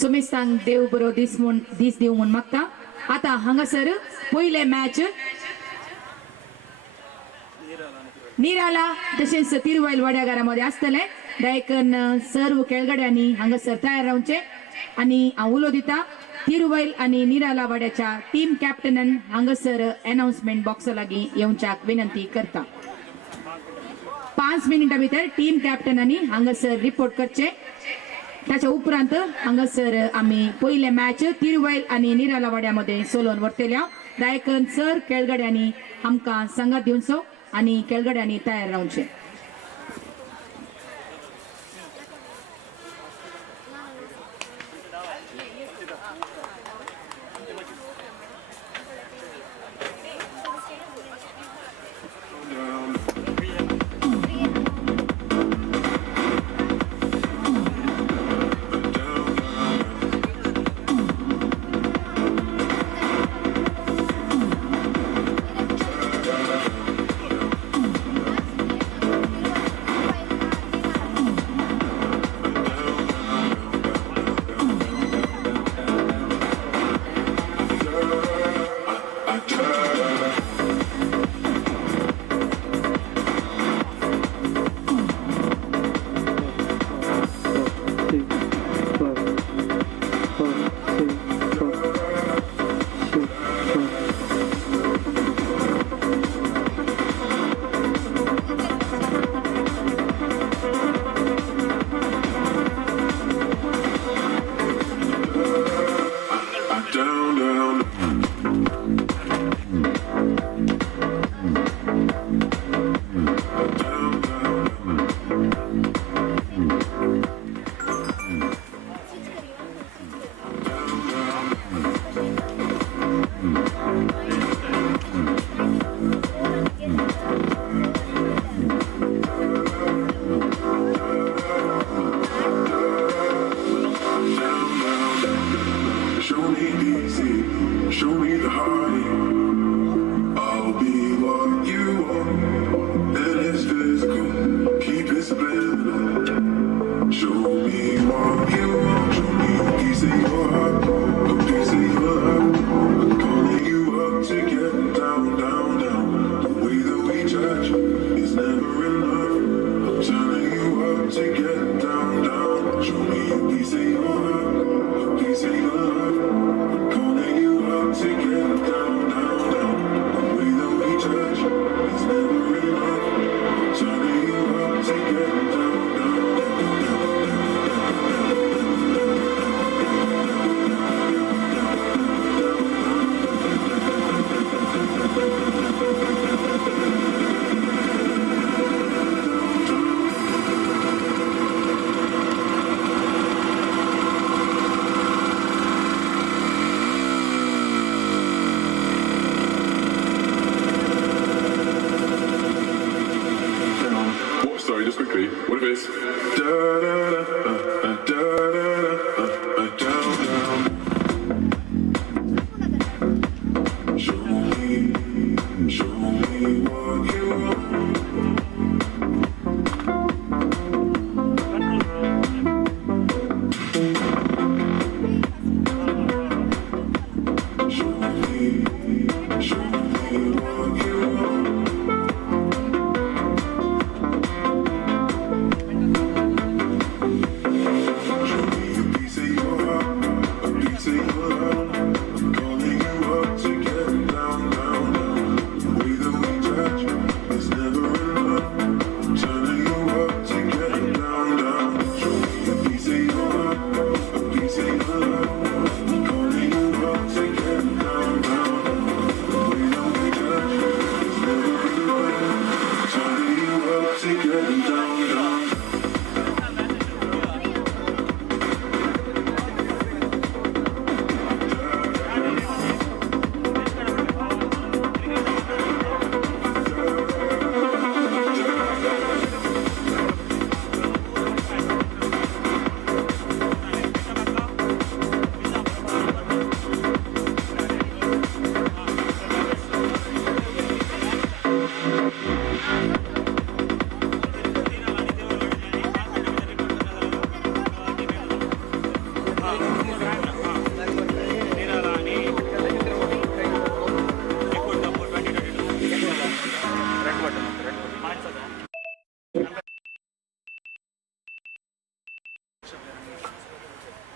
सुमिस्तांग देव बरो दीस देव म्हूण मागता. आतां हांगासर पयले मॅच निराला तशेंच तिरुवायल वाड्यागारा मध्ये आसतले. देखून सर्व खेळगड्यांनी हांगासर तयार रावचे आनी हांव उलो दिता तिरुवायल आनी निराला वाड्याच्या टीम कॅप्टनान हांगासर अनाउन्समेंट बॉक्सा लागीं येवच्याक विनंती करता. 5 मिनिटां भितर टीम कॅप्टनांनी हांगासर रिपोर्ट करचे. ताच्या उपरांत हांगासर आमी पयले मॅच तिरुवायल आनी निराला वाड्यामध्ये सोलोवन व्हरतल्या. देखून सर खेळगड्यांनी आमकां सांगात दिवचो आनी खेळगड्यांनी तयार रावचे.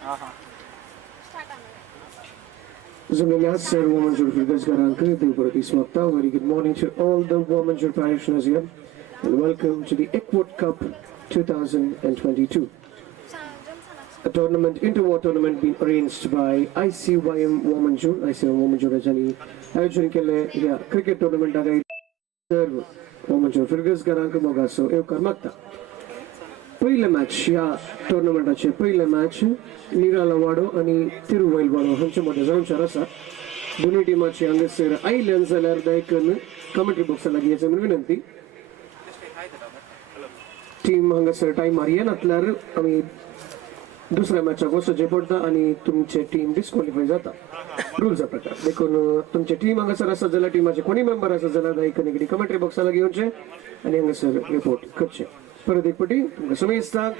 Sir, Women's Very good morning to all the Women's parishioners here and welcome to the Ekvat Cup 2022. A tournament, inter-war tournament being arranged by ICYM Women's Rajani. Ayojana kele ya cricket tournament aga serve Women's Firgus Garank Mogaso ev karmakta. पहिलं match या टुर्नामेंटाचे पहिलं match निराला वाडो आणि तिरुवैल वाडो हांच्यामध्ये जावंचार आसा दोन्ही टिमांची हांगासर आयल्यान जाल्यार दायकन commentary बॉक्साला घेवचें म्हणून विनंती टीम हांगासर टायमार येनातल्यार आमी दुसऱ्या मॅचाक वचचें पडटा आणि तुमचे टीम डिस्क्वॉलिफाय जाता रुल्सा प्रकार देखून तुमचे टीम हांगासर आसा जाल्यार टीमाचे कोणी मेंबर आसा जाल्यार दायकन एक कमेंट्री बॉक्साला घेवचें आणि हांगासर रिपोर्ट करचें परत एक पटी तुमकां समजताक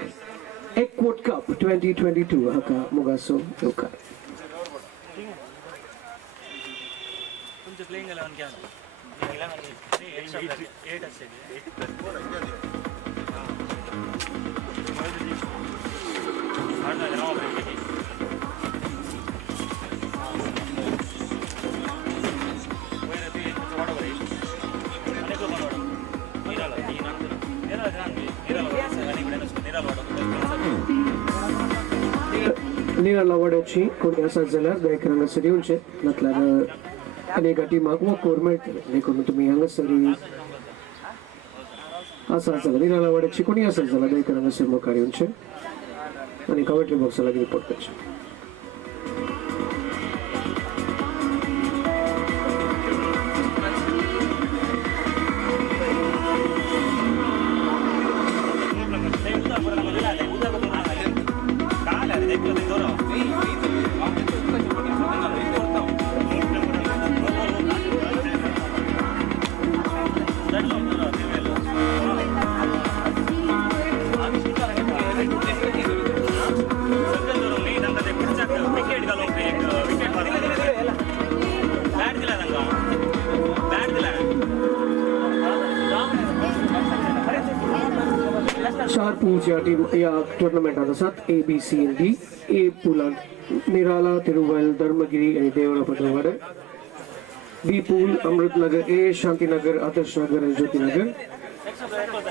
Ekvat Cup 2022 हाका मोगासो येवकार तुमचे प्लेइंग 11 क्या 8 निराला वाड्याची कोणी आसात जाल्यार दायकन हांगासर येवचें नातल्यार अनेक टिमाक वखोर मेळटले देखून तुमी हांगासर आसात जाल्यार निराला वाड्याची कोणी आसात जाल्यार दायकन हांगासर मुखार येवचें आनी कमेंट्री बॉक्साला रिपोर्ट करचें चार पूल्स या टुर्नामेंटात आसात A, B, C and D. A पुलांत निराला तिरुवैल धर्मगिरी आणि Devalapadavada B pool Amritnagar A, Shantinagar Adarshnagar आणि ज्योतिनगर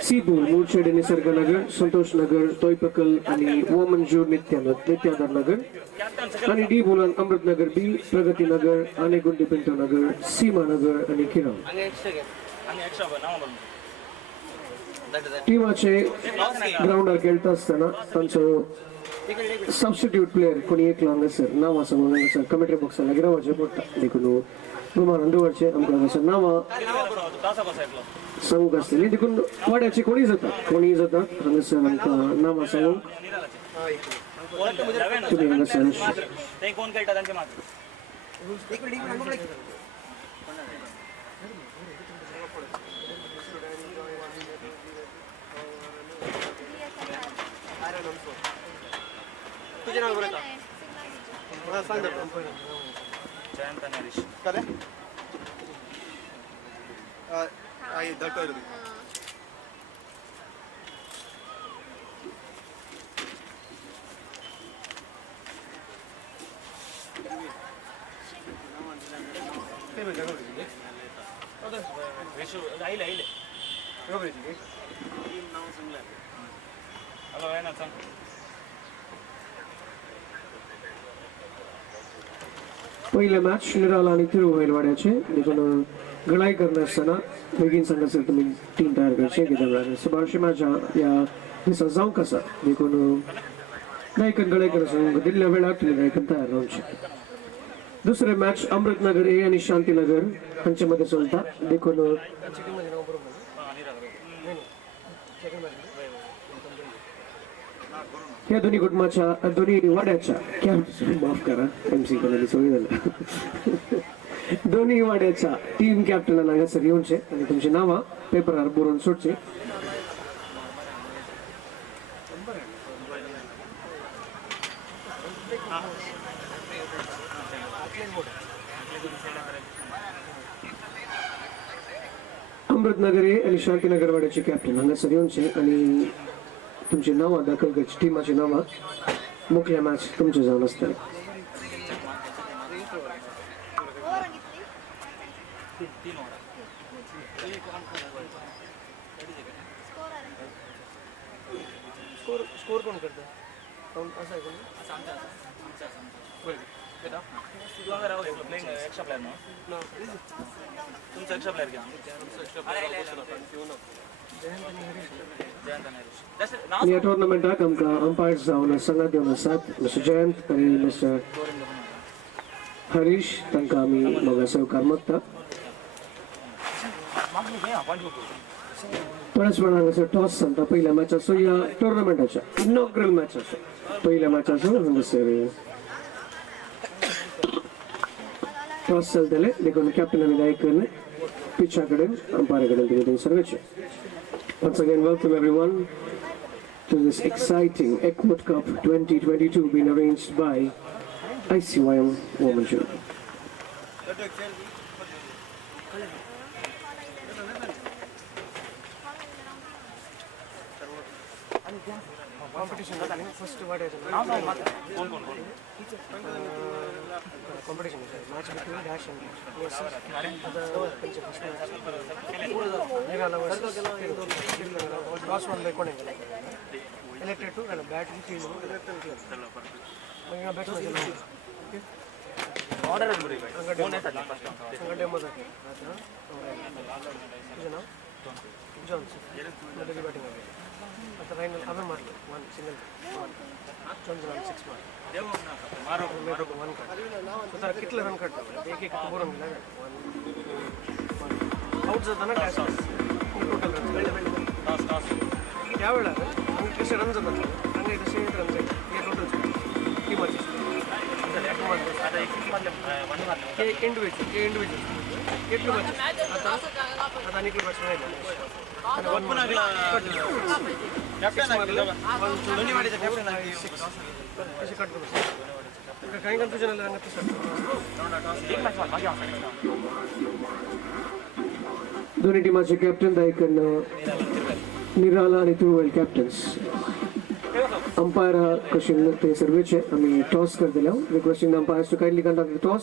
C पूल मूळशेड निसर्गनगर संतोषनगर तोयपकल आणि वोमनजूर नित्याधर नगर आणि D पुलांत अमृतनगर B, प्रगतीनगर आनेगुंडी पिंटो नगर सीमानगर आणि किराम टीमाचे ग्राउंडार खेळटा आसतना तांचो सबस्टिट्यूट प्लेयर कोणी एकलो हांगासर नांवां सांगून हांगासर कमेंट्री बॉक्साला रावचें पडटा देखून प्रमाणान दवरचें आमकां हांगासर नांवां सांगूंक आसतलीं देखून वाड्याचे कोणी जाता हांगासर आमकां नांवां सांगूंक तुमी हांगासर तुझे नाव बरं का सांग जयंत आणि हरीश काय आई डॉक्टर हॅलो आहे ना सांग पहिलं मॅच निराला आणि तिरुवैल वाड्याचे देखून गळाई करना आसतना बेगीन सांगासर तुमी टीम तयार करचे कित्याक सुभाषी मॅच या दिसा जावंक आसा देखून दायकन गळाई करना दिल्ल्या वेळार तुमी दायकन तयार रावचे दुसरे मॅच अमृतनगर A आणि शांतीनगर हांचे मध्य चलता देखून ह्या दोन्ही कुटुंबाच्या दोन्ही वाड्याच्या माफ करा MC कोणाली सोयी झालं दोन्ही वाड्याच्या टीम कॅप्टनांना हांगासर येवचे आणि तुमची नांवां पेपरार बरोवन सोडची अमृतनगर A आणि शांतीनगर वाड्याचे कॅप्टन हांगासर येवचे आणि तुमची नांवां दाखल करची टिमाची नांवां मुख्य मॅच तुमचे जाऊन असतले स्कोर कोण करतं असं आहे प्लेइंग एक्स्ट्रा प्लेयर ना तुमचा एक्स्ट्रा प्लेयर घ्या या टुर्नामेंटाक आमकां अंपायर्स जावन सांगात दिवन आसात मिस्टर जयंत आनी मिस्टर हरीश तांकां आमी मोगा सहकार मागता थोड्याच वेळान हांगासर टॉस सांगता पहिल्या मॅचाचो या टुर्नामेंटाच्या इनॉग्रल मॅचाचो पहिल्या मॅचाचो हांगासर टॉस चलतले देखून कॅप्टन आनी गायकन पिचा कडेन अंपायर कडेन तितून सर्वेचे Once again, welcome everyone to this exciting Ekvat Cup 2022 being arranged by ICYM Women's Union. Competition जाता नाही फर्स्ट वाटायचं competition match between dash and toss won कोण elected to batting field batsman order संघटने मजा तुझं नाव जॉन्स बॅटिंग आता final आम्ही मारलो वन सिंगल जॉन्स 6 मार वन कट तर कितले रन काढतो एक एक बोरून गेला आउट जाताना काय टोटल रन त्यावेळेला कसे रन जातात आणि तसे रन जाईल हे टोटल टीमाचे इंडिव्हिज्युअल एक टीमाचे आता आणि किती बॅट्समॅन आहे कसे कट करू काही कन्फ्युजन आलं नक्की सर दोन्ही टीमाचे कॅप्टन दायकन निराला आणि तुळवल कॅप्टन्स अंपायर क्वेश्चन ते सर्वेचे आम्ही टॉस करतले requesting the umpires to kindly conduct the toss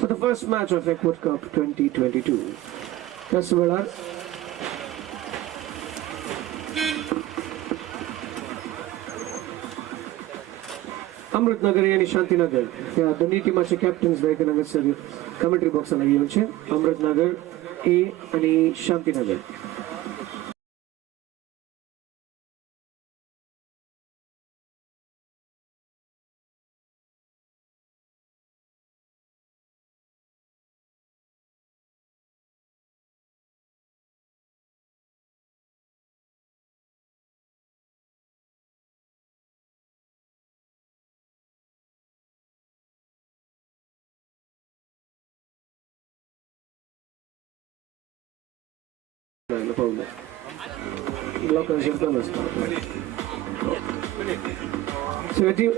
for the first match of एक्वट कप 2022 त्याच वेळार अमृतनगर आणि शांतीनगर ह्या दोन्ही टीमाचे कॅप्टन्स दायकन हांगासर कमेंट्री बॉक्साला येवचे अमृतनगर ए आणि शांतीनगर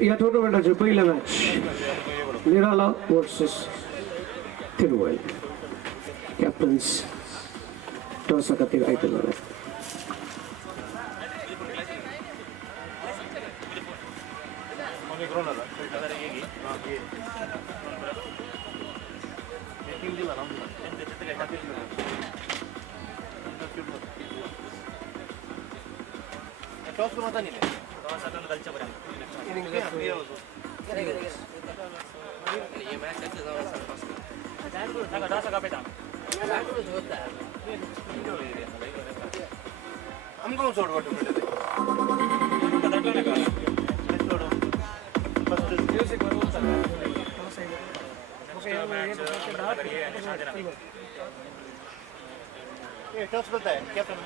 या टुर्नामेंटाचे पहिले match Nirala versus तिरुवल captains toss खातीर आयकले टॉस करून आता नाही आमकां सोड टॉस करताय कॅप्टन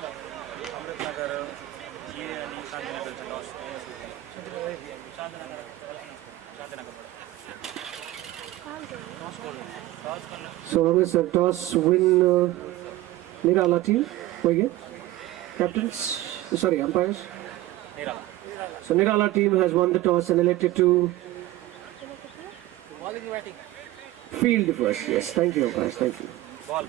अमृतनगर ये आणि शांतीनगरचा toss So sir, toss win Nirala team. Again, captains. Sorry, umpires. Nirala. So Nirala team has won the toss and elected to field first. Yes, thank you, umpires. Thank you. Ball.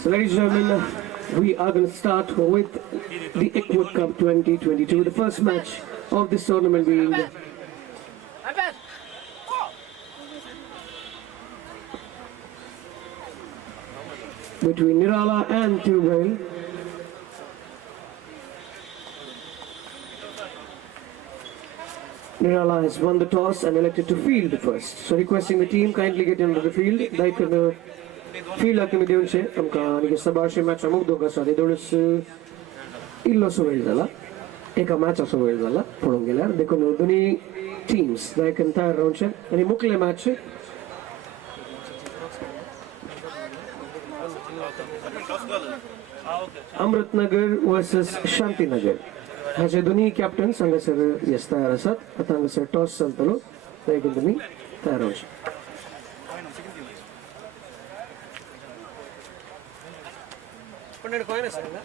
So ladies and gentlemen, we are going to start with the Ekvat Cup 2022. The first match of this tournament being between Nirala and Tiruvale. Nirala has won the toss and elected to field first. So requesting the team kindly get into the field. They can field आके देऊन शे आमका निके सबाशे match अमुक दोघा सारे दोनच इल्लोसो वेळ झाला एका मॅच असो वेळ झाला पळून गेल्यार देखून दोन्ही टीम्स दायकन तयार रावन शे आणि मुकले मॅच अमृतनगर वर्सेस शांतीनगर हाचे दोन्ही कॅप्टन्स हांगासर येस तयार आसात आता हांगासर टॉस चलतलो दायकन तुमी तयार रावन शे पण कोण आहे सांगा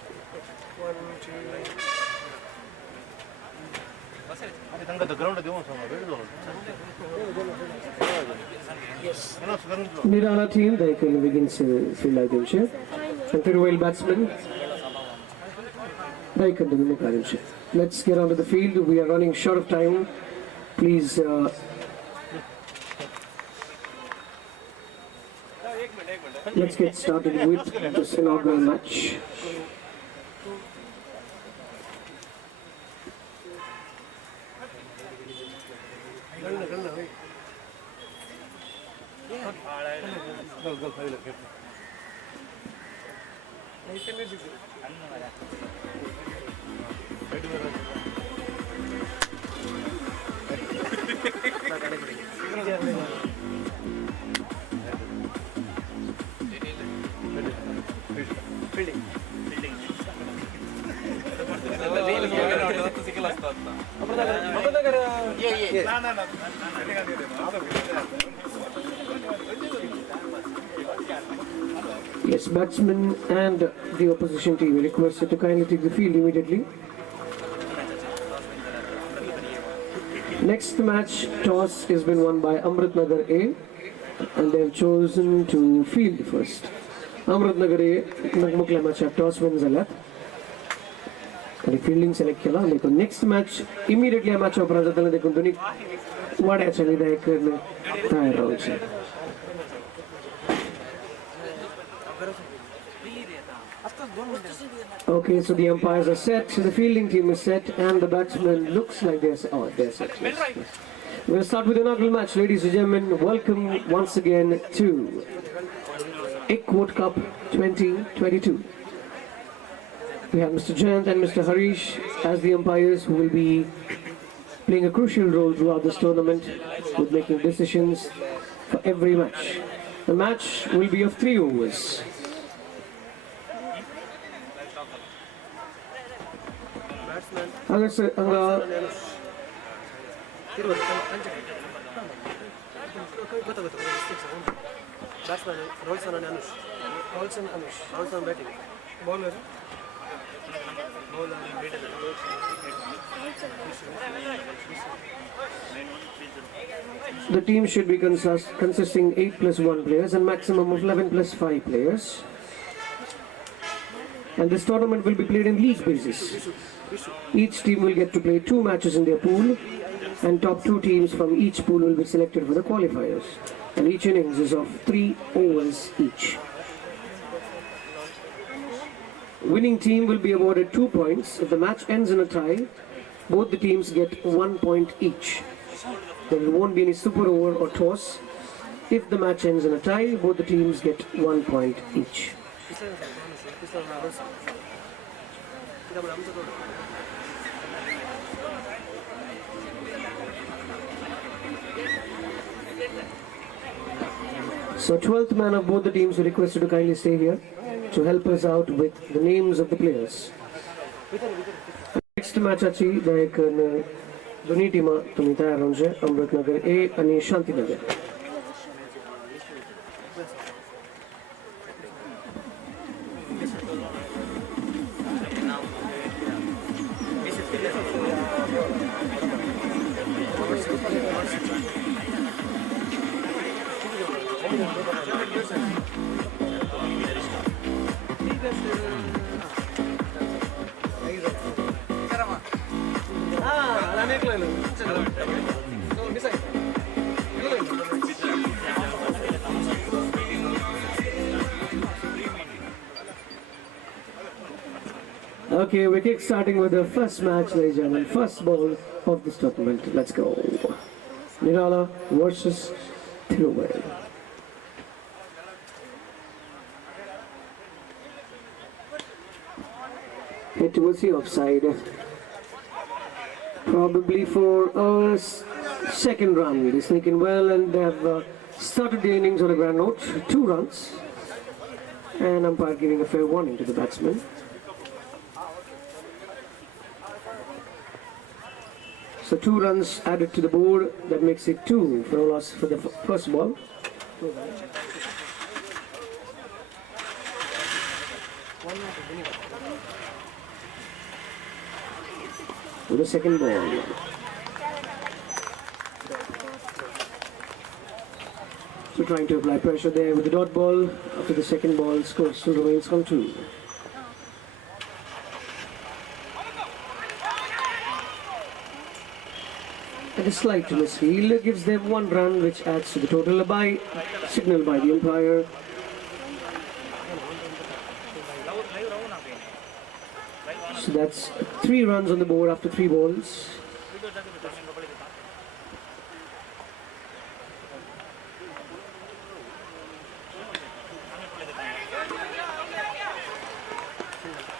1 2 Nirala team they can begin field against and Tiruvale batsmen they can do the carriage. Let's get onto the field. We are running short of time. Please let's get started with this inaugural match. Yes, batsmen and the opposition team requested to kindly take the field immediately. Next match toss has been won by Amritnagar A and they have chosen to field first. Amritnagar A mukla match toss wins zalat. आणि fielding select केला देखो next match immediately match वापरा जाताना देखो दोन्ही वाड्याच्या विधायक तयार राहायचे Okay, so the umpires are set, so the fielding team is set, and the batsman looks like they're set. Oh, they're set. Yes, yes. We're going to start with the inaugural match, ladies and gentlemen. Welcome once again to Ekvat Cup 2022. We have Mr. Jayant and Mr. Harish as the umpires who will be playing a crucial role throughout this tournament with making decisions for every match. The match will be of 3 overs. The team should be consisting 8 plus 1 players and maximum of 11 plus 5 players. And this tournament will be played in league basis. Each team will get to play 2 matches in their pool, and top 2 teams from each pool will be selected for the qualifiers. And each innings is of 3 overs each. Winning team will be awarded 2 points. If the match ends in a tie, both the teams get 1 point each. There won't be any super over or toss. If the match ends in a tie, both the teams get 1 point each. So 12th man of both the teams are requested to kindly stay here to help us out with the names of the players. Next match achi daik doni team tumi tayar raunje Amritnagar A ani Shantinagar. Okay, we're kick-starting with the first match, ladies and gentlemen. First ball of this tournament. Let's go. Nirala versus Tiruvai. Hit towards the offside. Probably for a second run. They sneak in well and they have started the innings on a grand note. 2 runs. And umpire giving a fair warning to the batsman. So 2 runs added to the board. That makes it 2 for no loss for the first ball. To the second ball. So trying to apply pressure there with the dot ball. After the second ball, score still remains on 2. And a slight misfield gives them 1 run, which adds to the total by signal by the umpire. So that's 3 runs on the board after 3 balls.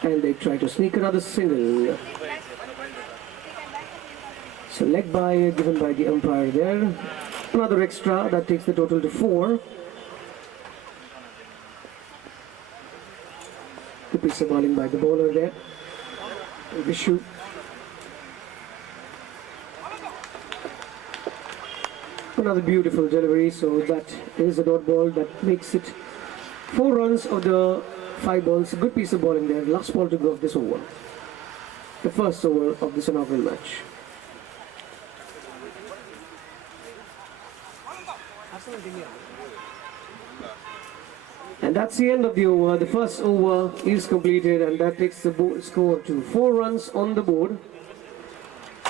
And they try to sneak another single. So leg by given by the umpire there. Another extra, that takes the total to 4. Good piece of bowling by the bowler there. Vishu. Another beautiful delivery, so that is a dot ball. That makes it 4 runs of the 5 balls. A good piece of bowling there. Last ball to go of this over. The first over of this inaugural match. And that's the end of the over. The first over is completed, and that takes the score to 4 runs on the board.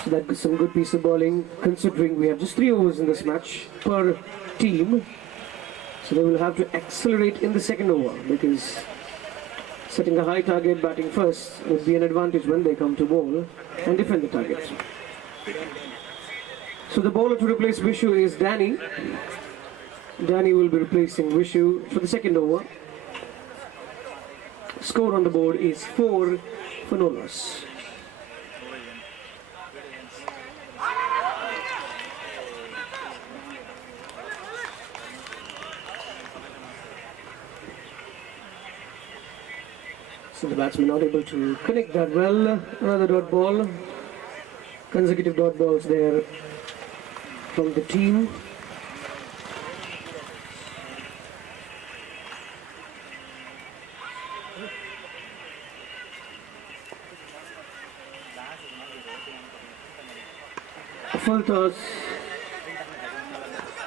So that's some good piece of bowling, considering we have just 3 overs in this match per team. So they will have to accelerate in the second over, because setting a high target, batting first, would be an advantage when they come to bowl and defend the target. So the bowler to replace Vishu is Danny. Danny will be replacing Vishu for the second over. Score on the board is 4 for no loss. So the batsman not able to connect that well. Another dot ball. Consecutive dot balls there from the team. Full toss,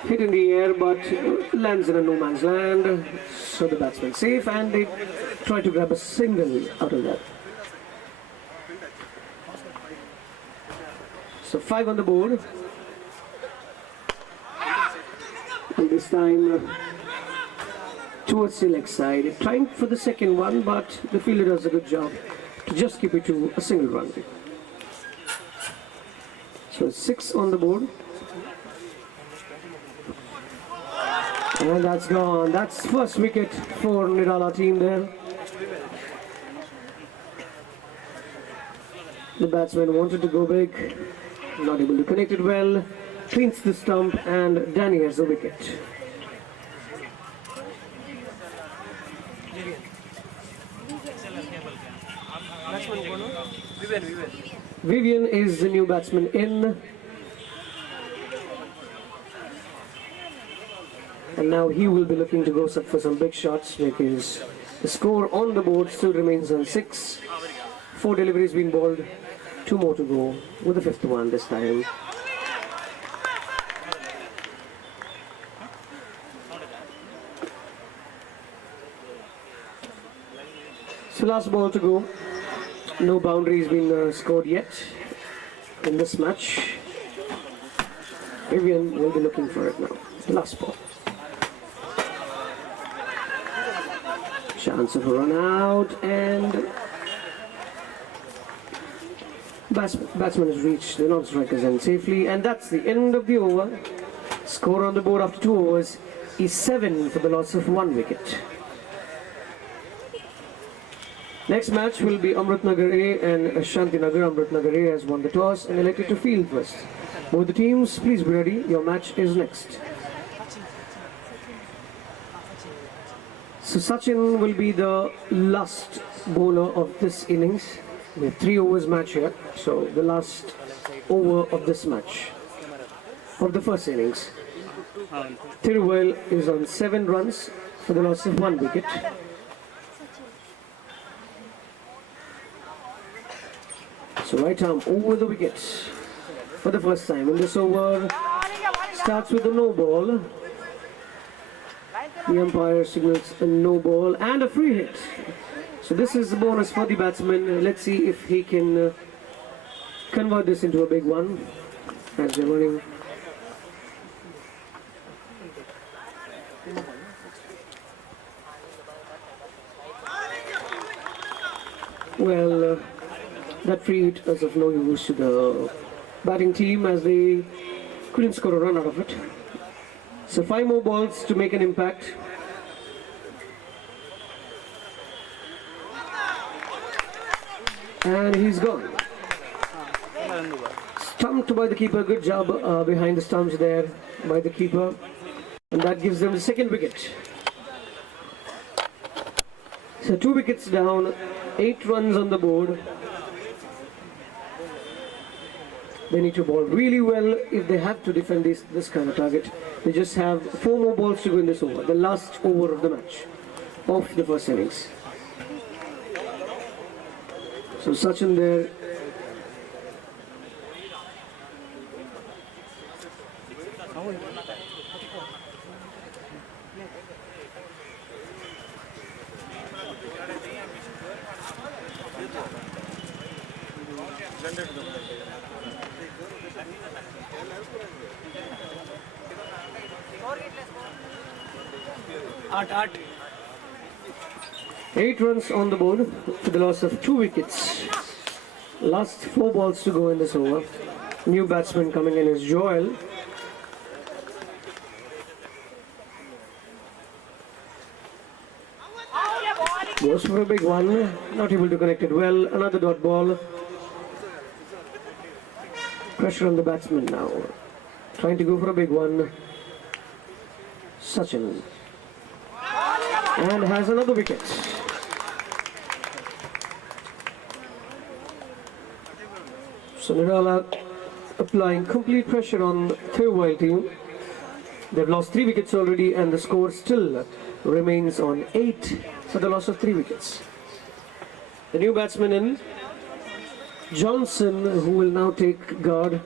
hit in the air, but lands in a no man's land. So the batsman safe, and they try to grab a single out of that. So 5 on the board. And this time towards the leg side. Trying for the second one, but the fielder does a good job to just keep it to a single run. So 6 on the board. And that's gone. That's first wicket for Nirala team there. The batsman wanted to go big, not able to connect it well. Cleans the stump, and Danny has the wicket. Vivian is the new batsman in. And now he will be looking to go for some big shots, because the score on the board still remains on 6. 4 deliveries being bowled, 2 more to go with the 5th one this time. So last ball to go. No boundaries been scored yet in this match. Vivian will be looking for it now. The last ball. Chance of a run out, and Batsman has reached the non-strikers end safely, and that's the end of the over. Score on the board after 2 overs is 7 for the loss of 1 wicket. Next match will be Amritnagar A and Shantinagar. Amritnagar A has won the toss and elected to field first. Both the teams, please be ready. Your match is next. So Sachin will be the last bowler of this innings. We have 3 overs match here. So the last over of this match, of the first innings. Tiruvale is on 7 runs for the loss of 1 wicket. So right arm over the wicket for the first time in this over. Starts with a no ball. The umpire signals a no ball and a free hit. So this is the bonus for the batsman. Let's see if he can convert this into a big one as they're running. Well, that free hit was of no use to the batting team as they couldn't score a run out of it. So 5 more balls to make an impact. And he's gone. Stumped by the keeper. Good job behind the stumps there by the keeper. And that gives them the second wicket. So 2 wickets down, 8 runs on the board. They need to bowl really well if they have to defend this kind of target. They just have 4 more balls to go in this over, the last over of the match, of the first innings. So Sachin there. Eight runs on the board for the loss of 2 wickets. Last 4 balls to go in this over. New batsman coming in is Joel. Goes for a big one, not able to connect it well. Another dot ball. Pressure on the batsman now. Trying to go for a big one. Sachin. And has another wicket. So Nirala applying complete pressure on Tiruvale team. They've lost 3 wickets already and the score still remains on 8 for the loss of 3 wickets. The new batsman in, Johnson, who will now take guard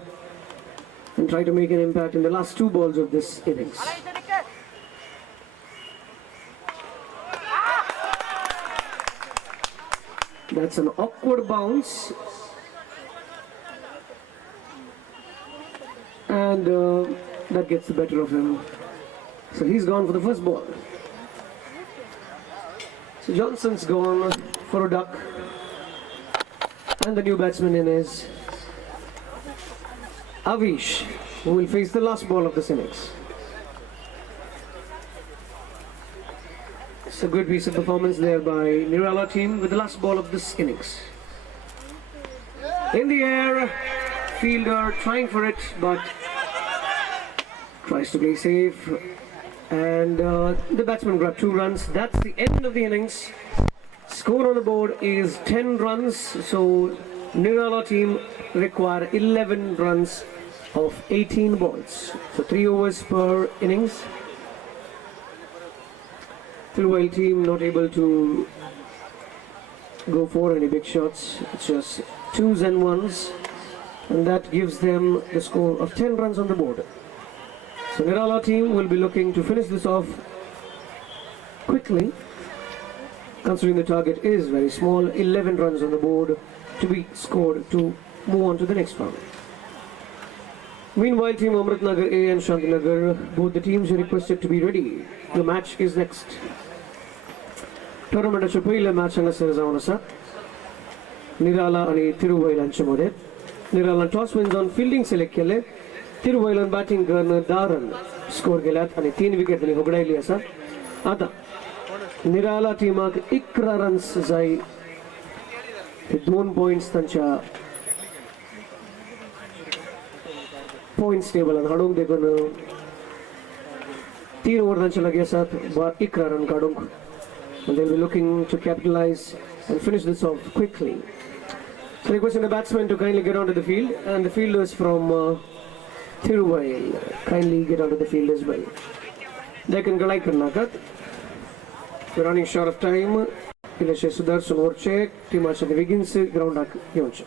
and try to make an impact in the last 2 balls of this innings. That's an awkward bounce. And that gets the better of him. So he's gone for the first ball. So Johnson's gone for a duck. And the new batsman in is Avish, who will face the last ball of this innings. It's a good piece of performance there by Nirala team with the last ball of this innings. In the air, fielder trying for it, but tries to play safe. And the batsman grabbed 2 runs. That's the end of the innings. Score on the board is 10 runs. So Nirala team require 11 runs of 18 balls. So 3 overs per innings. Tiruvale team not able to go for any big shots. It's just 2s and 1s. And that gives them the score of 10 runs on the board. So Nirala team will be looking to finish this off quickly, considering the target is very small. 11 runs on the board to be scored to move on to the next round. Meanwhile, team Amritnagar A and Shantinagar, both the teams are requested to be ready. The match is next. Tournament पहिलो match हांगासर जावन आसा. Nirala आणि Tiruvale हांचे मध्ये. Nirala toss wins on fielding select केले तिरुवयलन batting गर्न 10 रन स्कोर केल्यात आणि 3 विकेट त्यांनी होगडायली असा आता निराला टीमाक 11 रन्स जाय 2 पॉइंट्स त्यांच्या पॉइंट्स टेबल हाडूंक देखून 3 ओव्हर त्यांच्या लगे असतात 11 run काढूंक and they'll be looking to capitalize and finish this off quickly. So requesting the batsmen to kindly get onto the field and the fielders from Tiruvayal kindly get onto the field as well. They can galai karnakat. We're running short of time. Ilashe Sudarshan Orchek, Timachan Wiggins, ground up Yonch.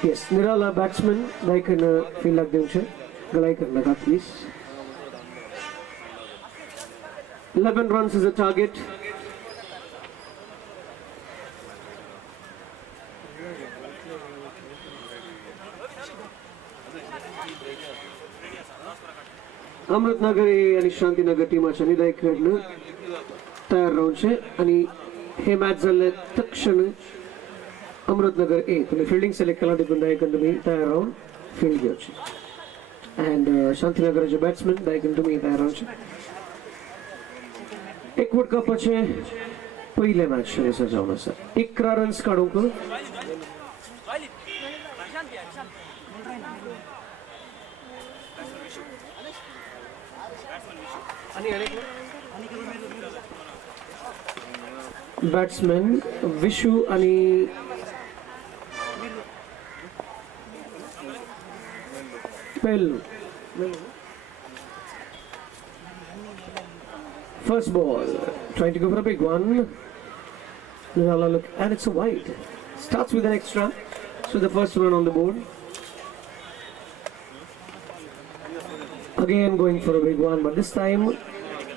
Yes, Nirala batsman, they can feel like doing so. Galai karna please. 11 runs is a target. Amritnagar आणि शांतीनगर टीमाच्या निदायकडनं तयार राहून आणि हे match झाले तक्षण अमृतनगर ए तुम्ही fielding select केला देखून दायकन तुम्ही तयार राहून फील्ड घेवचे अँड शांतीनगरचे बॅट्समॅन दायकन तुम्ही तयार राहून एकवट कपाचे पहिले मॅच सजावून आसा 11 रन्स काढूंक batsman Vishu आणि Pellu. First ball, trying to go for a big one. Nirala look, and it's a wide. Starts with an extra, so the first run on the board. Again going for a big one, but this time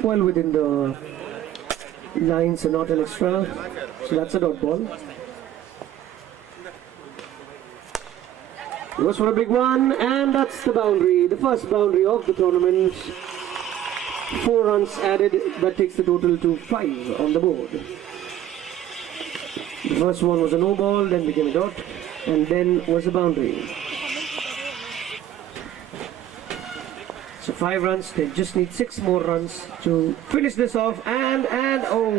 well within the lines and not an extra, so that's a dot ball. Goes for a big one, and that's the boundary, the first boundary of the tournament. 4 runs added, that takes the total to 5 on the board. The first one was a no ball, then became a dot, and then was a boundary. So 5 runs, they just need 6 more runs to finish this off, and oh,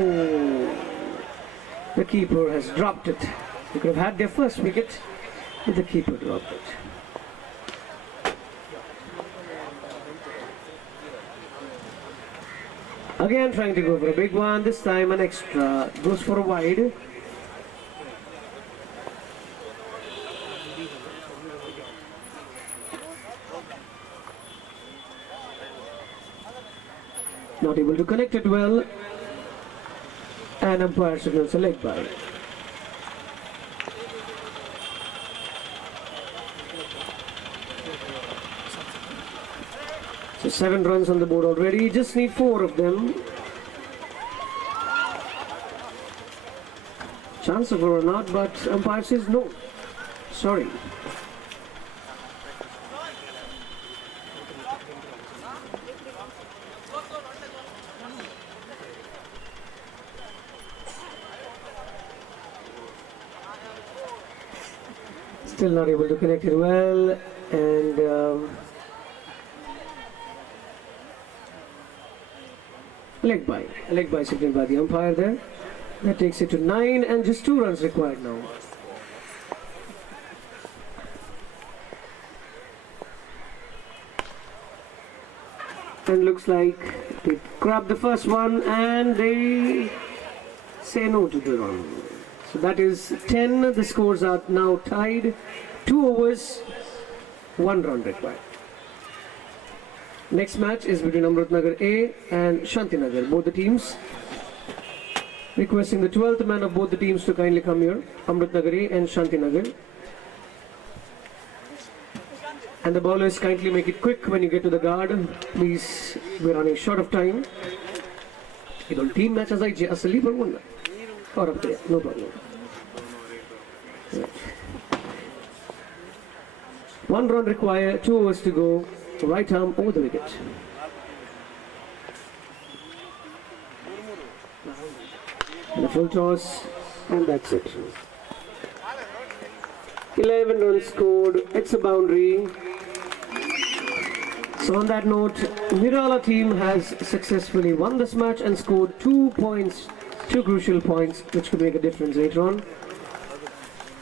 the keeper has dropped it. They could have had their first wicket, but the keeper dropped it. Again trying to go for a big one, this time an extra, goes for a wide. Not able to connect it well, and umpire signals a leg by. So 7 runs on the board already, just need 4 of them. Chance of a run out, but umpire says no. Sorry. Still not able to connect it well, and leg by signaled by the umpire there. That takes it to 9, and just 2 runs required now. And looks like they grab the first one and they say no to the run. So that is 10. The scores are now tied. 2 overs, 1 run required. Next match is between Amritnagar A and Shantinagar. Both the teams requesting the 12th man of both the teams to kindly come here. Amritnagar A and Shantinagar. And the bowlers kindly make it quick when you get to the guard. Please, we're running short of time. It all team match as I asli par one. Or up there, no problem. Right. 1 run required, 2 overs to go. Right arm over the wicket. And a full toss, and that's it. 11 runs scored, it's a boundary. So on that note, Nirala team has successfully won this match and scored 2 points, 2 crucial points, which could make a difference later on.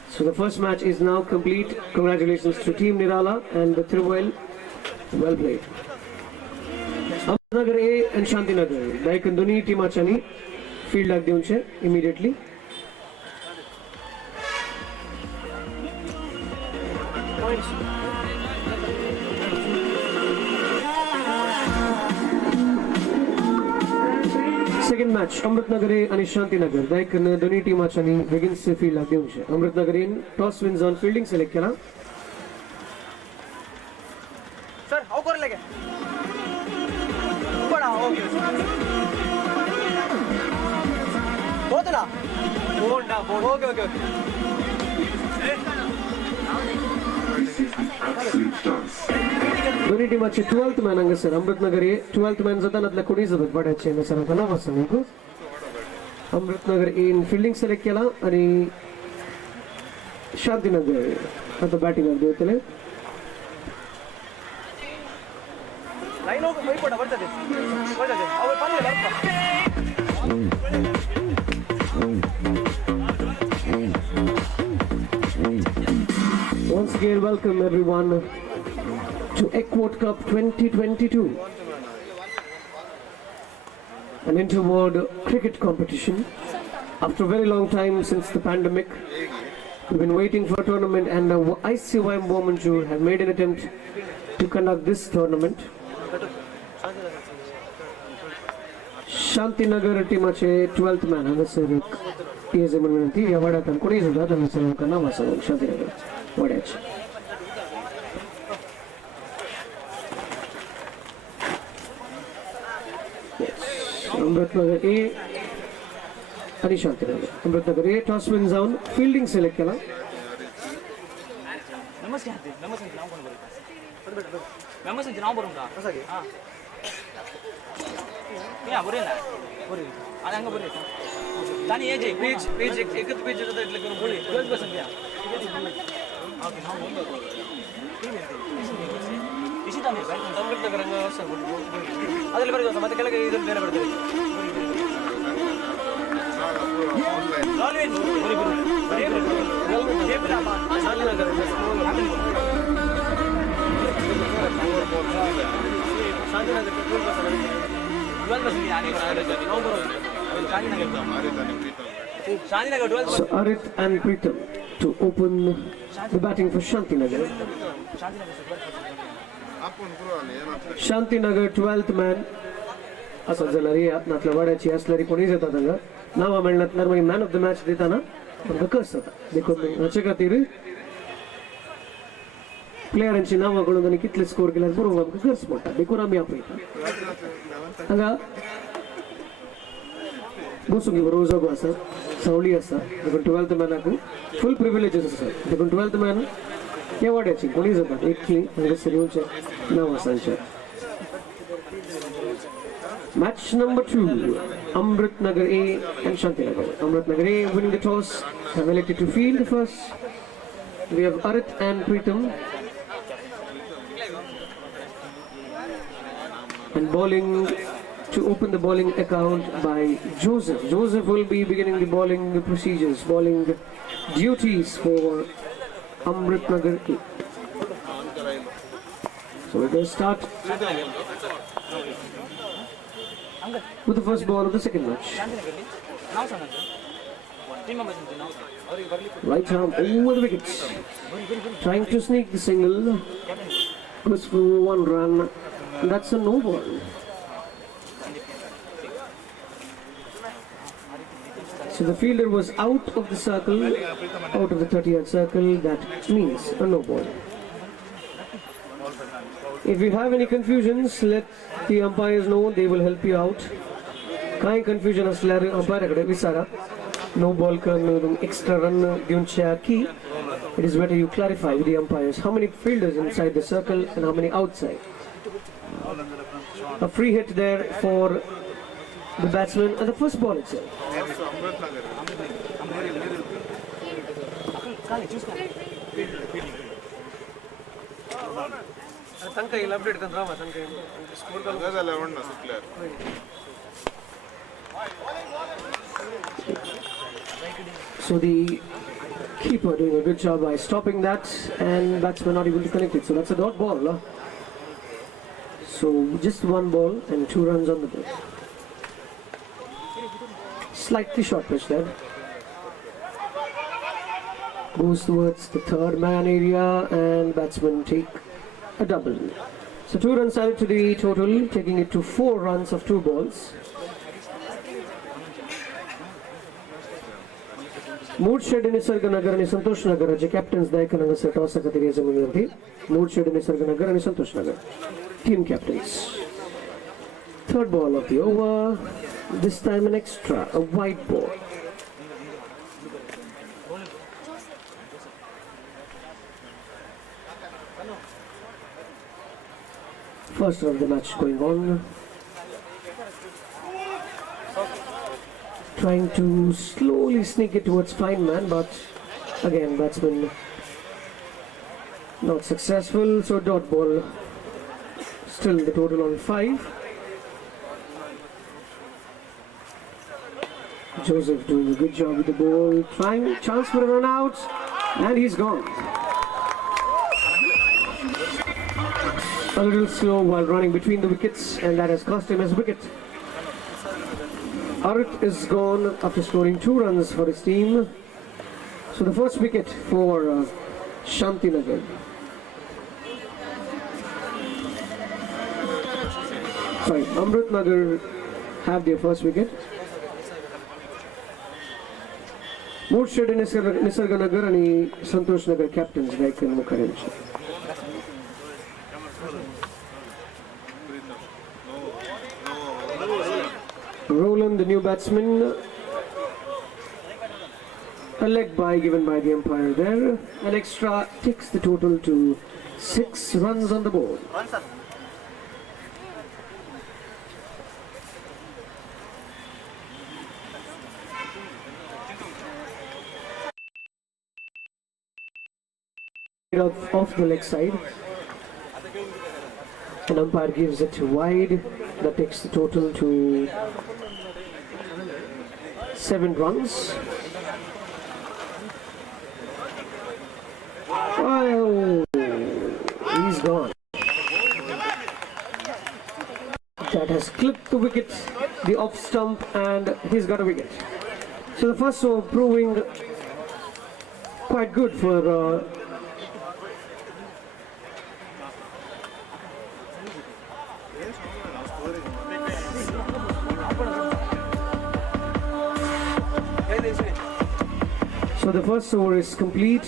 So the first match is now complete. Congratulations to Team Nirala and the Tiruvayal. Well played. Amritnagar A and Shantinagar. Daikon Duni team achani field lag diunche immediately. Second match, Amritnagar A and Shantinagar. Daikon Duni team achani begins field lag diunche. Amritnagar in toss wins on fielding select kela. Sir, how कर लगे? बड़ा okay. बहुत ना. Okay okay okay. Doni team ache 12th man anga sir. Amritnagar A 12th man zata natla kuni zabat bada ache na sir kana wasa meeku. Amritnagar A in fielding select kela ani Shantinagar at the batting of the line हो वही पड़ा बढ़ते थे अब पानी Once again, welcome everyone to Ekvat Cup 2022, an inter-world cricket competition. After a very long time since the pandemic, we've been waiting for a tournament, and ICYM Women's have made an attempt to conduct this tournament. Shantinagar team ache 12th man anga sir PSM manti yawada tan kuni zuda tan sir kana wasa Shantinagar wadach. Amritnagar A and Shantinagar. Amritnagar A toss wins down, fielding select kala. नमस्कार नाम कौन बोलता है नमस्कार नाम बोलूँगा ऐसा क्या हाँ क्या बोले ना बोले आने अंग बोले तानी ये जे पेज एक तो पेज जो तो एक लेकर बोले बोले बस क्या आप नाम बोल दो इसी तरह से तब तक करेंगे सब बोले अदल पर जो समझ के लगे इधर देने पड़ते लालिन बोले बोले ये पता साल ना करें So Arit and Pritam to open the batting for Shantinagar. Shantinagar 12th man. Asal jalariya natla wadachi aslari koni zata tanga. Nama melnatlar mai man of the match deta na. Anda kasata. Dekho nacheka tiri. Player and Chinawa Golden Kittle score Gilas Buru Girsport, Decorami Africa. Anga Gosugi Rosa Guasa, Sauliasa, the 12th man, full privileges, sir. The 12th man, Yawadachi, Polizaba, Ekli, and the Seriucha, Nava Sancha. Match number 2, Amritnagar A and Shantinagar. Amritnagar A winning the toss, have elected to field first. We have Arit and Pritam. And bowling to open the bowling account by Joseph. Joseph will be beginning the bowling procedures, bowling duties for Amritnagar A. So we're going to start with the first ball of the second match. Right arm over the wickets. Trying to sneak the single. Goes for 1 run. That's a no ball. So the fielder was out of the circle, out of the 30-yard circle. That means a no ball. If you have any confusions, let the umpires know. They will help you out. Kain confusion aslar umpire agade visara. No ball kan extra run gyuncha ki. It is better you clarify with the umpires how many fielders inside the circle and how many outside. A free hit there for the batsman and the first ball itself. ತನಕ ಇಲ್ಲಿ update ತಂದ್ರಮ್ಮ ತನಕ score So the keeper doing a good job by stopping that, and batsman not able to connect it. So that's a dot ball. So just one ball and 2 runs on the board. Slightly short pitch there. Goes towards the third man area and batsman take a double. So 2 runs added to the total, taking it to 4 runs of 2 balls. Moodshed Nisarganagar and Santosh Nagar, the captains Daikananga Satosa Katireza Munirti. Moodshed Nisarganagar and Santosh Nagar, team captains. Third ball of the over, this time an extra, a wide ball. First of the match going on. Trying to slowly sneak it towards fine man, but again batsman not successful. So dot ball. Still the total on 5. Joseph doing a good job with the ball. Trying chance for a run out, and he's gone. A little slow while running between the wickets, and that has cost him his wicket. Arit is gone after scoring 2 runs for his team. So the first wicket for Shantinagar. Sorry, Amritnagar have their first wicket. Moodshed Nisarganagar and Santosh Nagar captains Vaikan Mukherjee. Roland, the new batsman, a leg bye given by the umpire there. An extra takes the total to 6 runs on the board. Off the leg side. An umpire gives it wide. That takes the total to 7 runs. Oh, he's gone. That has clipped the wicket, the off stump, and he's got a wicket. So the first over proving quite good for So the first over is complete.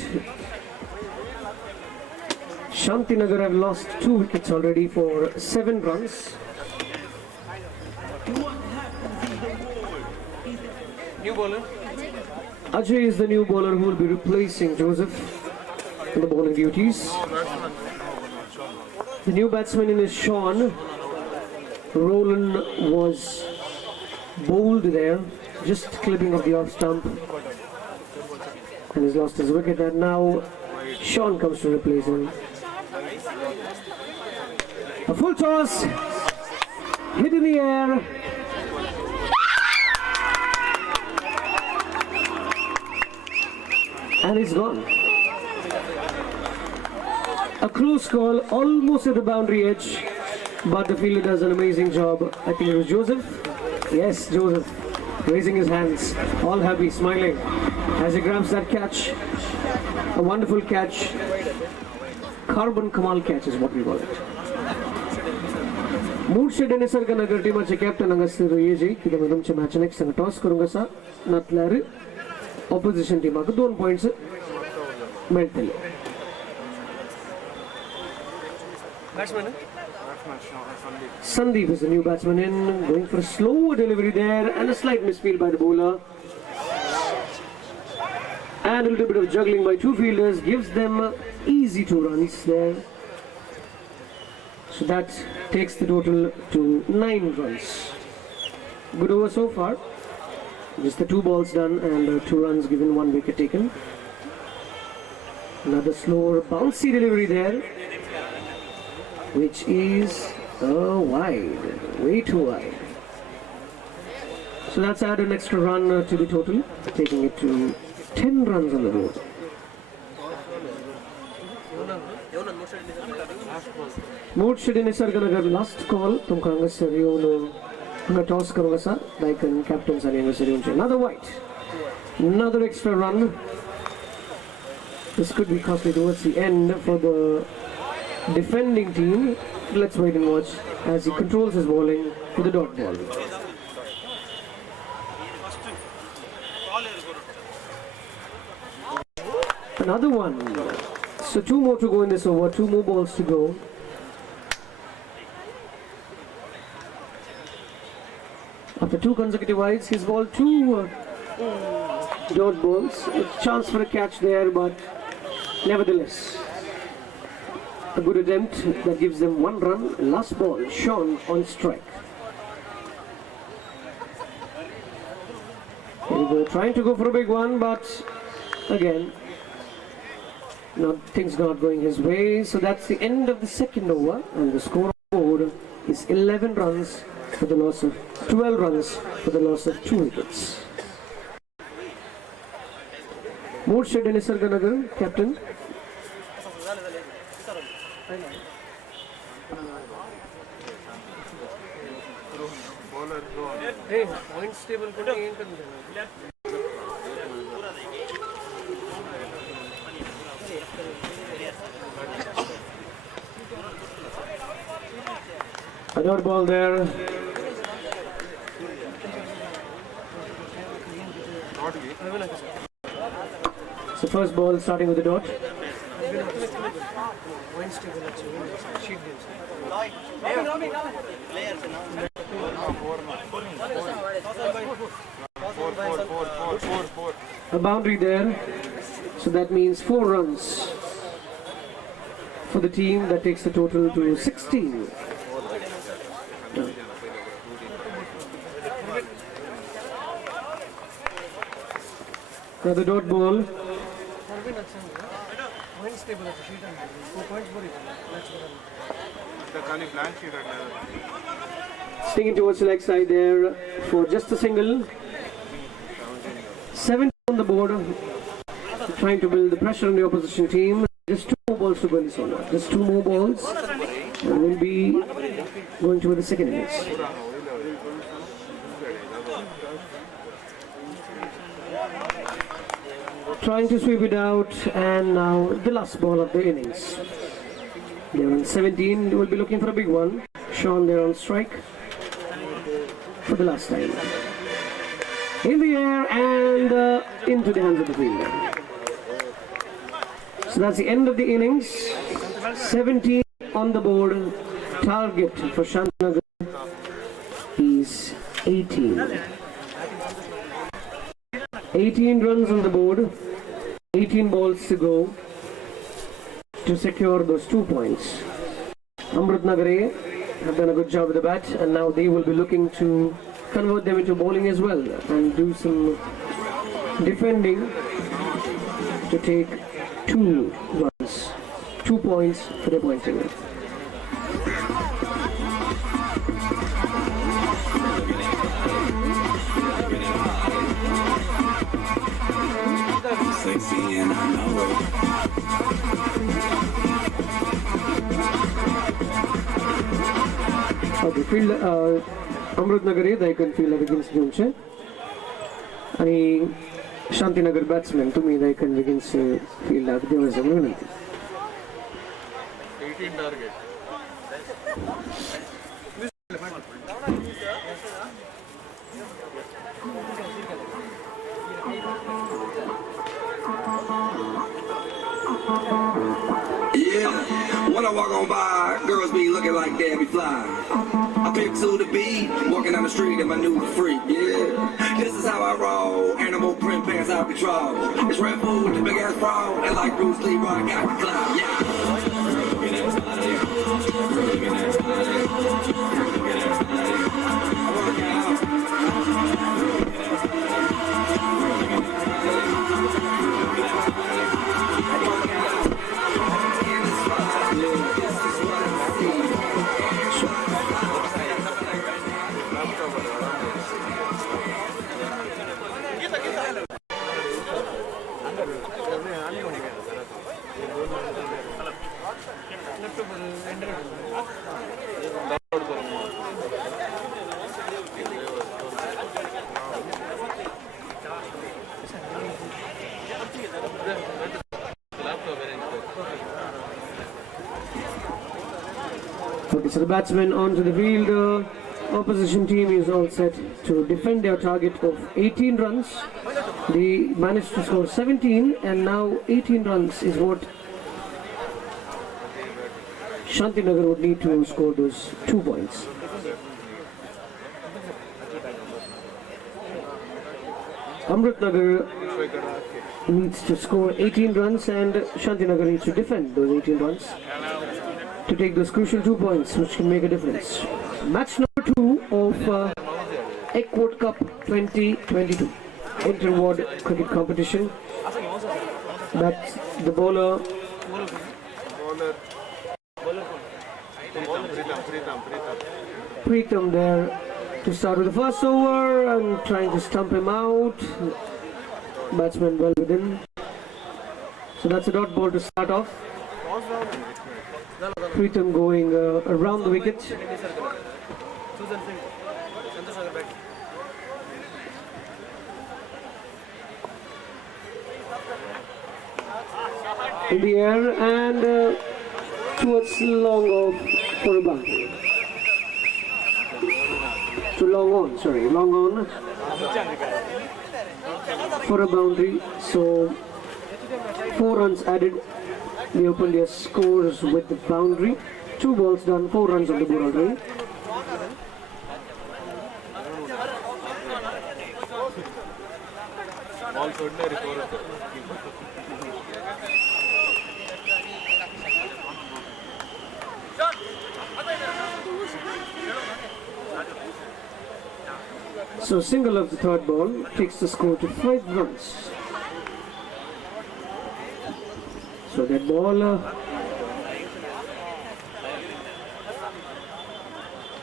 Shantinagar have lost 2 wickets already for 7 runs. New bowler. Ajay is the new bowler who will be replacing Joseph in the bowling duties. The new batsman in is Sean. Roland was bowled there, just clipping of the off stump, and he's lost his wicket, and now Sean comes to replace him. A full toss, hit in the air, and he's gone. A close call, almost at the boundary edge, but the fielder does an amazing job. I think it was Joseph. Yes, Joseph, raising his hands, all happy, smiling, as he grabs that catch. A wonderful catch. Carbon Kamal catch is what we call it. Moodshed Nisargnagar टीमाचे captain हांगासर येजे कित्याक तुमचे match next हांगा toss करूंक आसा नातल्यार opposition टीमाक 2 points मेळटले. Batsman. Sandeep is the new batsman in, going for a slow delivery there and a slight misfield by the bowler. And a little bit of juggling by two fielders gives them easy 2 runs there. So that takes the total to 9 runs. Good over so far. Just the 2 balls done and 2 runs given, 1 wicket taken. Another slower bouncy delivery there, which is wide, way too wide. So that's added an extra run to the total, taking it to 10 runs on the board. Mood Nisarganagar last call. तुमका हांगासर येवन हांगा toss करूंक आसा. Daikon captains आनी हांगासर येवचे. Another white, another extra run. This could be costly towards the end for the defending team. Let's wait and watch as he controls his bowling to the dot ball. Another one. So 2 more to go in this over, 2 more balls to go. After 2 consecutive wides, he's bowled 2 dot balls. A chance for a catch there, but nevertheless, a good attempt that gives them 1 run. Last ball, Sean on strike. Here we go, trying to go for a big one, but again, things not going his way. So that's the end of the second over, and the score on the board is 11 runs for the loss of 12 runs for the loss of 2 wickets. Moodshed Nisarganagar, captain. Hey, points table ko na yun kanina. A dot ball there. So first ball starting with the dot. Points table actually. Sheet games. A boundary there, so that means 4 runs for the team. That takes the total to 16. Another dot ball. Points table at the sheet and 4 points for it. Sticking towards the leg side there for just a single. 7 on the board, trying to build the pressure on the opposition team. Just 2 more balls to go in this one. Just 2 more balls, and we'll be going toward the second innings. Trying to sweep it out, and now the last ball of the innings. They're on 17. They will be looking for a big one. Sean there on strike for the last time. In the air and into the hands of the fielder. So that's the end of the innings. 17 on the board. Target for Shantinagar is 18. 18 runs on the board. 18 balls to go to secure those 2 points. Amrutnagare have done a good job with the bat, and now they will be looking to convert them into bowling as well and do some defending to take 2 runs, 2 points for their point table. Sexy and I know it. Okay, field Amrutnagare, Daikon field begins घेऊनचे आणि Shantinagar batsman तुम्ही Daikon begins field देवायचं विनंती. 18 target. I pick to the beat, walking down the street and my new freak, yeah. This is how I roll, animal print pants out control. It's Red Bull with the big ass bra, and like Bruce Lee, rock out the cloud, yeah. I work out. Okay, so the batsman onto the field. Opposition team is all set to defend their target of 18 runs. They managed to score 17, and now 18 runs is what Shantinagar would need to score those 2 points. Amritnagar needs to score 18 runs, and Shantinagar needs to defend those 18 runs to take those crucial 2 points, which can make a difference. Match number 2 of Ekvat Cup 2022 inter-ward cricket competition. That's the bowler Preetham there to start with the first over and trying to stump him out. Batsman well within. So that's a dot ball to start off. Preetham going around the wicket. In the air and towards long off for a boundary. To long on for a boundary. So 4 runs added. The opened their scores with the boundary. 2 balls done, 4 runs on the board already. So single of the third ball takes the score to 5 runs. So that ball,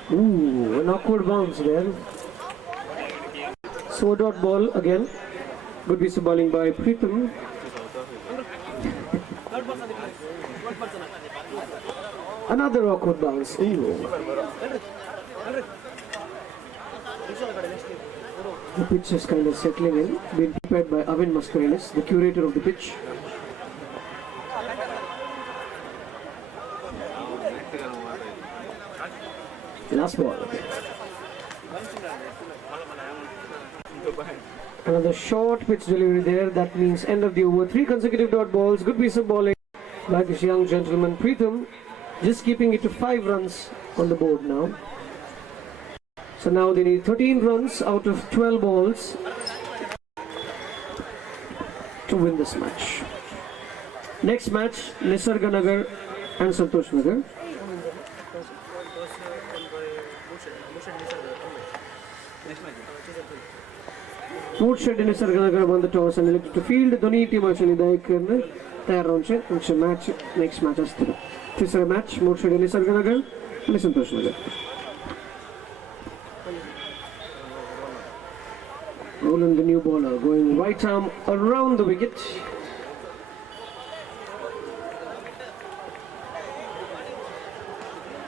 an awkward bounce there. So dot ball again. Good piece of bowling by Preetham. Another awkward bounce. Ooh. The pitch is kind of settling in. Being prepared by Avin Mascarelis, the curator of the pitch. Last ball. Another short pitch delivery there. That means end of the over. 3 consecutive dot balls. Good piece of bowling by this young gentleman Preetham. Just keeping it to 5 runs on the board now. So now they need 13 runs out of 12 balls to win this match. Next match, Nisarganagar and Santosh Nagar. Woodshed in Nisarganagar won the toss and elected to field. Dhoni team actually तैयार रहन्छ match next match अस्ति तीसरा match Woodshed in Nisarganagar and Santosh Nagar. Roland, the new bowler, going right arm around the wicket.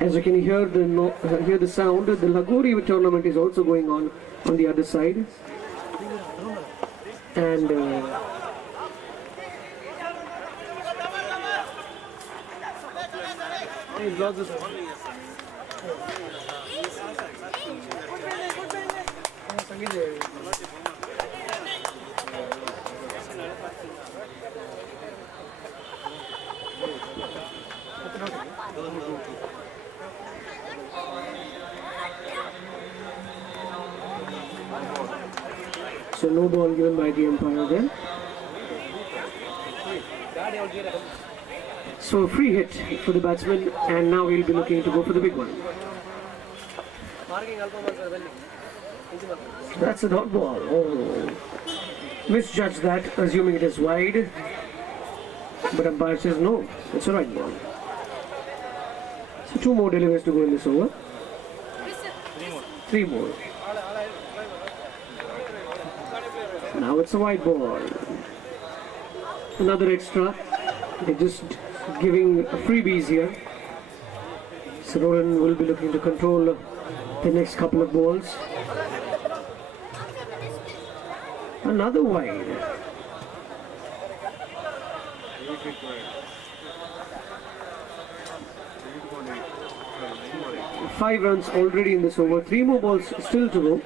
As you can hear the sound, the Lagori tournament is also going on the other side. And So no ball given by the umpire there. So free hit for the batsman, and now he'll be looking to go for the big one. That's a dot ball. Oh, misjudged that, assuming it is wide. But umpire says no, it's a right ball. So 2 more deliveries to go in this over. 3 more. Now it's a wide ball. Another extra. They're just giving freebies here. So Rohan will be looking to control the next couple of balls. Another wide. Five runs already in this over. 3 more balls still to go.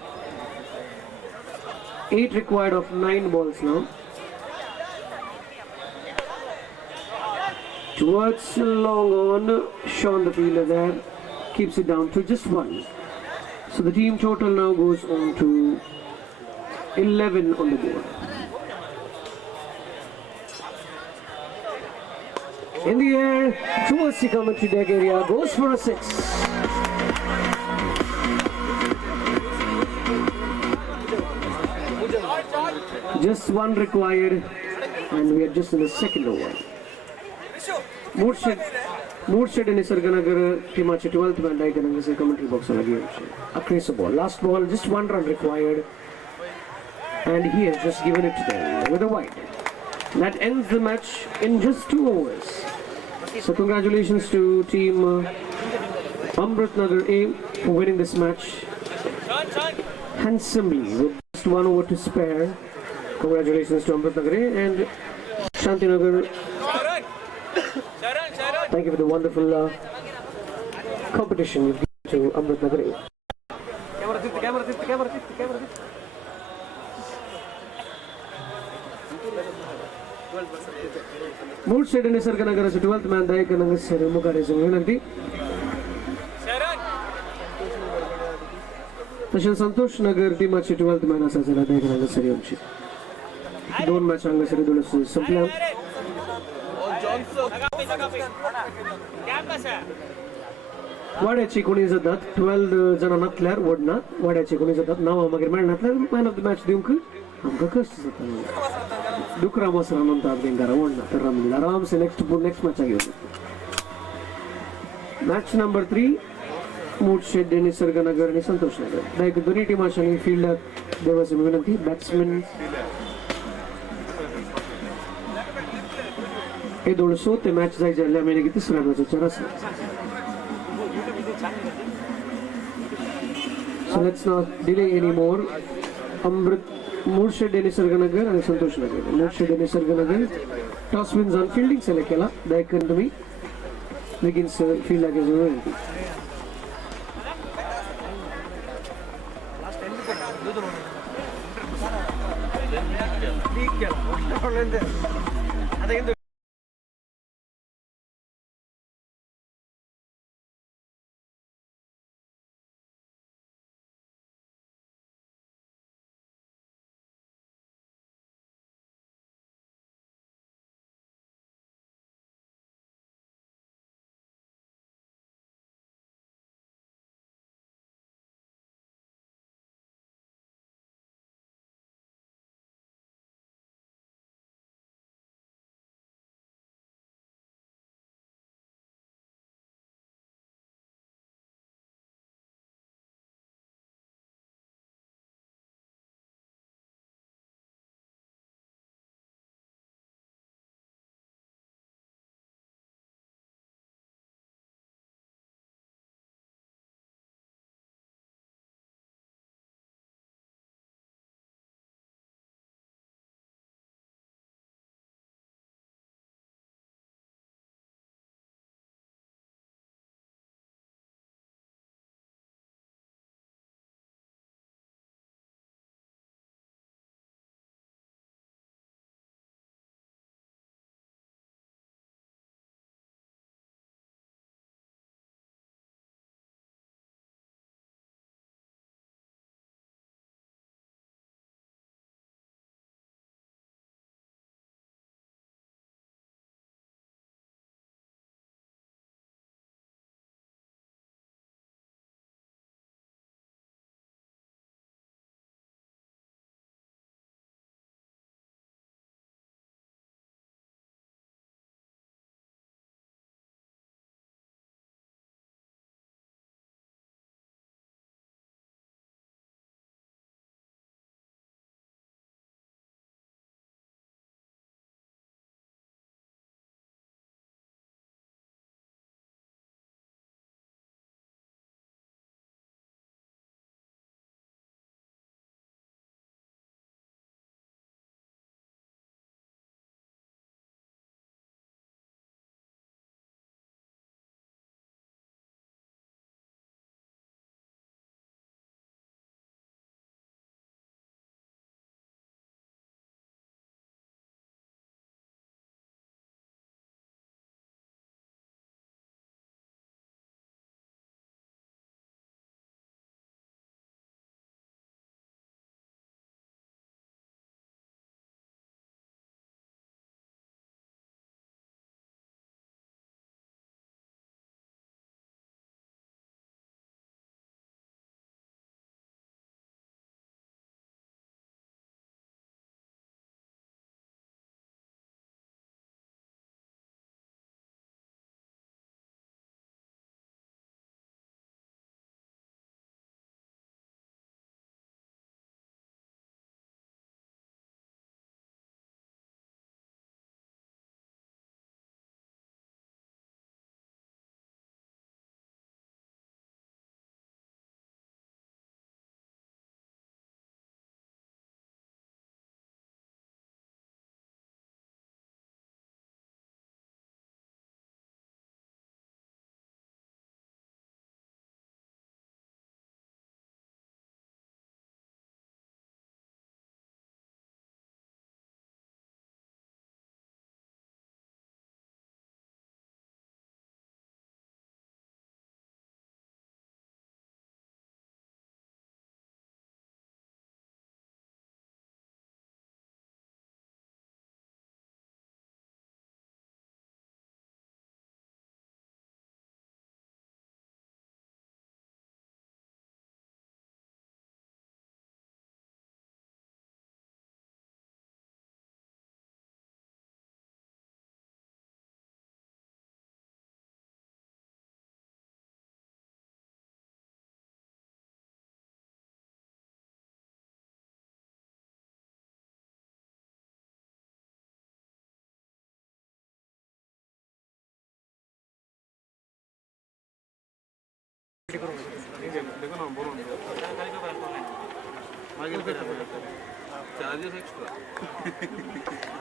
8 required of 9 balls now. Towards long on. Sean the fielder there keeps it down to just 1. So the team total now goes on to 11 on the board. In the air, towards the commentary deck area, goes for a 6. Just 1 required, and we are just in the second over. Moorshed and Nisarganagar teamache 12th man like and this commentary box on again. A ball. Last ball, just 1 run required, and he has just given it to them with a wide. That ends the match in just 2 overs. So congratulations to team Amritnagar A for winning this match handsomely with just 1 over to spare. Congratulations to Amritnagar A and Shantinagar. Thank you for the wonderful competition you've given to Amritnagar A. Moorshed and Nisarganagar as a 12th man Dayakananga Sari Mukare Winanti. Tashil Santosh Nagar teamache 12th man as a Dayakananga Sari Unchi. Don't match Anga Sari Dulus Samplam. Wadachi Kuni Zadat, 12 Jana Natler, Wodna, Wadachi Kuni Zadat, now Amagirman Natler, man of the match Dunkel. Amkakas Dukramos Ramanta Bengaravon, Aram se next match again. Match number 3, Moorshed Nisarganagar and Santosh Nagar. Like Doni Timashani fielder, there was a Vinanti, batsman. Also, the match size is very So let's not delay anymore. Moorshed Nisarganagar and Santosh Nagar. Moorshed Nisarganagar toss wins on fielding. Selekela Daikon to me begins field like as well. I think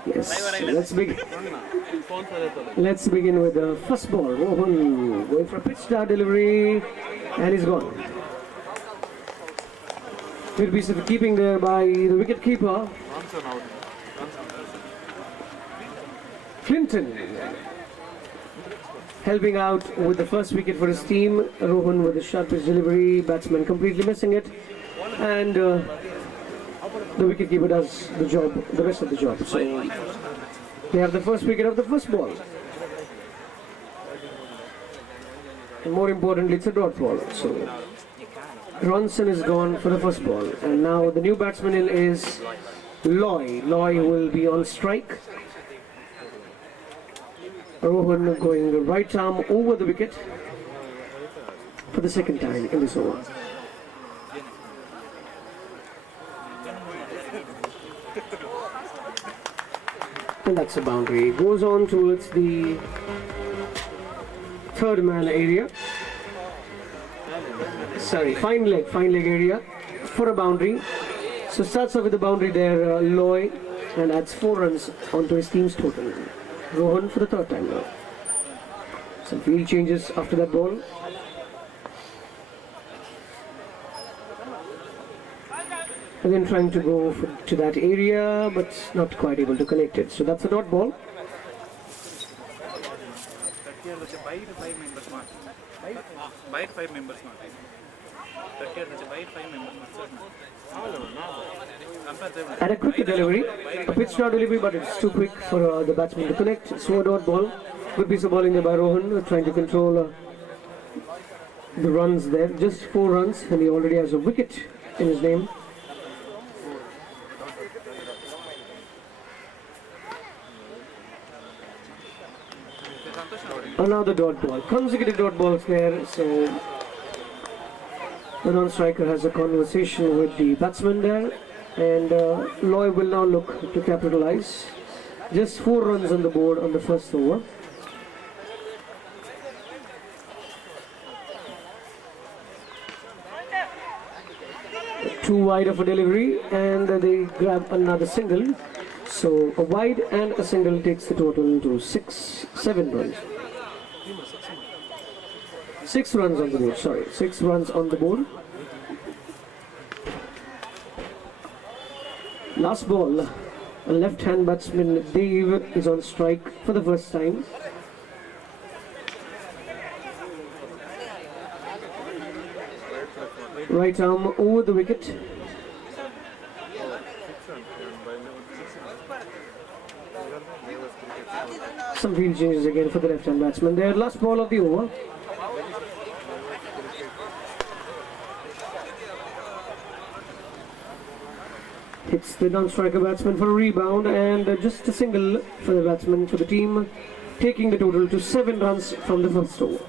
Yes, let's begin with the first ball. Rohan going for a pitch start delivery, and he's gone. Good piece of keeping there by the wicket keeper. Clinton helping out with the first wicket for his team. Rohan with the sharpest delivery, batsman completely missing it, and the wicket keeper does the job, the rest of the job. So they have the first wicket of the first ball. And more importantly, it's a dot ball. So Ronson is gone for the first ball, and now the new batsman in is Loy. Loy will be on strike. Rohan going right arm over the wicket for the second time in this over. And that's a boundary. Goes on towards the third man area. Sorry, fine leg area for a boundary. So starts off with the boundary there, Loy, and adds 4 runs onto his team's total. Rohan for the third time now. Some field changes after that ball. Again trying to go to that area, but not quite able to connect it. So that's a dot ball. And a quick delivery, a pitch start delivery, but it's too quick for the batsman to connect. So a dot ball. Good piece of bowling there by Rohan, trying to control the runs there. Just 4 runs, and he already has a wicket in his name. Another dot ball, consecutive dot balls there. So the non-striker has a conversation with the batsman there, and Loy will now look to capitalize. Just 4 runs on the board on the first over. Too wide of a delivery, and they grab another single. So a wide and a single takes the total to 7 runs. 6 runs on the board, sorry. 6 runs on the board. Last ball, a left-hand batsman, Dave, is on strike for the first time. Right arm over the wicket. Some field changes again for the left-hand batsman. Their last ball of the over. Hits the non-striker batsman for a rebound, and just a single for the batsman for the team, taking the total to 7 runs from the first over.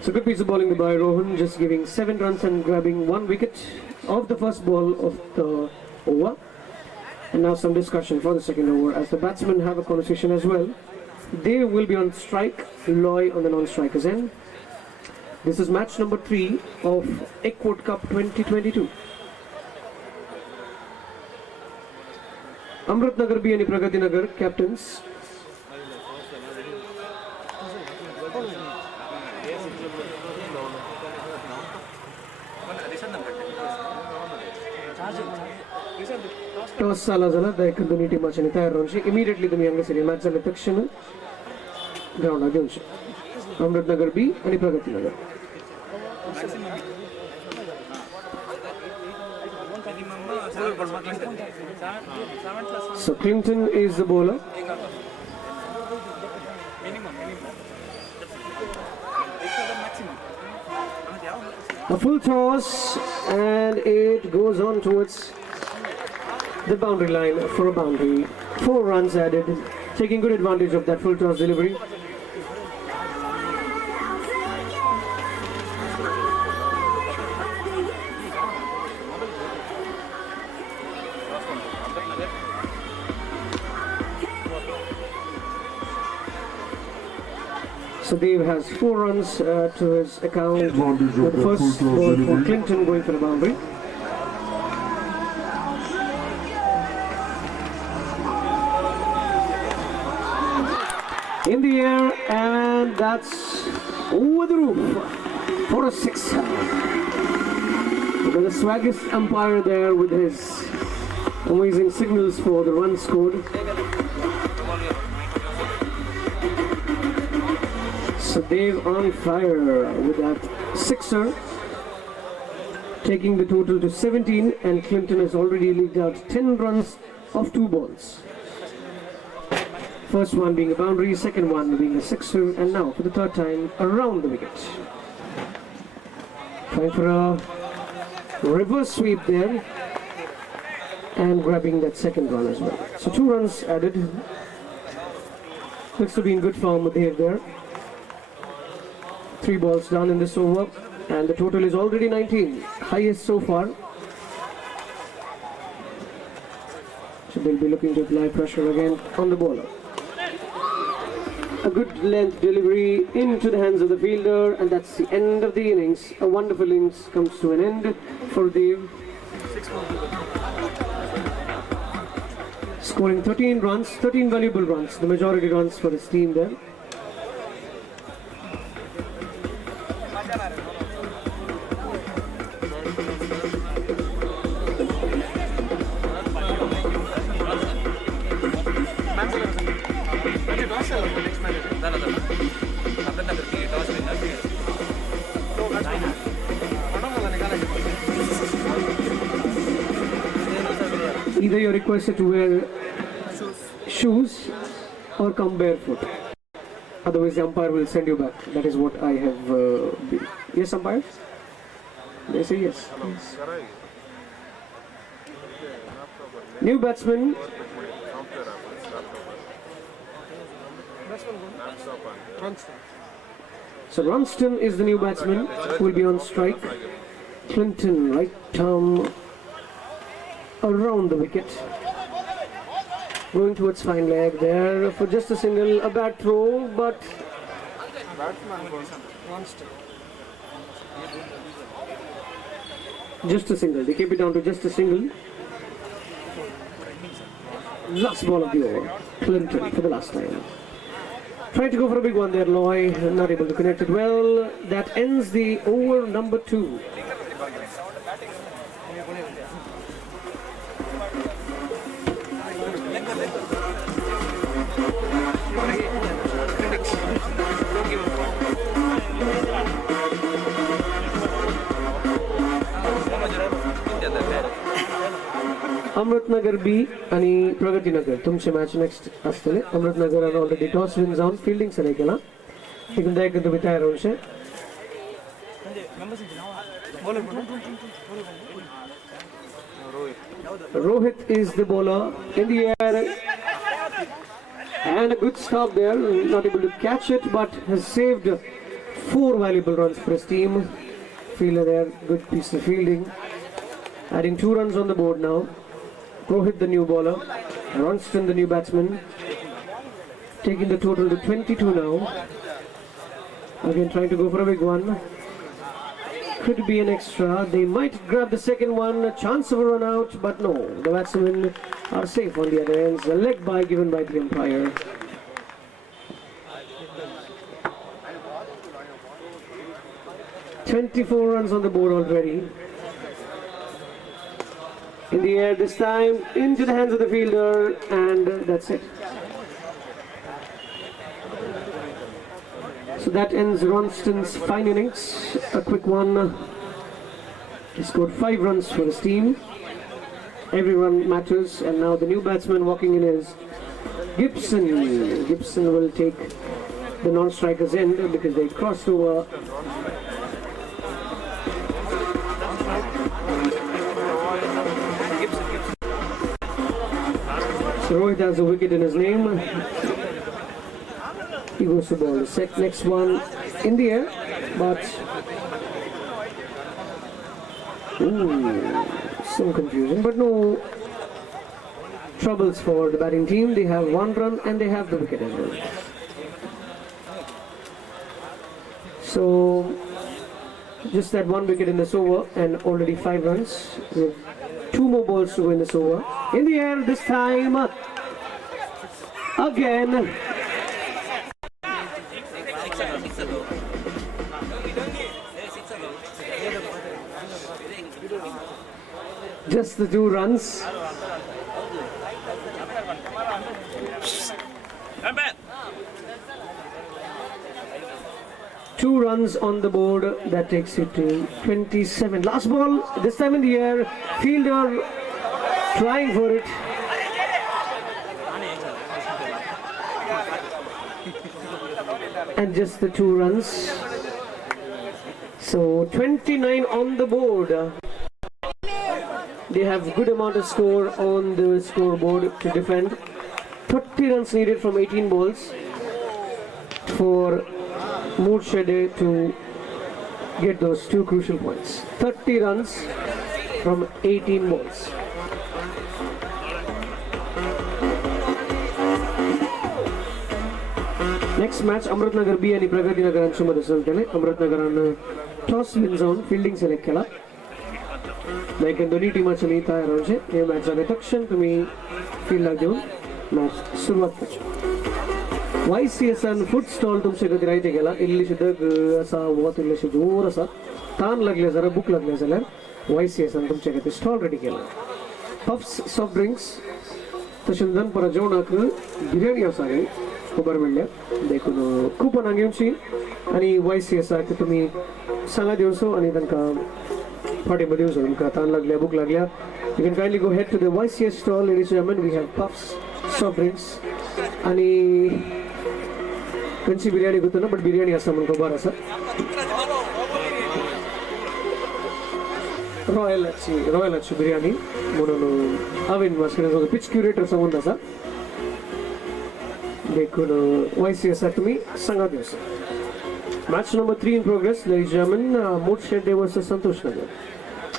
So good piece of bowling by Rohan, just giving 7 runs and grabbing 1 wicket of the first ball of the over. And now some discussion for the second over, as the batsmen have a conversation as well. They will be on strike, Loy on the non-striker's end. This is match number 3 of Ekvat Cup 2022. Amritnagar B and Pragati Nagar captains. Toss Salazala, the community match in the immediately the youngest area match and the ground against Amritnagar B and Pragati Nagar. So Clinton is the bowler. A full toss, and it goes on towards the boundary line for a boundary. 4 runs added, taking good advantage of that full toss delivery. So Dave has 4 runs to his account, with the first ball for Clinton going for a boundary. In the air, and that's over the roof for a 6. The swaggiest umpire there with his amazing signals for the run scored. So Dave on fire with that 6er, taking the total to 17, and Clinton has already leaked out 10 runs of 2 balls. First one being a boundary, second one being a 6er, and now for the third time around the wicket. Trying for a reverse sweep there and grabbing that second run as well. So 2 runs added. Looks to be in good form with Dave there. 3 balls done in this over, and the total is already 19, highest so far. So they'll be looking to apply pressure again on the bowler. A good length delivery into the hands of the fielder, and that's the end of the innings. A wonderful innings comes to an end for Dave. Scoring 13 runs, 13 valuable runs, the majority runs for his team there. Either you're requested to wear shoes or come barefoot. Otherwise the umpire will send you back. That is what I have been. Yes, umpire? They say yes. Yes. New batsman. So Ronston is the new batsman who will be on strike. Clinton, right arm around the wicket. Going towards fine leg there for just a single, a bad throw, but just a single. They keep it down to just a single. Last ball of the over. Clinton for the last time. Trying to go for a big one there, Loy. Not able to connect it well. That ends the over number 2. Amritnagar B and Pragati Nagar. Tumche match next astale. Amritnagar are already toss wins on fielding selekela. You can take the retire also. Rohit is the bowler in the air, and a good stop there. Not able to catch it, but has saved 4 valuable runs for his team. Fielder there, good piece of fielding. Adding 2 runs on the board now. Rohit the new bowler, Ronston the new batsman, taking the total to 22 now. Again trying to go for a big one. Could be an extra. They might grab the second one. A chance of a run out, but no. The batsmen are safe on the other ends. A leg bye given by the umpire. "24 runs on the board already. In the air this time, into the hands of the fielder, and that's it. So that ends Ronston's fine innings. A quick one. He scored 5 runs for his team. Every run matters, and now the new batsman walking in is Gibson. Gibson will take the non-strikers end because they crossed over. So Rohit has a wicket in his name. He goes to ball. The next one in the air, but some confusion, but no troubles for the batting team. They have 1 run and they have the wicket as well. So just that one wicket in this over and already 5 runs. We have 2 more balls to go in this over. In the air this time. Again. Just the 2 runs. Two runs on the board, that takes it to 27. Last ball, this time in the air, fielder trying for it. And just the 2 runs. So 29 on the board. They have good amount of score on the scoreboard to defend. 30 runs needed from 18 balls for Moorshede to get those 2 crucial points. 30 runs from 18 balls. Next match, Amritnagar B and Pragati Nagar and Sumadasantele. Amritnagar and toss win zone, fielding select kela. Like in the team match चली था around से ये match आगे तक शन तुम्ही field लग जाऊँ match शुरुआत कर YCSN foot stall तुमसे कधी राइट गेला इल्ली शुद्ध असा बहुत इल्ली शुद्ध जोर असा तान लगले जरा बुक लगले जरा YCSN तुमचे कधी stall ready गेला puffs soft drinks तशुंदन पर जोना कर बिर्याणी असागे खबर मिळल्या देखून कूपन आंगेवची आणि YCSN के तुम्ही सांगा दिवसो आणि तनका party videos or Katan Laglia, book Laglia. You can kindly go ahead to the YCS stall, ladies and gentlemen. We have puffs, soft drinks, and Kunchi biryani gutana, but biryani has someone Kobarasa. Royal Achi biryani. Mono Avin was the pitch curator, someone does. They could YCS to me, Sangadiosa. Match number 3 in progress, ladies and gentlemen. Moorshede versus Santosh Nagar.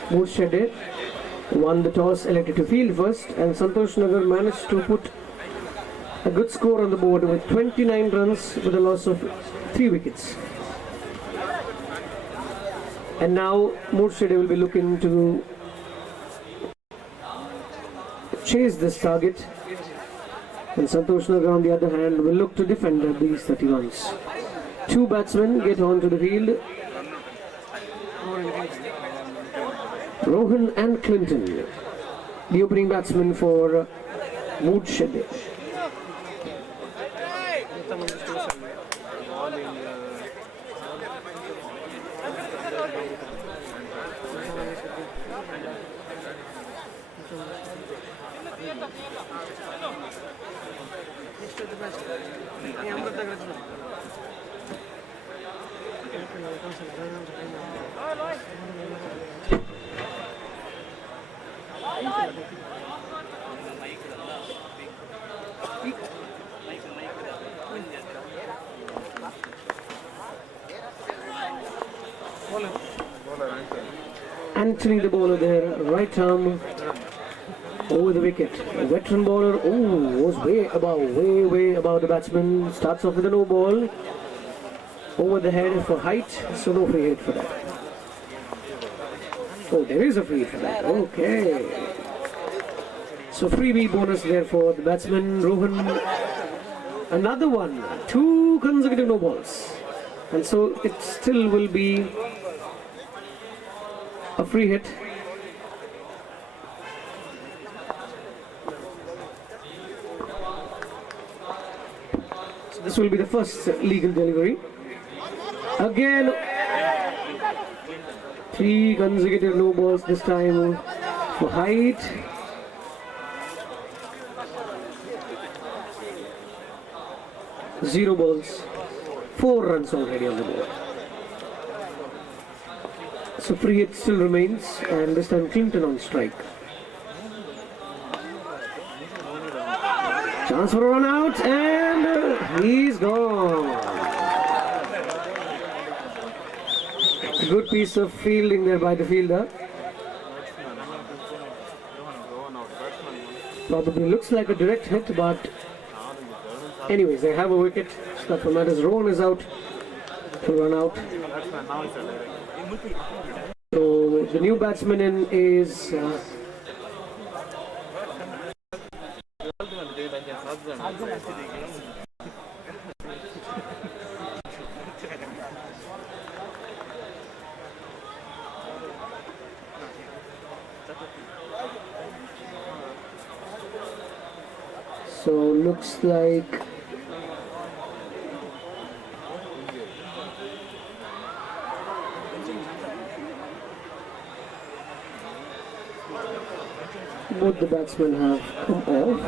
Moorshede won the toss, elected to field first, and Santosh Nagar managed to put a good score on the board with 29 runs with a loss of 3 wickets. And now Moorshede will be looking to chase this target, and Santosh Nagar on the other hand will look to defend these 30 runs. 2 batsmen get onto the field. Rohan and Clinton, the opening batsman for Moorshede. Anthony the bowler there, right arm over the wicket. A veteran bowler, was way above the batsman. Starts off with a no ball. Over the head for height, so no free hit for that. Oh, there is a free hit for that. Okay. So freebie bonus there for the batsman, Rohan. Another one. 2 consecutive no balls. And so it still will be a free hit. So this will be the first legal delivery. Again, 3 consecutive no balls this time for height. Zero balls, 4 runs already on the board. So free hit still remains, and this time Clinton on strike. Chance for a run out, and he's gone. Good piece of fielding there by the fielder. Probably looks like a direct hit, but anyways, they have a wicket. Stuff matters. Rohan is out. to run out. So the new batsman in is so looks like both the batsmen have come off.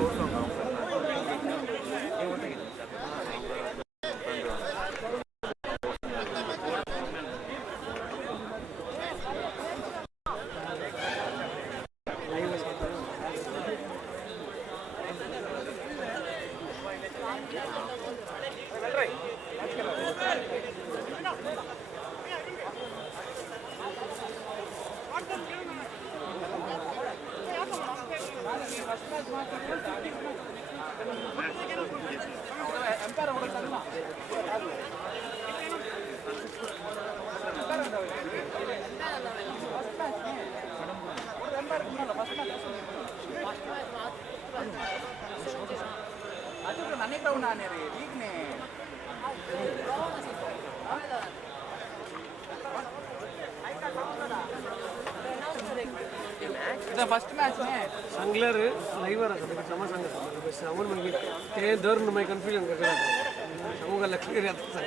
First match में संगलर liver आता है समझ संग बस अमन में ते दर न मैं कंफ्यूजन कर रहा था समूह का क्लियर आता है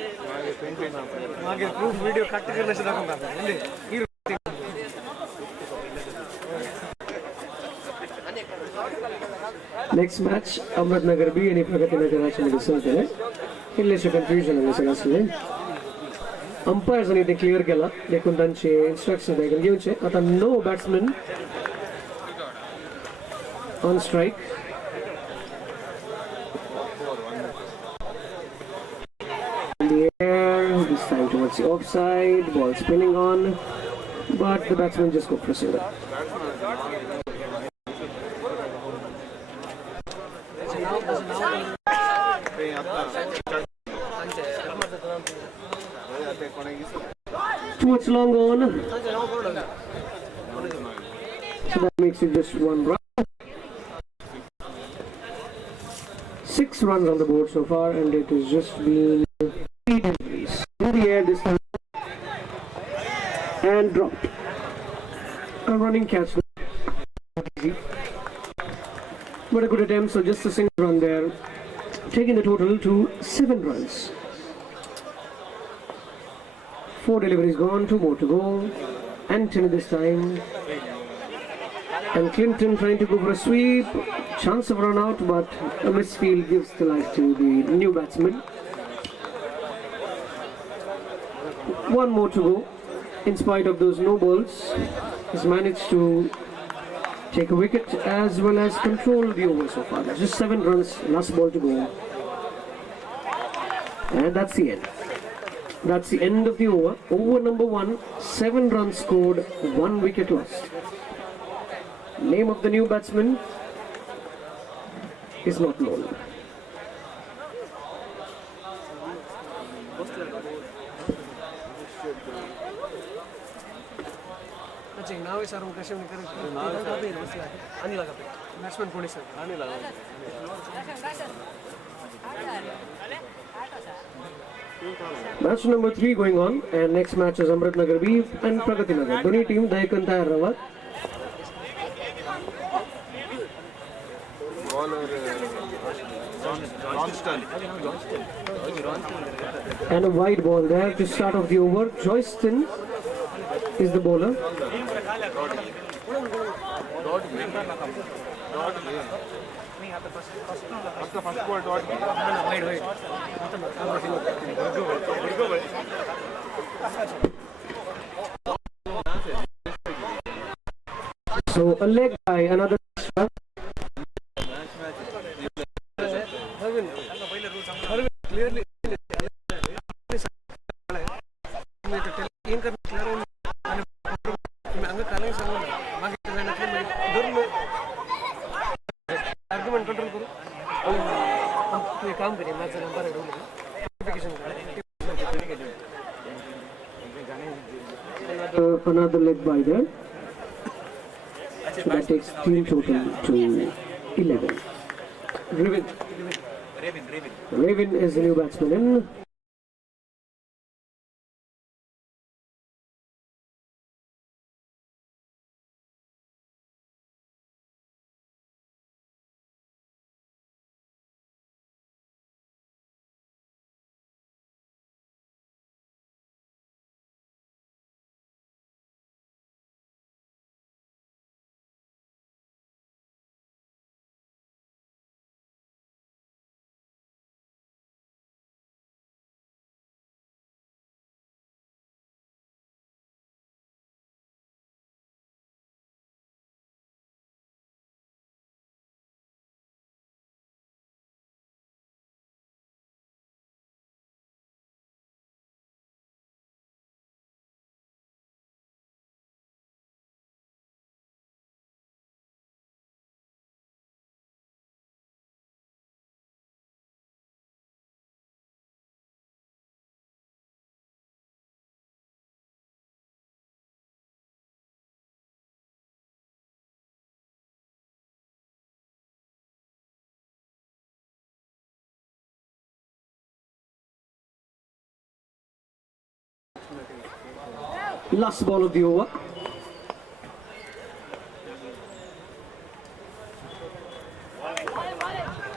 आगे प्रूफ वीडियो कट करने से रखूंगा नहीं next match Ahmednagar B and Ekvat Cup result है इल्लेशे confusion आहे सगळ्यासले umpires आणि ते क्लियर केला देखून त्यांचे instructions आहे घेऊचे आता no batsman on strike. In the air, this time towards the offside, ball spinning on, but the batsman just go for a single. Too much long on, so that makes it just one run. 6 runs on the board so far, and it has just been 3 deliveries in the air this time and dropped. A running catch, easy, but a good attempt. So just a single run there, taking the total to 7 runs. 4 deliveries gone, 2 more to go. Anthony this time. And Clinton trying to go for a sweep, chance of run out, but a misfield gives the life to the new batsman. 1 more to go. In spite of those no balls, he's managed to take a wicket as well as control the over so far. Just 7 runs, last ball to go. And that's the end. That's the end of the over. Over number 1, 7 runs scored, 1 wicket lost. Name of the new batsman is not known. अच्छा नाव है sir कैसे नहीं करे नाव का पे बस आने लगा पे बैट्समैन कौन है सर आने लगा Match number 3 going on, and next match is Ahmednagar B and Pragati Nagar. Doni team Ekvat Cup. And a wide ball there to start off the over. Joyston is the bowler. So a leg by another shot. Clearly argument control करो ये काम करिए match number है another leg by there. So that takes team total to 11. Raven is the new batsman in. Last ball of the over.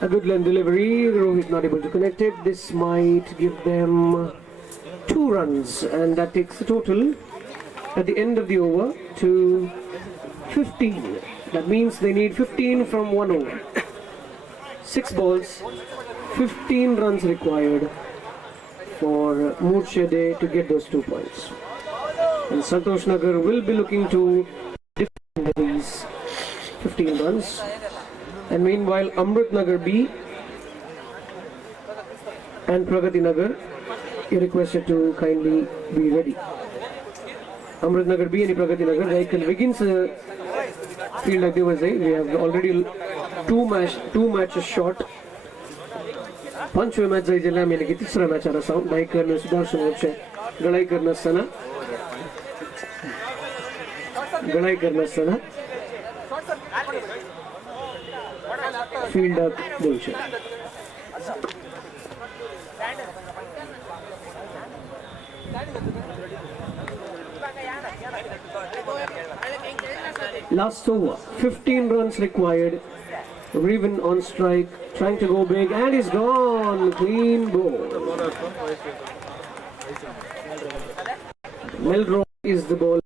A good length delivery. Rohit not able to connect it. This might give them 2 runs, and that takes the total at the end of the over to 15. That means they need 15 from 1 over. 6 balls, 15 runs required for Murshide to get those 2 points. And Santosh Nagar will be looking to defend these 15 runs. And meanwhile, Amrit Nagar B and Pragati Nagar are requested to kindly be ready. Amrit Nagar B and Pragati Nagar, they can begin field activity. We have already two matches short. Panchwe match जायजेला मैंने की तीसरा match आ रहा हूँ. Die करने सुधारसन होचे, गलाई करना सना. Field up Dolce. Last over, 15 runs required. Raven on strike, trying to go big, and he's gone. Clean ball. Melro is the ball,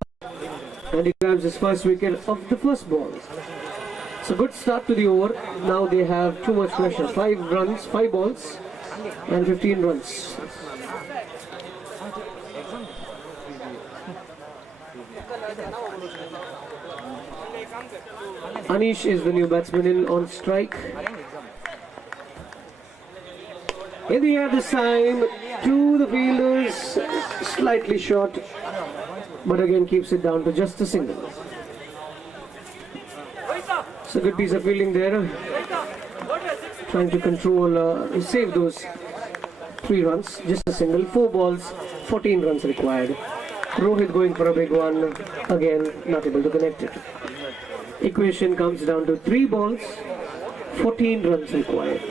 and he grabs his first wicket of the first ball. So good start to the over. Now they have too much pressure. 5 runs, 5 balls, and 15 runs. Anish is the new batsman in on strike. Here we have the sign to the fielders, slightly short, but again keeps it down to just a single. It's a good piece of fielding there, trying to control, save those 3 runs, just a single. 4 balls, 14 runs required. Rohit going for a big one, again not able to connect it. Equation comes down to 3 balls, 14 runs required.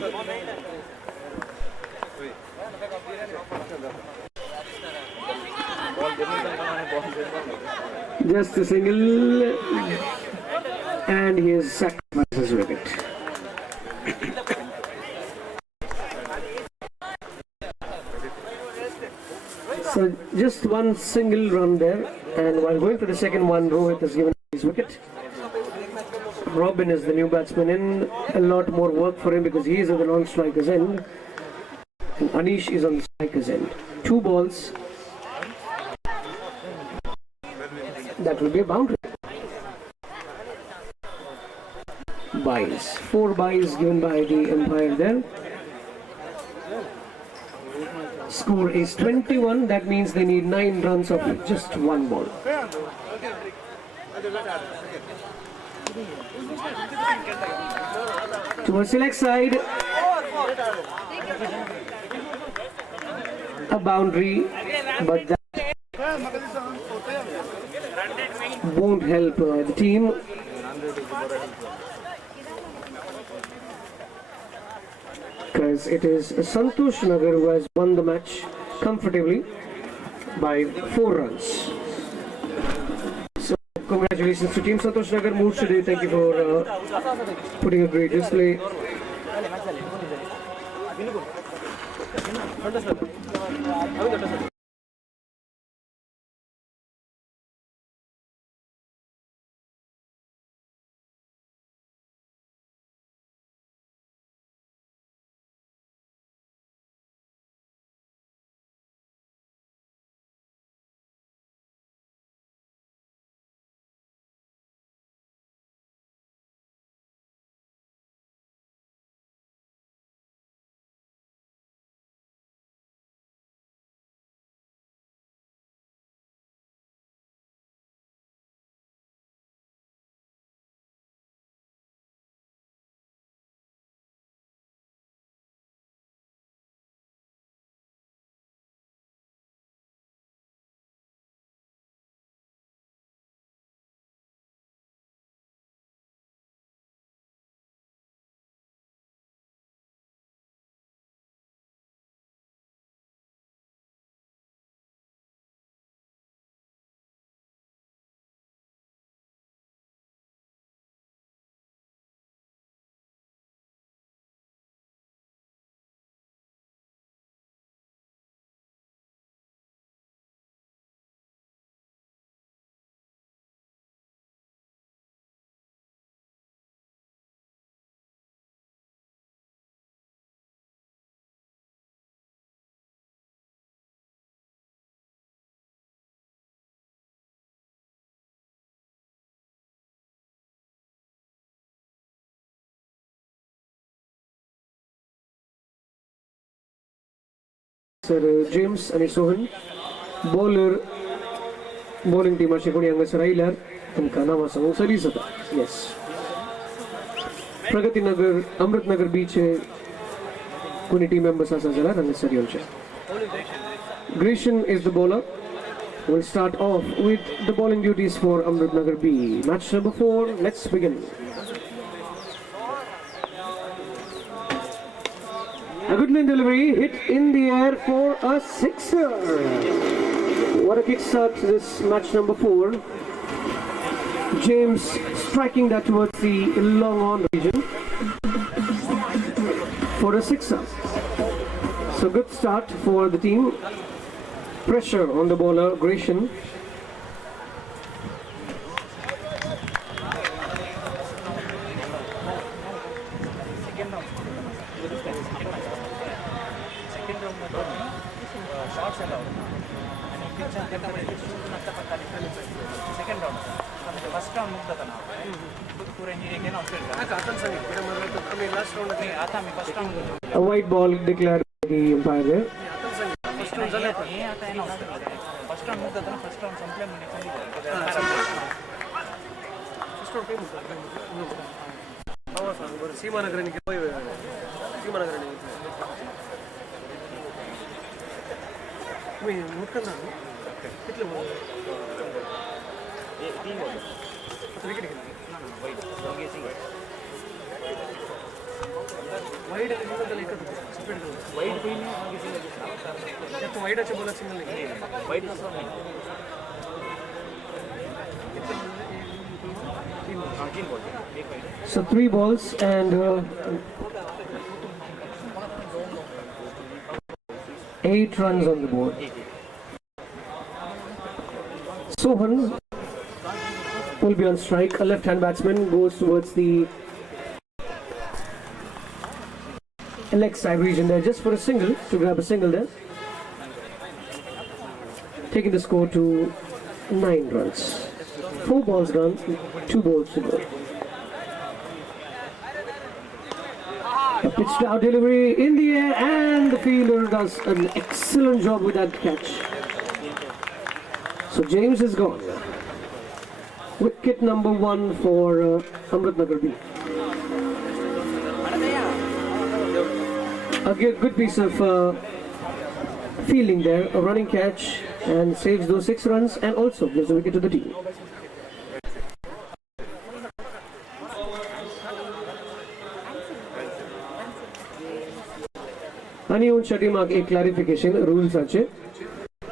Just a single, and he has sacrificed his wicket. So just one single run there, and while going for the second one, Rohit has given his wicket. Robin is the new batsman in. A lot more work for him because he is at the non-striker's end, and Anish is on the striker's end. 2 balls. That will be a boundary. Byes. 4 byes given by the umpire there. Score is 21. That means they need 9 runs of just 1 ball. Towards select side. A boundary, but that won't help the team. Because it is Santosh Nagar who has won the match comfortably by 4 runs. So congratulations to Team Santosh Nagar. Mood today. Thank you for putting a great display. Sir James and Sohan, bowling team Ashikuni Angas Railer and Kanama Sang Sarisata. Yes. Pragati Nagar, Amrit Nagar Beach, Kuni team members Asazala and Saryolcha. Grisham is the bowler. We'll start off with the bowling duties for Amrit Nagar B. Match number 4. Let's begin. A good line delivery, hit in the air for a sixer. What a kickstart to this match number 4. James striking that towards the long on region for a sixer. So good start for the team. Pressure on the bowler, Grisham. A white ball declared by the umpire there. So 3 balls and 8 runs on the board. Sohan will be on strike. A left-hand batsman goes towards the leg side region there just for a single, to grab a single there. Taking the score to 9 runs. 4 balls done, 2 balls to go. A pitch down delivery in the air, and the fielder does an excellent job with that catch. So James is gone. Wicket number 1 for Amrit Nagar B. A good piece of fielding there, a running catch, and saves those 6 runs and also gives the wicket to the team. आणि येऊनसाठी म्हाका एक clarification रुल्साचे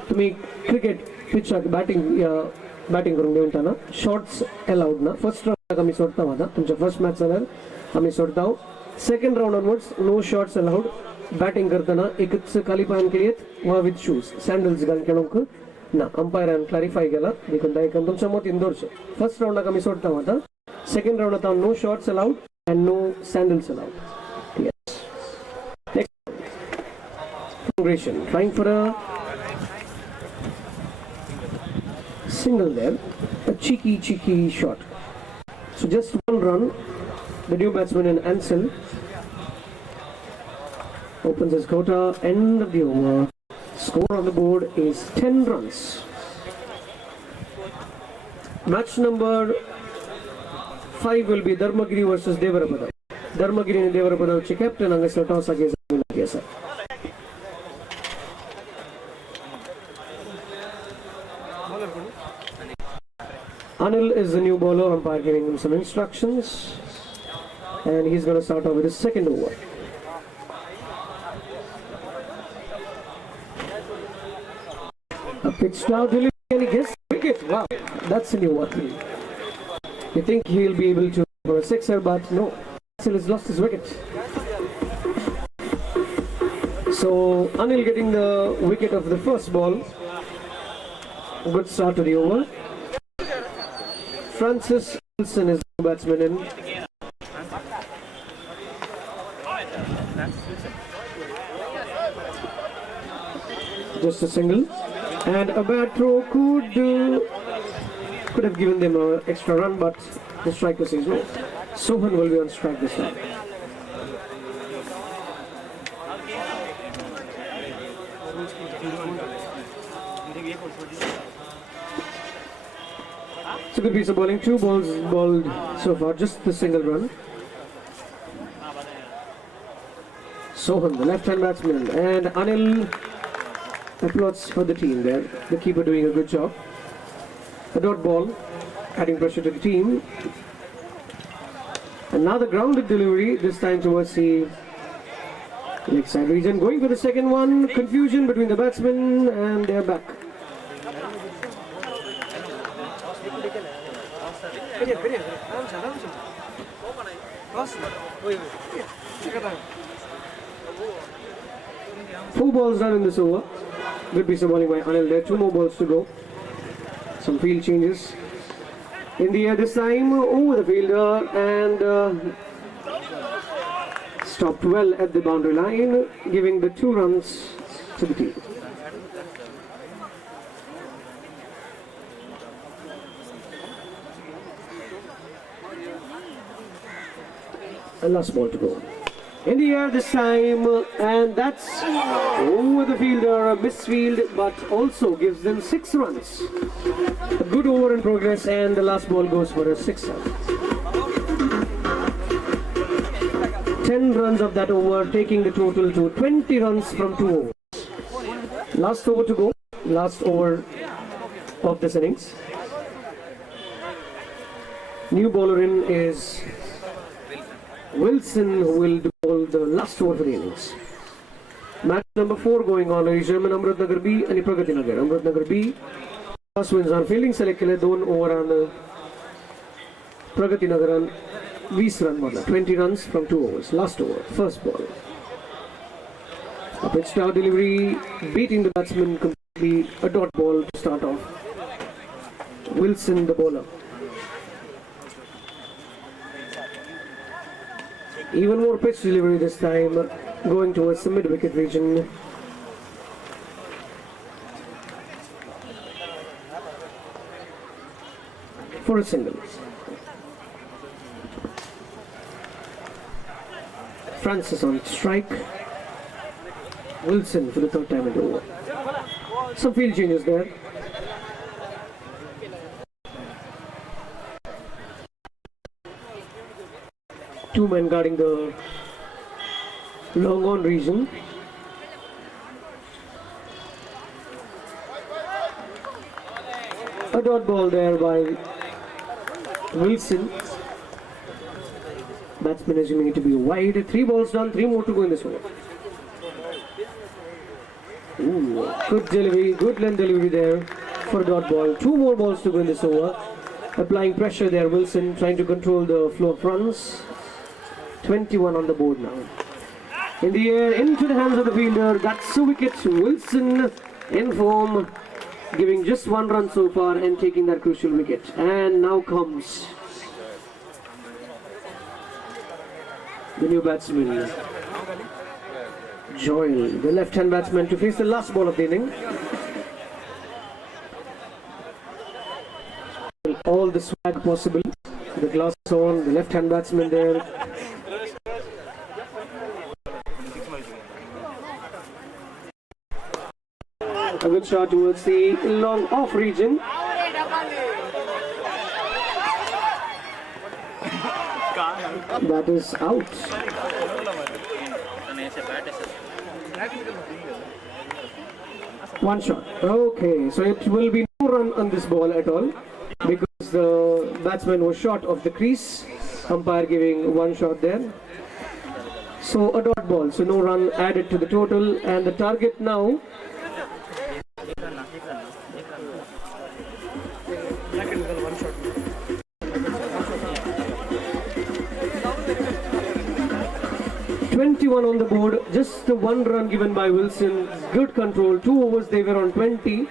तुम्ही cricket पिचाक batting करून घेवतना shots allowed ना first राउंडाक आमी सोडटा आतां तुमच्या फर्स्ट मॅच जाल्यार आमी सोडटा second round onwards no shots allowed batting करतना एकच खाली पांयान खेळयत वा विथ शूज सॅन्डल्स घालून खेळूंक ना अंपायरान क्लॅरिफाय केला देखून देखून तुमच्या मतीन दवरचें फर्स्ट राउंडाक आमी सोडटा आतां second round no shots allowed and no sandals allowed. Yes. Next. Trying for a single there. A cheeky shot. So just one run. The new batsman in Ansel opens his quota. End of the over. Score on the board is 10 runs. Match number 5 will be Dharmagiri versus Devarapada. Dharmagiri and Devarapada captain hangaisar toss against sir. Anil is the new bowler, umpire giving him some instructions, and he's going to start off with his second over. A pitch now delivery, and he gets wicket. Wow, that's a new one. You think he'll be able to for a sixer, but no. Still has lost his wicket. So Anil getting the wicket of the first ball. Good start to the over. Francis Wilson is the batsman in. Just a single. And a bad throw could have given them an extra run, but the striker says no. Sohan will be on strike this time. It's a good piece of bowling. 2 balls bowled so far, just the single run. Sohan, the left-hand batsman, and Anil applauds for the team there. The keeper doing a good job. A dot ball, adding pressure to the team. And now the grounded delivery, this time towards the leg side region. Going for the second one, confusion between the batsmen, and they're back. Four balls done in this over. Good piece of bowling by Anil there. 2 more balls to go. Some field changes. In the air this time, over the fielder, and stopped well at the boundary line, giving the 2 runs to the team. And last ball to go. In the air this time, and that's over the fielder, a misfield, but also gives them 6 runs. A good over in progress, and the last ball goes for a 6er. 10 runs of that over, taking the total to 20 runs from 2 overs. Last over to go, last over of this innings. New bowler in is Wilson, who will bowl the last over for the innings. Match number 4 going on is German Amrutnagar B and Pragati Nagar. Amrutnagar B first wins on fielding select केले 2 over on Pragati Nagar on 20 run मारला 20 runs from 2 overs. Last over, first ball. A pitch down delivery, beating the batsman completely. A dot ball to start off. Wilson the bowler. Even more pitch delivery this time, going towards the mid-wicket region. For a single. Francis on strike. Wilson for the 3rd time in the over. Some field changes there. Two men guarding the long on region. A dot ball there by Wilson. Batsman assuming it to be wide. 3 balls done, 3 more to go in this over. Ooh, good delivery, good length delivery there for a dot ball. 2 more balls to go in this over. Applying pressure there, Wilson trying to control the flow of runs. 21 on the board now. In the air, into the hands of the fielder. That's a wicket. Wilson in form, giving just 1 run so far and taking that crucial wicket. And now comes the new batsman, Joyle, the left-hand batsman, to face the last ball of the inning. All the swag possible. The glass on, the left-hand batsman there. A good shot towards the long off region. That is out. One shot. Okay, so it will be no run on this ball at all because the batsman was short of the crease. Umpire giving 1 shot there. So a dot ball, so no run added to the total, and the target now . 21 on the board, just the 1 run given by Wilson. Good control. 2 overs they were on 20,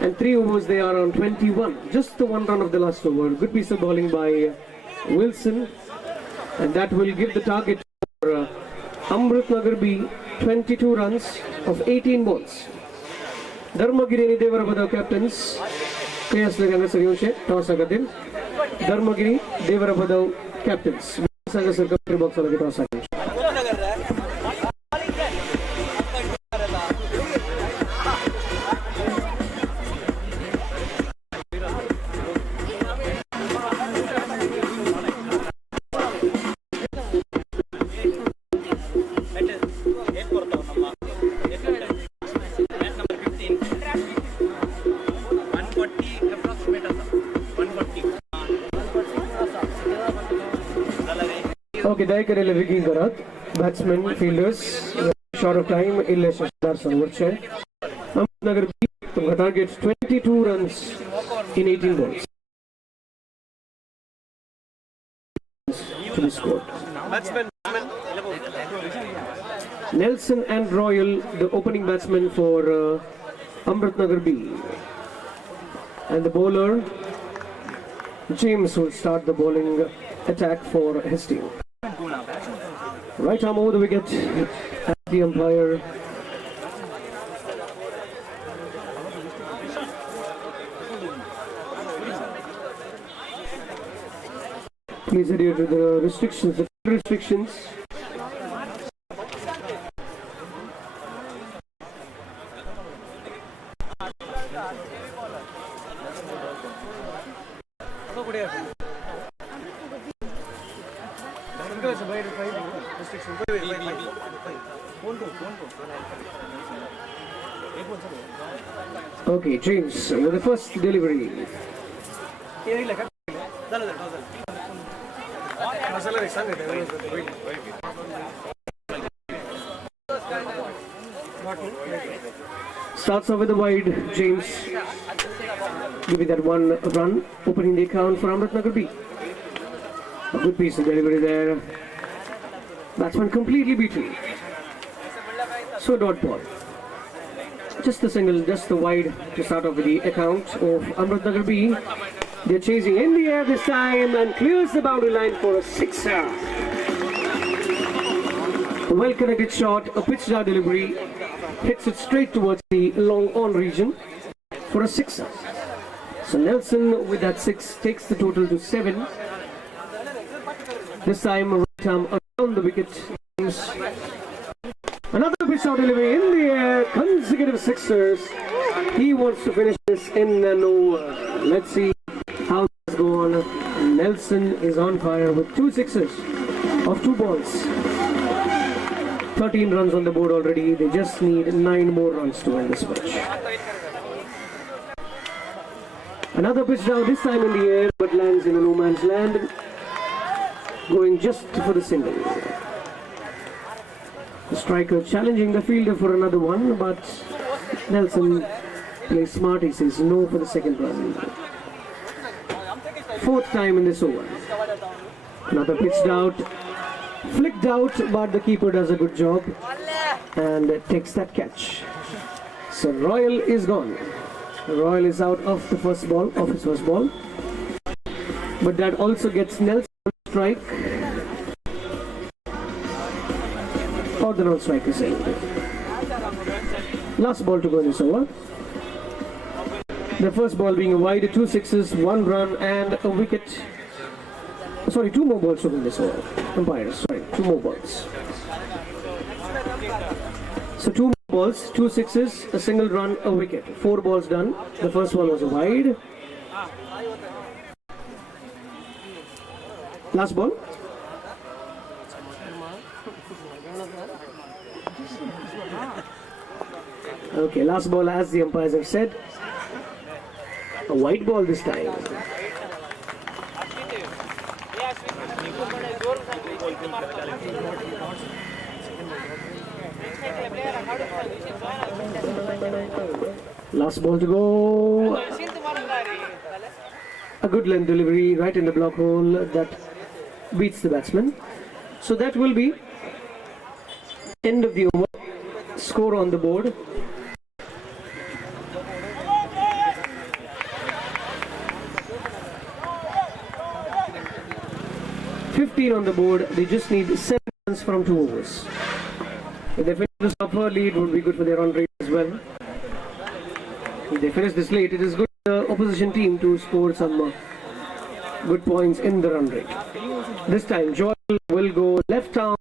and 3 overs they are on 21. Just the 1 run of the last over. Good piece of bowling by Wilson, and that will give the target for Amrutnagar B 22 runs of 18 balls. Dharmagiri Devarabada captains. Toss agatin. Dharmagiri Devarabada captains. Okay, Daikare rigging karat. Batsmen, fielders, short of time, ille shashar sanvarche. Amrutnagar B targets 22 runs in 18 balls to be scored. Nelson and Royal, the opening batsman for Amrutnagar B, and the bowler James will start the bowling attack for his team. Right arm over the wicket at the umpire. Please adhere to the restrictions, the restrictions. Okay, James with the first delivery. Starts off with the wide, James. Give me that 1 run, opening the account for Amrutnagar B. A good piece of delivery there. Batsman completely beaten. So dot ball. Just the single, just the wide to start off with the account of Amrutnagar B. They're chasing in the air this time and clears the boundary line for a 6er. A well connected shot, a pitch down delivery, hits it straight towards the long on region for a 6er. So Nelson with that 6 takes the total to 7. This time right arm around the wicket. Another pitch out delivery in the air, consecutive 6ers. He wants to finish this in an over. Let's see how this goes on. Nelson is on fire with 2 6ers of 2 balls. 13 runs on the board already. They just need 9 more runs to win this match. Another pitch down, this time in the air, but lands in a no man's land. Going just for the single. The striker challenging the fielder for another one, but Nelson plays smart. He says no for the second run. Fourth time in this over. Another pitched out, flicked out, but the keeper does a good job and takes that catch. So Royal is gone. Royal is out of the first ball, of his first ball. But that also gets Nelson on strike. Or the non-strike is saying. Last ball to go in this over. The first ball being a wide, 2 sixes, 1 run and a wicket. Sorry, 2 more balls to go in this over. Umpires, sorry, 2 more balls. So 2 more balls, 2 sixes, a single run, a wicket. 4 balls done. The first one was a wide. Last ball. Okay, last ball as the umpires have said. A white ball this time. Last ball to go. A good length delivery right in the block hole that beats the batsman. So that will be end of the over. Score on the board. On the board. They just need 7 runs from 2 overs. If they finish this up early, it would be good for their run rate as well. If they finish this late, it is good for the opposition team to score some good points in the run rate. This time, Joel will go left arm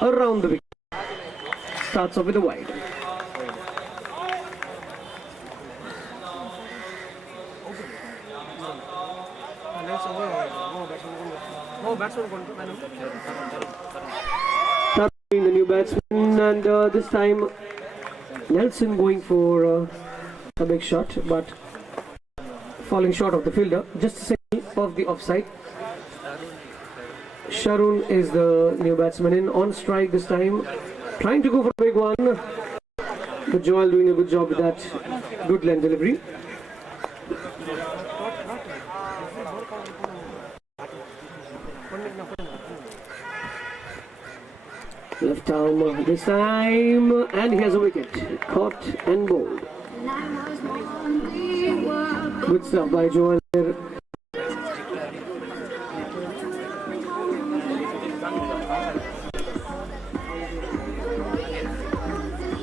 around the wicket. Starts off with a wide. The new batsman, and this time Nelson going for a big shot, but falling short of the fielder, just a second of the offside. Sharon is the new batsman in on strike this time, trying to go for a big one, but Joel doing a good job with that good length delivery. Left arm this time, and he has a wicket. Caught and bowled. Good stuff by Joel there.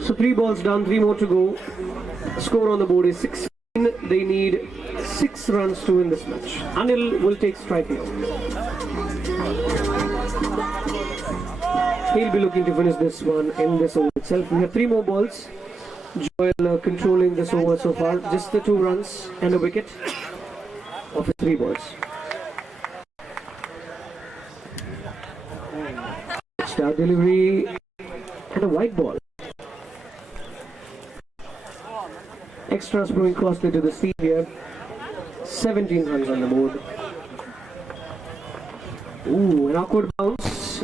So 3 balls down, 3 more to go. Score on the board is 16. They need 6 runs to win this match. Anil will take strike here. He'll be looking to finish this one in this over itself. We have 3 more balls. Joel controlling this over so far. Just the 2 runs and a wicket of his 3 balls. Star delivery and a white ball. Extras proving costly to the seam here. 17 runs on the board. Ooh, an awkward bounce.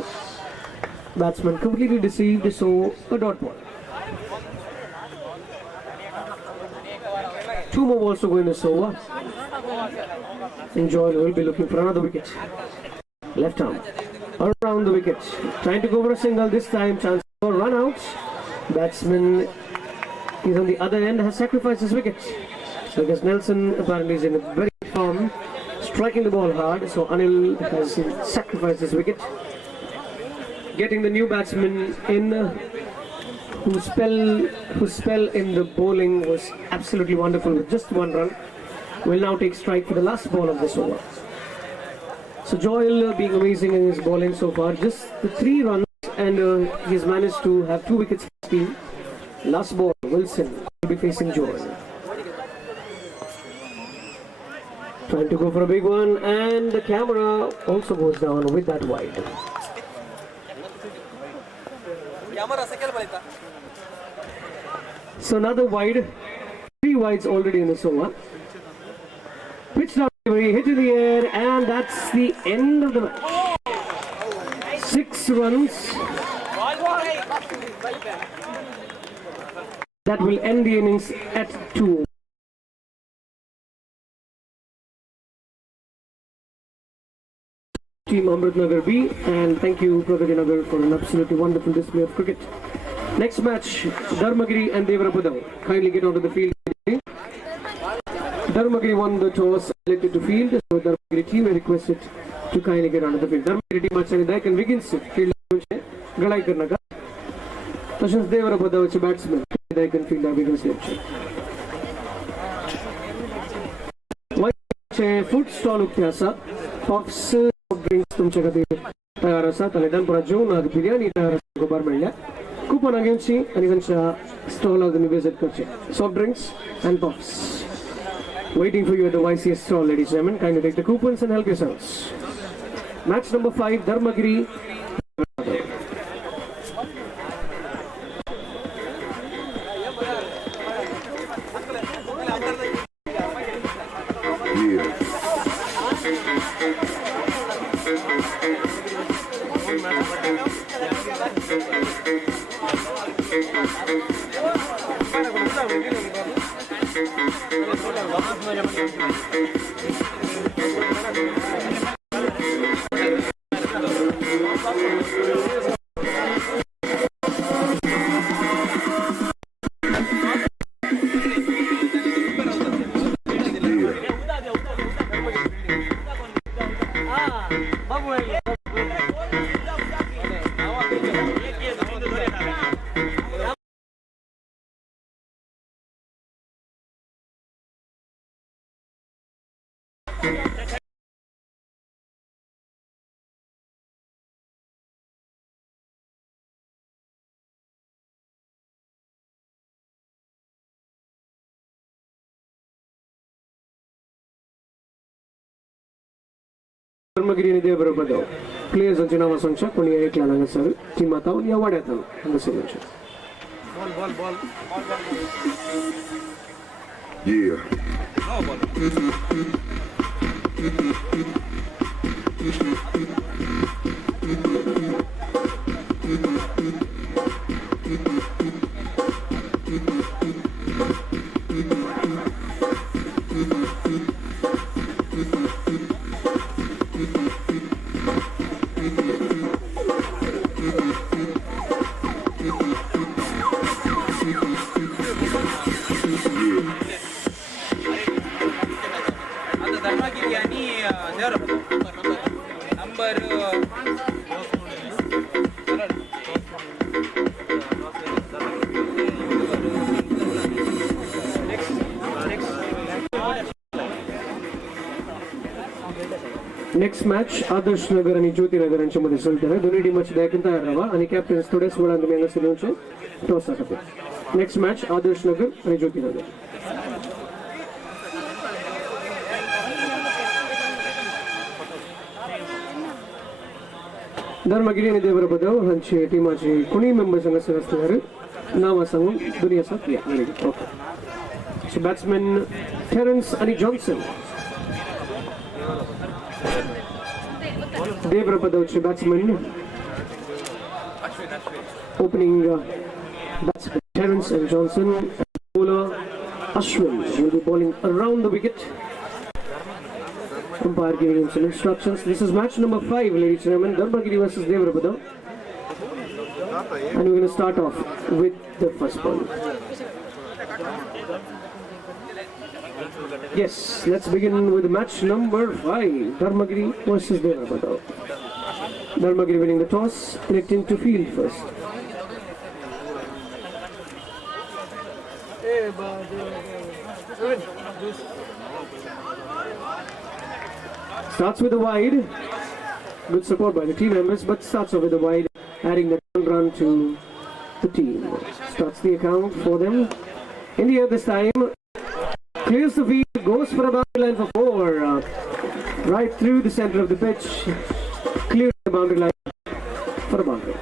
Batsman completely deceived, so a dot ball. 2 more balls to go in this over. And Joel will be looking for another wicket. Left arm around the wicket, trying to go for a single this time. Chance for run out. Batsman is on the other end, has sacrificed his wicket because Nelson apparently is in a very good form, striking the ball hard. So Anil has sacrificed his wicket. Getting the new batsman in, whose spell in the bowling was absolutely wonderful with just 1 run, will now take strike for the last ball of this over. So Joel being amazing in his bowling so far, just the 3 runs, and he has managed to have 2 wickets for his team. Last ball, Wilson will be facing Joel. Trying to go for a big one, and the camera also goes down with that wide. So another wide, 3 wides already in this over. Pitched out delivery, hit in the air, and that's the end of the match. 6 runs. That will end the innings at 2. Team Amritnagar B, and thank you Pragati Nagar for an absolutely wonderful display of cricket. Next match, Dharmagiri and Devarapadam. Kindly get onto the field. Dharmagiri won the toss, elected to field, so Dharmagiri team requested to kindly get onto the field. Dharmagiri team achani daik begins field galai karna ka. Tashans Devarapadam batsman daik field begins. White food stall uktyasa, puffs drinks तुमच्याकडे तयार असतात आणि दनपुरा जेवण बिर्याणी तयार असतात गोबार मेळ्ळ्या coupon घेवची आणि त्यांच्या स्टॉल तुम्ही विजिट करचे soft drinks and puffs waiting for you at the YCS stall, ladies and gentlemen. Kindly take the coupons and help yourselves. Match number 5, Dharmagiri. Dharmagiri and Devarapadam. Players on Chinama Sancha, Konya Eklananga Sir, Timata, Yawadatam, and the signature. Ball. Yeah. Next match, Adarsh Nagar and Jyoti Nagar and Chamadi Sultan. Don't need much back in the Rava and captains today will on the main solution. Toss up. Next match, Adarsh Nagar and Jyoti Nagar. Dharmagiri and Devarapadam and Timachi Kuni members and Sarasthar. Nama Sangun, Dunia Satya. Okay. So batsman Terence and Johnson. Devarapadam batsman. Opening batsman Terence and Johnson. And bowler Ashwin will be bowling around the wicket. Umpire giving him some instructions. This is match number 5, ladies and gentlemen. Dharmagiri versus Devarapadam. And we're going to start off with the first ball. Yes, let's begin with match number 5. Dharmagiri versus Devarapadam. Dharmagiri winning the toss, electing to field first. Starts with a wide. Good support by the team members, but starts off with a wide, adding the run to the team. Starts the account for them. In the air this time. Clears the field, goes for a boundary line for 4. Right through the center of the pitch. Clears the boundary line for a boundary.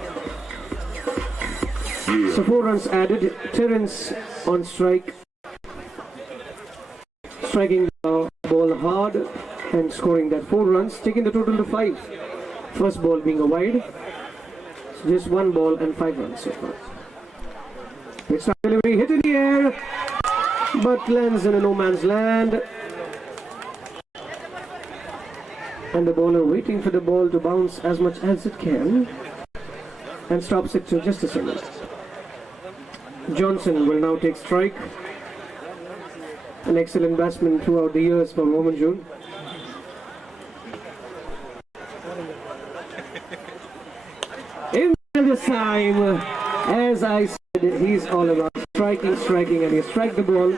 So 4 runs added. Terence on strike. Striking the ball hard and scoring that 4 runs, taking the total to 5. First ball being a wide. So just 1 ball and 5 runs so far. Let's start delivery, hit in the air, but lands in a no man's land. And the bowler waiting for the ball to bounce as much as it can and stops it to just a single. Johnson will now take strike. An excellent batsman throughout the years for Roman June. In this time, as I said, he's all about striking, and he strike the ball.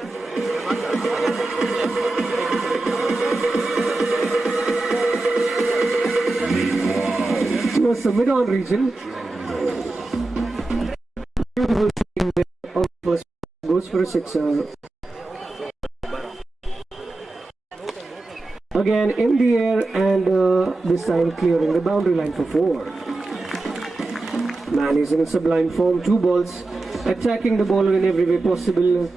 Towards the mid-on region. Beautiful swing there of the first, goes for a sixer. Again in the air, and this time clearing the boundary line for 4. Man is in sublime form, 2 balls, attacking the bowler in every way possible.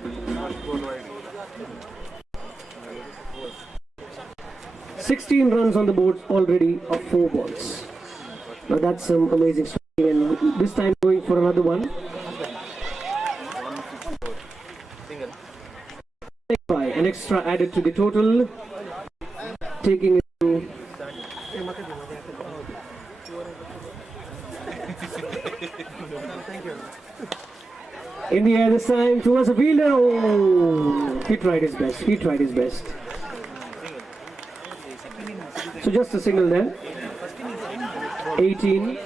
"16 runs on the board already of 4 balls. Now that's some amazing story, and this time going for another one. An extra added to the total, taking it to in the air this time towards the fielder. Oh, he tried his best. So just a single there. 18.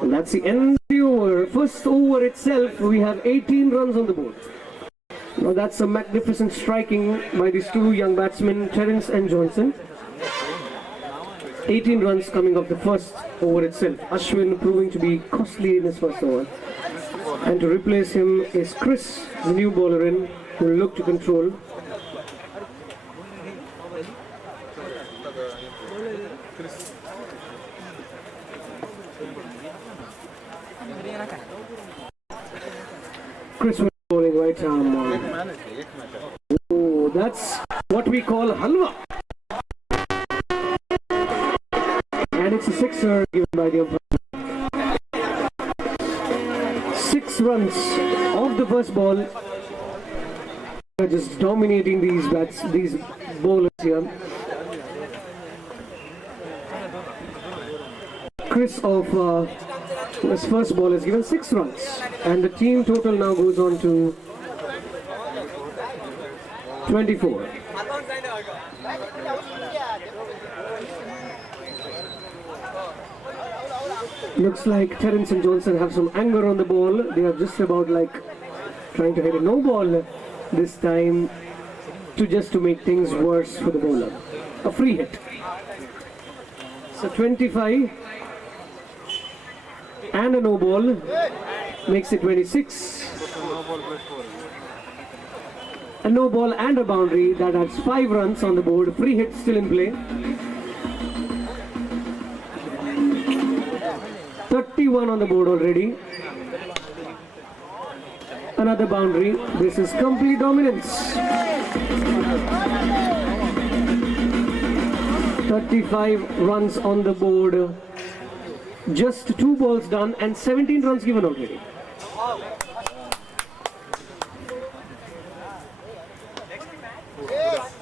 And that's the end of the over. First over itself, we have 18 runs on the board. Now that's a magnificent striking by these 2 young batsmen, Terence and Johnson. 18 runs coming off the first over itself. Ashwin proving to be costly in his first over. And to replace him is Chris, the new bowler in, who will look to control. Chris was bowling right arm. Oh, that's what we call halwa. And it's a sixer given by the umpire. 6 runs off the first ball. They're just dominating these bowlers here. Chris of his first ball has given 6 runs, and the team total now goes on to 24. Looks like Terence and Johnson have some anger on the ball. They are just about like trying to hit a no ball this time to make things worse for the bowler. A free hit. So 25 and a no ball makes it 26. A no ball and a boundary, that adds 5 runs on the board. Free hit still in play. 31 on the board already. Another boundary. This is complete dominance. 35 runs on the board. Just 2 balls done and 17 runs given already.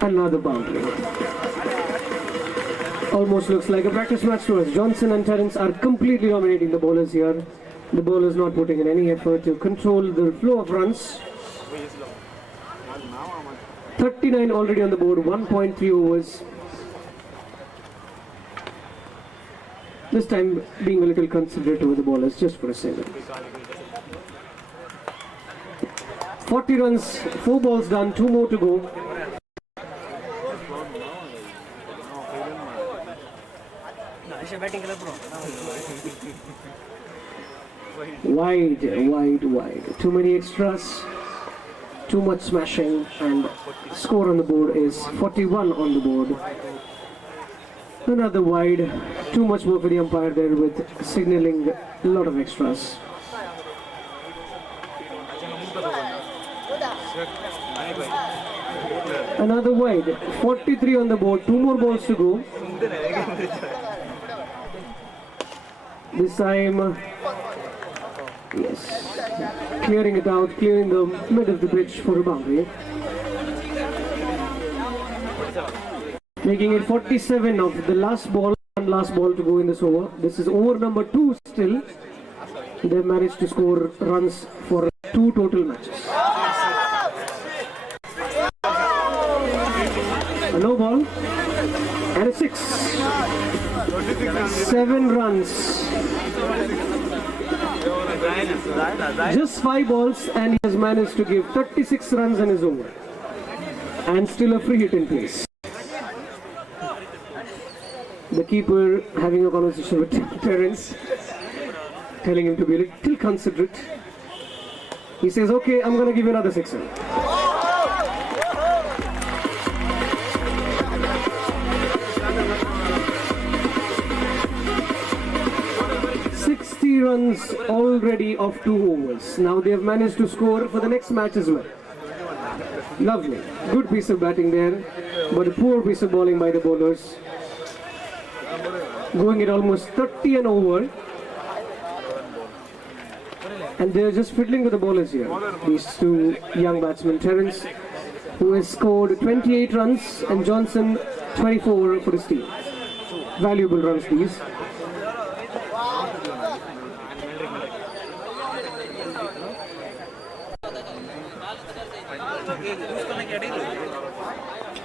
Another boundary. Almost looks like a practice match to us. Johnson and Terence are completely dominating the bowlers here. The bowlers not putting in any effort to control the flow of runs. 39 already on the board, 1.3 overs. This time being a little considerate over the bowlers, just for a second. 40 runs, 4 balls done, 2 more to go. Wide. Too many extras, too much smashing, and score on the board is 41 on the board. Another wide, too much more for the umpire there with signaling a lot of extras. Another wide, 43 on the board, 2 more balls to go. This time Yes. Clearing it out, clearing the mid of the pitch for a boundary. Making it 47 of the last ball, one last ball to go in this over. This is over number 2 still. They've managed to score runs for 2 total matches. A no ball and a 6. 7 runs. Just 5 balls and he has managed to give 36 runs in his over. And still a free hit in place. The keeper having a conversation with Terence, telling him to be a little considerate. He says, okay, I'm going to give you another 6. 60 runs already of 2 overs. Now they have managed to score for the next match as well. Lovely. Good piece of batting there, but a poor piece of bowling by the bowlers. Going at almost 30 and over. And they're just fiddling with the bowlers here. These 2 young batsmen, Terence, who has scored 28 runs, and Johnson 24 for his team. Valuable runs these.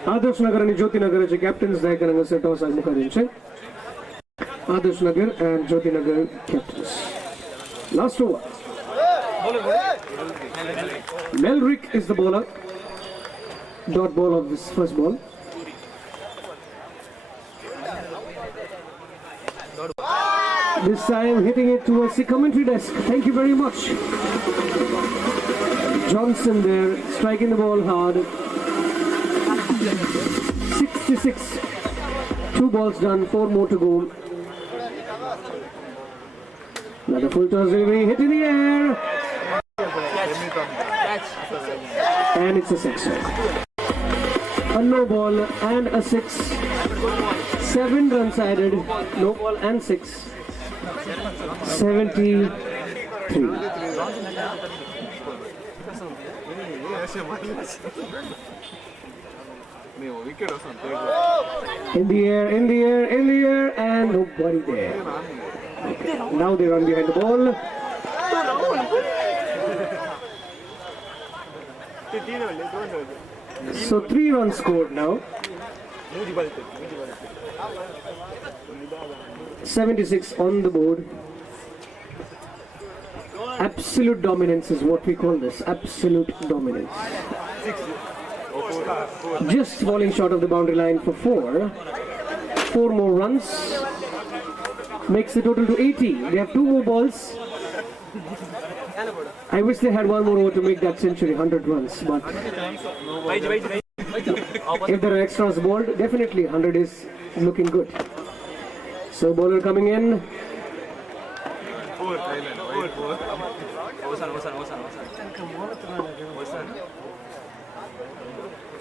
Adarsh Nagar and Jyoti Nagar as captains, they can set toss as Mukharinche. Adarsh Nagar and Jyoti Nagar captains. Last over. Melrick is the bowler. Dot ball of this first ball. This time hitting it towards the commentary desk. Thank you very much. Johnson there, striking the ball hard. 66. 2 balls done, 4 more to go. Another full toss delivery, hit in the air. And it's a 6. A no ball and a 6. 7 runs added, no ball and 6. 73. In the air, in the air, in the air, and nobody there. Okay. Now they run behind the ball. So 3 runs scored now. 76 on the board. Absolute dominance is what we call this. Absolute dominance. Just falling short of the boundary line for 4. 4 more runs. Makes the total to 80. They have 2 more balls. I wish they had 1 more over to make that century, 100 runs. But if there are extras bowled, definitely 100 is looking good. So bowler coming in.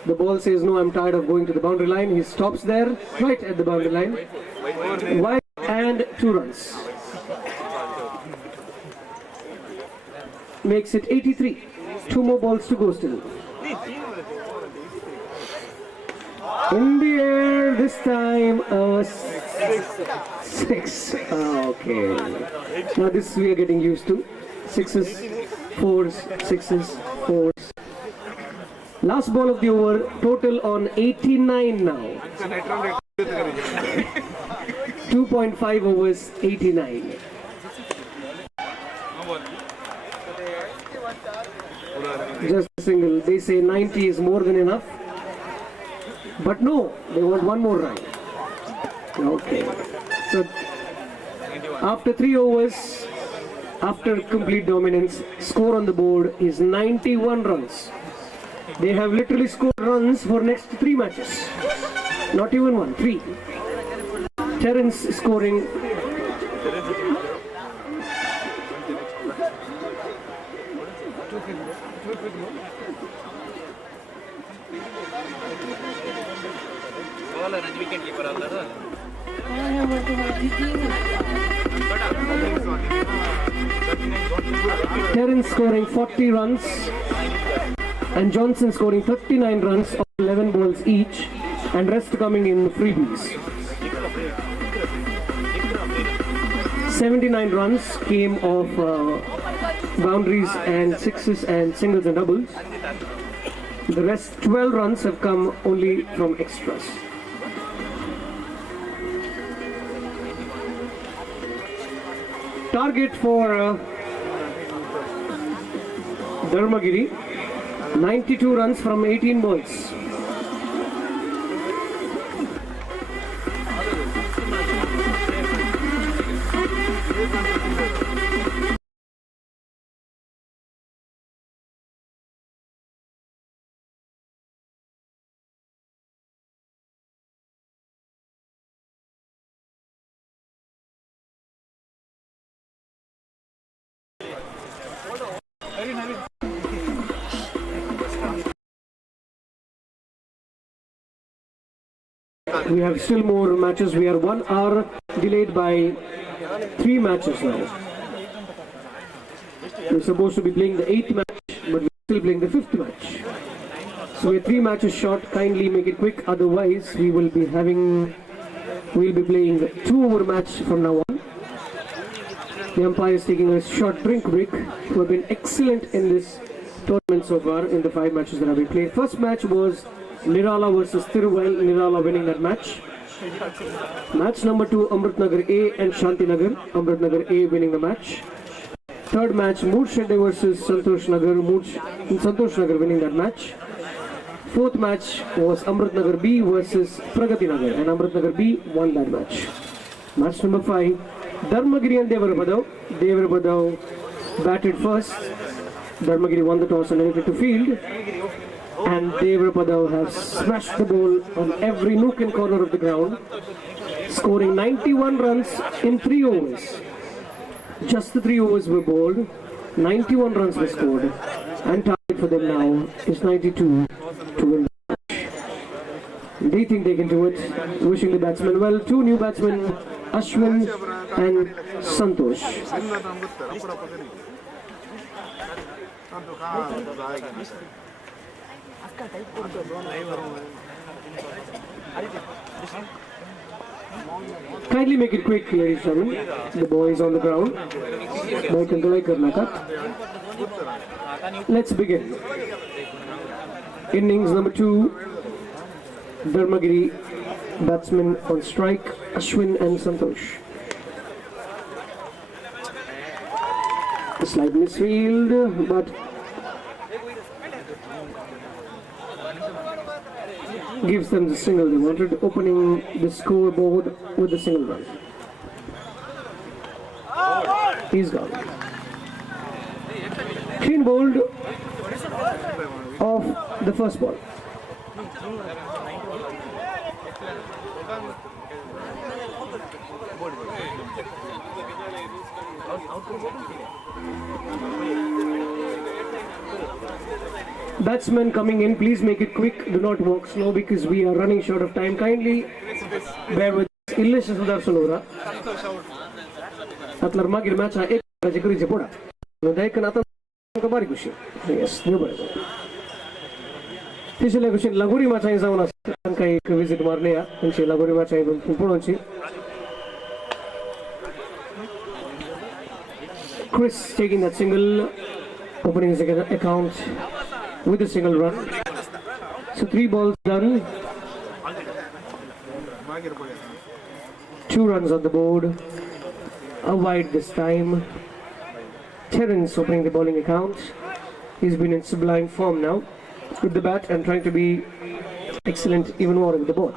The ball says, no, I'm tired of going to the boundary line. He stops there, right at the boundary line. Wide and 2 runs. Makes it 83. 2 more balls to go still. In the air, this time, 6. Okay. Now this we are getting used to. 6s, 4s, 6s, 4s. Last ball of the over, total on 89 now. 2.5 overs, 89. Just a single. They say 90 is more than enough. But no, they want 1 more run. Okay. So after 3 overs, after complete dominance, score on the board is 91 runs. They have literally scored runs for next 3 matches. Not even 1, 3. Terence scoring. Terence scoring 40 runs and Johnson scoring 39 runs of 11 balls each, and rest coming in freebies. 79 runs came off boundaries and sixes and singles and doubles. The rest 12 runs have come only from extras. Target for Dharmagiri, 92 runs from 18 balls. We have still more matches. We are 1 hour delayed by 3 matches now. We're supposed to be playing the 8th match, but we're still playing the 5th match. So we're 3 matches short. Kindly make it quick, otherwise we'll be playing 2-over match from now on. The umpire is taking a short drink break, who have been excellent in this tournament so far in the 5 matches that have been played. First match was Nirala versus Tiruvayal, Nirala winning that match. Match number 2, Amritnagar A and Shantinagar, Amritnagar A winning the match. Third match, Moodshedde versus Santosh Nagar, Santosh Nagar winning that match. Fourth match was Amritnagar B versus Pragati Nagar, and Amritnagar B won that match. Match number 5, Dharmagiri and Devarabadav. Devarabadav batted first. Dharmagiri won the toss and elected to field. And Devarapadav has smashed the ball on every nook and corner of the ground, scoring 91 runs in 3 overs. Just the 3 overs were bowled, 91 runs were scored, and target for them now is 92 to win the match. They think they can do it. Wishing the batsmen well. 2 new batsmen, Ashwin and Santosh. Kindly make it quick, ladies and gentlemen. The boy is on the ground. Let's begin. Innings number 2. Dharmagiri batsmen on strike, Ashwin and Santosh. A slight misfield, but gives them the single they wanted, opening the scoreboard with the single run. He's gone. Clean bowled off the first ball. Batsmen coming in, please make it quick. Do not walk slow because we are running short of time. Kindly bear with us. Illesh Sudarshan Ora. Atlar magir match ha ek rajikuri jepoda. No daikan atan ka bari kushi. Yes, new bari. Tisle kushi laguri match ai zauna kai visit marne ya. Inche laguri match ai puponchi. Chris taking that single, opening his account with a single run. So 3 balls done. 2 runs on the board. A wide this time. Terence opening the bowling account. He's been in sublime form now with the bat and trying to be excellent even more with the ball.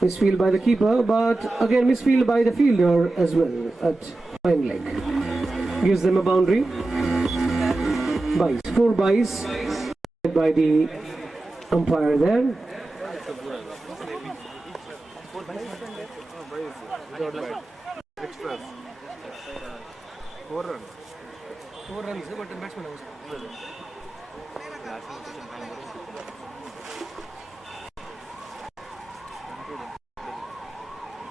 Misfield by the keeper, but again misfield by the fielder as well at fine leg. Gives them a boundary. Byes, 4 byes by the umpire there. 4 runs, but the batsman was out.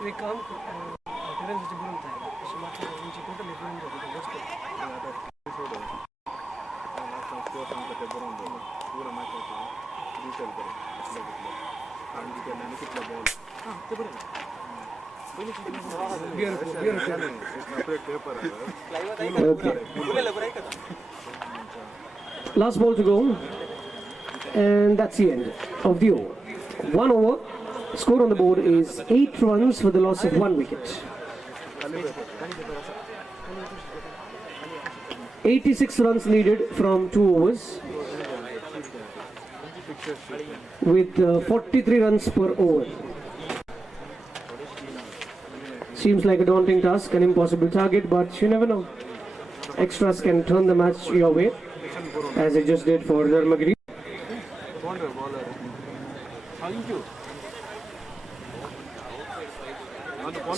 We come appearance which boring था इस match में इनकी total different हो गई बस पूरा match detail करें हां ते बरोबर Last ball to go, and that's the end of the over. 1 over. Score on the board is 8 runs for the loss of 1 wicket. 86 runs needed from 2 overs, with 43 runs per over. Seems like a daunting task, an impossible target, but you never know. Extras can turn the match your way, as it just did for Dharmagiri.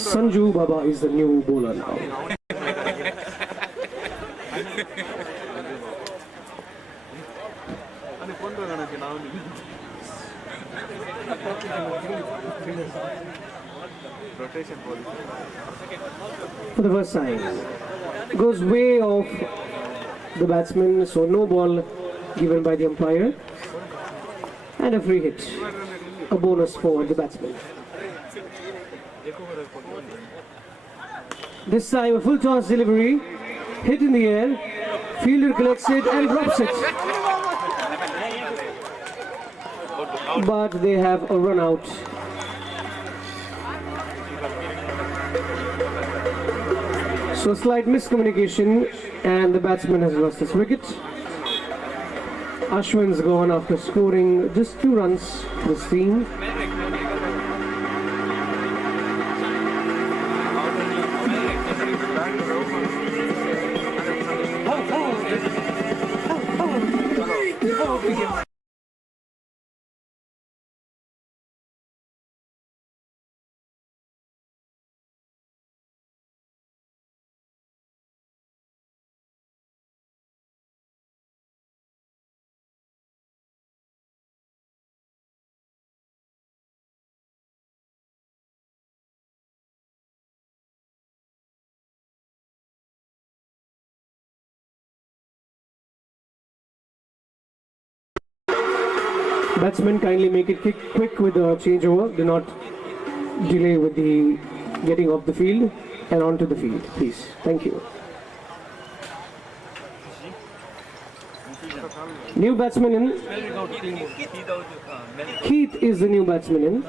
Sanju Baba is the new bowler now. For the first time, goes way off the batsman, so no ball given by the umpire, and a free hit, a bonus for the batsman. This time a full toss delivery, hit in the air, fielder collects it and drops it. But they have a run out. So slight miscommunication and the batsman has lost his wicket. Ashwin's gone after scoring just 2 runs for this team. Batsmen, kindly make it quick with the changeover. Do not delay with the getting off the field and onto the field, please. Thank you. New batsman in. Keith is the new batsman in.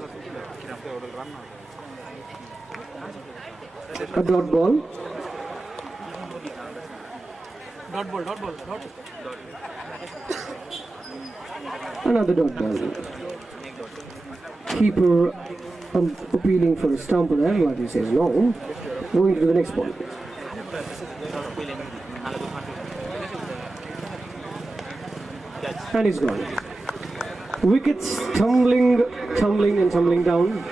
A dot ball. Dot ball. Another dot ball. Keeper appealing for a stump there, but he says no. Going to the next ball. And he's gone. Wickets tumbling down.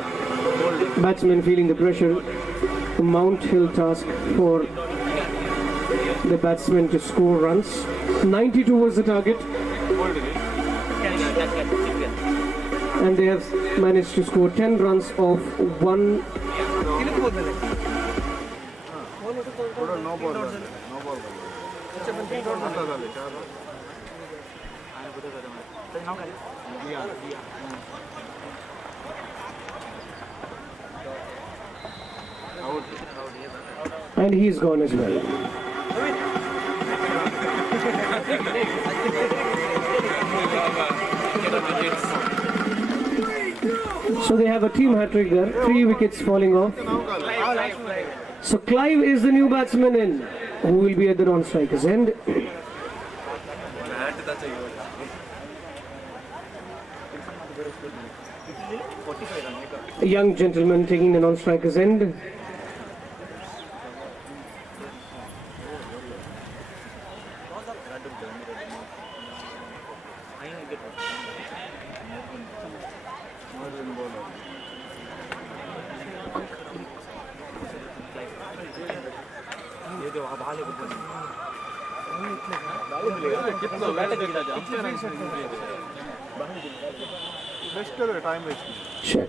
Batsmen feeling the pressure. A Mount Hill task for the batsmen to score runs. 92 was the target. And they have managed to score 10 runs off 1. And he's gone as well. So they have a team hat-trick there, 3 wickets falling off. So Clive is the new batsman in, who will be at the non-striker's end. A young gentleman taking the non-striker's end. Check.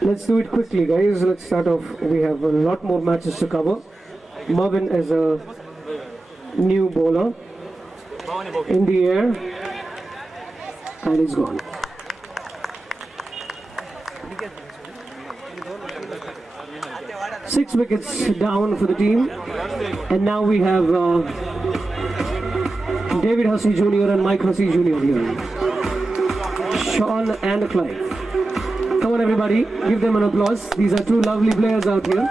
Let's do it quickly, guys. Let's start off. We have a lot more matches to cover. Mervyn is a new bowler in the air, and he's gone. Six wickets down for the team, and now we have David Hussey Jr. and Mike Hussey Jr. here. Sean and Clive. Come on, everybody, give them an applause. These are two lovely players out here.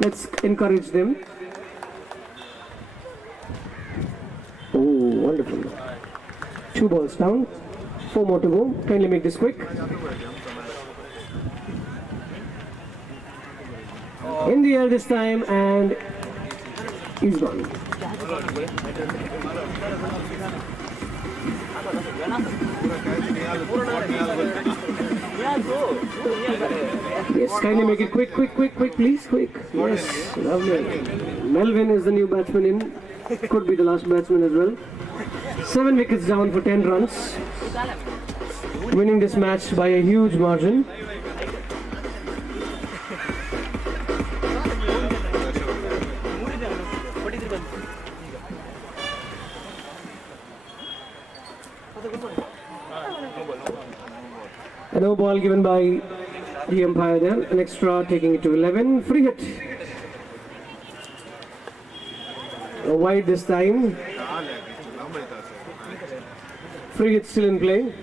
Let's encourage them. Oh, wonderful. 2 balls down, 4 more to go. Kindly make this quick. In the air this time, and he's gone. Yes, kindly make it quick, please, quick. Yes, lovely. Melvin is the new batsman in. Could be the last batsman as well. 7 wickets down for 10 runs. Winning this match by a huge margin. A no ball given by the umpire there. An extra taking it to 11. Free hit. A wide this time. Free hit still in play.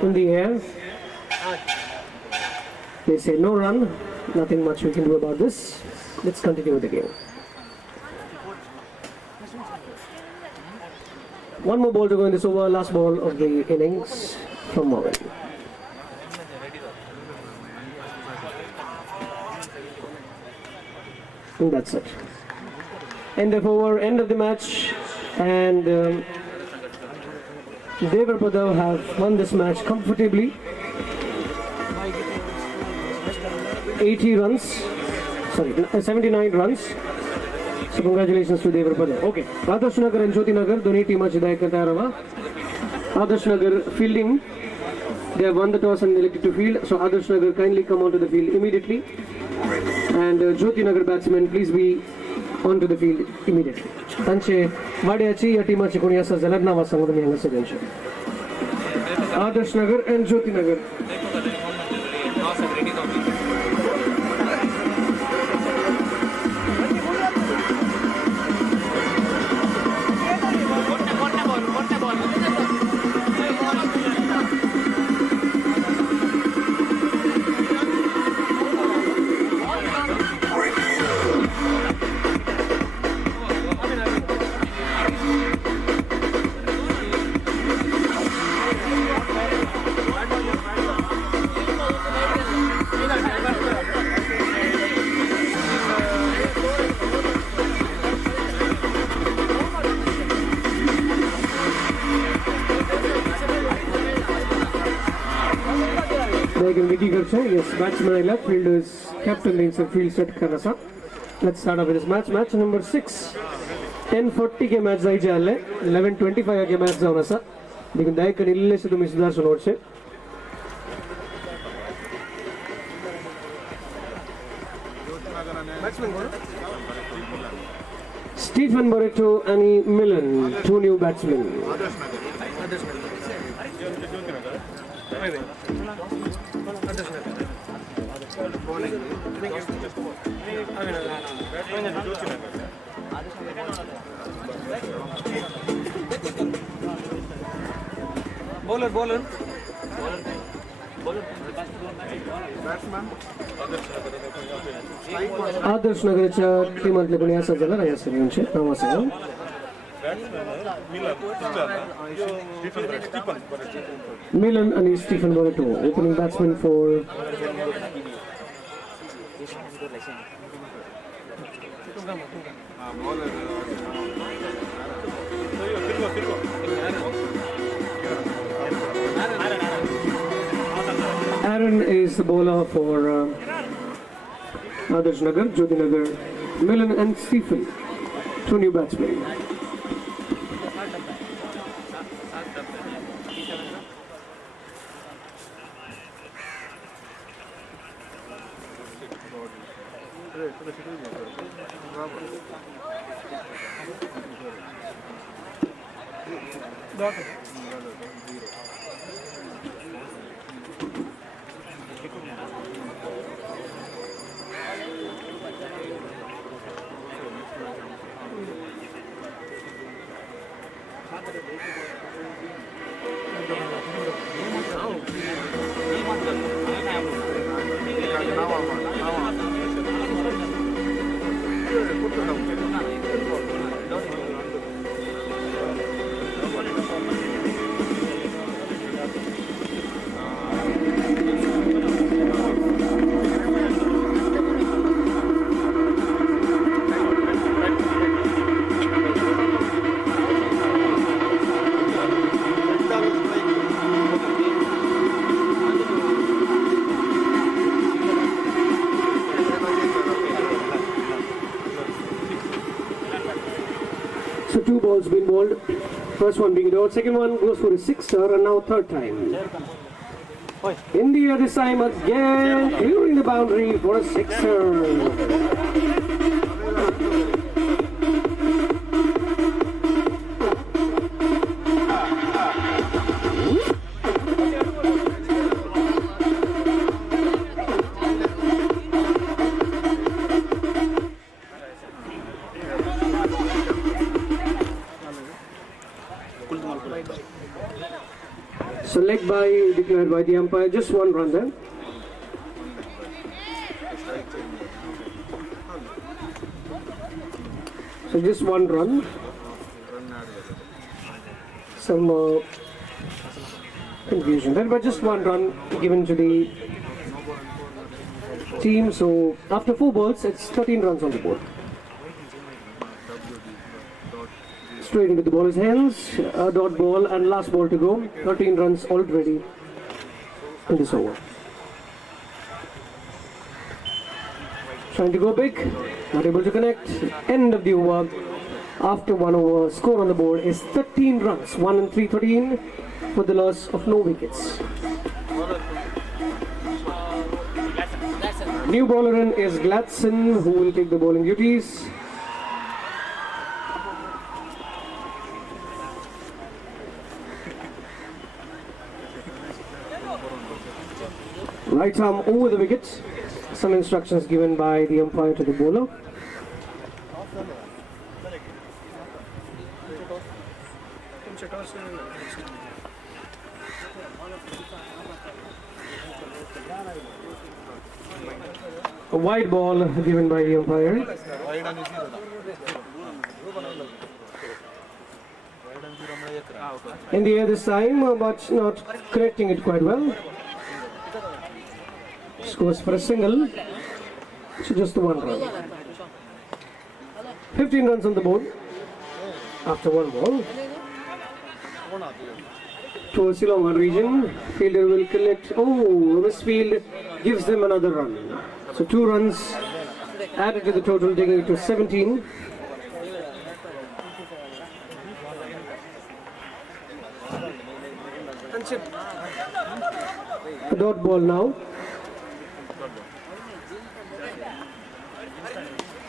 In the air. They say no run. Nothing much we can do about this. Let's continue with the game. One more ball to go in this over, last ball of the innings from Mervyn. And that's it. End of over, end of the match, and Devar Padav have won this match comfortably. 80 runs, sorry, 79 runs. So congratulations to Devar Padav. Okay, Adarsh Nagar and Jyoti Nagar, doni team chidai karta raha. Adarsh Nagar fielding. They have won the toss and elected to field. So Adarsh Nagar kindly come onto the field immediately. And Jyoti Nagar batsmen, please be onto the field immediately. Tanche Vadiachi, ya team chikoni asa zaladna wasangoda mi hangasa jensha. Adarsh Nagar and Jyoti Nagar. Yes, batsman I left, field is captain the inside field set Karasa. Let's start off with this match. Match number 6. 10:40 के match जाई जाले 11:25 के match जाऊना सा. लेकिन दाय कर इल्ले से तो मिसदार सुनोट से. Stephen Barreto and Millen, 2 new batsmen. Bowler. Adarsh Nagarच्या टीमातले कोणी असा झाला नाही असेल यांचे नाव असेल. Millen and Stephen Barreto, opening batsman for Aaron is the bowler for Adarsh Nagar, Jyoti Nagar, Milan and Stephen. 2 new batsmen. So 2 balls been bowled. First one being adored, second one goes for a sixer, and now third time. India this time again clearing the boundary for a sixer. So leg by declared by the umpire, just 1 run then. So just 1 run. Some confusion there, but just 1 run given to the team. So after 4 balls, it's 13 runs on the board. Straight into the bowler's hands, a dot ball and last ball to go. 13 runs already in this over. Trying to go big, not able to connect. End of the over. After 1 over, score on the board is 13 runs, 1 and 3, 13 for the loss of no wickets. New bowler in is Gladson, who will take the bowling duties. Right arm over the wicket. Some instructions given by the umpire to the bowler. A wide ball given by the umpire. In the air this time, but not connecting it quite well. Scores for a single, so just the 1 run. 15 runs on the board after 1 ball. Towards the longer region, fielder will collect. Oh, misfield gives them another run. So 2 runs added to the total, taking it to 17. A dot ball now.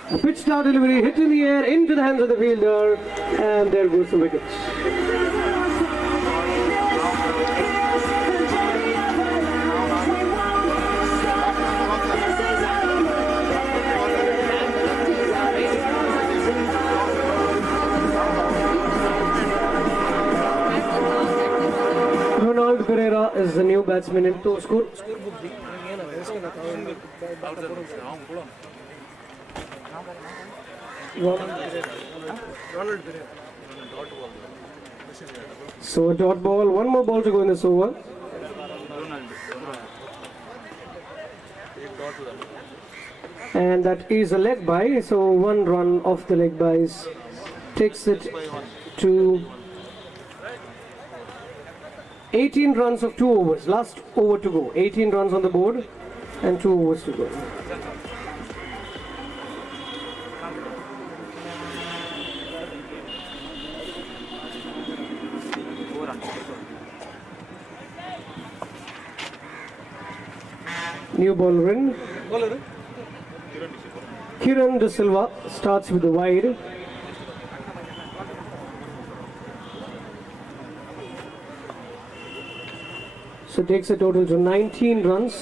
A pitch star delivery, hit in the air, into the hands of the fielder, and there goes the wicket. Ronald Pereira is the new batsman in to score. So a dot ball, 1 more ball to go in this over. And that is a leg by, so 1 run off the leg bys takes it to 18 runs of 2 overs. Last over to go. 18 runs on the board and 2 overs to go. New ball in. Bowler. Kiran De Silva starts with the wide. So takes a total to 19 runs.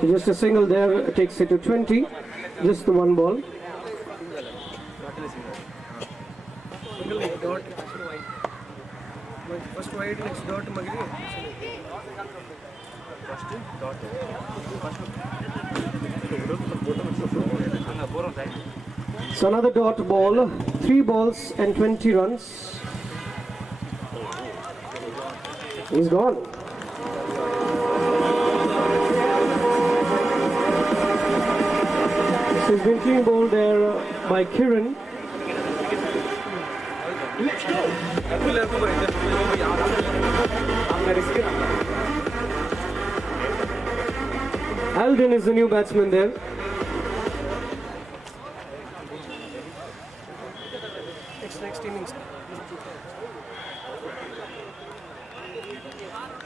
So just a single there takes it to 20. Just the one ball. Single dot. First wide, next dot. Magiri. So another dot ball. 3 balls and 20 runs. He's gone. So he's been clean bowled there by Kiran. Alden is the new batsman there. Next innings.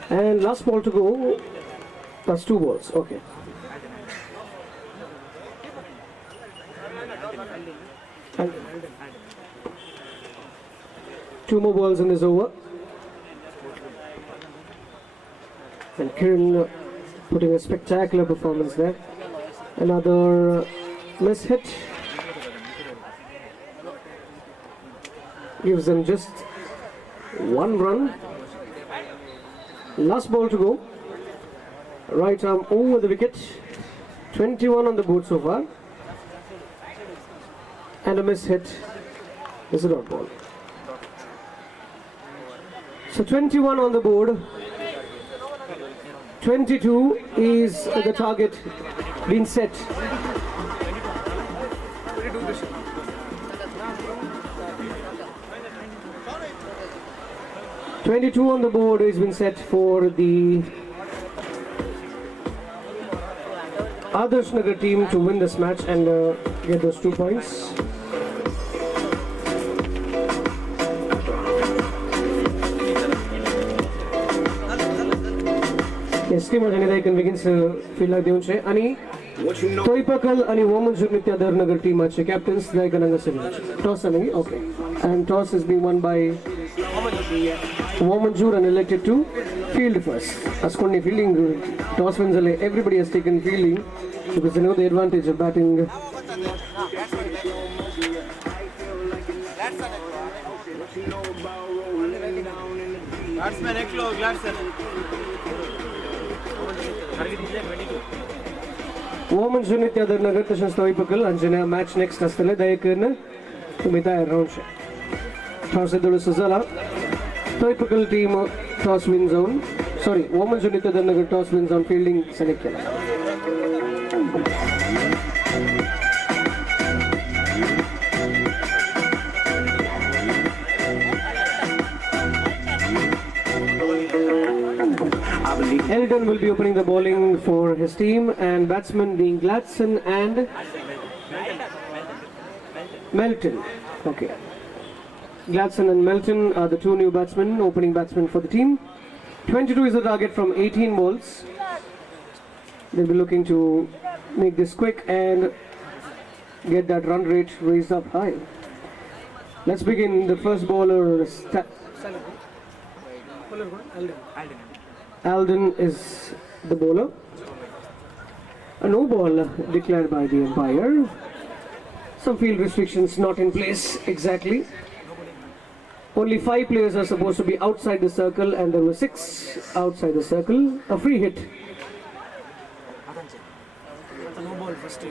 And last ball to go. That's 2 balls. Okay. And 2 more balls in this over. And Kiran putting a spectacular performance there. Another miss hit. Gives them just 1 run. Last ball to go. Right arm over the wicket. 21 on the board so far. And a miss hit is a dot ball. So 21 on the board. 22 is the target being set. 22 on the board has been set for the Adarsh Nagar team to win this match and get those 2 points. Yes, team begins to feel like they won't Ani Toipakal Ani Woman Nitya Adar Nagar team match captains Daikananga Toss Ani, okay. And toss is being won by Womanjur and elected to field first. As Konni fielding toss wins, everybody has taken fielding because they know the advantage of batting. Batsman Eklo Gladson. Womanjur Nitya Adar Nagar Tashan Toipakal Anjana match next Astale Dayakarna to Mita round. Toss at the Sazala. Toipakal team toss wins on. Sorry, Women's Unit Nagar toss wins on fielding selected. Eldon will be opening the bowling for his team and batsmen being Gladson and Melton. Okay. Gladson and Melton are the 2 new batsmen, opening batsmen for the team. 22 is the target from 18 balls. They'll be looking to make this quick and get that run rate raised up high. Let's begin. The first bowler, Alden is the bowler. A no ball declared by the umpire. Some field restrictions not in place exactly. Only 5 players are supposed to be outside the circle and there were 6 outside the circle. A free hit. No ball first.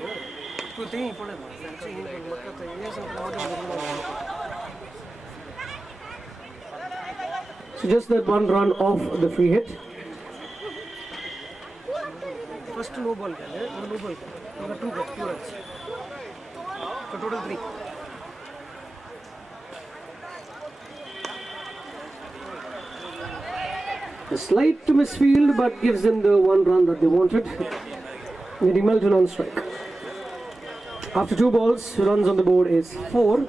So just that 1 run off the free hit. First no ball. No ball. 2 runs. So total 3. A slight misfield but gives them the 1 run that they wanted. Getting Melton on strike. After 2 balls, runs on the board is 4.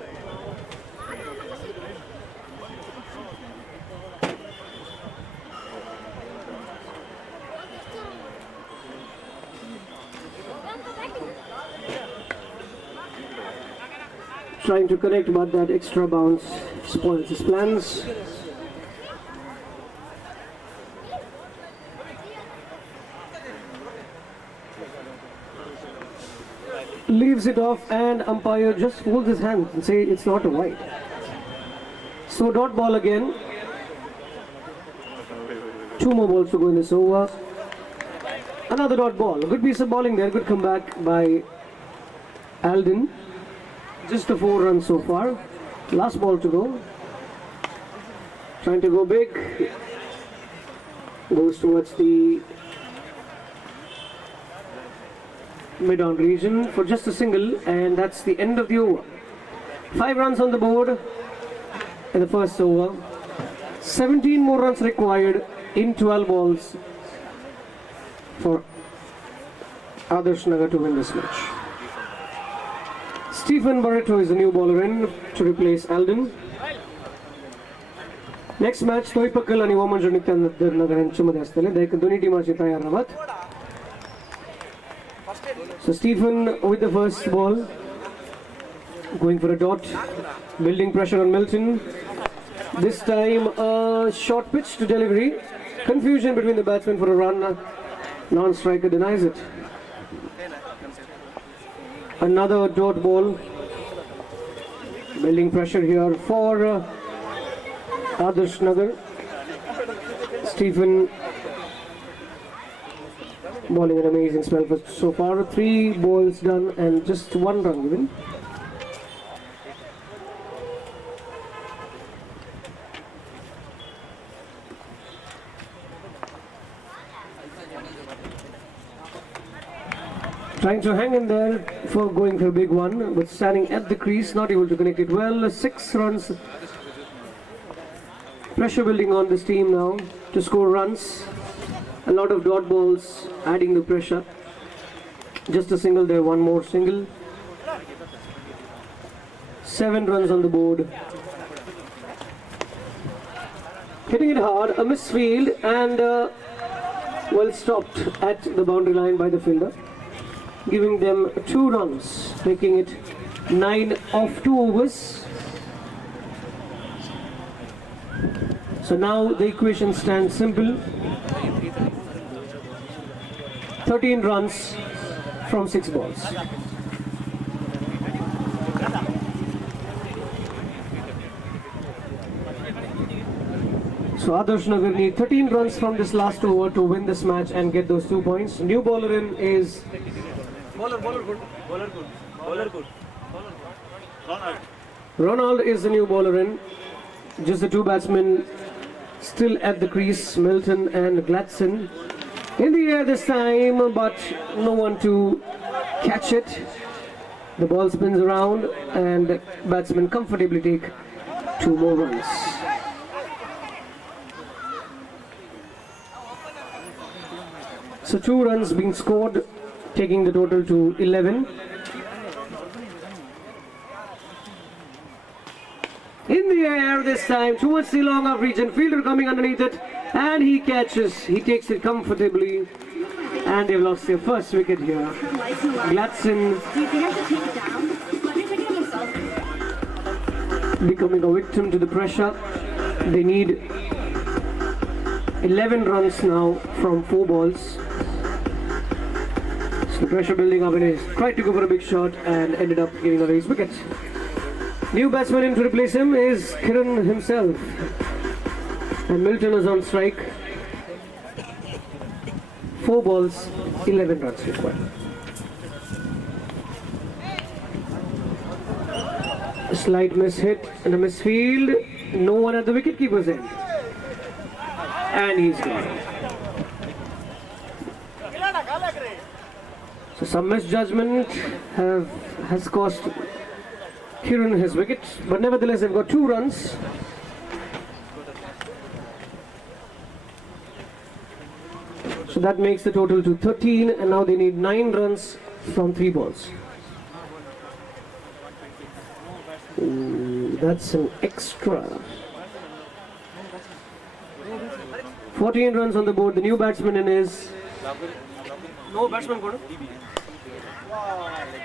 trying to connect, but that extra bounce spoils his plans. Leaves it off, and umpire just folds his hand and say it's not a wide. So dot ball again. 2 more balls to go in this over. Another dot ball. A good piece of bowling there. Good comeback by Alden. Just the 4 runs so far. Last ball to go. Trying to go big. Goes towards the mid-on region for just a single, and that's the end of the over. 5 runs on the board in the first over. 17 more runs required in 12 balls for Adarsh Nagar to win this match. Stephen Barreto is the new bowler in to replace Alden. Next match, Toipakal and Iwaman Junikan Nagar and Chumadastale. They can do team Ramat. So Stephen with the first ball, going for a dot, building pressure on Milton. This time a short pitch to delivery. Confusion between the batsmen for a run. Non-striker denies it. Another dot ball. Building pressure here for Adarsh Nagar. Stephen bowling an amazing spell for so far. 3 balls done and just 1 run given. Trying to hang in there for going for a big one, but standing at the crease, not able to connect it well. 6 runs. Pressure building on this team now to score runs. A lot of dot balls adding the pressure. Just a single there, 1 more single. 7 runs on the board. Hitting it hard, a misfield, and well stopped at the boundary line by the fielder, giving them 2 runs, making it 9 of 2 overs. So now the equation stands simple. 13 runs from 6 balls. So Adarsh Nagar need 13 runs from this last over to win this match and get those 2 points. New bowler in is Ronald is the new bowler in. Just the 2 batsmen still at the crease, Milton and Gladson. In the air this time, but no one to catch it. The ball spins around and batsmen comfortably take 2 more runs. So 2 runs being scored, taking the total to 11. In the air this time, towards the long off region, fielder coming underneath it, and he catches, he takes it comfortably, and they've lost their first wicket here. Gladson becoming a victim to the pressure. They need 11 runs now from 4 balls. So pressure building up, and he tried to go for a big shot and ended up getting away his wicket. New batsman in to replace him is Kiran himself, and Milton is on strike. 4 balls, 11 runs required. A slight miss hit and a misfield. No one at the wicketkeeper's end, and he's gone. So some misjudgment has cost Kiran his wicket, but nevertheless they've got 2 runs. So that makes the total to 13, and now they need 9 runs from 3 balls. Ooh, that's an extra. 14 runs on the board. The new batsman in is... No batsman,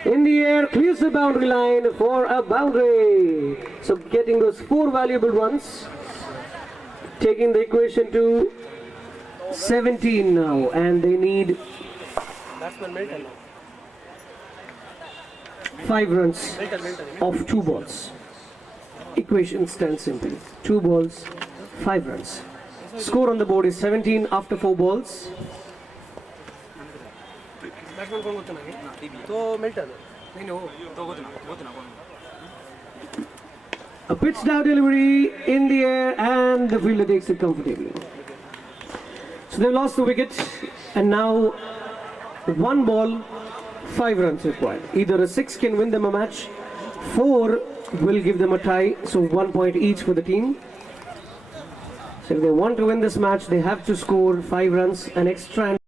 In the air, clears the boundary line for a boundary. So getting those 4 valuable runs, taking the equation to 17 now, and they need Batsman Milton now. 5 runs Milton. of 2 balls. Equation stands simple. 2 balls, 5 runs. Score on the board is 17 after 4 balls. Batsman कौन होता है? तो Milton. नहीं हो. A pitch down delivery in the air, and the fielder takes it comfortably. So they've lost the wicket, and now 1 ball, 5 runs required. Either a 6 can win them a match, 4 will give them a tie, so 1 point each for the team. So if they want to win this match, they have to score 5 runs, an extra.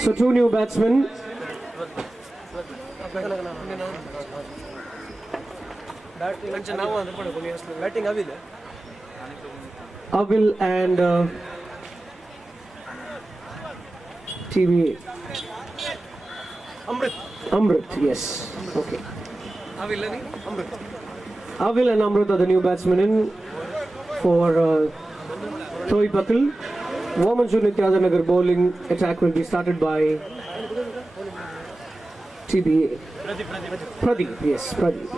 So 2 new batsmen. Batting Avil and TBA. Amrit, yes. Okay. Avil and Amrit are the new batsmen in for Thoi Pakal. Womanship Nityadanagar bowling attack will be started by TBA. Pradeep, yes, Pradeep.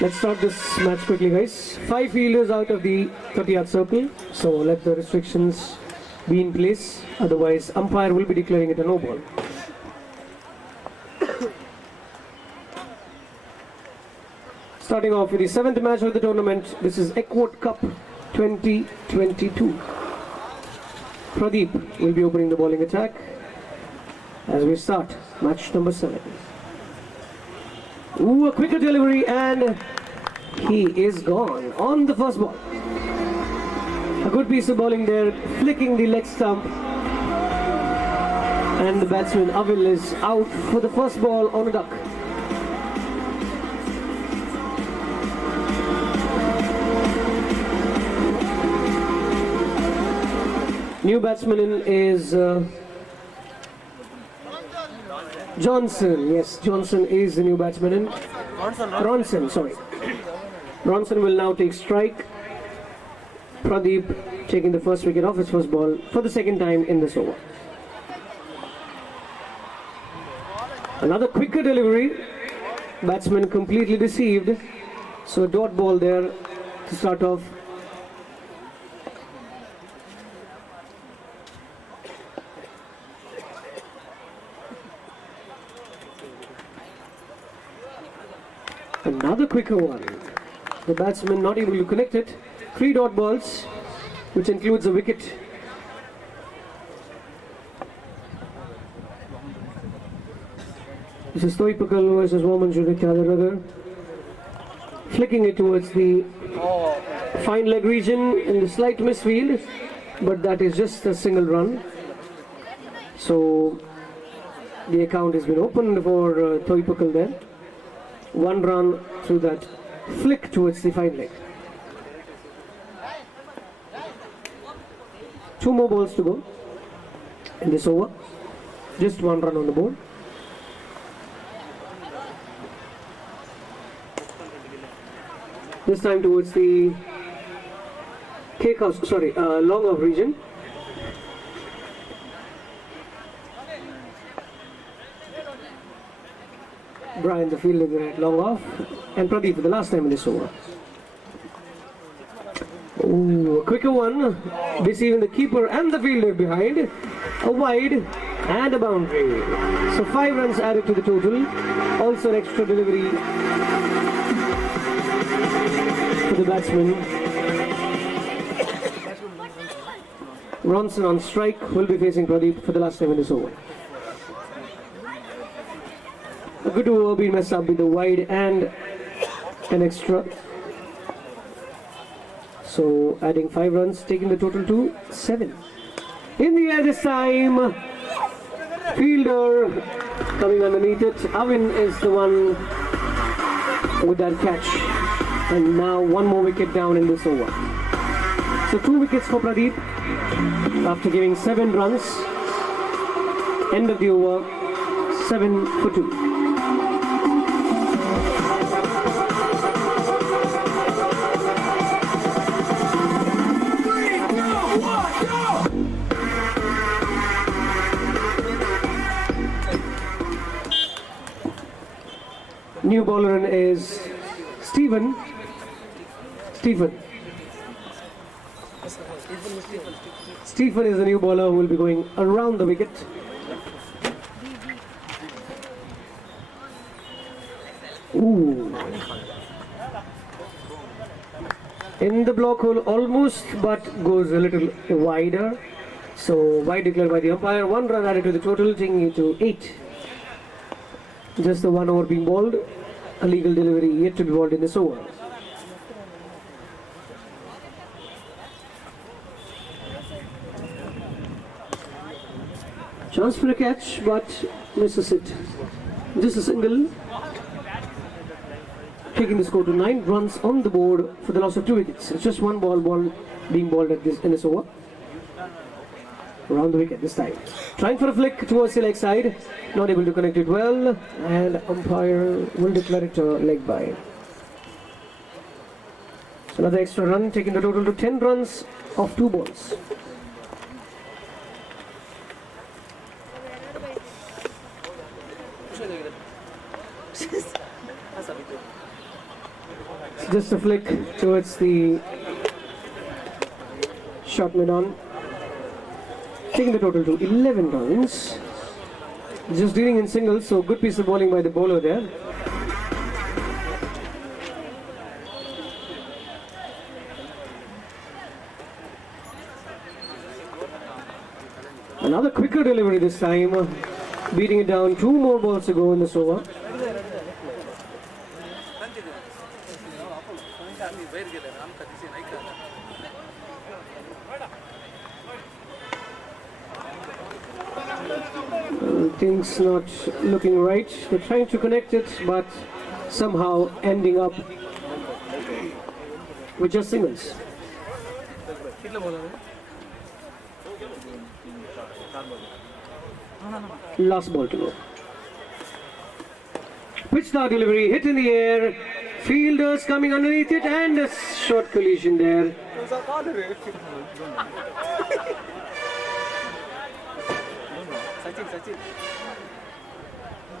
Let's start this match quickly, guys. 5 fielders out of the 30-yard circle, so let the restrictions be in place. Otherwise, umpire will be declaring it a no ball. Starting off with the 7th match of the tournament, this is Ekvat Cup 2022. Pradeep will be opening the bowling attack as we start match number 7. Ooh, a quicker delivery, and he is gone on the first ball. A good piece of bowling there, flicking the leg stump, and the batsman Avil is out for the first ball on a duck. New batsman in is Johnson. Yes, Johnson is the new batsman in. Ronson, sorry. Ronson will now take strike. Pradeep taking the first wicket off his first ball for the second time in this over. Another quicker delivery. Batsman completely deceived. So a dot ball there to start off. Another quicker one. The batsman not able to connect it. 3 dot balls, which includes a wicket. This is Toipakal versus Waman Judikadaragar. Flicking it towards the fine leg region in the slight misfield, but that is just a single run. So the account has been opened for Toipakal there. 1 run through that flick towards the fine leg. 2 more balls to go in this over. Just 1 run on the board. This time towards the long off region. Brian the fielder there at long off, and Pradeep for the last time in this over. Ooh, a quicker one, deceiving the keeper and the fielder behind. A wide and a boundary. So 5 runs added to the total. Also an extra delivery for the batsman. Ronson on strike will be facing Pradeep for the last time in this over. A good over being messed up with the wide and an extra. So adding 5 runs, taking the total to 7. In the air this time, fielder coming underneath it. Avin is the one with that catch. And now 1 more wicket down in this over. So 2 wickets for Pradeep after giving 7 runs. End of the over, 7 for 2. New bowler in is Stephen. Stephen is the new bowler who will be going around the wicket. Ooh. In the block hole almost, but goes a little wider. So wide declared by the umpire. 1 run added to the total, taking it to 8. Just the 1 over being bowled. A legal delivery yet to be bowled in this over. Chance for a catch, but misses it. Just a single. Taking the score to 9 runs on the board for the loss of 2 wickets. It's just 1 ball being bowled in this over. Around the wicket this time. Trying for a flick towards the leg side. Not able to connect it well. And umpire will declare it a leg by. So another extra run, taking the total to 10 runs off 2 balls. Just a flick towards the short mid-on. Taking the total to 11 runs. Just dealing in singles, so good piece of bowling by the bowler there. Another quicker delivery this time, beating it down. 2 more balls to go in this over. Things not looking right. They're trying to connect it, but somehow ending up with just singles. Last ball to go. Pitch star delivery, hit in the air. Fielders coming underneath it and a short collision there.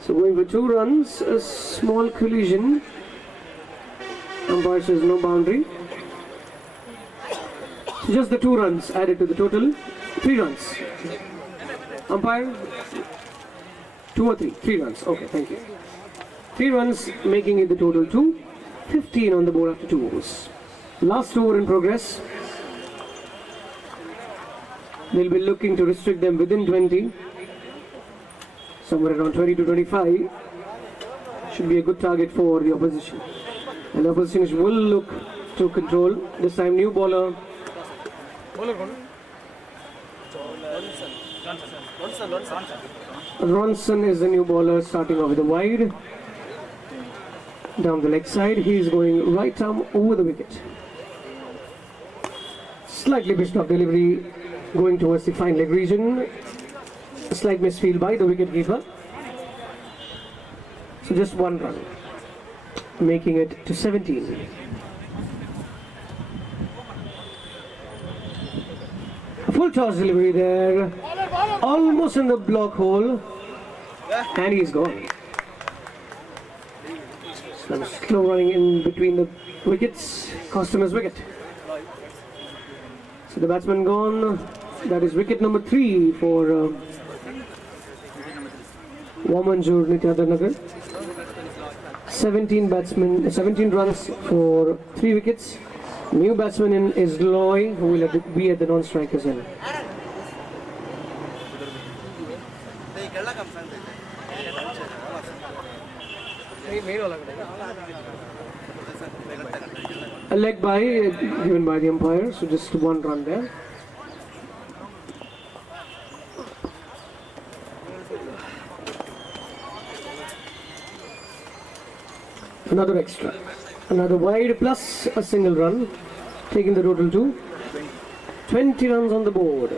So going for 2 runs, a small collision. Umpire says no boundary. So just the 2 runs added to the total. 3 runs. Umpire? 2 or 3? 3 runs. Okay, thank you. 3 runs making it the total 2. 15 on the board after 2 overs. Last over in progress. They'll be looking to restrict them within 20. Somewhere around 20 to 25. Should be a good target for the opposition. And the opposition will look to control. This time new bowler. Ronson is the new bowler, starting off with a wide. Down the leg side, he is going right arm over the wicket. Slightly pitched off delivery, going towards the fine leg region. A slight misfield by the wicketkeeper. So just 1 run, making it to 17. Full toss delivery there, almost in the block hole, and he's gone. Some slow running in between the wickets, cost him his wicket. So the batsman gone. That is wicket number 3 for Wamanjur Nityadarnagar. 17 runs for 3 wickets. New batsman in is Loy, who will be at the non-strikers end. A leg by given by the umpire, so just 1 run there. Another extra. Another wide plus a single run, taking the total to 20 runs on the board.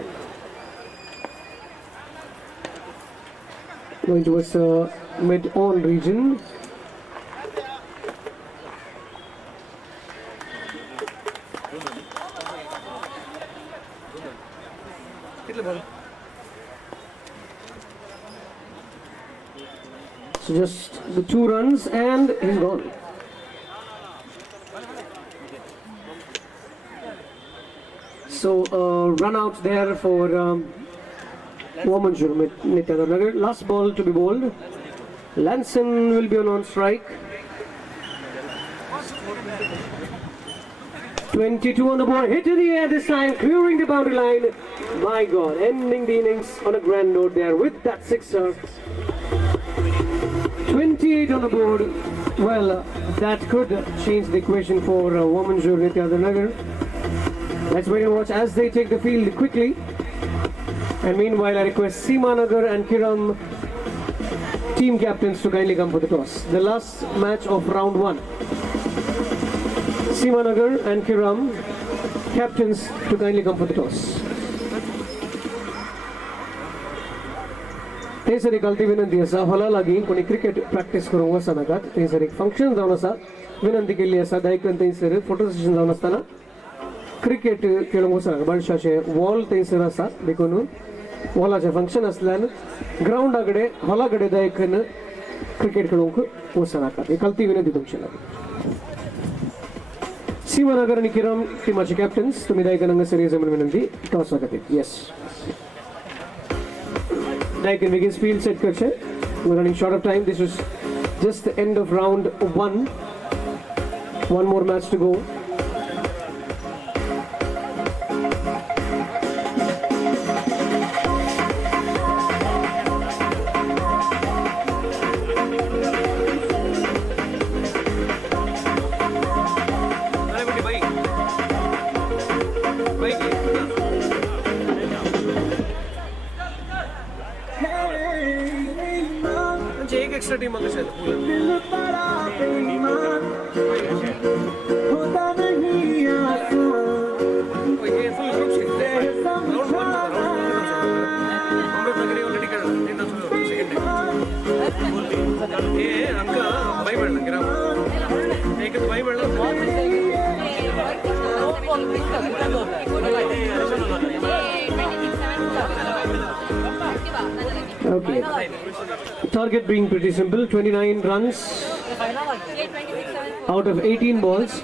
Going towards the mid-on region. So just the 2 runs and he's gone. So run out there for Wamanjur Nityadarnagar. Last ball to be bowled. Lanson will be on strike. 22 on the board, hit in the air this time, clearing the boundary line. My God, ending the innings on a grand note there with that sixer. 28 on the board. Well, that could change the equation for Wamanjur Nityadarnagar. Let's wait and watch as they take the field quickly. And meanwhile, I request Seema Nagar and Kiram, team captains, to kindly come for the toss. The last match of round 1. Seema Nagar and Kiram, captains, to kindly come for the toss. तेसर एक गलती विनंती असा होला लागी कोणी cricket practice करूंक वचना नाकात. तेसर एक फंक्शन जावन आसा, विनंती केल्ली आसा दायकन थंयसर फोटो सेशन जावन आसतना क्रिकेट खेळूंक वचना. बळशाचे वॉल थंयसर आसा, देखून वॉलाचें फंक्शन आसल्यान ग्राउंडा कडेन हॉला कडेन दायकन क्रिकेट खेळूंक वचना नाकात. एक गलती विनंती तुमचे लागीं. सीमा नगर आणि किरम टीमाचे कॅप्टन्स, तुम्ही दायकन हांगासर येवचे म्हणून विनंती टॉसा खातीर. Yes, Daikon begins field set करचे. We're running short of time. This was just the end of round 1. One more match to go. एक एक्स्ट्रा टीम अगर शायद ये फुल ग्रुप से राउंड 1 बॉम्बे प्रगति ऑलरेडी कर सेकंड ये अंका Okay. Target being pretty simple, 29 runs out of 18 balls.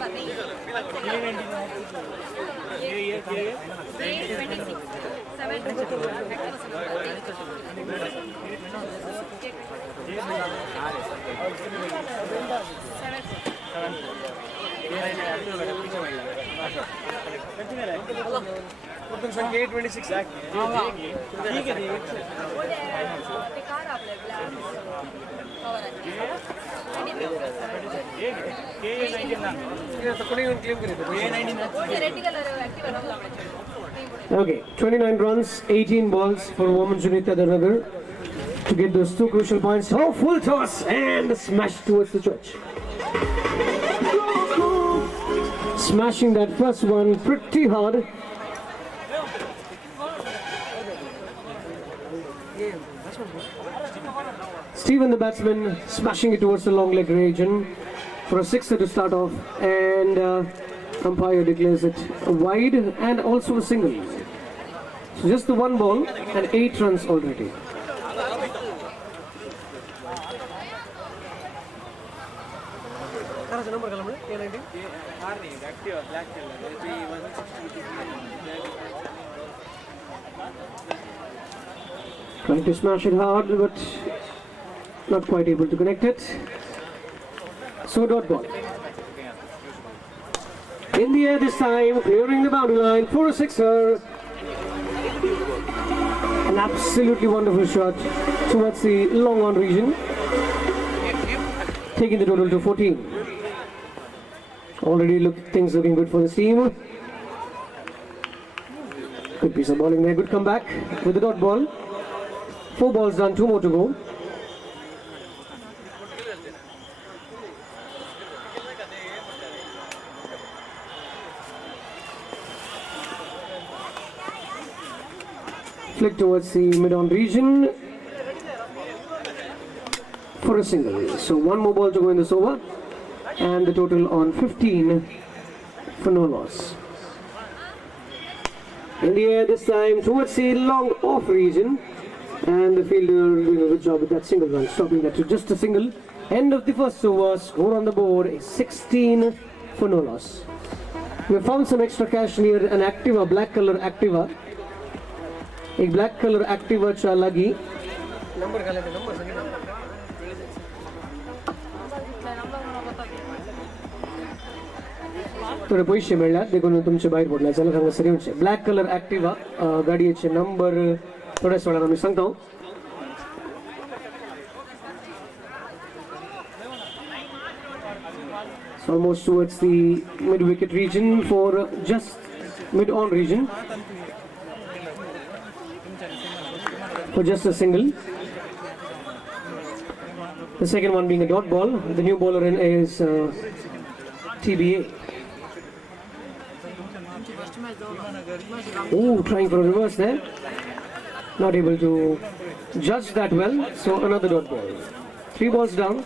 संख्या 826 ठीक है Okay, 29 runs, 18 balls for Women's Unit Adanagar to get those two crucial points. Oh, full toss and smash towards the church. Smashing that first one pretty hard. Steven, the batsman, smashing it towards the long leg region for a sixer to start off, and umpire declares it a wide and also a single. So just the one ball and 8 runs already. Number कलम A19 Trying to smash it hard, but not quite able to connect it. So dot ball. In the air this time, clearing the boundary line for a sixer. An absolutely wonderful shot towards the long on region, taking the total to 14. Already things looking good for this team. Good piece of bowling there, good comeback with the dot ball. 4 balls done, 2 more to go. Flick towards the mid-on region for a single. So 1 more ball to go in this over, and the total on 15 for no loss. In the air this time towards the long off region, and the fielder doing a good job with that single run, stopping that to just a single. End of the first over, score on the board is 16 for no loss. We have found some extra cash near an Activa, black color Activa. एक black colour ॲक्टिवाच्या लागी number घालायचे number सांगितलं थोडे पैसे मिळल्यात देखून तुमचे बाहेर पडला चला सांगा सर येऊनचे ब्लॅक कलर ॲक्टिवा गाडीचे नंबर थोड्याच वेळानं मी सांगतो almost towards the mid wicket region for just mid on region for just a single. The second one being a dot ball. The new bowler in is TBA. Oh, trying for a reverse there. Not able to judge that well. So another dot ball. 3 balls down.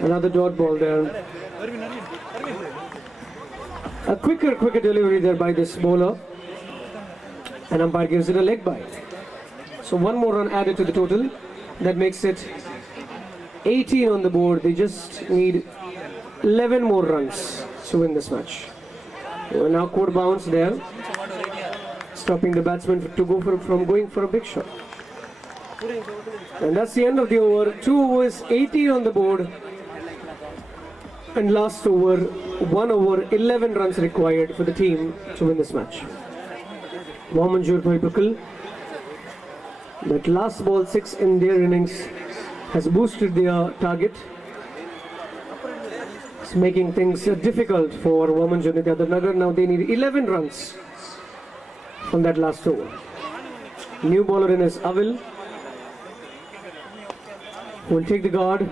Another dot ball there. A quicker delivery there by this bowler. And umpire gives it a leg bite. So 1 more run added to the total. That makes it 18 on the board. They just need 11 more runs to win this match. An awkward bounce there, stopping the batsman to go from going for a big shot. And that's the end of the over. 2 overs, 18 on the board. And last over, 1 over, 11 runs required for the team to win this match. Wamanjur Paipakal, that last ball 6 in their innings has boosted their target. It's making things difficult for Wamanjur Nagar. Now they need 11 runs from that last over. New bowler in is Avil, who will take the guard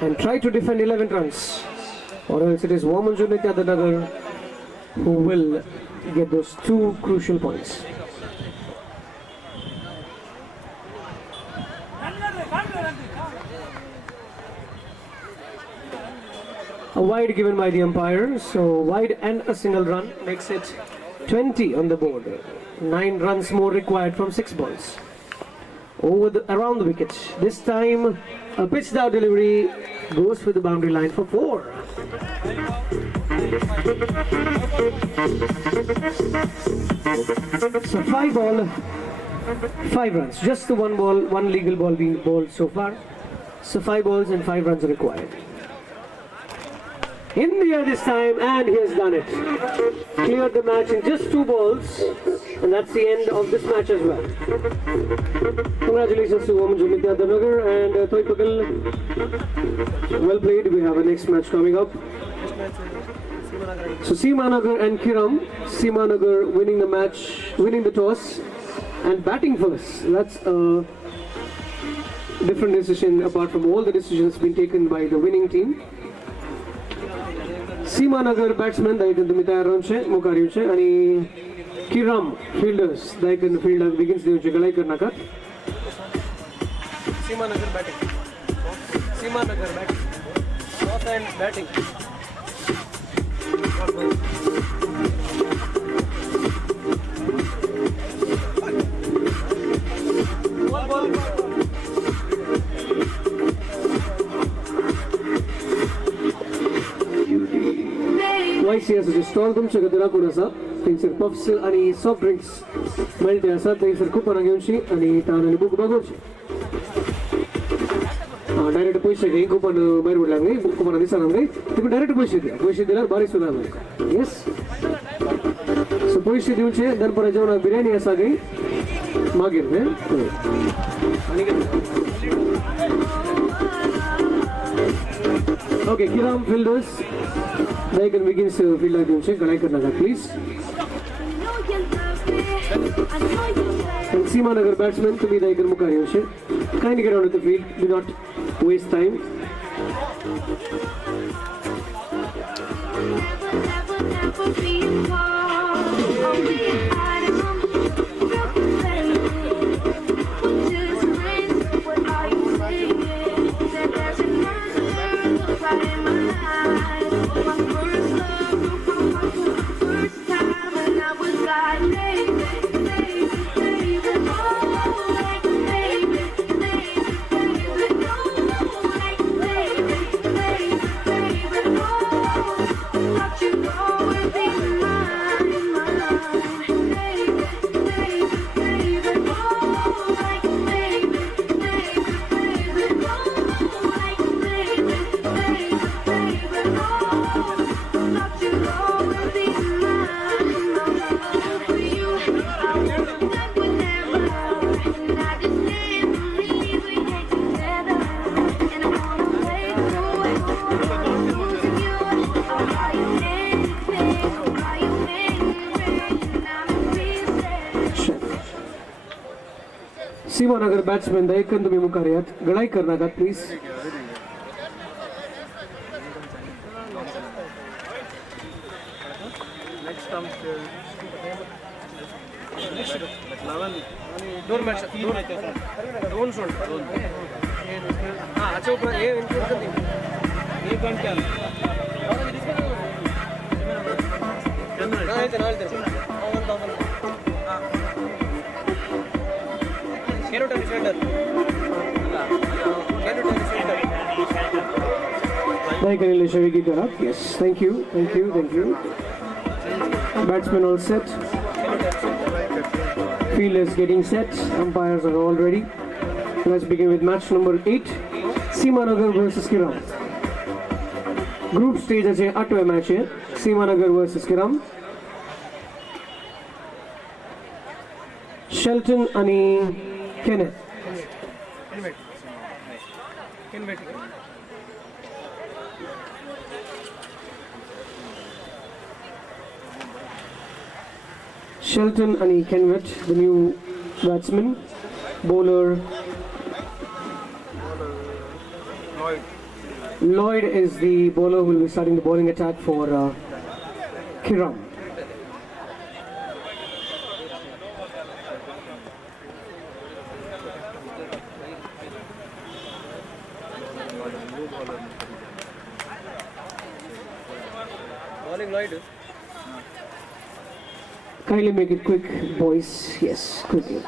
and try to defend 11 runs. Or else it is Wamanjur Nagar who will get those 2 crucial points. A wide given by the umpire, so wide and a single run makes it 20 on the board. 9 runs more required from 6 balls. Around the wicket. This time a pitched out delivery goes for the boundary line for 4. So 5 ball, 5 runs. Just the 1 ball, 1 legal ball being bowled so far. So 5 balls and 5 runs are required. In the air this time, and he has done it. Cleared the match in just 2 balls, and that's the end of this match as well. Congratulations to Women Jumita Danagar and Toipakal. Well played. We have a next match coming up. So Seemanagar and Kiram. Seemanagar winning the match, winning the toss, and batting first. That's a different decision apart from all the decisions being taken by the winning team. Seemanagar batsmen daikon tumi tayar rahunche mukariyunche ani Kiram fielders daikon fielder begins diunche galai karnaka. Seemanagar batting. Seemanagar batting. North end batting. YCS is stall तुमच्या गदरा कोण आसा थंयसर puffs आणि soft drinks मेळटे आसा थंयसर कुपनां घेवची आणि तान आनी बूक मागोवची डायरेक्ट पयशे घे कुपन भायर उडल्यार न्ही कुपनां दिसना न्ही तुका डायरेक्ट पयशे दिल्यार बारी सुद्दां येस सो पयशे दिवचे दनपरा जेवणाक बिर्याणी आसा गे मागीर न्ही okay Kiram fielders Daikon begins to field out the galai karnaka, please. And Seemanagar batsman to be Daikon Mukariyoshe. Kindly get out of the field, do not waste time. Seemanagar batsman Daikon tumi mukariyat galai karnaka, please. Next comes दोन match दोन सोड हां अच्छा ऊपर ये इनके ऊपर ये घंटा Yes, thank you. Batsmen all set. Field is getting set. Umpires are all ready. Let's begin with match number 8. Seemanagar versus Kiram. Group stage ache 8वे match hai. Seemanagar versus Kiram. Shelton ani Kenneth. Shelton and Kenwet, the new batsman. Bowler Lloyd is the bowler who will be starting the bowling attack for Kiram. Bowling Lloyd. Kindly make it quick, boys. Yes, quickly.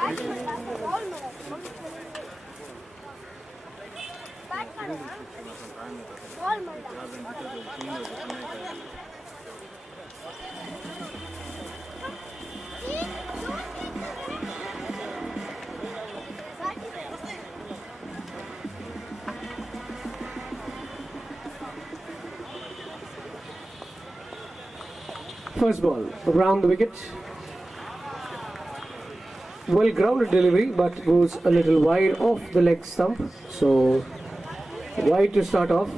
First ball, around the wicket. Well grounded delivery, but goes a little wide off the leg stump. So wide to start off.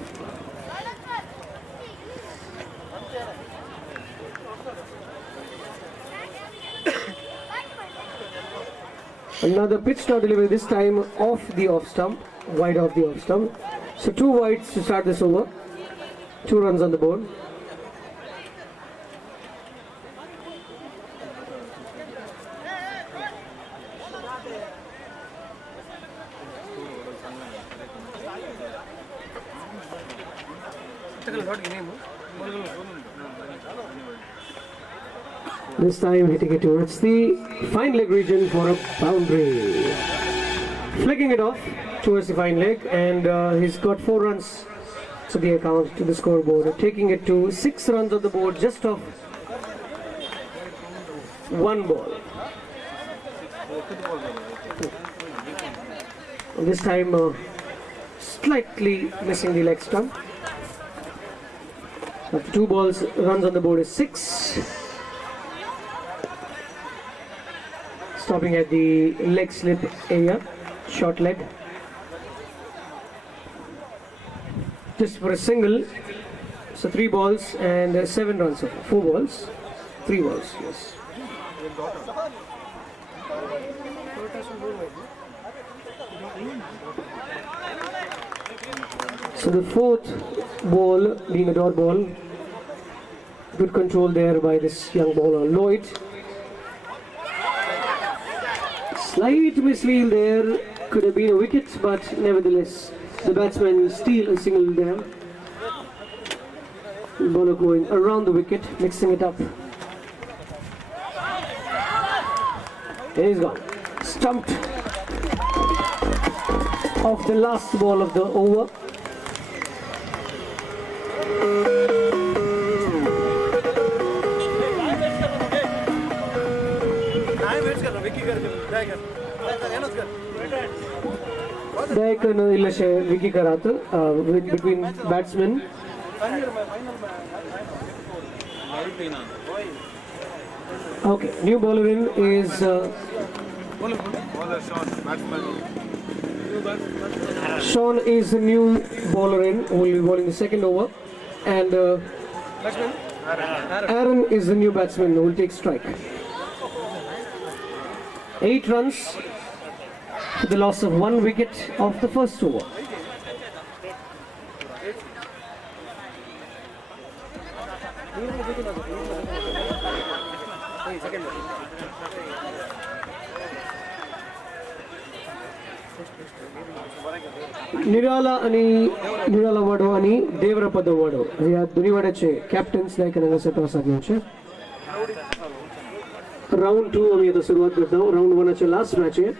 Another pitch now delivery, this time off the off stump, wide off the off stump. So 2 wides to start this over. 2 runs on the board. This time hitting it towards the fine leg region for a boundary. Flicking it off towards the fine leg, and he's got 4 runs to the account, to the scoreboard, taking it to 6 runs on the board just off 1 ball. This time slightly missing the leg stump. After 2 balls, runs on the board is 6. Stopping at the leg slip area, short leg. Just for a single. So 3 balls and 7 runs. 4 balls, 3 balls, yes. So the 4th ball being a dot ball. Good control there by this young bowler, Lloyd. Slight mislead there, could have been a wicket, but nevertheless the batsman steal a single there. The bowler going around the wicket, mixing it up. And he's gone. Stumped off the last ball of the over. Daikon illashe Vicky Karat between batsmen. Okay, new bowler in is Sean is the new bowler in, who will be bowling the second over, and Aaron is the new batsman who will take strike. 8 runs to the loss of 1 wicket of the first over. Nirala Wado ani Devrapada Wado. Ya Duniwadache captains like Anagasa Tosa. Round 2 अभी तो शुरुआत करता हूँ. Round 1 अच्छा last match है.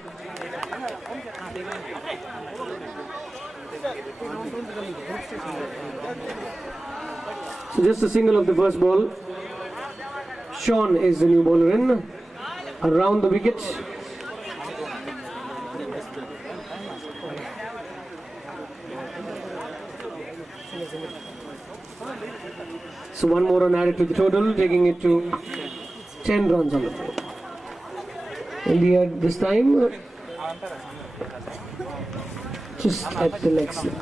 So just a single of the first ball. Sean is the new bowler in. Around the wicket. So 1 more run added to the total, taking it to 10 runs on the board. India this time just at the leg slip.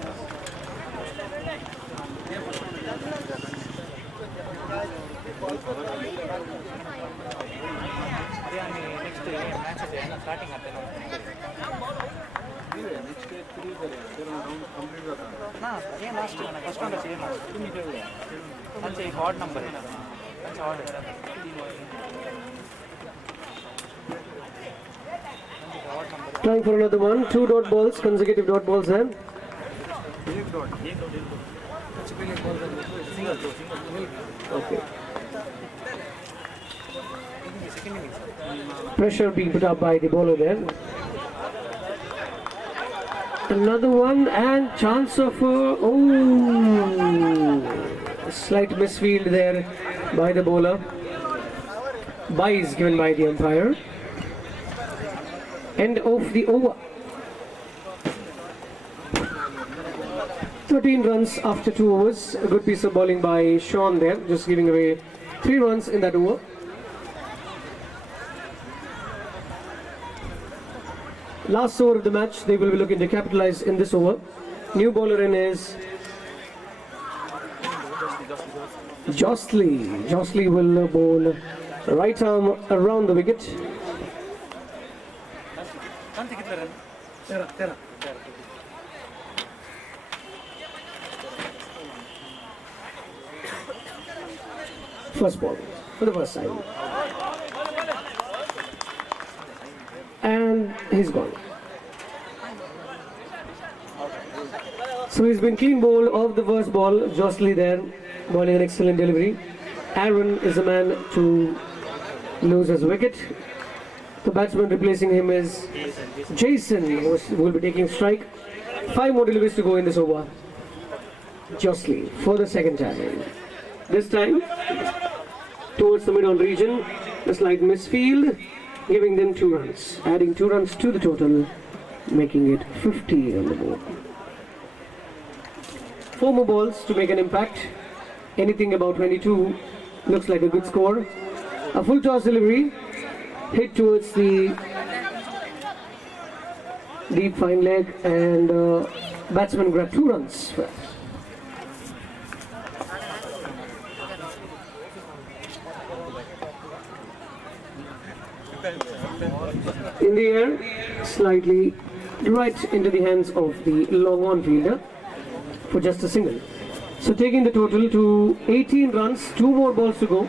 Trying for another one. 2 dot balls, consecutive dot balls there. Okay. Pressure being put up by the bowler there. Another one and chance of slight misfield there by the bowler. Bye is given by the umpire. End of the over. 13 runs after 2 overs. A good piece of bowling by Sean there, just giving away 3 runs in that over. Last over of the match, they will be looking to capitalize in this over. New bowler in is Jostley. Jostley will bowl right arm around the wicket. First ball for the first side. And he's gone. So he's been clean bowled off the first ball. Jostley there, bowling an excellent delivery. Aaron is the man to lose his wicket. The batsman replacing him is Jason, who will be taking strike. 5 more deliveries to go in this over. Jostley for the second time. This time towards the mid-on region, a slight misfield, giving them 2 runs, adding 2 runs to the total, making it 50 on the board. 4 more balls to make an impact. Anything about 22 looks like a good score. A full toss delivery, hit towards the deep fine leg, and batsman grabbed 2 runs for it. In the air, slightly right into the hands of the long on fielder for just a single. So taking the total to 18 runs, 2 more balls to go.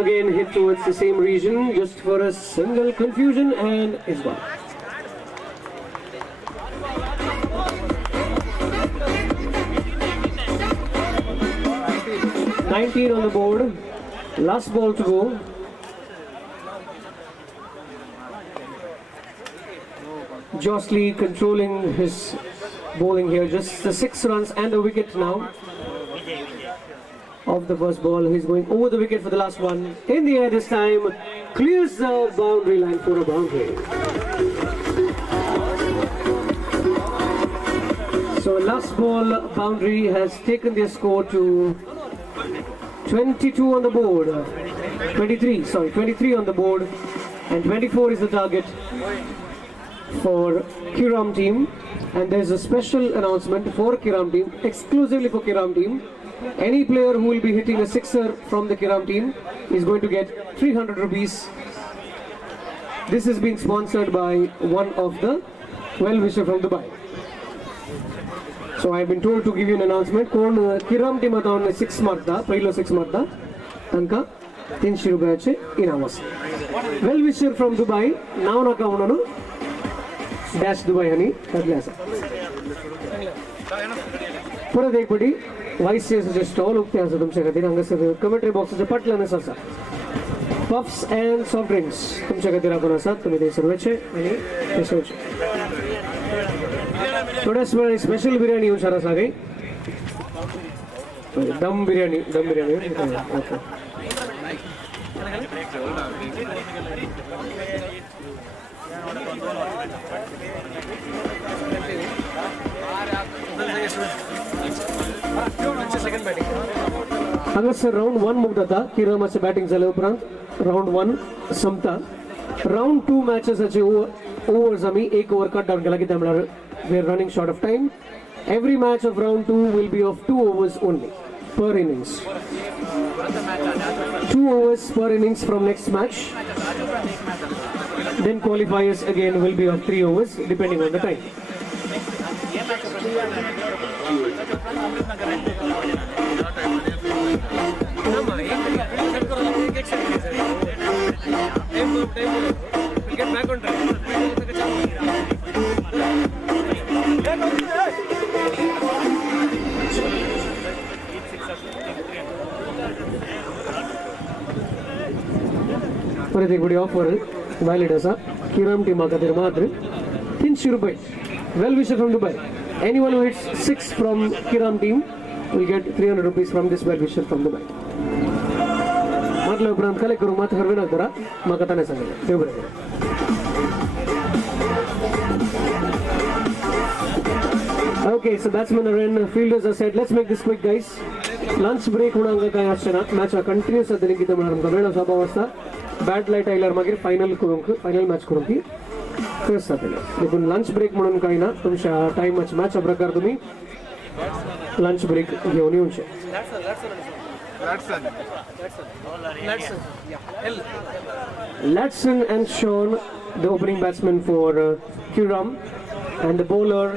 Again hit towards the same region just for a single, confusion, and it's gone. $19 on the board. Last ball to go. Jostley controlling his bowling here. Just the 6 runs and a wicket now. Of the first ball, he's going over the wicket for the last one. In the air this time, clears the boundary line for a boundary. So last ball boundary has taken their score to 22 on the board. 23 on the board, and 24 is the target for Kiram team. And there's a special announcement for Kiram team, exclusively for Kiram team. Any player who will be hitting a sixer from the Kiram team is going to get 300 rupees. This is being sponsored by one of the well-wisher from Dubai. So I have been told to give you an announcement. कोण Kiram team आता 6 मारता, पहिलो 6 मारता, तांका 300 रुपयाचे इनाम आसा. Well-wisher from Dubai, नाव नाका म्हणून dash Dubai आणि तातले आसा. परत एक पटी वाइस चेयरचे स्टॉल उक्ते आसा तुमच्या खातीर. हांगासर कमेंट्री बॉक्साचे पटलानच आसा. पफ्स एंड सॉफ्ट ड्रिंक्स तुमच्या खातीर आपण आसात. तुम्ही ते सर्वेचे आणि ते सर्वेचे. थोड्याच वेळाने स्पेशल बिर्याणी हुशार आसा काही. दम बिर्याणी ओके. हांगासर राउंड 1 मुक्त जाता. किरमाचे बॅटिंग जाले उपरांत राउंड 1 संपता. राउंड 2 मॅचेसाचे ओवर्स आमी 1 ओवर कट डाउन केला कित्याक म्हळ्यार we are running short of time. Every match of round 2 will be of 2 overs only per innings. 2 overs per innings from next match. Then qualifiers again will be of 3 overs depending on the time. परत एक बडी offer valid असा किरम टीमा खातीर मात्र ₹300 well wisher from Dubai anyone who hits 6 from Kiram team will get ₹300 from this well wisher from Dubai. म्हटलं उपरांत collect करूंक मात हरवे नाका म्हाका ताणें सांगलें देव बरें करूं. Okay, so batsmen are in, fielders are set. Let's make this quick, guys. Lunch break होणांक काय आसचेना. मॅच कंटिन्यूस जातली कितें म्हण आमकां मेळना स्वभाव आसता. बॅट लायट आयल्यार मागीर फायनल मॅच करूंक ती फर्स्ट जातली. देखून लंच ब्रेक म्हणून कांय ना. तुमच्या टायमाच्या मॅचा प्रकार तुम्ही लंच ब्रेक घेऊन येऊनशे. Latson and Sean, the opening batsman for Kiram, and the bowler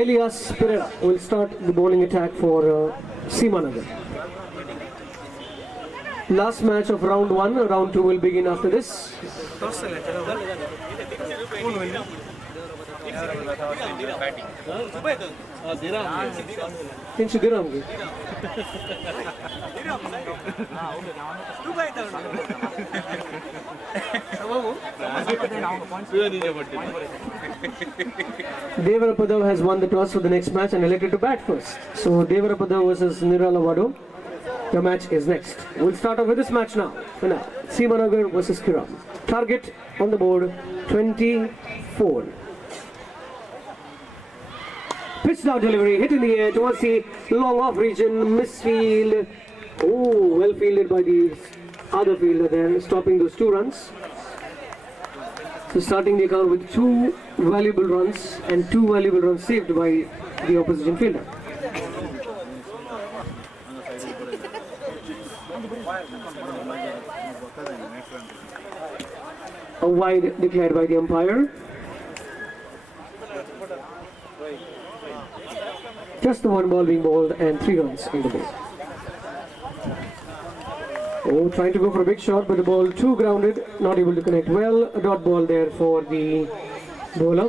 Elias Pereira will start the bowling attack for Simanagar. Last match of round 1, round 2 will begin after this. तीनशे दिरहम की Devarapadav has won the toss for the next match and elected to bat first. So Devarapadav versus Nirala Vadu. The match is next. We'll start off with this match now. Simanagar versus Kiram. Target on the board 24. Pitch now delivery, hit in the air towards the long off region, misfield. Oh, well fielded by the other fielder there, stopping those 2 runs. So starting the account with 2 valuable runs and 2 valuable runs saved by the opposition fielder. A wide declared by the umpire. Just the 1 ball being bowled and 3 runs in the ball. Oh, trying to go for a big shot, but the ball too grounded, not able to connect well. A dot ball there for the bowler.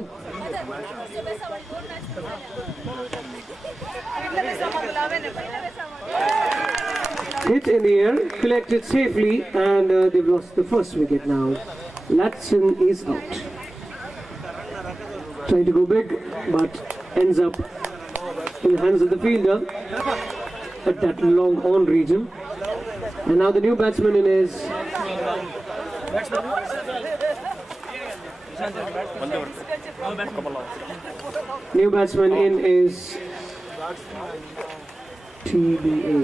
Hit in the air, collected safely, and they've lost the first wicket now. Latson is out. Trying to go big, but ends up in the hands of the fielder at that long on region. And now the new batsman in is TBA.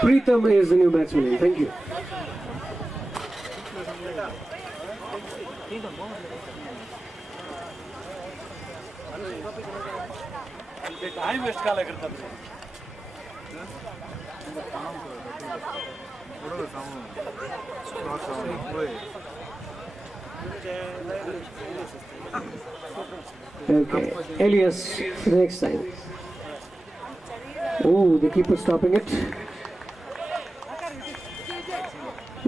Preetham is the new batsman in. Thank you. Time waste का करता Okay, Elias for the next time. Oh, the keeper stopping it.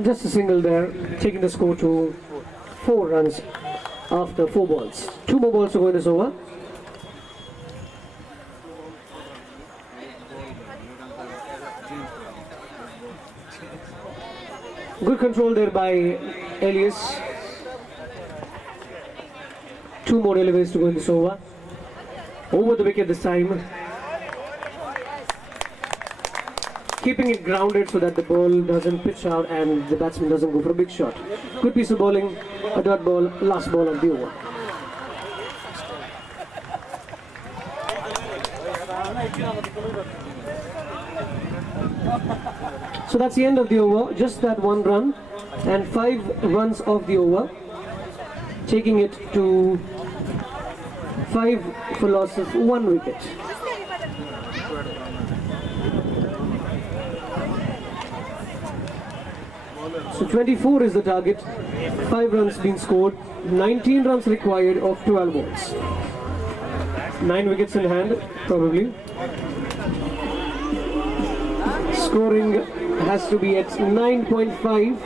Just a single there, taking the score to 4 runs after 4 balls. 2 more balls to go in this over. Good control there by Elias. 2 more deliveries to go in this over. Over the wicket this time. Keeping it grounded so that the ball doesn't pitch out and the batsman doesn't go for a big shot. Good piece of bowling, a dot ball, last ball of the over. So that's the end of the over, just that 1 run and 5 runs of the over, taking it to 5 for loss of 1 wicket. So 24 is the target, 5 runs being scored, 19 runs required of 12 balls. 9 wickets in hand, probably. Scoring has to be at 9.5.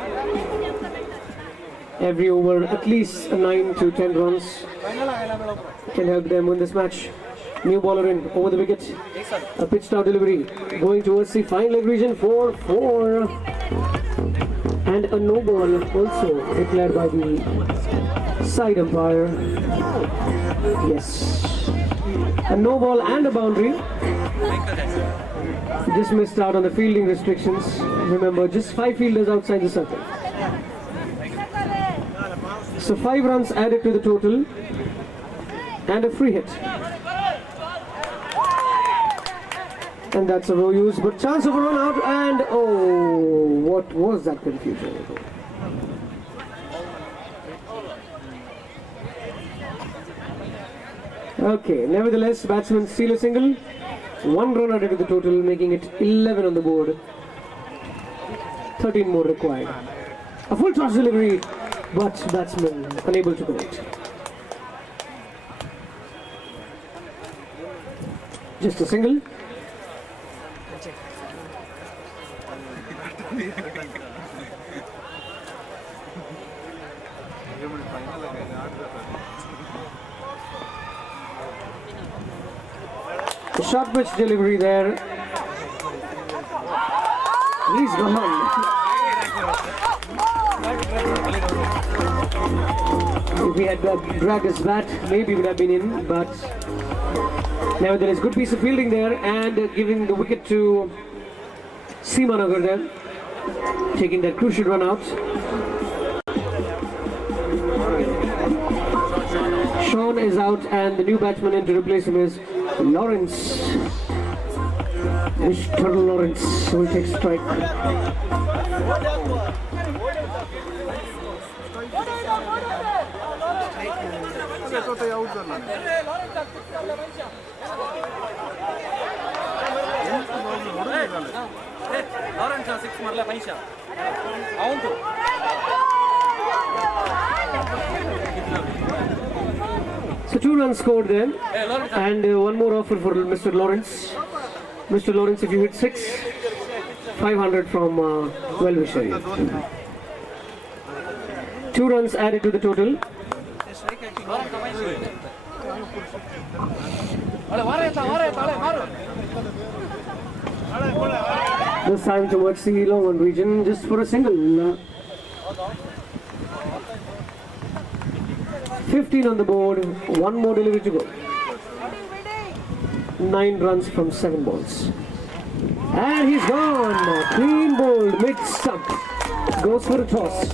Every over, at least 9 to 10 runs can help them win this match. New bowler in over the wicket. A pitched out delivery going towards the fine leg region for 4. And a no ball also declared by the side umpire. Yes. A no ball and a boundary. Just missed out on the fielding restrictions. Remember, just 5 fielders outside the circle. So 5 runs added to the total. And a free hit. And that's a row use, but chance of a run out, and oh, what was that confusion? Okay, nevertheless, batsman steal a single. 1 run added to the total, making it 11 on the board. 13 more required. A full toss delivery, but batsman unable to connect. Just a single. A short pitch delivery there. He's gone. If he had dragged his bat, maybe he would have been in, but nevertheless, good piece of fielding there and giving the wicket to Seemanagar there, taking that crucial run out. Sean is out and the new batsman in to replace him is Lawrence. Mr. Lawrence will take strike. So 2 runs scored there, and 1 more offer for Mr. Lawrence. Mr. Lawrence, if you hit 6, 500 from well-wisher. 2 runs added to the total. This time towards the long one region, just for a single. 15 on the board, 1 more delivery to go. 9 runs from 7 balls. And he's gone. Clean bowled, mid-stump. Goes for a toss.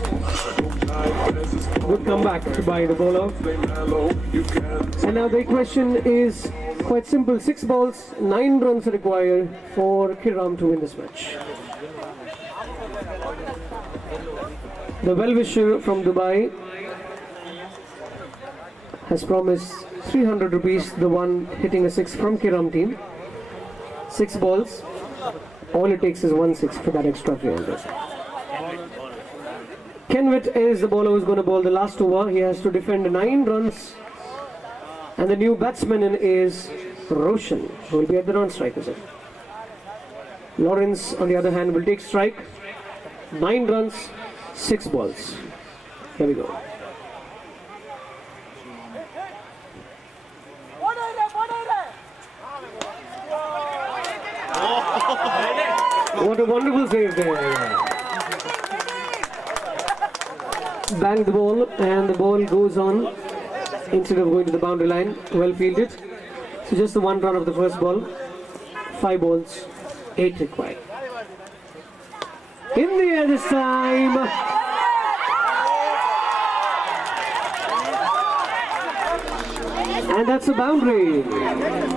Good comeback by the bowler. And now the question is quite simple. 6 balls, 9 runs required for Kiram to win this match. The well-wisher from Dubai has promised 300 rupees, the one hitting a 6 from Kiram team. 6 balls. All it takes is 1 6 for that extra 300. Kenwit is the bowler who's going to bowl the last over. He has to defend 9 runs. And the new batsman in is Roshan, who will be at the non-strike. Lawrence, on the other hand, will take strike. 9 runs, 6 balls. Here we go. What a wonderful save there. Bang the ball, and the ball goes on instead of going to the boundary line. Well fielded. So just the 1 run of the first ball. 5 balls, 8 required. In the air this time. And that's a boundary.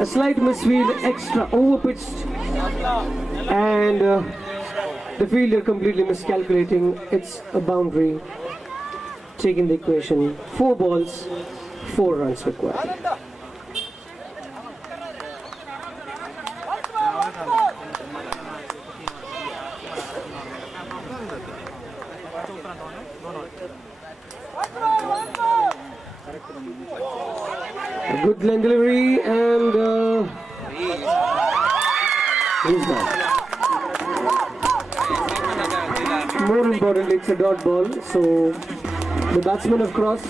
A slight misfield, extra overpitched. And the fielder completely miscalculating. It's a boundary. Taking the equation. 4 balls, 4 runs required. A good line delivery and he's gone. More importantly, it's a dot ball, so the batsmen have crossed.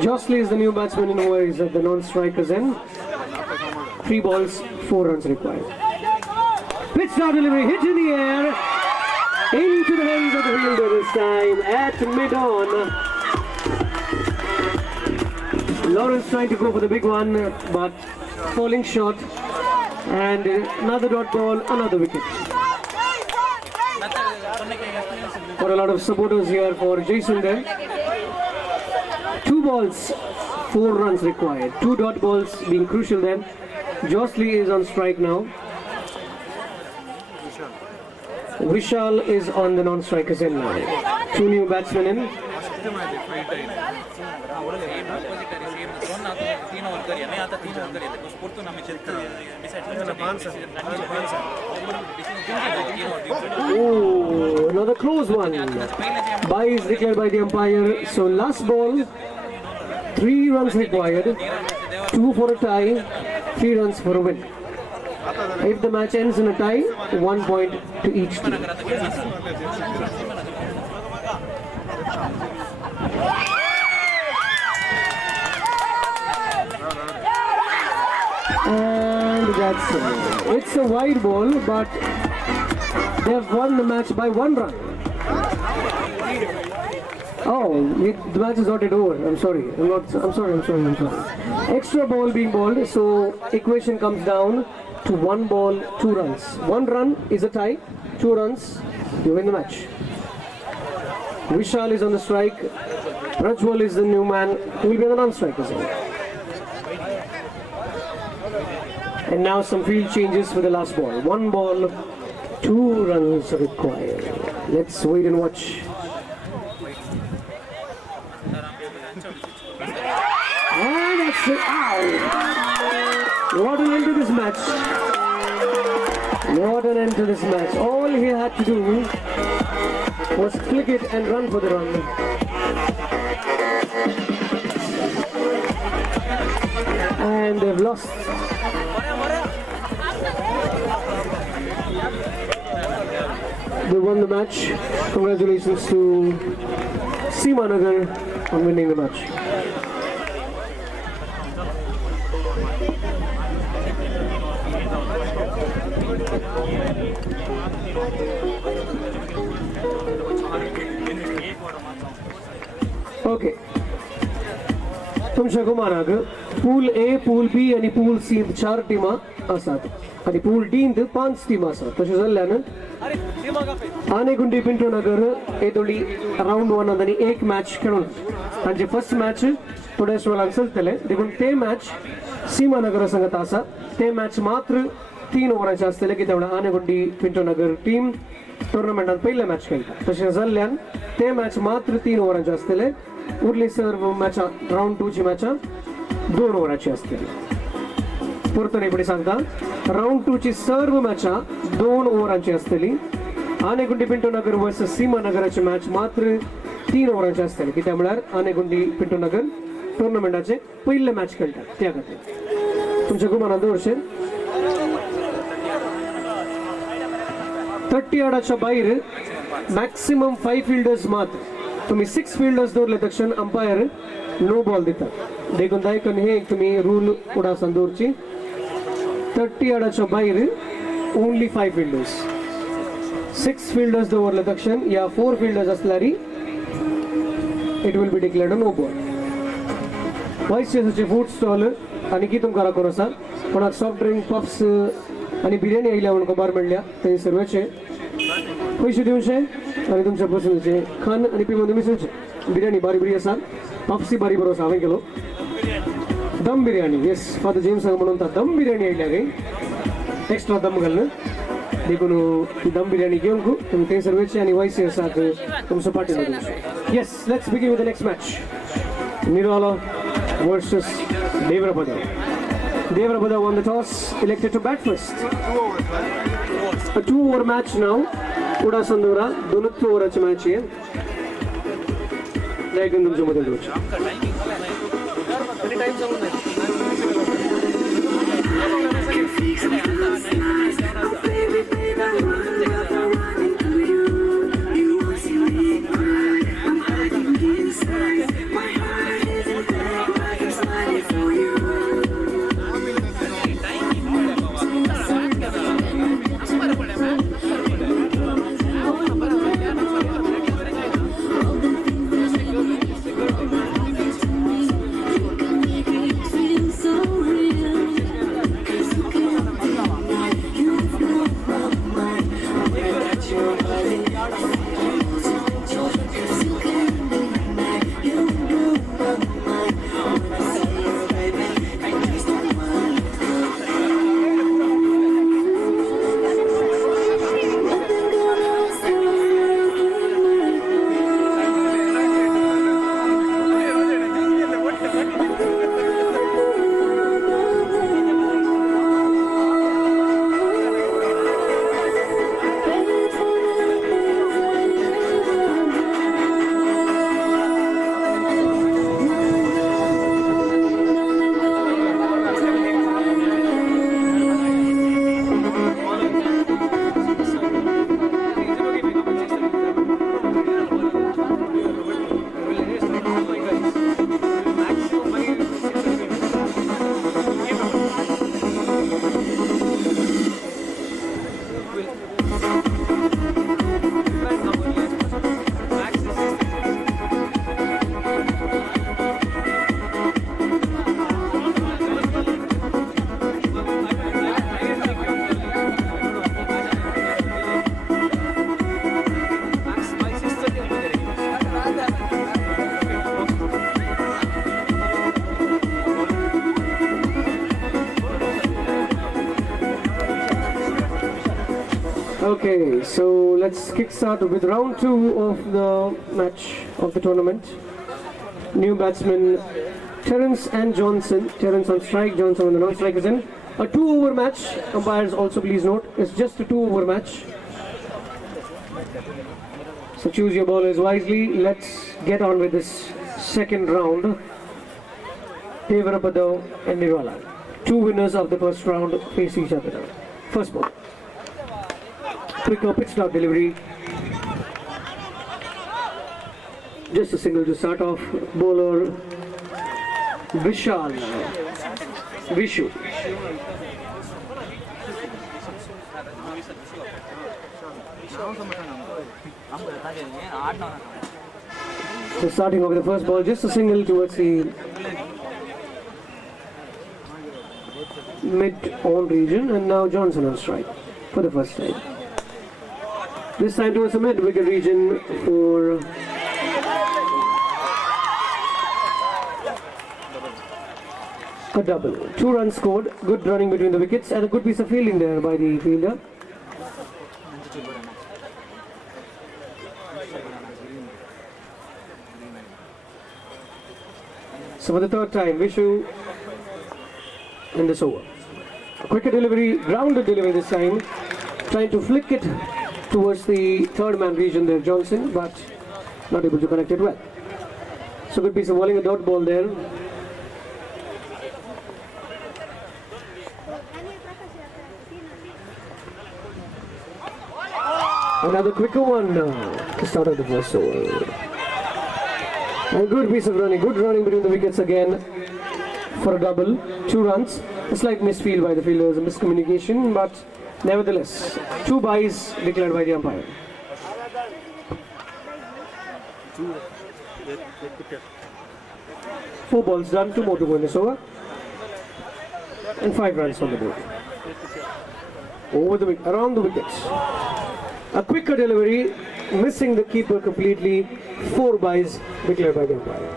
Josley is the new batsman in who is at the non-strikers end. 3 balls, 4 runs required. Pitch start delivery, hit in the air. Into the hands of the fielder this time at mid-on. Lawrence trying to go for the big one, but falling short. And another dot ball, another wicket. For a lot of supporters here for Jason there. 2 balls, 4 runs required. 2 dot balls being crucial then. Josley is on strike now. Vishal is on the non-strikers end now. 2 new batsmen in. Oh, another close one. Bye is declared by the umpire. So last ball, 3 runs required. 2 for a tie, 3 runs for a win. If the match ends in a tie, 1 point to each team. And that's it. It's a wide ball, but they've won the match by 1 run. Oh, the match is not yet over. I'm sorry. I'm sorry. Extra ball being bowled, so equation comes down to 1 ball, 2 runs. 1 run is a tie, 2 runs, you win the match. Vishal is on the strike. Rajwal is the new man who will be on the non-strikers. And now some field changes for the last ball. 1 ball, 2 runs required. Let's wait and watch. And that's it. Ow! What an end to this match. What an end to this match. All he had to do was click it and run for the run. And they've lost. They won the match. Congratulations to Seemanagar on winning the match. Okay. तुमच्या गुमानाक pool A, pool B आणि pool C 4 टीमा असतात आणि pool D 5 टीमा असतात. तशें जाल्ल्यान आनेगुंडी पिंटू नगर येतोळी round 1 आणि 1 मॅच खेळून तांचे फर्स्ट मॅच थोड्याच वेळान चलतले. देखून ते मॅच सीमानगर संगत आसा. ते मॅच मात्र 3 ओव्हरांचे आसतले कित्याक आनेगुंडी पिंटू नगर टीम टुर्नामेंटात पयले मॅच खेळटा. तशें जाल्ल्यान ते मॅच मात्र 3 ओव्हरांचे आसतले. उरली सर्व मॅच राउंड 2 ची मॅच 2 ओव्हरांची आसतली. परतून एकपटी सांगता राउंड 2 ची सर्व मॅच 2 ओव्हरांची आसतली. आनेगुंडी पिंटू नगर वर्सेस सीमानगराची मॅच मात्र 3 ओव्हरांची आसतली कित्याक म्हळ्यार आनेगुंडी पिंटू नगर टुर्नामेंटाचे पयले मॅच खेळटात त्या खातीर. तुमच्या गुमानांत दवरचें 30 यार्डाच्या भायर मॅक्सिमम 5 फिल्डर्स मात. तुम्ही 6 फिल्डर्स दवरले तक्षण अंपायर नो बॉल दितात. देखून दायकन हे तुम्ही रूल उडासान दवरची. 30 यार्डाच्या भायर ओनली 5 फिल्डर्स. 6 फिल्डर्स दवरले तक्षण या 4 फिल्डर्स असल्यार it will be declared no ball. वायस चेसाचे फूड स्टॉल आणि की तुमकां राखून आसा. कोणाक सॉफ्ट ड्रिंक पफ्स आणि बिर्याणी आयल्या म्हणून खबर मेळ्ळ्या थंय सर्वेचे पयशे दिवचे आणि तुमच्या पसंतीचे खान आणि पिवून मिसळचे. बिर्याणी बारी बरी आसा. पफ्सी बारी बरो आसा. हांवें केलो दम बिर्याणी. येस फादर जेम्स हांगा म्हणून दम बिर्याणी आयल्या गे एक्स्ट्रा दम घालून. देखून ती दम बिर्याणी घेऊन तुम्ही थंय सर्वेचे आणि वायसी आसात तुमच्या पार्टीन दिवचे. Yes let's begin with the next match. Nirala versus Devarapada. Devrabada won the toss, elected to bat first. A 2-over match now. Uda Sandura, 2 overaची match आहे. Like तुमच्या मध्ये रोज. Okay, so let's kickstart with round 2 of the match of the tournament. New batsmen Terence and Johnson. Terence on strike, Johnson on the non-strike is in. A 2-over match. Umpires also please note, it's just a 2-over match. So choose your bowlers wisely. Let's get on with this second round. Devarapada and Nirala. 2 winners of the first round face each other now. First ball. Quicker pitch stop delivery. Just a single to start off. Bowler Vishal. Vishu. So starting off with the first ball, just a single towards the mid-on region, and now Johnson on strike for the first time. This time towards the mid-wicket region for a double. 2 runs scored, good running between the wickets, and a good piece of fielding there by the fielder. So for the third time, Vishu in this over. A quicker delivery, grounded delivery this time, trying to flick it towards the third man region there, Johnson, but not able to connect it well. So good piece of bowling, a dot ball there. Another quicker one to start of the first over. A good piece of running, good running between the wickets again for a double, 2 runs. A slight misfield by the fielders, a miscommunication, but nevertheless, 2 byes declared by the umpire. Four balls done, 2 more to go in this over, and 5 runs on the board. Over the around the wickets. A quicker delivery, missing the keeper completely. 4 byes declared by the umpire.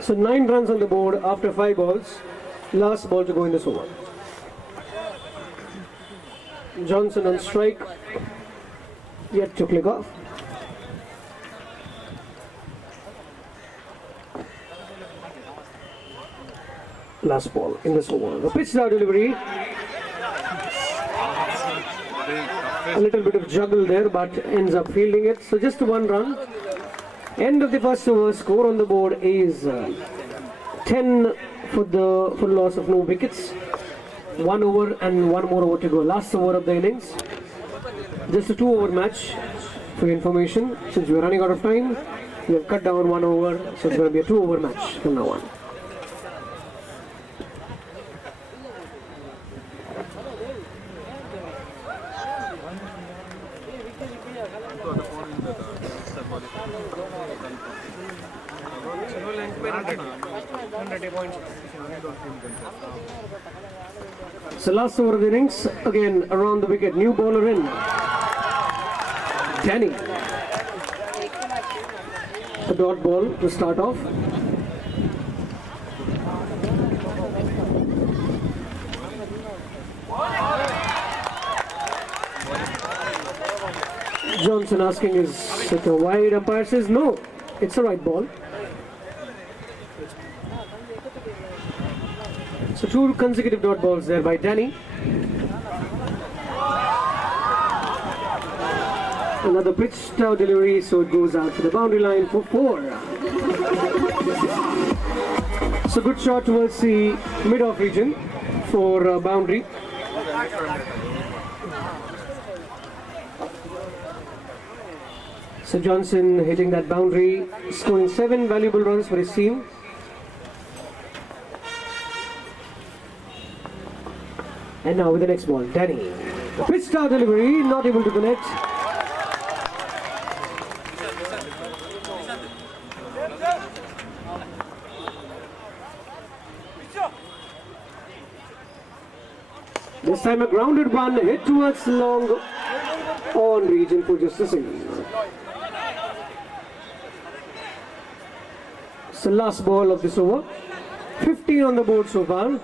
So 9 runs on the board after 5 balls. Last ball to go in this over. Johnson on strike, yet to click off. Last ball in this over. The pitch down delivery. A little bit of juggle there, but ends up fielding it. So just 1 run. End of the first over. Score on the board is 10 for loss of no wickets. 1 over and 1 more over to go. Last over of the innings. Just a 2-over match. For your information, since we are running out of time, we have cut down 1 over, so it's going to be a 2-over match from now on. So last over of the innings, again around the wicket, new bowler in. Danny. A dot ball to start off. Johnson asking, is it a wide? Umpire says no, it's a right ball. So 2 consecutive dot balls there by Danny. Another pitch down delivery, so it goes out to the boundary line for 4. So good shot towards the mid-off region for boundary. So Johnson hitting that boundary, scoring 7 valuable runs for his team. And now with the next ball, Danny. Pitch down delivery, not able to connect. This time a grounded one, hit towards long on region for just a single. It's the last ball of this over. 15 on the board so far.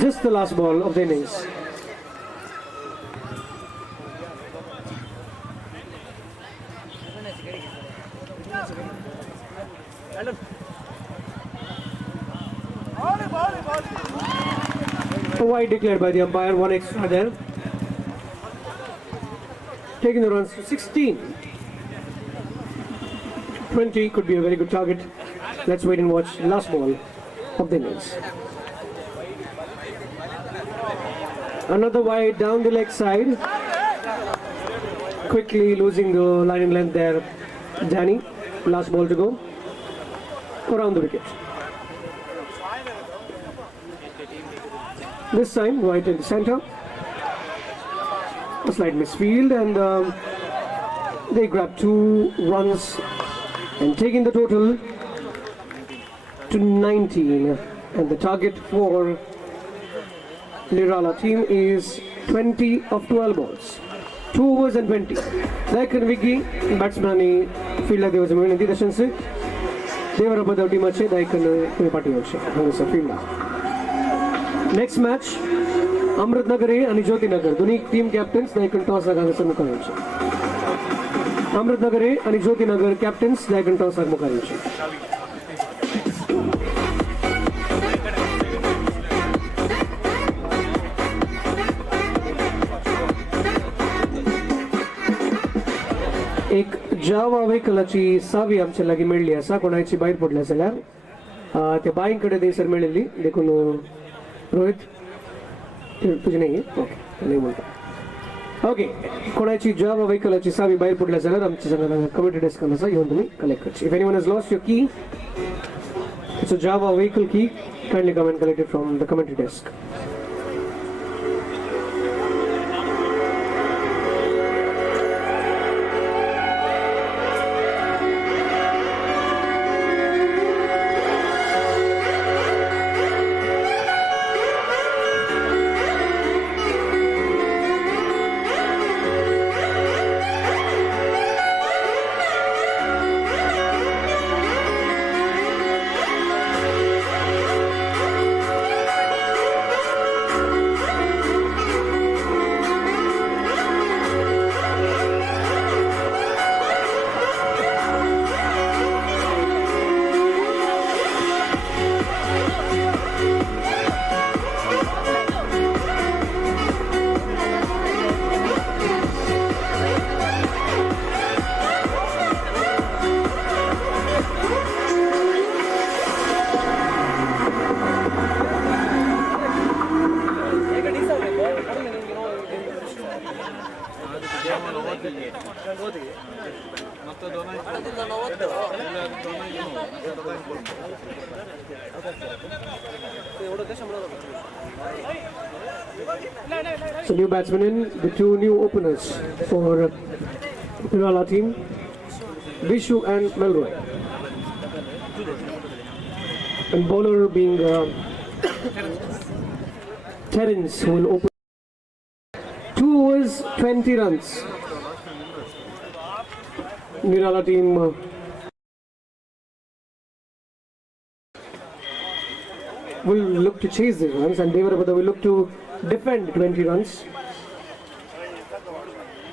Just the last ball of the innings. A wide declared by the umpire, one extra there. Taking the runs to 16. 20 could be a very good target. Let's wait and watch last ball of the innings. Another wide down the leg side. Quickly losing the line in length there, Danny. Last ball to go. Around the wicket. This time right in the center. A slight misfield, and they grab 2 runs and taking the total to 19. And the target for Nirala team is 20 of 12 balls. 2 overs and 20. Daikon Wiggy, batsman fielder there was a minute in the They were about the team ache Daikon party also fielder. Next match, Amrit Nagare and Jyoti Nagar. Doni team captains, Daikon toss against Mukharinchi. Amrit Nagare and Jyoti Nagar captains, Daikon toss against Mukharinchi. एक जावा व्हेकलाची सावी आमच्या लागी मिळली असा कोणाची बाहेर पडल्या जाल्यार त्या बाईंकडे थंयसर मेळिल्ली देखून रोहित तुझी नाही ओके नाही म्हणटा ओके कोणाची जावा व्हेकलाची सावी बाहेर पडल्या जाल्यार आमच्या संघाला कमिटी डेस्कान आसा येवन तुम्ही कलेक्ट करची if anyone has lost your की इट्स अ जावा व्हेकल की kindly come and collect it from the committee desk So new batsmen in, the 2 new openers for Nirala team, Vishu and Melroy. And bowler being Terence, who will open 2 overs, 20 runs. Nirala team will look to chase these runs, and Devarabada will look to defend 20 runs.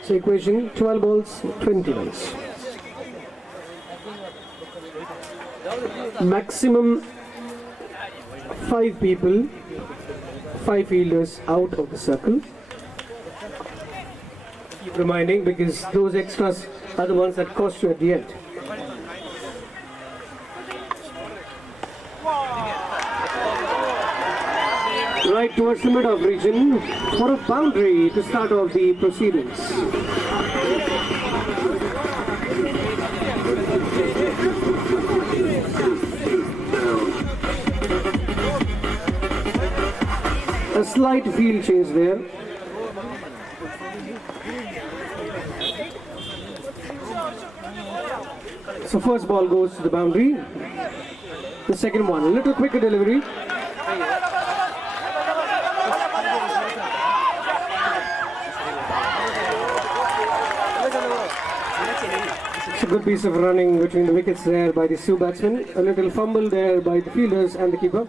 So equation 12 balls, 20 runs. Maximum 5 people, 5 fielders out of the circle. Keep reminding because those extras are the ones that cost you at the end. Right towards the mid-off region for a boundary to start off the proceedings. A slight field change there. So first ball goes to the boundary. The second one, a little quicker delivery. So good piece of running between the wickets there by the Sioux batsmen. A little fumble there by the fielders and the keeper.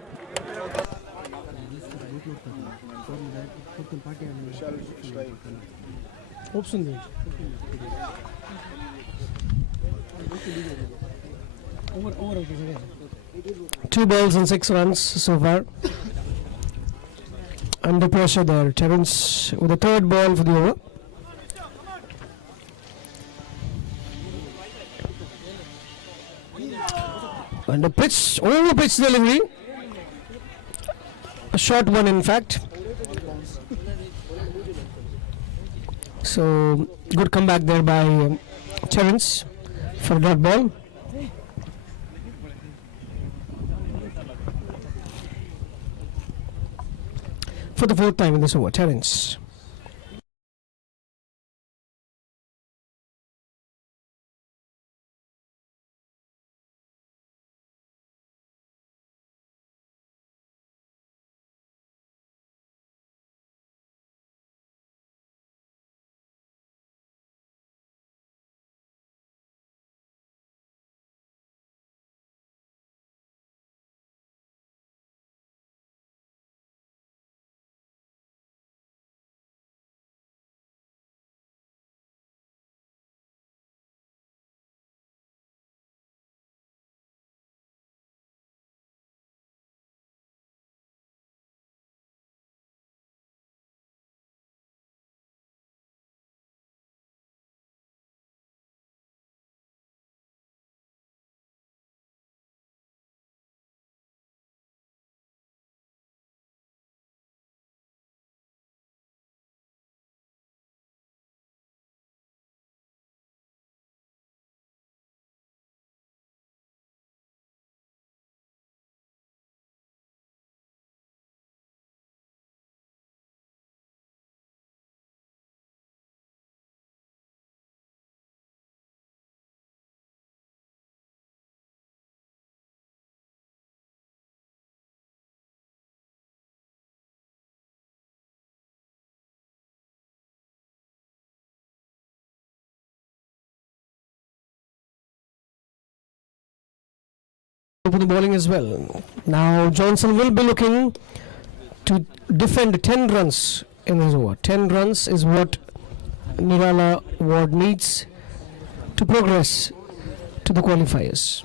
Two balls and 6 runs so far. Under pressure there, Terence with the third ball for the over. And the pitch, over pitch delivery. A short one in fact. So good comeback there by Terence for that ball. For the fourth time in this over, Terence. For the bowling as well. Now Johnson will be looking to defend 10 runs in this over. 10 runs is what Nirala Ward needs to progress to the qualifiers.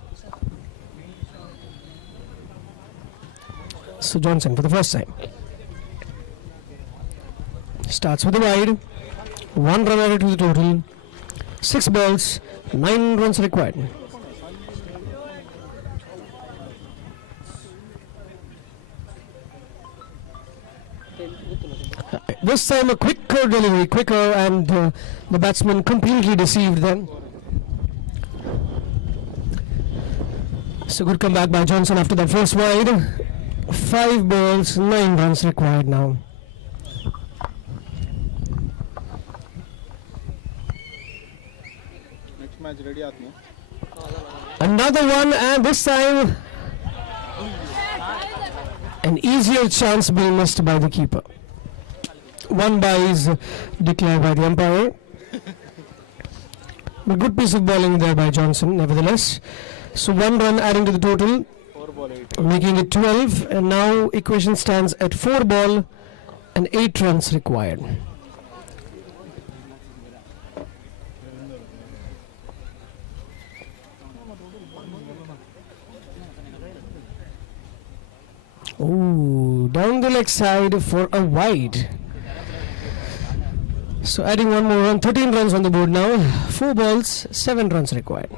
So Johnson for the first time starts with a wide, 1 run added to the total, 6 balls, 9 runs required. This time a quicker delivery, and the batsman completely deceived them. So good comeback by Johnson after that first wide. 5 balls, 9 runs required now. Next match ready aapne. Another one, and this time an easier chance being missed by the keeper. 1 by is declared by the umpire. A good piece of bowling there by Johnson nevertheless. So 1 run adding to the total, making it 12, and now equation stands at 4 ball and 8 runs required. Oh, down the leg side for a wide. So adding 1 more run, 13 runs on the board now, 4 balls, 7 runs required.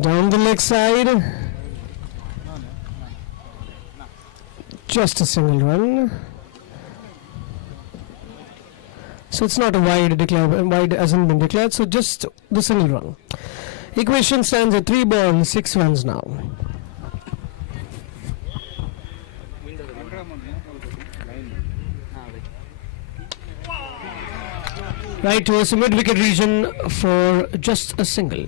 Down the leg side, just a single run. So it's not a wide declared, wide hasn't been declared, so just the single run. Equation stands at 3 balls, 6 runs now. Right towards the mid-wicket region for just a single.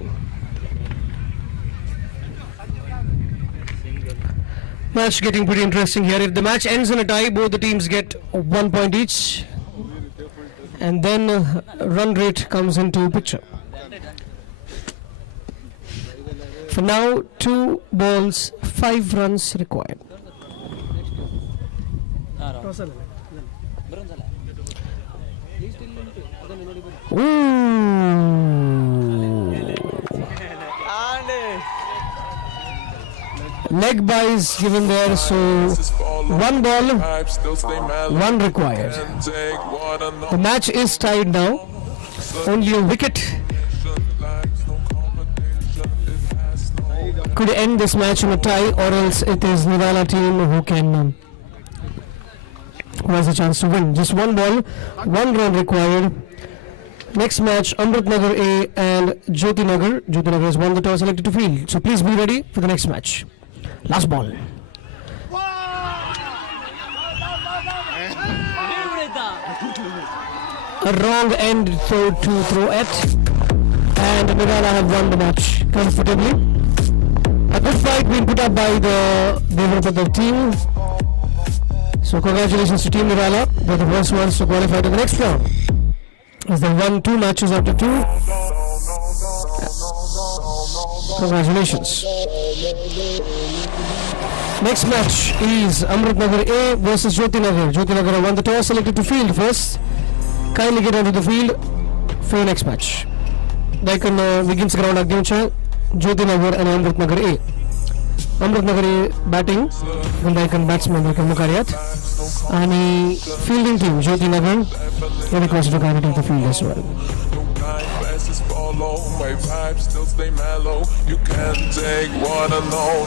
Match getting pretty interesting here. If the match ends in a tie, both the teams get 1 point each, and then run rate comes into picture. For now, 2 balls, 5 runs required. Leg buys given there, so 1 ball, 1 required. The match is tied now. Only a wicket could end this match in a tie, or else it is Nirala team who has a chance to win. Just 1 ball, 1 run required. Next match, Amritnagar A and Jyoti Nagar. Jyoti Nagar has won the toss, selected to field. So please be ready for the next match. Last ball. A wrong end throw to throw at, and Nirala have won the match comfortably. A good fight being put up by the Devrapata team. So congratulations to Team Nirala. They're the first ones to qualify to the next round, as they won 2 matches after 2. Congratulations. Next match is Amritnagar A versus Jyoti Nagar. Jyoti Nagar won the toss, selected to field first. Kindly get onto the field for your next match. Daikon begins ground Agyamcha, Jyoti Nagar and Amritnagar A. Amritnagar A batting, Daikon batsman Daikon Mukariyat. And fielding team, Jyoti Nagar, they requested to kindly take the field as well. My vibe still stay mellow. You can't take water, no.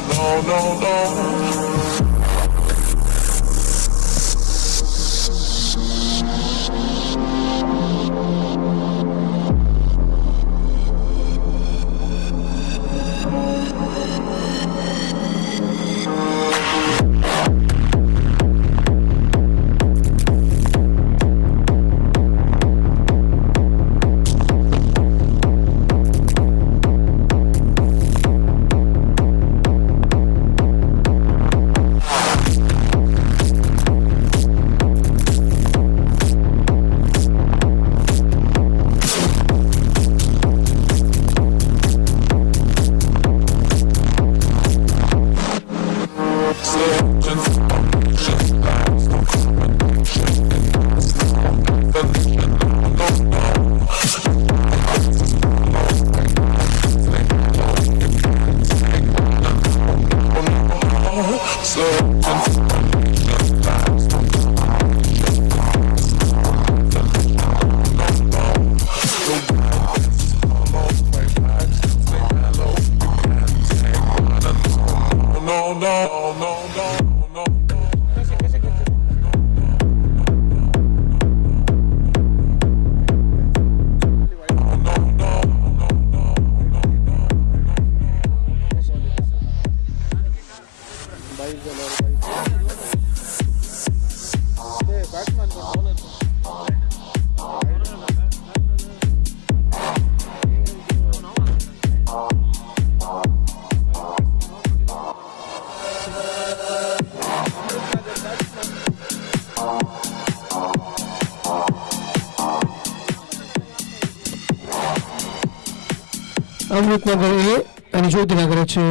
Amritnagar A आणि Jyoti Nagarचे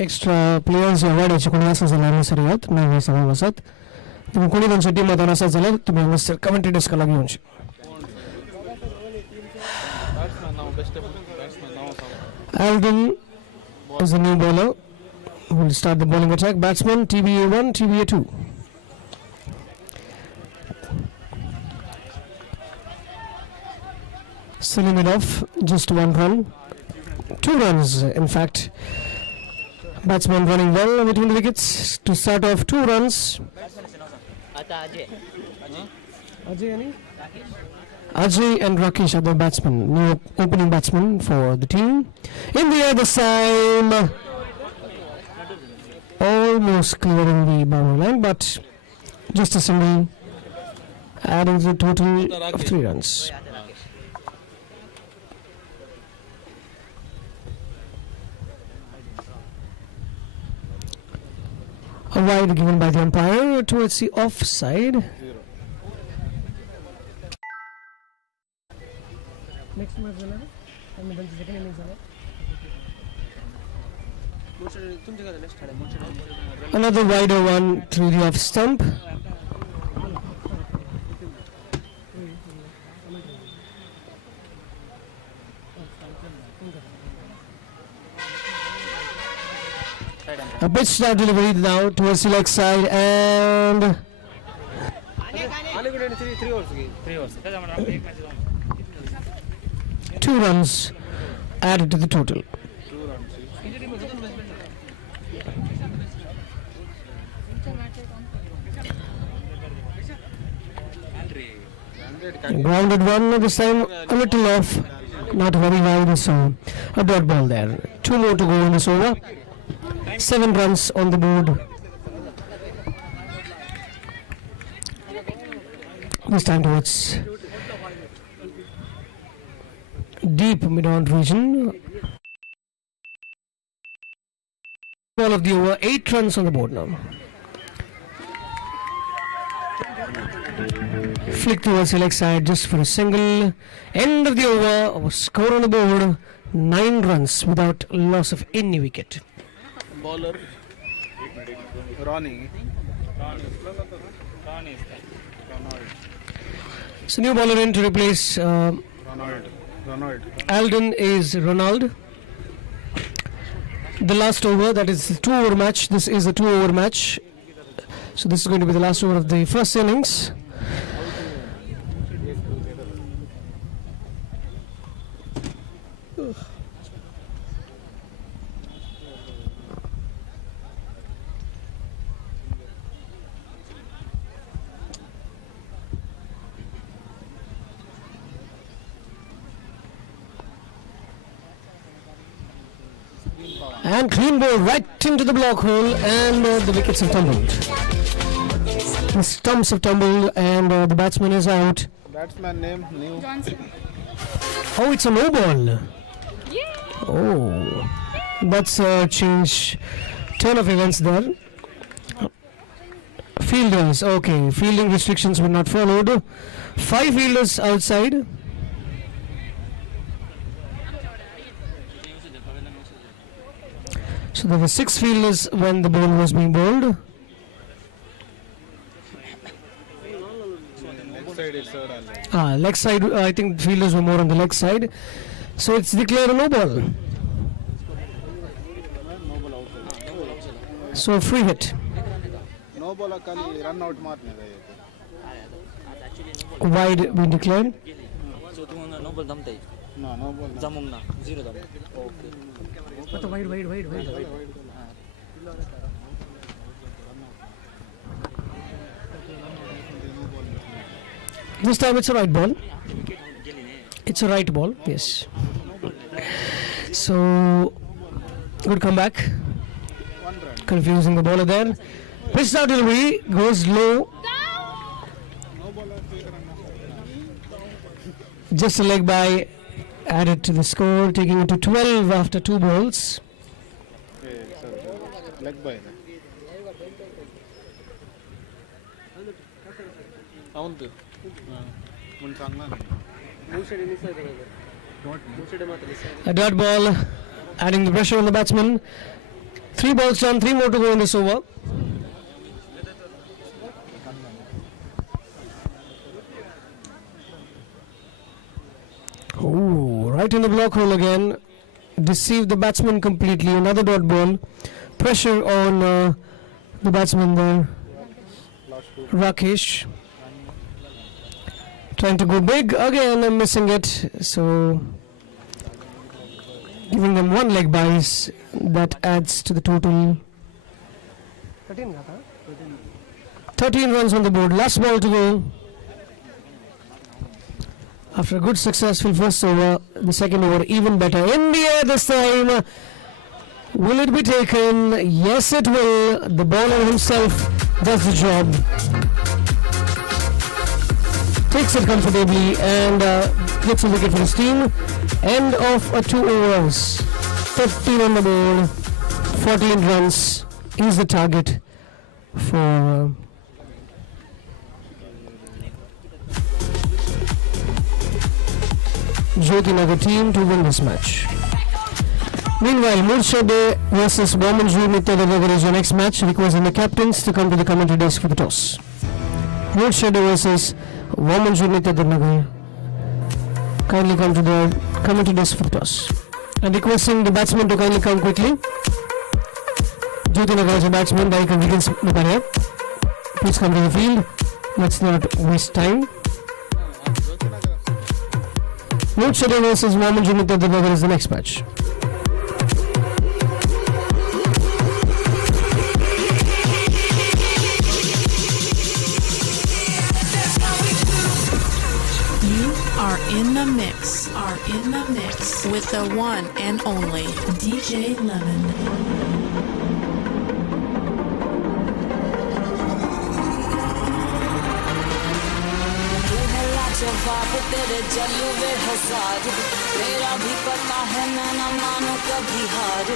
extra players वाढायचे कोणी असं झालं नसरियात नाही सगळं असत तुम्ही कोणी त्यांच्या टीमात असं झालं तुम्ही हांगासर कमेंट्री डेस्काला घेऊन Alvin is a new bowler who will start the bowling attack. Batsman TBA1, TBA2. Selling it off, just 1 run. 2 runs, in fact. Batsman running well between the wickets to start off 2 runs. Ajay and Rakesh are the batsmen, new opening batsmen for the team. In the other side, almost clearing the boundary line, but just a single, adding to the total of 3 runs. A wide given by the umpire towards the offside. Next match झाला आणि त्यांची second inning झाला. Another wider one through the off stump. A pitch start delivery now towards the leg side and 2 runs added to the total. Grounded one this time, a little off, not very wide, so a dot ball there. 2 more to go in this over. 7 runs on the board. This time towards deep mid-on region. Ball of the over, 8 runs on the board now. Flick towards the leg side just for a single. End of the over, score on the board, 9 runs without loss of any wicket. Bowler Ronnie. So new bowler in to replace Ronald. Alden is Ronald. The last over, that is a 2-over match. This is a 2-over match. So this is going to be the last over of the first innings. And clean ball right into the block hole, and the wickets have tumbled. The stumps have tumbled, and the batsman is out. Batsman name new. Oh, it's a no ball. Oh, that's a change. Turn of events there. Fielders, okay. Fielding restrictions were not followed. 5 fielders outside. So there were 6 fielders when the ball was being bowled. Leg side, I think fielders were more on the leg side. So it's declared a no ball. So a free hit. No ball kali run out marne Wide been declared. So तुम्हाला no ball दमते. No ball. जमूंग ना 0 दम. Okay. Wide. This time it's a right ball. It's a right ball, yes. So, good comeback. Confusing the bowler there. Pitch out delivery goes low. Just a leg by added to the score, taking it to 12 after 2 balls. Leg by. Sound. A dot ball, adding the pressure on the batsman. 3 balls done, 3 more to go in this over. Oh, right in the block hole again. Deceived the batsman completely. Another dot ball. Pressure on the batsman there. Rakesh. Trying to go big again and missing it. So giving them 1 leg byes. That adds to the total. 13 runs on the board. Last ball to go. After a good successful first over, the second over even better. In the air this time. Will it be taken? Yes, it will. The bowler himself does the job. Takes it comfortably and gets a wicket for his team. End of a 2 overs. 15 on the board. 14 runs is the target for Jyoti Nagar team to win this match. Meanwhile, Murshade versus Wamanju Nitya is your next match, requesting the captains to come to the commentary desk for the toss. Murshade versus Wamanju Nitya kindly come to the commentary desk for the toss. And requesting the batsman to kindly come quickly. Jyoti Nagar is a batsman, Daika begins Mukariya. Please come to the field. Let's not waste time. Murshade versus Wamanju Nitya is the next match. Are in the mix with the one and only DJ Lemon. जवाब तेरे जलवे हजार मेरा भी पता है मैं न मानू कभी हार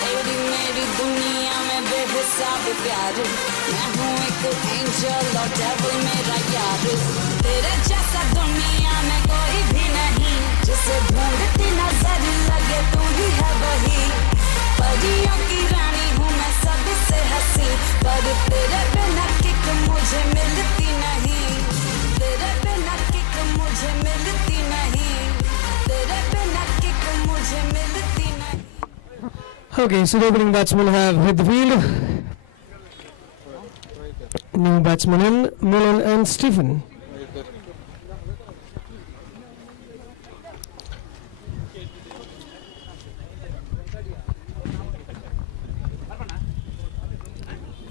तेरी मेरी दुनिया में बेहिसाब प्यार मैं हूँ एक एंजल और डेविल मेरा यार तेरे जैसा दुनिया में कोई भी नहीं जिसे ढूंढती नजर लगे तू ही है वही परियों की रानी हूँ मैं सबसे हंसी पर तेरे बिना किक मुझे मिलती नहीं तेरे बिना किक मुझे मिलती नहीं तेरे बिना किक मुझे मिलती नहीं. Okay, so the opening batsmen have hit the field. New batsmen in, Mulan and Stephen.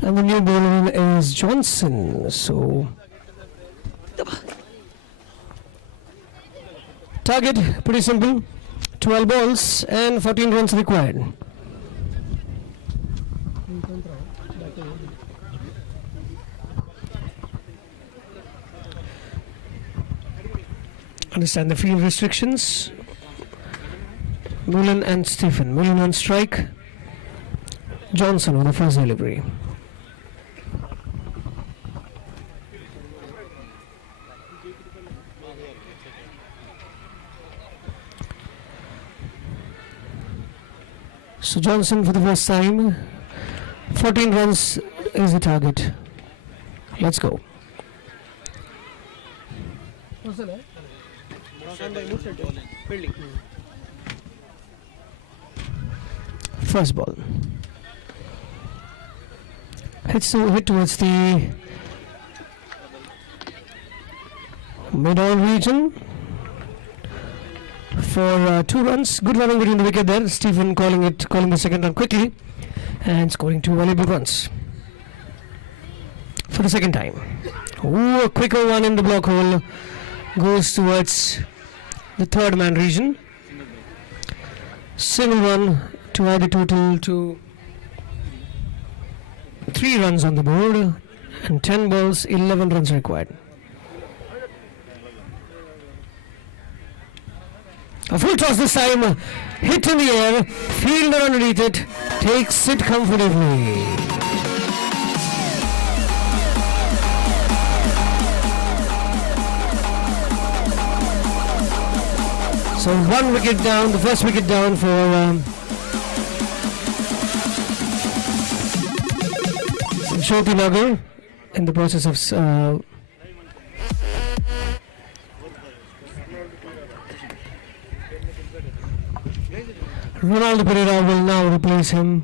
And the new bowler is Johnson. So target pretty simple, 12 balls and 14 runs required. Understand the field restrictions. Mulan and Stephen. Mulan on strike, Johnson on the first delivery. So Johnson for the first time, 14 runs is the target. Let's go. First ball. Hit towards the mid-on region for 2 runs. Good running between the wicket there. Stephen calling the second run quickly and scoring 2 valuable runs for the second time. Ooh, a quicker one in the block hole goes towards the third man region. Single run to add the total to 3 runs on the board and 10 balls, 11 runs required. A full toss this time, hit in the air, fielder underneath it, takes it comfortably. So 1 wicket down, the first wicket down for Jyoti Nagar in the process of Ronaldo Pereira will now replace him.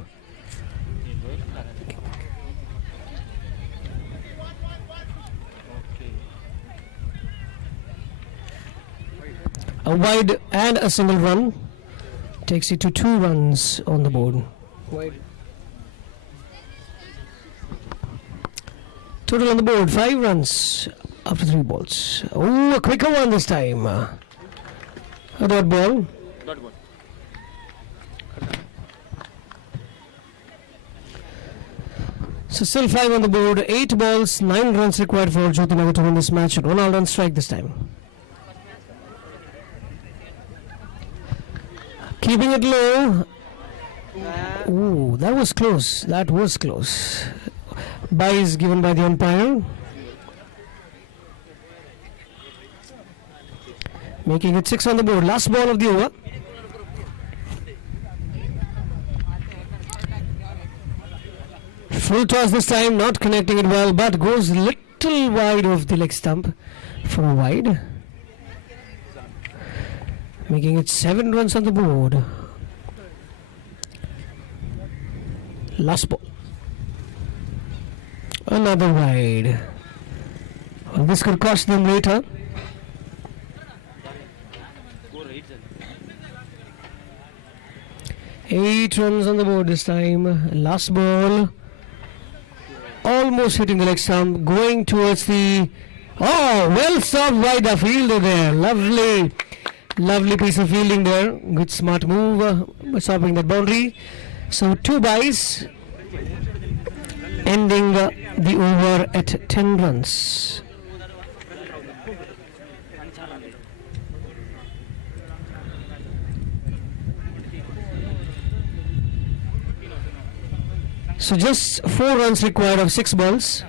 A wide and a single run takes it to 2 runs on the board. Wide. Total on the board 5 runs after 3 balls. Oh, a quicker one this time. A dot ball. So still 5 on the board, 8 balls, 9 runs required for Jyoti Nagar to win this match. Ronaldo on strike this time. Keeping it low. Ooh, that was close. That was close. Bye is given by the umpire, making it 6 on the board. Last ball of the over. Full toss this time, not connecting it well, but goes little wide of the leg stump for a wide, making it 7 runs on the board. Last ball. Another wide. Well, this could cost them later. Eight runs on the board this time. Last ball. Almost hitting the leg stump. Going towards the... Oh, well stopped by the fielder there. Lovely piece of fielding there. Good smart move by stopping that boundary. So 2 byes. Ending the over at 10 runs. So just 4 runs required of 6 balls.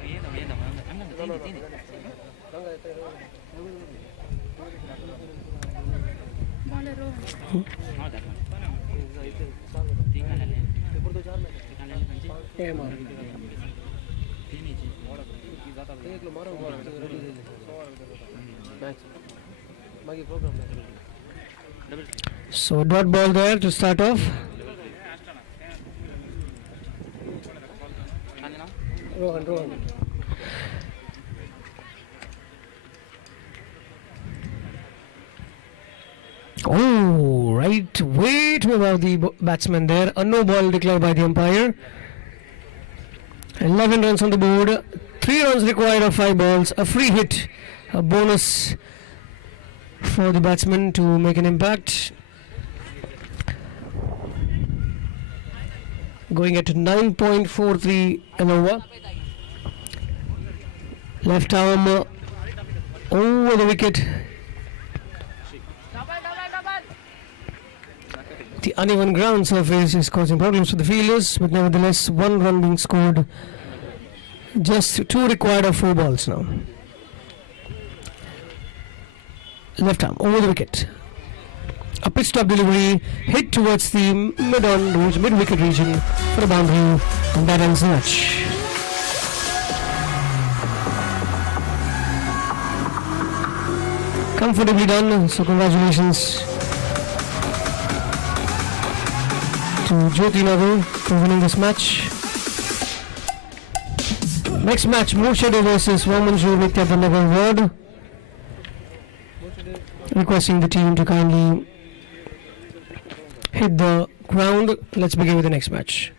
So dot ball there to start off. Rohan. Oh, right, way too above the batsman there. A no ball declared by the umpire. 11 runs on the board. 3 runs required of 5 balls. A free hit, a bonus for the batsman to make an impact. Going at 9.43 an over. Left arm over the wicket. The uneven ground surface is causing problems for the fielders, but nevertheless 1 run being scored. Just 2 required of 4 balls now. Left arm over the wicket. A pitch stop delivery, hit towards the mid-wicket region for a boundary, and that ends the match. Comfortably done, so congratulations to Jyoti Nagu for winning this match. Next match, Murshid versus Wamanju with the Nagar Ward. Requesting the team to kindly hit the ground. Let's begin with the next match.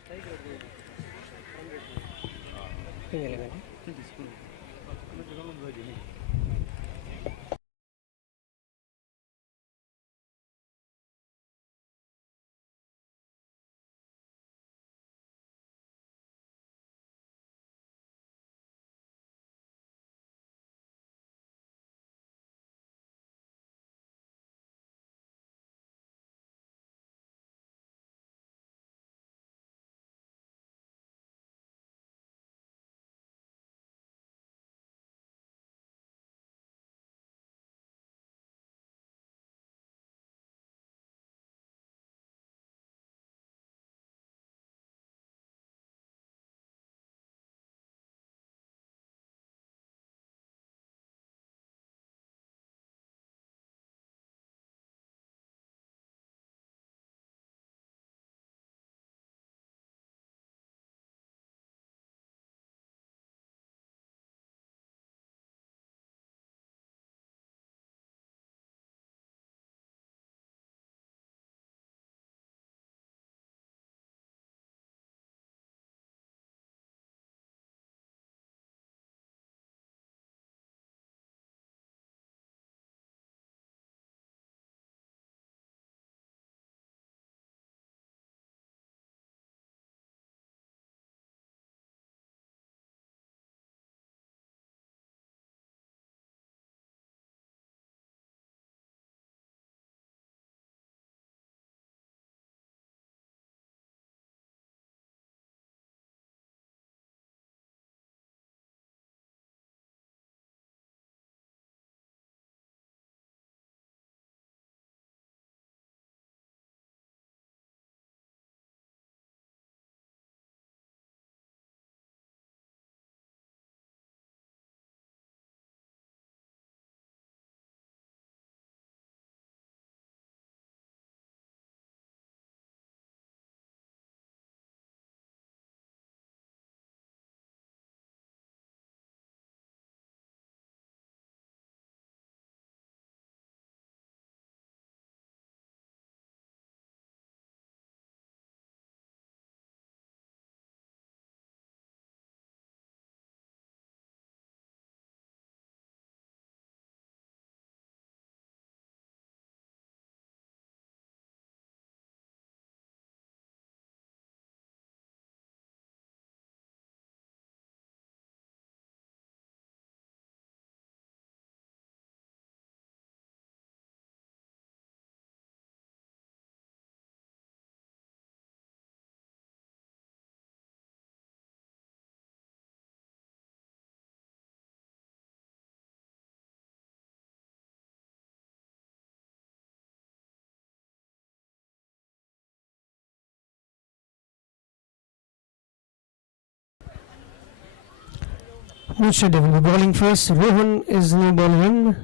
Moodshed will be bowling first. Rohan is new bowler in.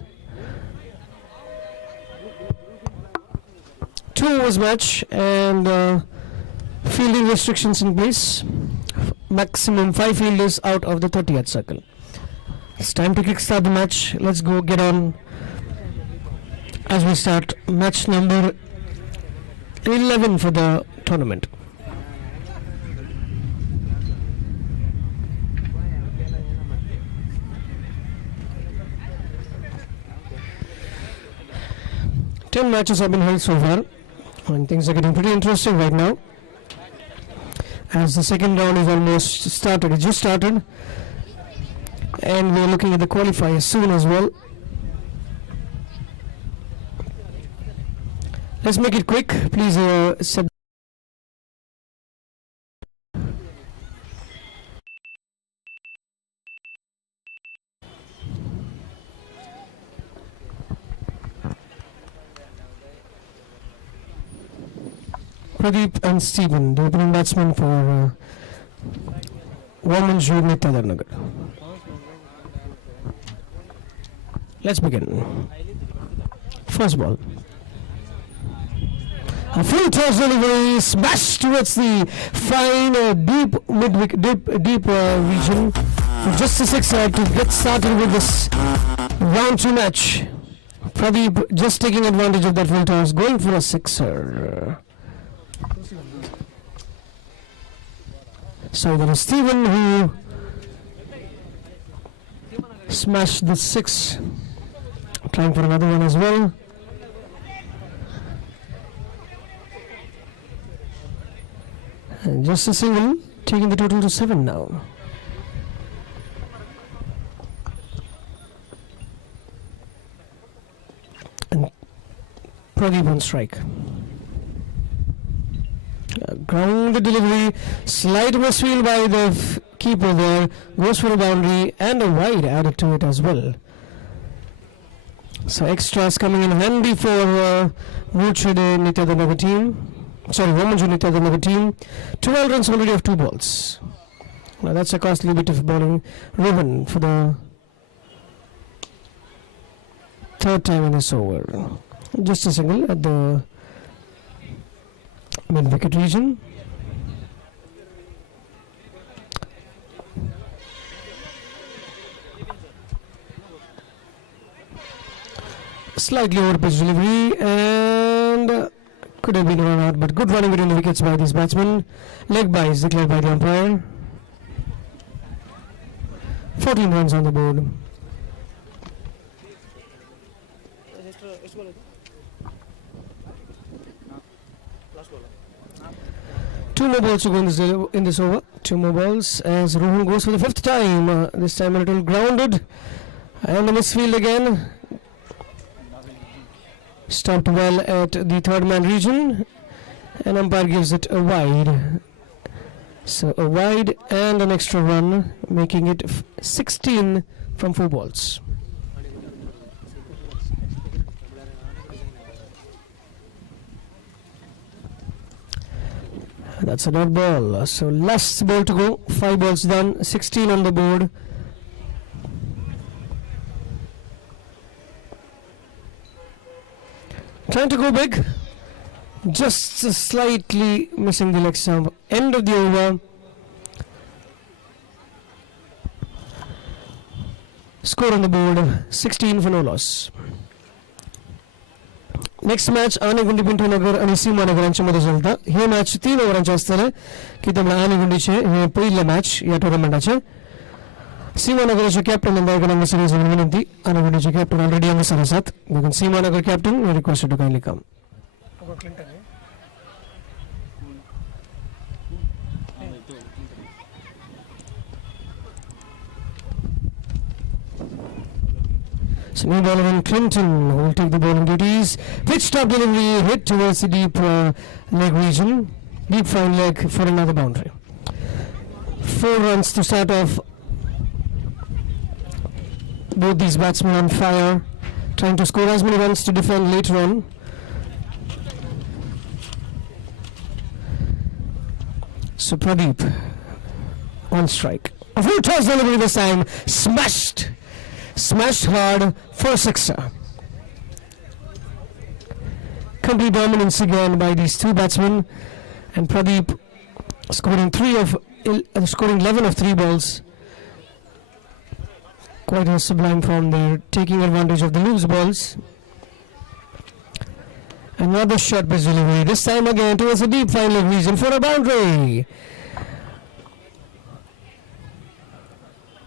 2 overs match and fielding restrictions in place. Maximum 5 fielders out of the 30th circle. It's time to kickstart the match. Let's go get on as we start match number 11 for the tournament. Ten matches have been held so far, and things are getting pretty interesting right now. As the second round is almost started, it just started, and we're looking at the qualifiers soon as well. Let's make it quick. Please set. Pradeep and Stephen, the opening batsman for Women's Unit Nagar. Let's begin. First ball. A full toss delivery, smash towards the fine deep region. Just a sixer to get started with this round 2 match. Pradeep just taking advantage of that full toss, going for a sixer. So there is Stephen who smashed the 6, trying for another one as well. And just a single, taking the total to 7 now. And Pradeep on strike. Ground the delivery, slight misfield by the keeper there, goes for a boundary and a wide added to it as well. So extras coming in handy for Moodshed Nityadanagar team. Sorry, Women's Nityadanagar team. 12 runs already of 2 balls. Now that's a costly bit of bowling. Rohan for the 3rd time in this over. Just a single at the mid-wicket region. Slightly over pitch delivery and could have been run out, but good running between the wickets by this batsman. Leg by is declared by the umpire. 14 runs on the board. Two more balls to go in this over. 2 more balls as Rohan goes for the 5th time. This time a little grounded. And a misfield again. Stopped well at the 3rd man region. And umpire gives it a wide. So a wide and an extra run, making it 16 from 4 balls. That's a dot ball. So last ball to go. 5 balls done. 16 on the board. Trying to go big. Just slightly missing the leg stump. End of the over. Score on the board. 16 for no loss. Next match Anegundi Pintu Nagar आणि सीमा नगरांच्या मध्ये चलता. हे match 3 ओव्हरांचे असतले की तुम्हाला आनेगुंडीचे हे पहिले match या टुर्नामेंटाचे. सीमा नगरचे captain अंदायकरांना series विनंती. आनेगुंडीचे captain already अंग सरसात लेकिन Seema Nagar captain we request to kindly come. So new bowler in Clinton will take the bowling duties. Pitch stop delivery, hit towards the deep leg region. Deep fine leg for another boundary. 4 runs to start off. Both these batsmen on fire, trying to score as many runs to defend later on. So Pradeep on strike. A full toss delivery this time. Smashed hard for a sixer. Complete dominance again by these two batsmen, and Pradeep scoring 11 of 3 balls. Quite a sublime form there, taking advantage of the loose balls. Another short pitch delivery, this time again towards the deep final region for a boundary.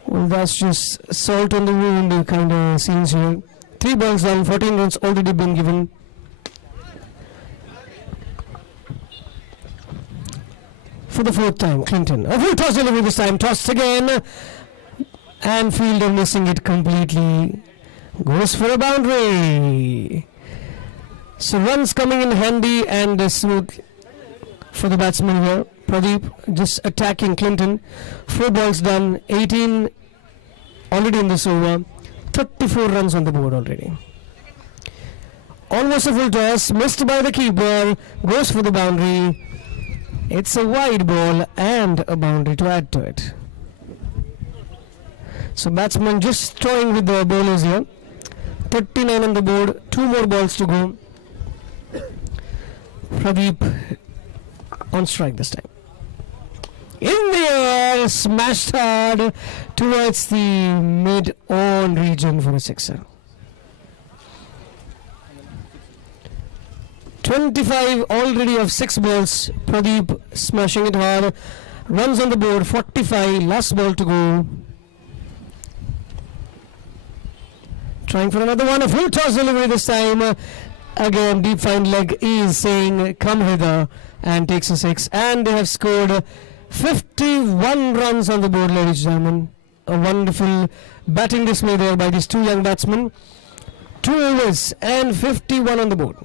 Well, that's just salt on the wound kind of scenes here. 3 balls down, 14 runs already been given. For the 4th time, Clinton. A full toss delivery this time, tossed again. And fielder missing it completely. Goes for a boundary. So runs coming in handy and smooth for the batsman here. Pradeep just attacking Clinton. 4 balls done, 18 already in this over. 34 runs on the board already. Almost a full toss, missed by the keeper. Goes for the boundary. It's a wide ball and a boundary to add to it. So batsman just toying with the bowlers here. 39 on the board, 2 more balls to go. Pradeep on strike this time. In the air, smashed hard towards the mid-on region for a sixer. 25 already of 6 balls. Pradeep smashing it hard. Runs on the board, 45. Last ball to go. Trying for another one. A full toss delivery this time. Again, deep fine leg is saying, come hither, and takes a 6. And they have scored 51 runs on the board, ladies and gentlemen. A wonderful batting display there by these 2 young batsmen. 2 overs and 51 on the board.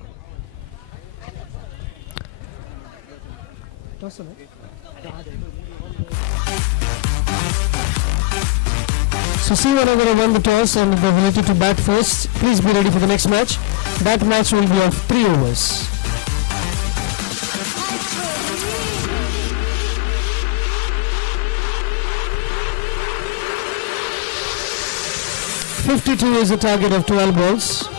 So see whenever I won the toss and the ability to bat first, please be ready for the next match. That match will be of 3 overs. .52 is a target of 12 balls.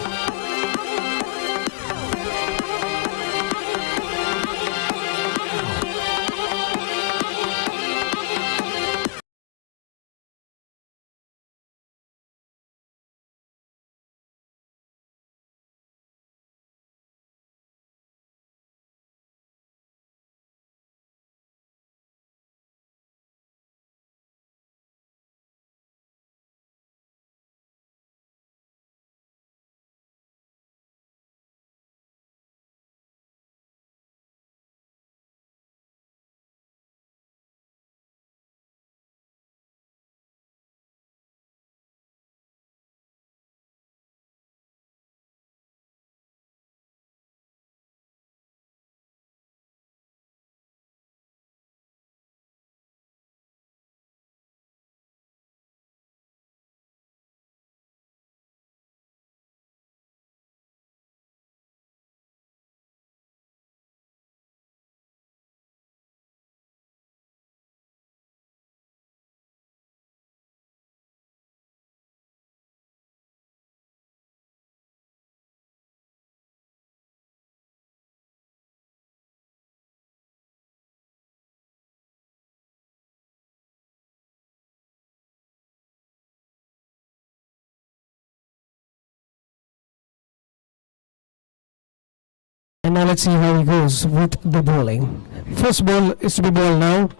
And now let's see how he goes with the bowling. First ball is to be bowled now.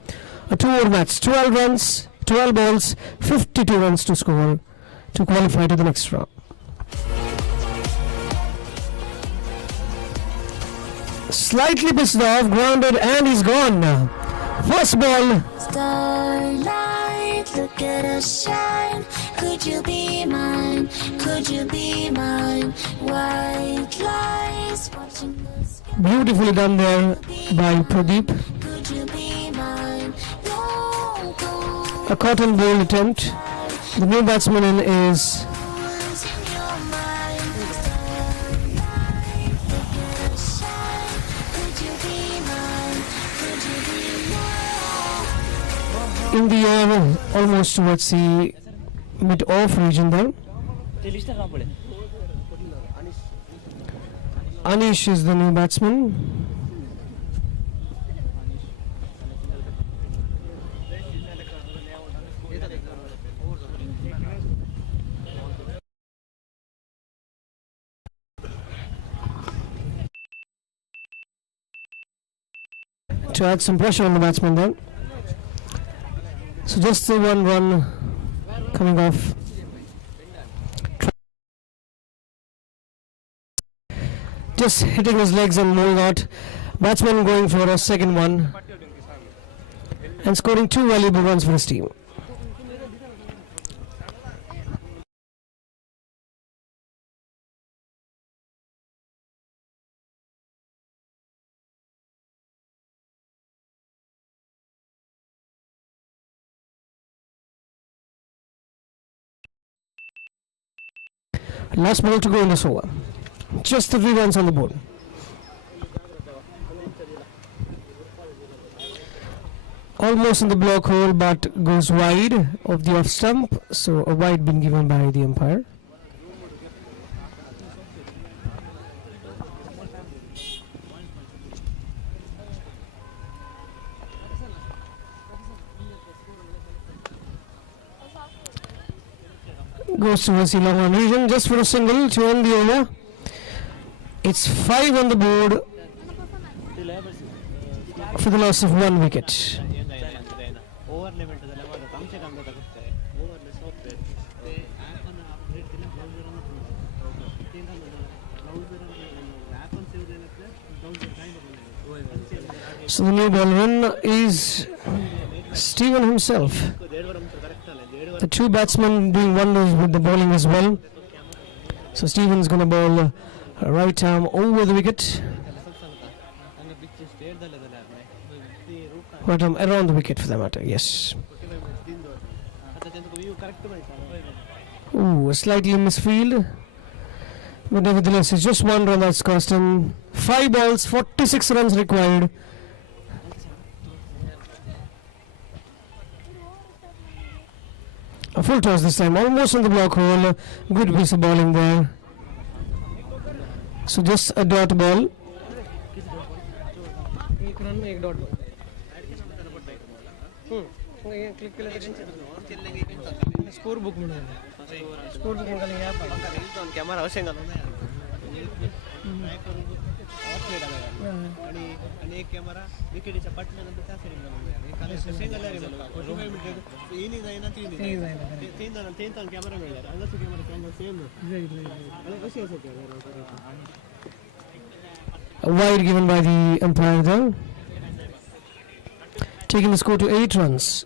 A 2-over match, 12 runs, 12 balls, 52 runs to score to qualify to the next round. Slightly pissed off, grounded, and he's gone. First ball. Starlight, look at us shine. Could you be mine? Could you be mine? White lies watching the sky. Beautifully done there by Pradeep. Could you be mine? Don't go A cotton ball attempt. The new batsman in is losing your mind. Starlight, look at us shine. Could you be mine? Could you be mine? in the air, almost towards the mid-off region there. Anish is the new batsman. To add some pressure on the batsman then. So just the 1 run coming off. Just hitting his legs and moving out. Batsman going for a second one and scoring 2 valuable runs for his team. Last ball to go in this over. Just the 3 runs on the board. Almost in the block hole, but goes wide of the off stump, so a wide being given by the umpire. Goes towards the long run region just for a single to end the over. It's 5 on the board for the loss of 1 wicket. So the new bowler is Steven himself. The 2 batsmen doing wonders with the bowling as well. So Steven's going to bowl right arm over the wicket. Right arm around the wicket for that matter, yes. Ooh, a slightly misfield. But nevertheless, it's just 1 run that's cost him. 5 balls, 46 runs required. A full toss this time, almost on the block hole. Good piece of bowling there. So just a dot ball. Score book में score book निकालेंगे यहाँ पर camera अवश्य आणि एक camera विकेटीच्या पाठीनंतर त्या साईडला तीन कॅमेरा मिळणार अंगाचा कॅमेरा सेम कशी असेल A wide given by the umpire there. Taking the score to 8 runs.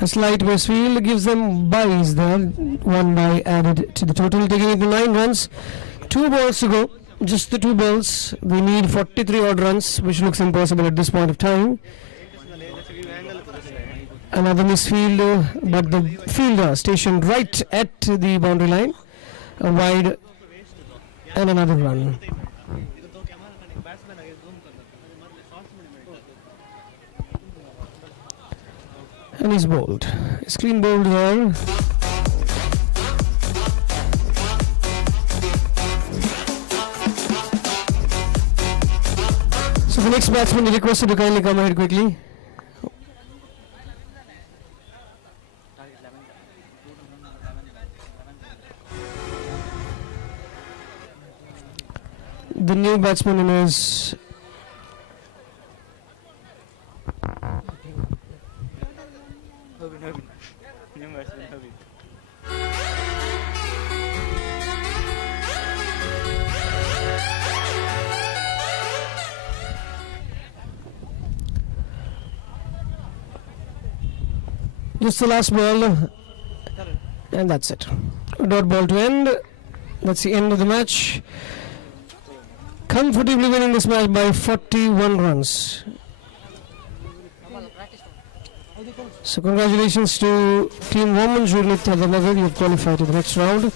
A slight misfield gives them byes there. 1 bye added to the total, taking it to 9 runs. 2 balls to go. Just the 2 balls. They need 43 odd runs, which looks impossible at this point of time. Another misfield, but the fielder stationed right at the boundary line. A wide and another run. And he's bowled. He's clean bowled there. So the next batsman is requested to kindly come ahead quickly. The new batsman is just the last ball, and that's it. A dot ball to end. That's the end of the match. Comfortably winning this match by 41 runs. So congratulations to Team Women Jurlit Tadanagar. You have qualified to the next round.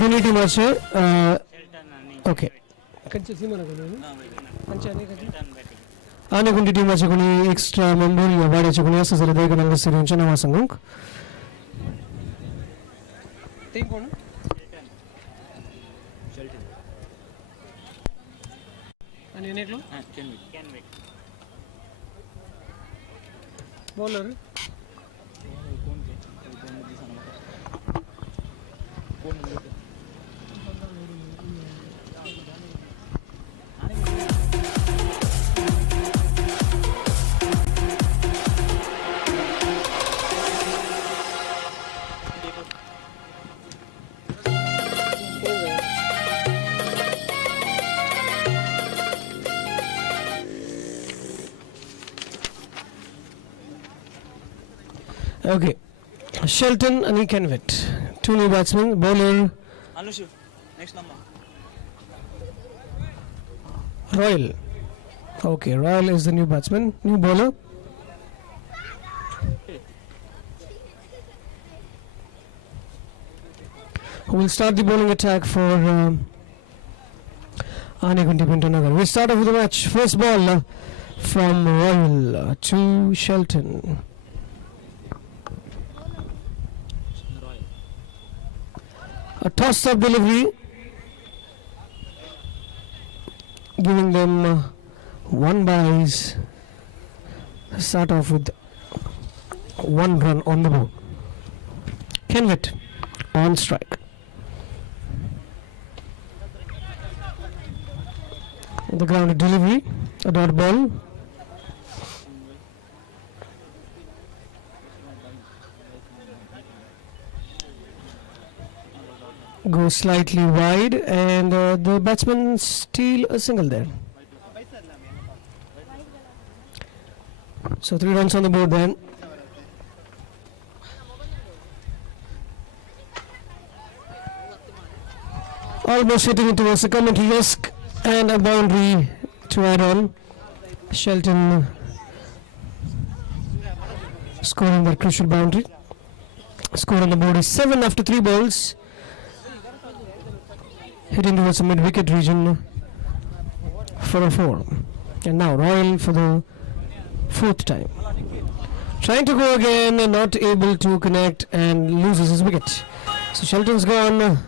दोन्ही टीमाचे okay आणि कोणती टीमाचे कोणी extra member या वाड्याचे कोणी असं झालं दही कनांग सिरियनच्या नावा सांगूक bowler Okay, Shelton and Kenvet, two new batsmen. Bowler Anushu, next number. Royal. Okay, Royal is the new batsman. New bowler. Who will start the bowling attack for Anegunti Pintanagar. We start off with the match. First ball from Royal to Shelton. A toss-up delivery, giving them one byes. Start off with 1 run on the board. Kenvet on strike. The grounded delivery A dot ball. Goes slightly wide, and the batsman steal a single there. So 3 runs on the board then. Almost hitting it towards the commentary desk, and a boundary to add on. Shelton scoring that crucial boundary. Score on the board is 7 after 3 balls. Hitting towards the mid-wicket region for a 4. And now Royal for the 4th time. Trying to go again and not able to connect and loses his wicket. So Shelton's gone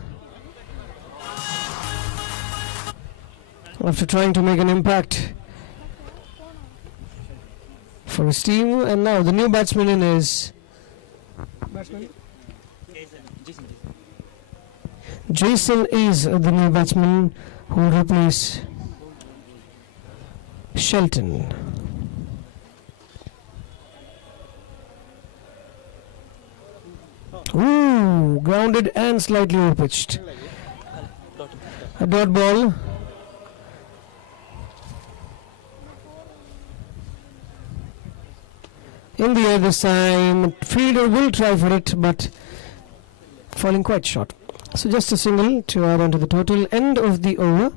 after trying to make an impact for his team. And now the new batsman in is Jason is the new batsman who will replace Shelton. Ooh, grounded and slightly overpitched. A dot ball. In the air this time. Fielder will try for it, but falling quite short. So just a single to add on to the total. End of the over.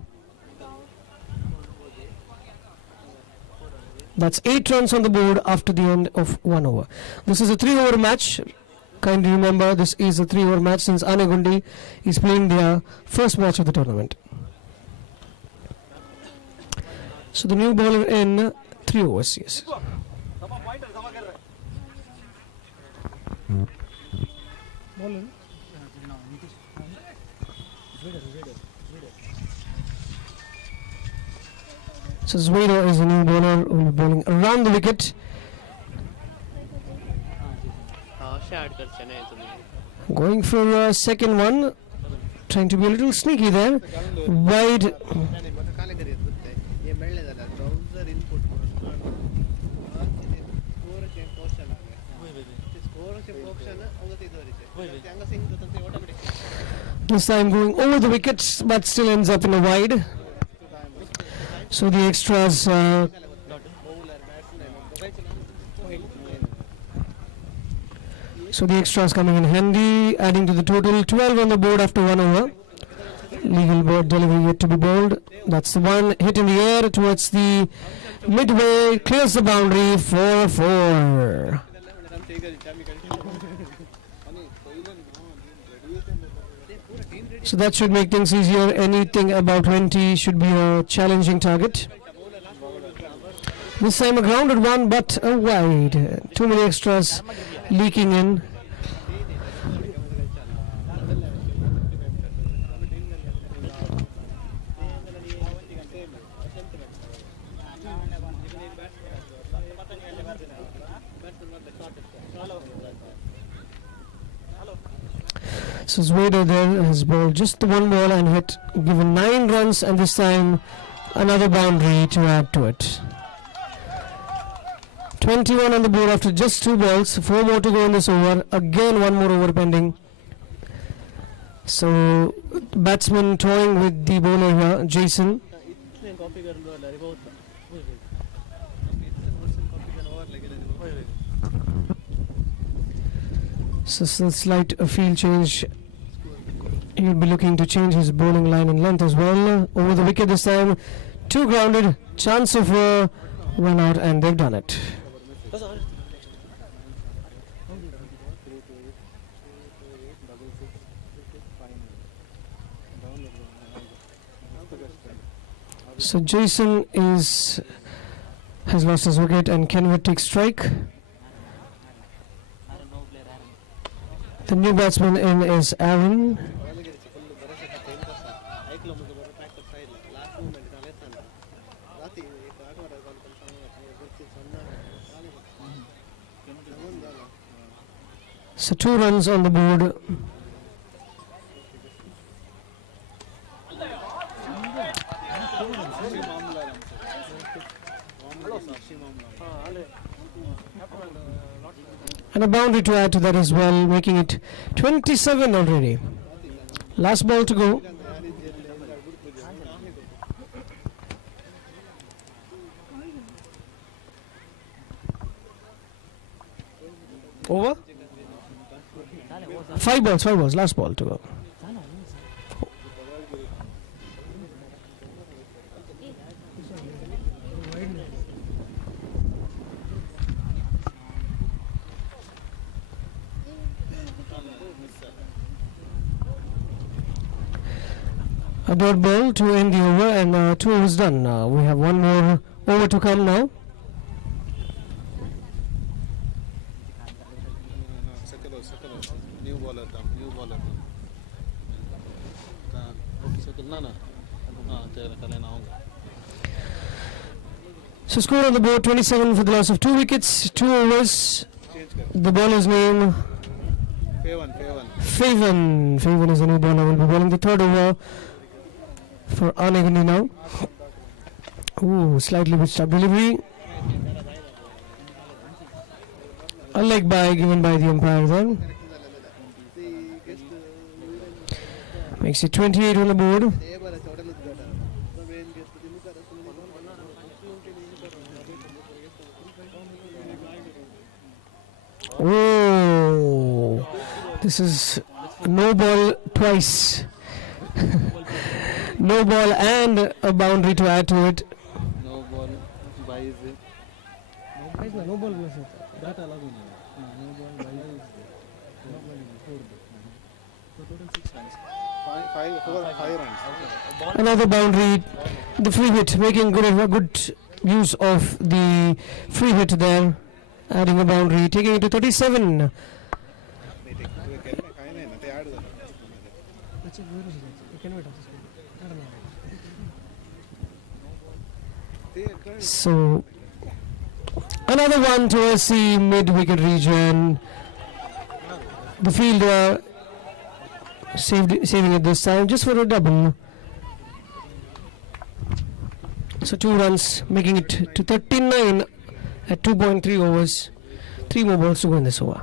That's 8 runs on the board after the end of 1 over. This is a 3-over match. Kindly remember, this is a 3-over match since Anegundi is playing their first match of the tournament. So the new bowler in 3 overs, yes. So Zwedo is a new bowler who will be bowling around the wicket. Going for a second one, trying to be a little sneaky there. Wide. This time going over the wickets, but still ends up in a wide. So the extras coming in handy, adding to the total. 12 on the board after 1 over. Legal board delivery yet to be bowled. That's the one. Hit in the air towards the midway. Clears the boundary for 4. So that should make things easier. Anything above 20 should be a challenging target. This time a grounded one, but a wide. Too many extras leaking in. So Zwedo there has bowled just the one ball and hit, given 9 runs, and this time another boundary to add to it. 21 on the board after just 2 balls, 4 more to go in this over. Again, 1 more over pending. So batsman toying with the bowler here, Jason. So slight field change. He'll be looking to change his bowling line and length as well. Over the wicket this time. 2 grounded. Chance of 1 out, and they've done it. So Jason has lost his wicket, and Kenwood takes strike. The new batsman in is Aaron. So 2 runs on the board. And a boundary to add to that as well, making it 27 already. Last ball to go. Over? 5 balls, last ball to go. A dot ball to end the over, and 2 overs done. We have one more over to come now. New ball So score on the board 27 for the loss of 2 wickets, 2 overs. The bowler's name Faven. Faven is the new bowler. Will be bowling the 3rd over for Anagani now. Ooh, slightly pitched up delivery. A leg bye given by the umpire then. Makes it 28 on the board. Oh, this is no ball twice. No ball and a boundary to add to it. No ball buys it. No ball buys it. That allows no ball buys it. No ball so total 6 runs. 5 runs. Another boundary. The free hit, making good use of the free hit there. Adding a boundary, taking it to 37. So another one towards the mid-wicket region. The fielder saving it this time just for a double. So 2 runs, making it to 39 at 2.3 overs. 3 more balls to go in this over.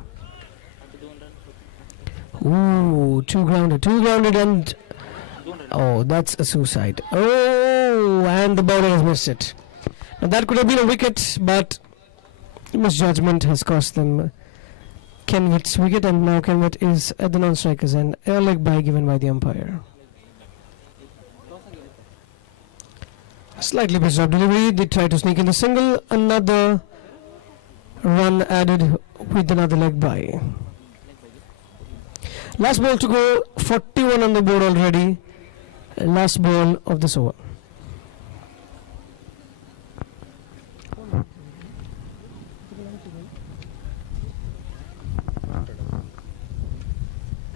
Ooh, 2 grounded, and oh, that's a suicide. Oh, and the bowler has missed it. Now that could have been a wicket, but misjudgment has cost them Kenwitt's wicket, and now Kenwitt is at the non-strikers and a leg bye given by the umpire. Slightly pitched up delivery. They try to sneak in the single. Another run added with another leg bye. Last ball to go. 41 on the board already. Last ball of this over.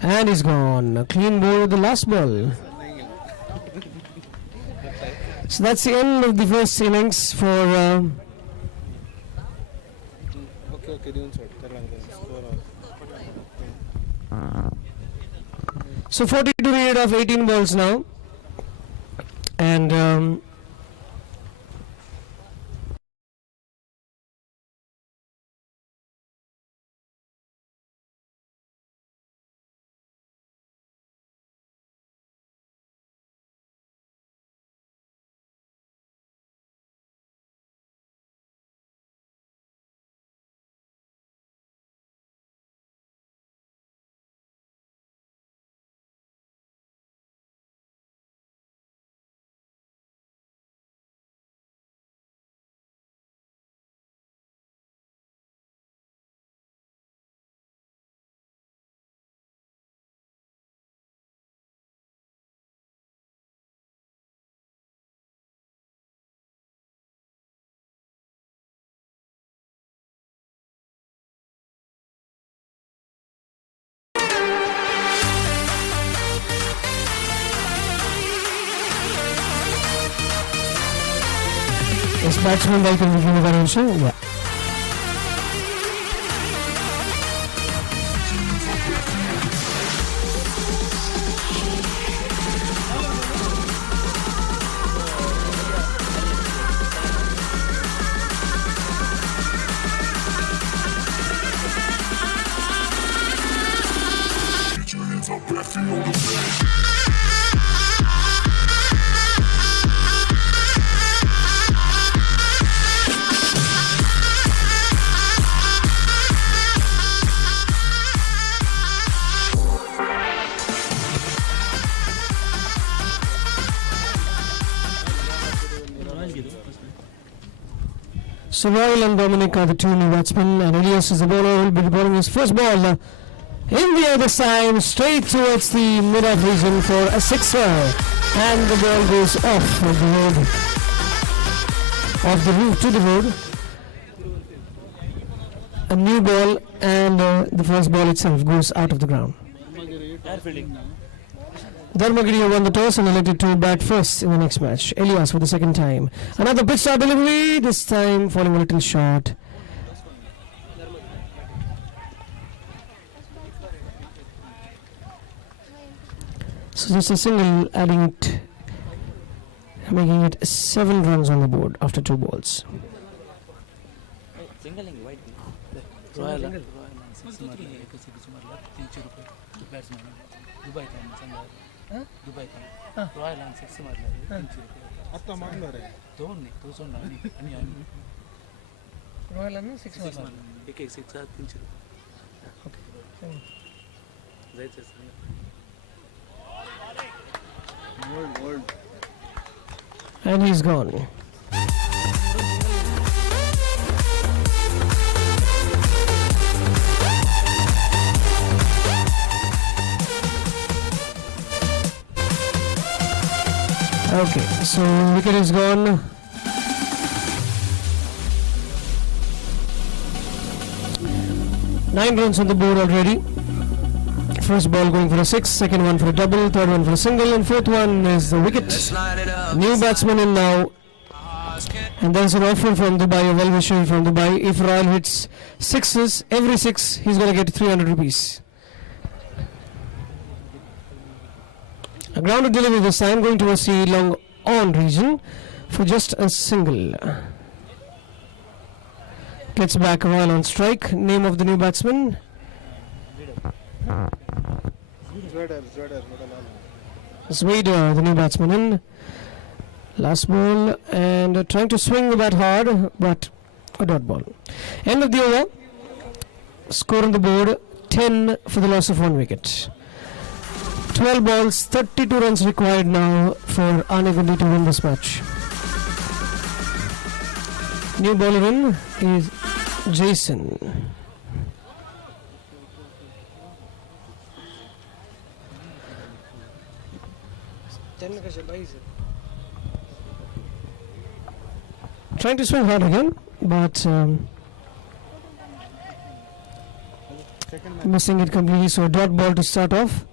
And he's gone. A clean ball with the last ball. So that's the end of the first innings for so 42 rate of 18 balls now, and is batsman like in the also? Yeah. So Royal and Dominic are the two new batsmen, and Elias is the bowler who will be bowling his first ball in the air this time, straight towards the mid-off region for a sixer, and the ball goes off of the road, off the roof to the road. A new ball, and the first ball itself goes out of the ground. Dharmagiri won the toss and elected to bat first in the next match. Elias for the second time. Another pitch star delivery, this time falling a little short. So just a single, adding it, making it 7 runs on the board after 2 balls. Royal and 6 and he's gone. Okay, so wicket is gone. Nine runs on the board already. First ball going for a 6, second one for a double, third one for a single, and fourth one is the wicket. New batsman in now. And there's an offer from Dubai, a well-wisher from Dubai. If Royal hits 6s, every 6, he's going to get 300 rupees. A grounded delivery this time, going towards the long on region for just a single. Gets back Royal on strike. Name of the new batsman? Zwader, the new batsman in. Last ball, and trying to swing the bat hard, but a dot ball. End of the over. Score on the board, 10 for the loss of 1 wicket. 12 balls, 32 runs required now for Anegandi to win this match. New bowler in is Jason. Trying to swing hard again, but missing it completely, so dot ball to start off.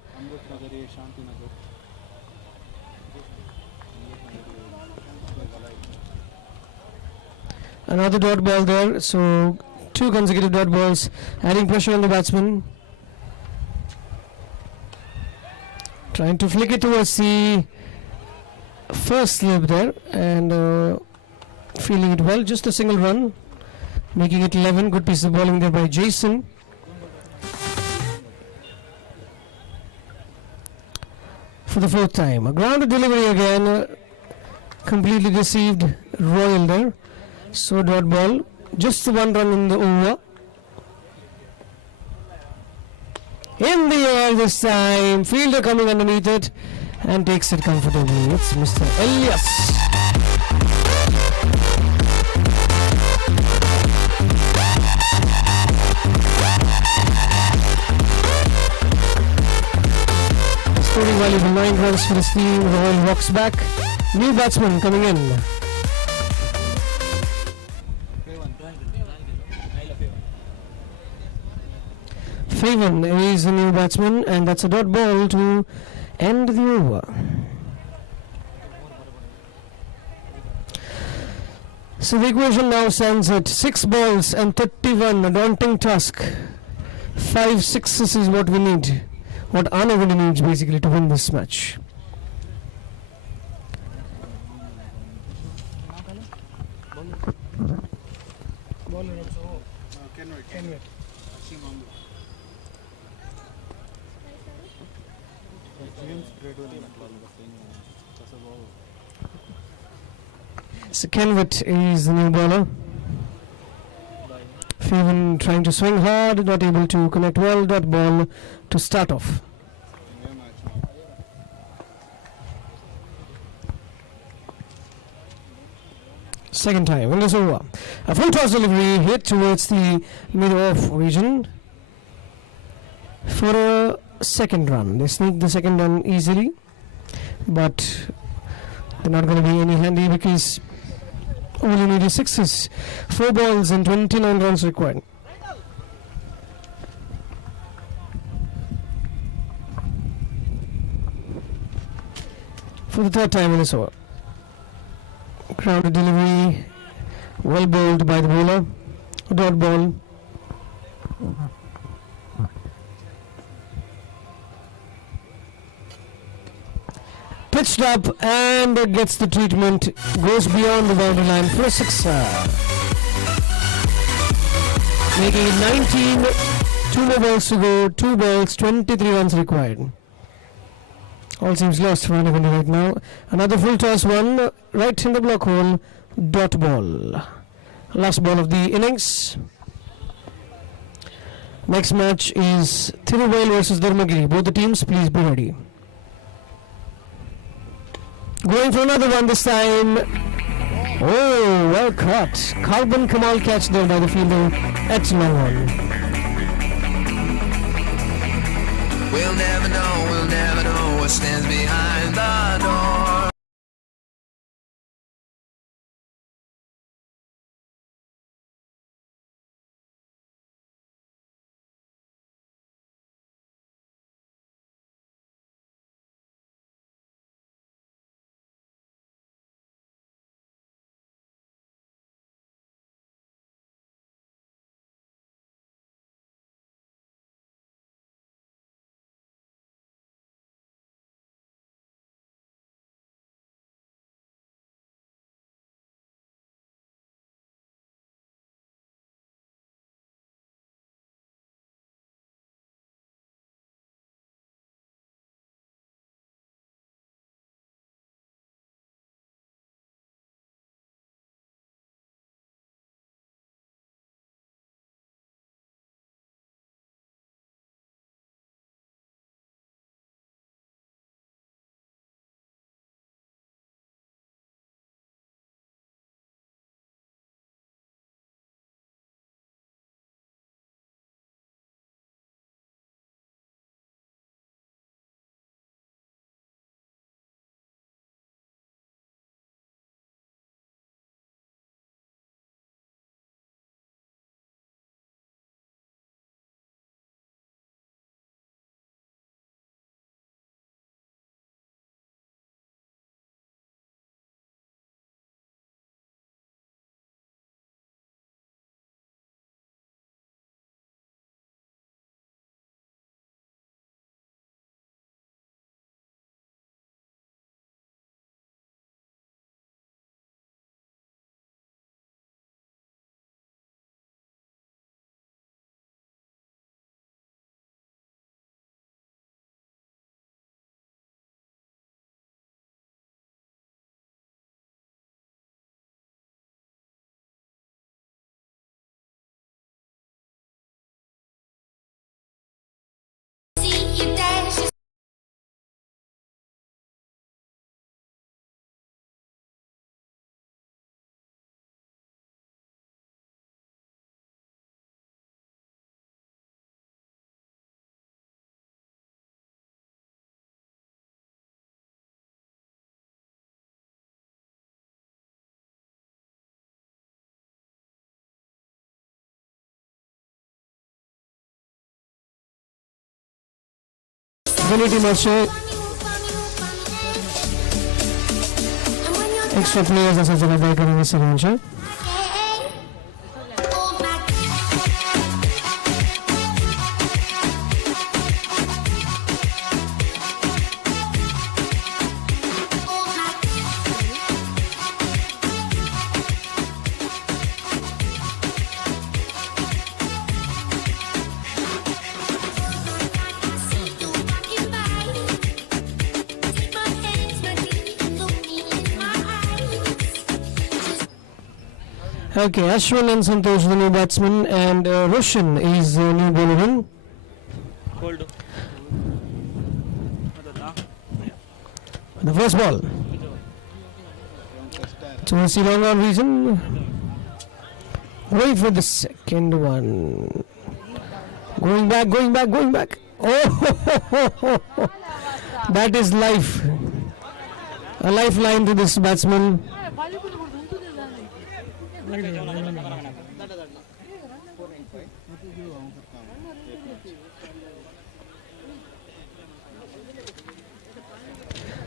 Another dot ball there, so 2 consecutive dot balls, adding pressure on the batsman. Trying to flick it towards the first slip there, and feeling it well, just a single run, making it 11. Good piece of bowling there by Jason. For the 4th time, a grounded delivery again, completely deceived Royal there. So dot ball, just 1 run in the over. In the air this time, fielder coming underneath it and takes it comfortably. It's Mr. Elias. Scoring valuable 9 runs for this team. Royal walks back. New batsman coming in. Faven is the new batsman, and that's a dot ball to end the over. So the equation now stands at 6 balls and 31, a daunting task. 5 sixes is what we need, what Anagandi needs basically to win this match. So Kenwitt is the new bowler. Faven trying to swing hard, not able to connect well. Dot ball to start off. Second time in this over. A full toss delivery hit towards the mid-off region for a second run. They sneak the second run easily, but they're not going to be any handy because all you need is sixes. 4 balls and 29 runs required. For the third time in this over. Grounded delivery, well bowled by the bowler. Dot ball. Pitched up and gets the treatment. Goes beyond the boundary line for a sixer. Making it 19. 2 more balls to go. 2 balls, 23 runs required. All seems lost for Anagandi right now. Another full toss one, right in the block hole, dot ball. Last ball of the innings. Next match is Tiruvayur versus Dharmagiri. Both the teams, please be ready. Going for another one this time. Oh, well caught. Carbon Kamal catch there by the fielder at long on. We'll never know what stands behind the door. Ability Master. Extra players are such a bad in this adventure. Okay, Ashwin and Santosh, the new batsman, and Roshan is the new bowler in. Hold. The first ball. towards the long on region. Wait for the second one. Going back. Oh, that is life. A lifeline to this batsman.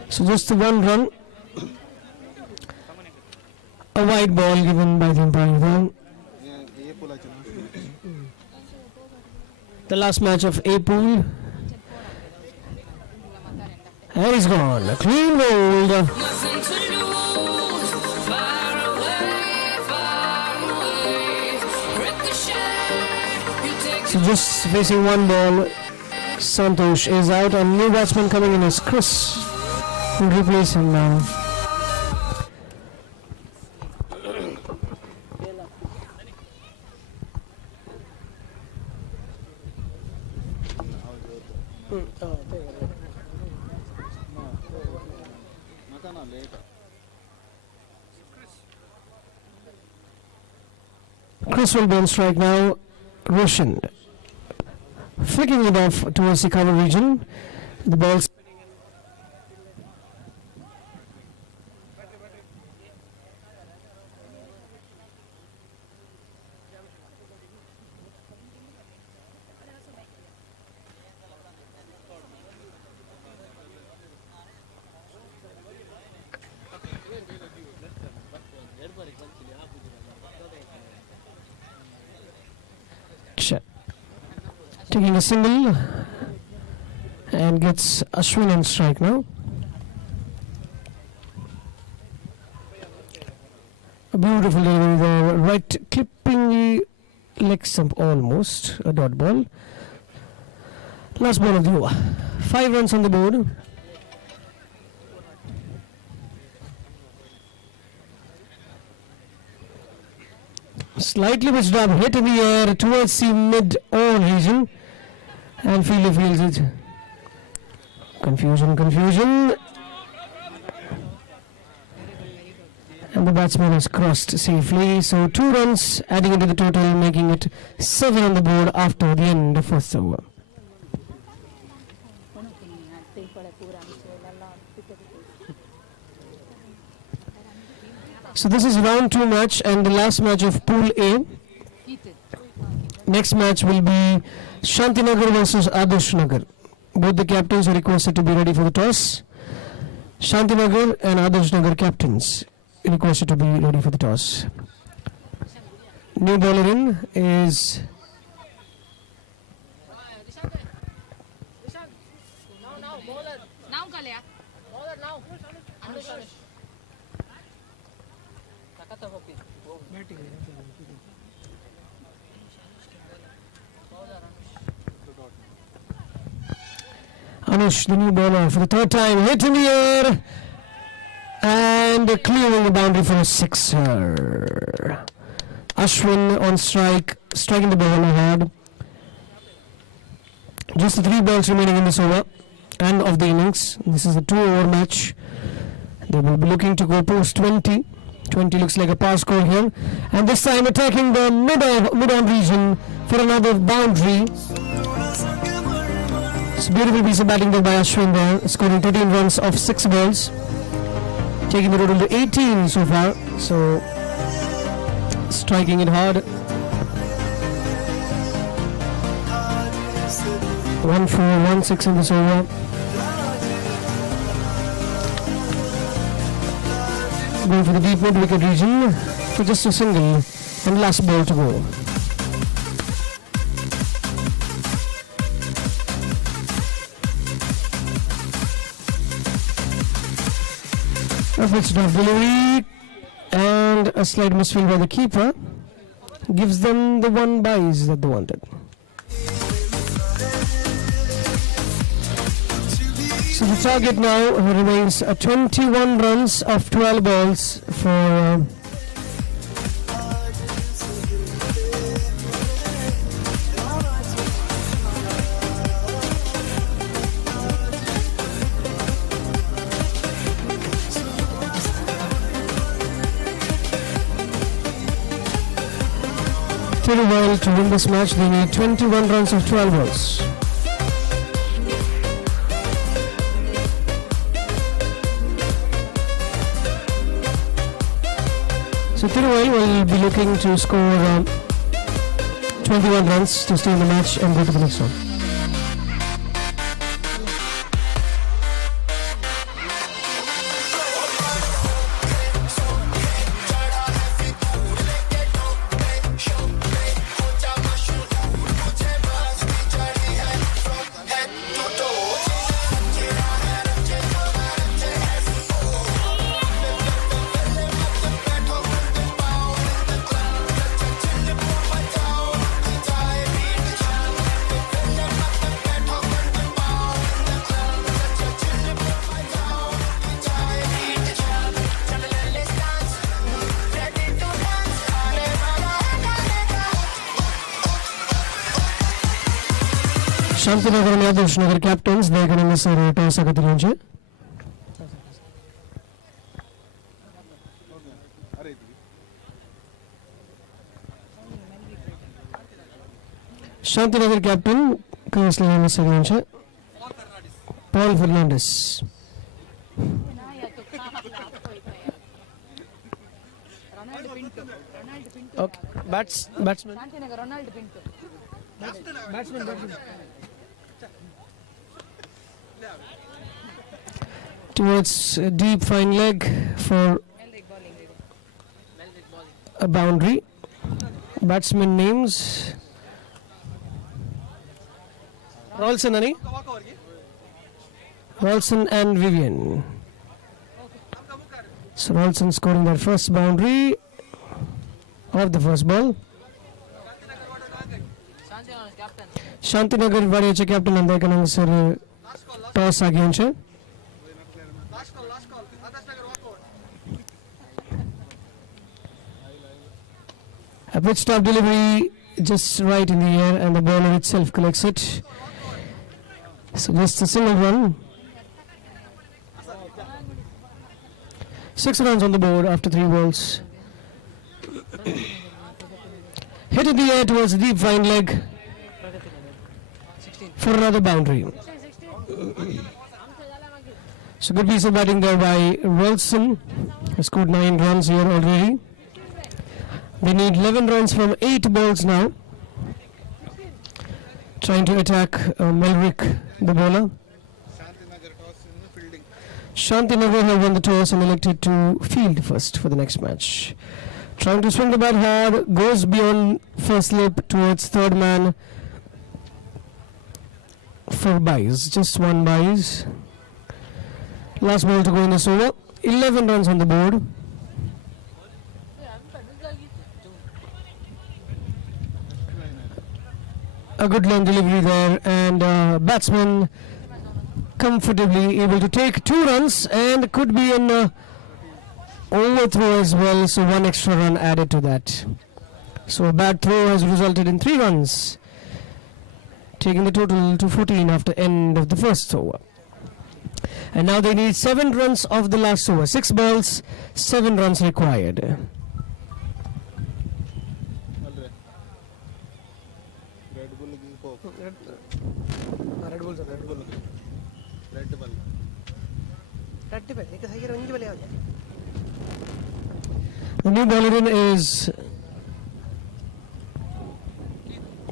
So just the one run. A wide ball given by the umpire there. The last match of A pool. And he's gone. A clean bowled. Nothing to lose, far away, ricochet, you take So just facing one ball, Santosh is out and new batsman coming in is Chris. Will replace him now. Chris will be on strike now. Roshan flicking it off towards the cover region. The ball's taking a single and gets Ashwin on strike now. A beautiful delivery there, right clipping the leg stump almost, a dot ball. Last ball of the over. 5 runs on the board. Slightly pitched up, hit in the air towards the mid-on region. And fielder feels it. Confusion. And the batsman has crossed safely. So 2 runs adding into the total, making it 7 on the board after the end of first over. So this is round 2 match and the last match of Pool A. Next match will be Shantinagar versus Adarsh Nagar. Both the captains are requested to be ready for the toss. Shantinagar and Adarsh Nagar captains requested to be ready for the toss. New bowler in is Anush, the new bowler, for the 3rd time, hit in the air and clearing the boundary for a sixer. Ashwin on strike, striking the ball hard. Just the 3 balls remaining in this over and of the innings. This is a 2-over match. They will be looking to go post 20. 20 looks like a pass score here. And this time attacking the mid-on region for another boundary. It's a beautiful piece of batting there by Ashwin there, scoring 13 runs off 6 balls. Taking the total to 18 so far. So striking it hard. 1-4-1-6 in this over. Going for the deep mid wicket region for just a single and last ball to go. A pitched off delivery and a slight misfield by the keeper gives them the 1 byes that they wanted. So the target now remains 21 runs of 12 balls for Tiruvai to win this match, they need 21 runs of 12 balls. So Tiruvai will be looking to score 21 runs to stay in the match and go to the next round. Shantinagar and Yadush Nagar captains, they can miss a toss agatinche. Shantinagar captain, currently miss agatinche. Paul Fernandez. Okay, batsman. Batsman. Towards a deep fine leg for a boundary. Batsman names Rolson Ani, Rolson and Vivian. So Rolson scoring their first boundary of the first ball. Shantinagar Variacha captain and they can answer toss against. A pitch stop delivery just right in the air and the bowler itself collects it. So just a single run. 6 runs on the board after 3 balls. Hit in the air towards the deep fine leg for another boundary. So good piece of batting there by Wilson. He scored 9 runs here already. They need 11 runs from 8 balls now. Trying to attack Melrick, the bowler. Shantinagar have won the toss and elected to field first for the next match. Trying to swing the bat hard, goes beyond first slip towards third man for byes. Just one byes. Last ball to go in this over. 11 runs on the board. A good long delivery there, and batsman comfortably able to take 2 runs and could be an overthrow as well, so 1 extra run added to that. So a bad throw has resulted in 3 runs, taking the total to 14 after end of the first over. And now they need 7 runs of the last over. 6 balls, 7 runs required. The new bowler in is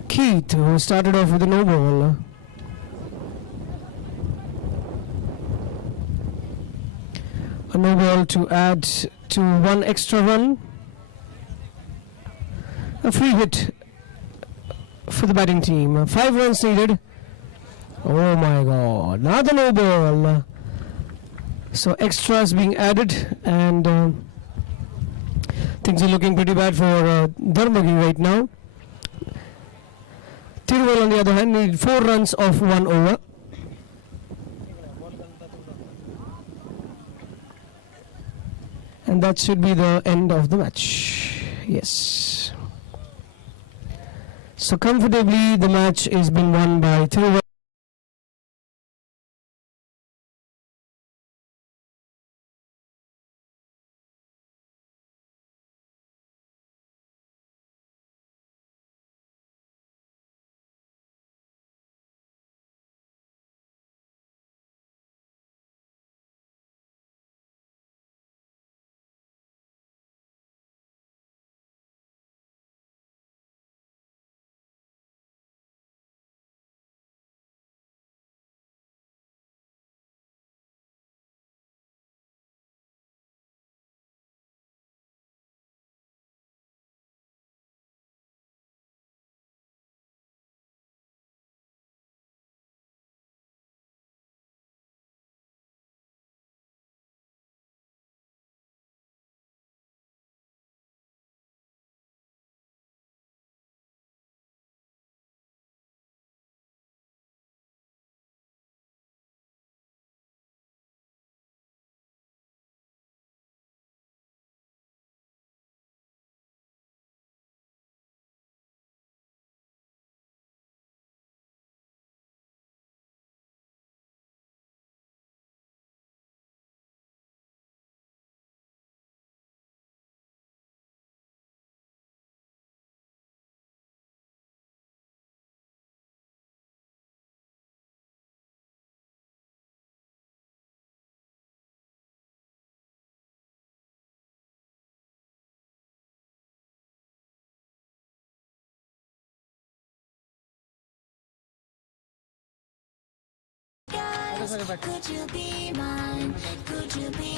Keith, who started off with a no ball. A no ball to add to 1 extra run. A free hit for the batting team. 5 runs needed. Oh my god, another no ball. So extras being added, and things are looking pretty bad for Dharmagi right now. Tiruvai on the other hand need 4 runs of 1 over. And that should be the end of the match. Yes. So comfortably the match is being won by Tiruvai.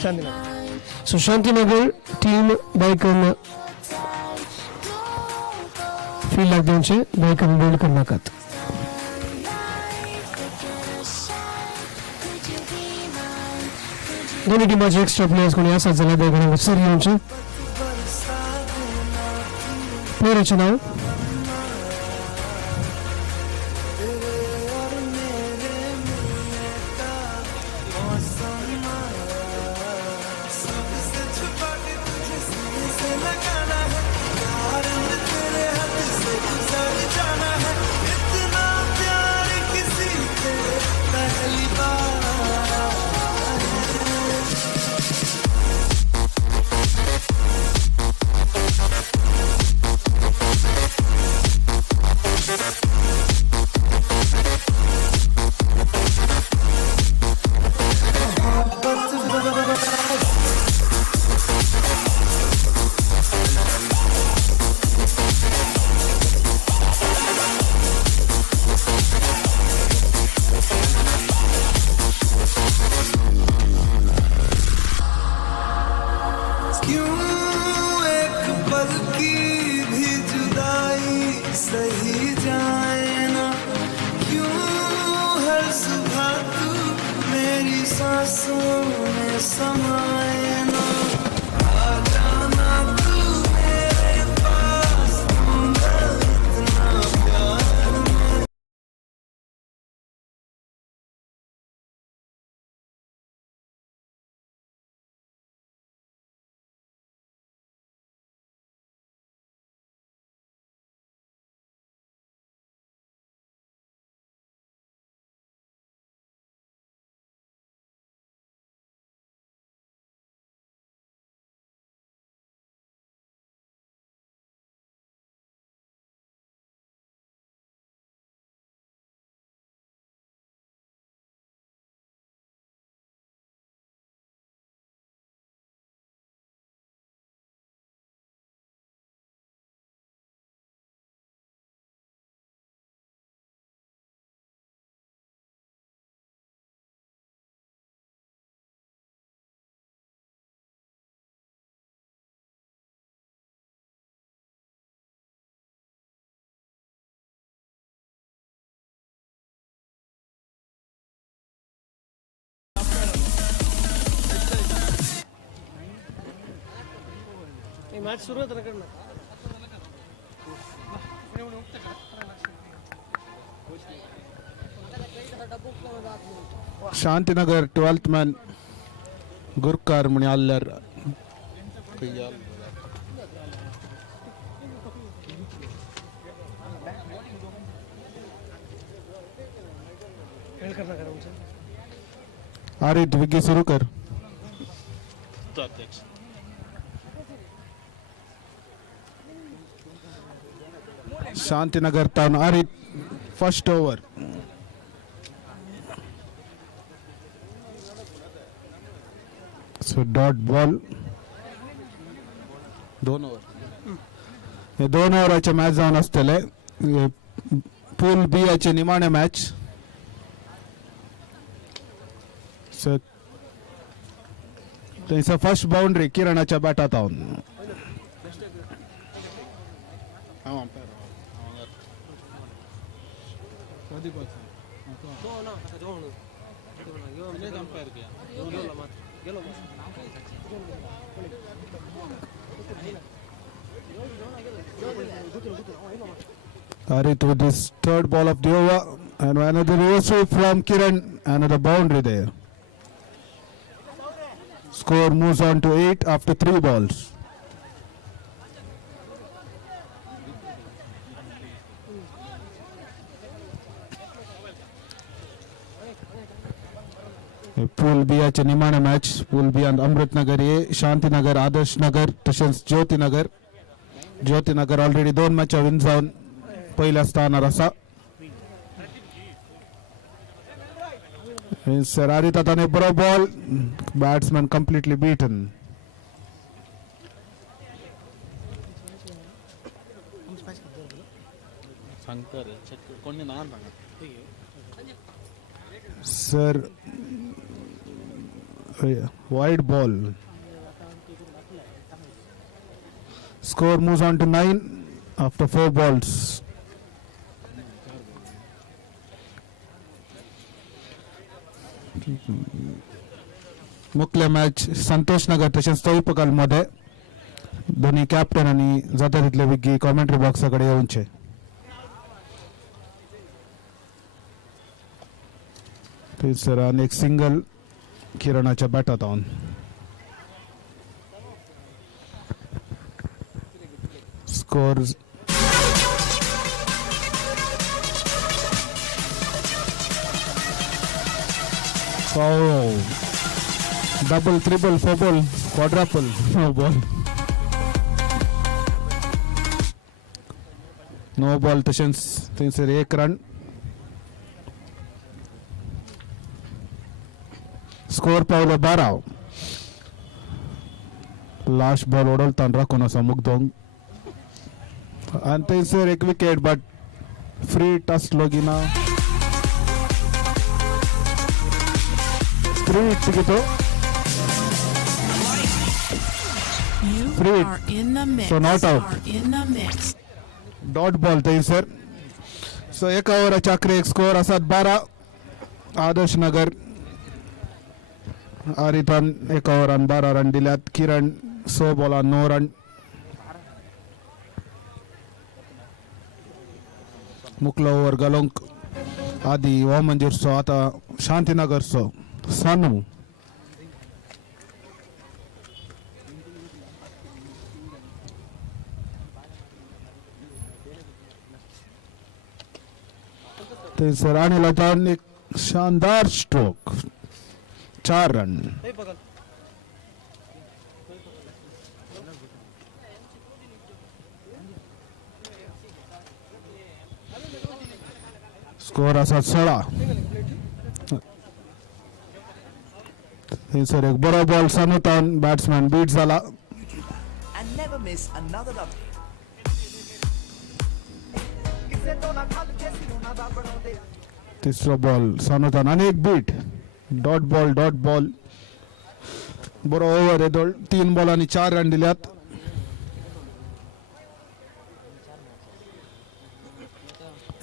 Shantinagar. So Shantinagar team daikon feel like दोनशे daikon build करनाकात. दोन्ही टीमाचे extra players कोणी असाच झाला दायकोन sir येऊनचे प्लेयरचे नाव match सुरू होतं ना Shantinagar 12th man गुरकार म्हणे आल्यार अरे विकी सुरू कर शांतिनगर टाउन अरे first over so dot ball 2 over हे 2 ओव्हराचे मॅच जावन आसतले पूल बी याचे निमाणे मॅच सो थंयसर फर्स्ट बाउंड्री किरणाच्या बॅटात आवन Harit with his third ball of the over and another reversal from Kiran, another boundary there. Score moves on to 8 after 3 balls. Pool B चे निमाणे match Pool B and Amritnagar A, Shantinagar, Adarsh Nagar तसेच Jyotinagar. Jyotinagar already 2 match win जाऊन पहिल्या स्थानार असा. सरारी ताताने बरो ball batsman completely beaten. Sir wide ball. Score moves on to 9 after 4 balls. मुख्य मॅच संतोष नगर तसेच तळीपकाल मध्ये दोन्ही कॅप्टन आणि जाता तिथले विगी कॉमेंट्री बॉक्साकडे येऊनचे सर आणि एक सिंगल किरणाच्या बॅटात on score double triple four ball quadruple no ball no ball तसेच एक रन स्कोर पावलं 12 लास्ट बॉल ओढवताना राखून असा मुग्धोंग आणि थंयसर एक विकेट बट फ्री टच लोगिना फ्री टिकिटो You are in the mix. So not out. Are in the mix. Dot ball थंयसर सो एका ओव्हराच्या आखरी एक स्कोर आसात 12 आदर्श नगर आरितान एका ओव्हरान 12 रन दिल्यात किरण 6 बॉलान 9 रन मुकलो ओव्हर घालूंक आदी हो मंजूरचो आता शांतीनगरचो सानू थंयसर अनिल आतान एक शानदार स्ट्रोक 4 रन स्कोर असा 16 थंयसर एक बरो बॉल सानूतान बॅट्समॅन बीट जाला and never miss another update. तिसरो बॉल सानूतान आणि एक बीट डॉट बॉल बरो ओव्हर येदोळ 3 बॉलांनी 4 रन दिल्यात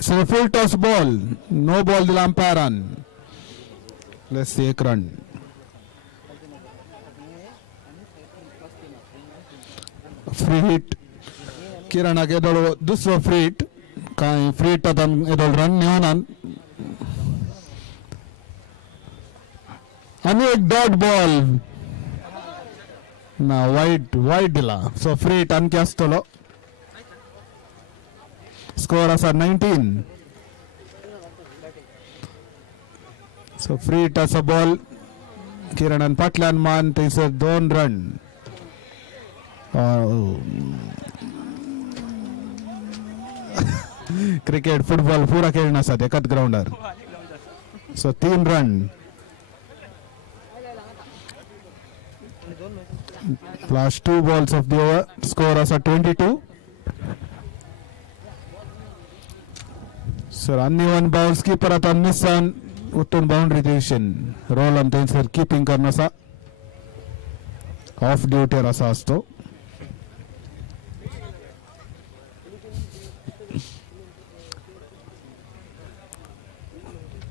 so full toss ball no ball दिला अंपायरान let's see 1 run free hit किरणाक येदोळ दुसरो फ्री हिट काय फ्री हिट आतान येदोळ रन नेवनान आणि एक डॉट बॉल ना वाईट दिला सो फ्री हिट आणखी आसतलो स्कोर असा 19 सो फ्री हिट असा बॉल किरणान फाटल्यान मान थंयसर 2 रन क्रिकेट फुटबॉल पुरा खेळून आसात एकाच ग्राउंडार सो 3 run last 2 balls of the over score as a 22 sir अन्य 1 bounce keeper आता मिसन उतून बाउंड्री डिविजन रोल आणि थंयसर कीपिंग करनासा ऑफ ड्युटी असा असतो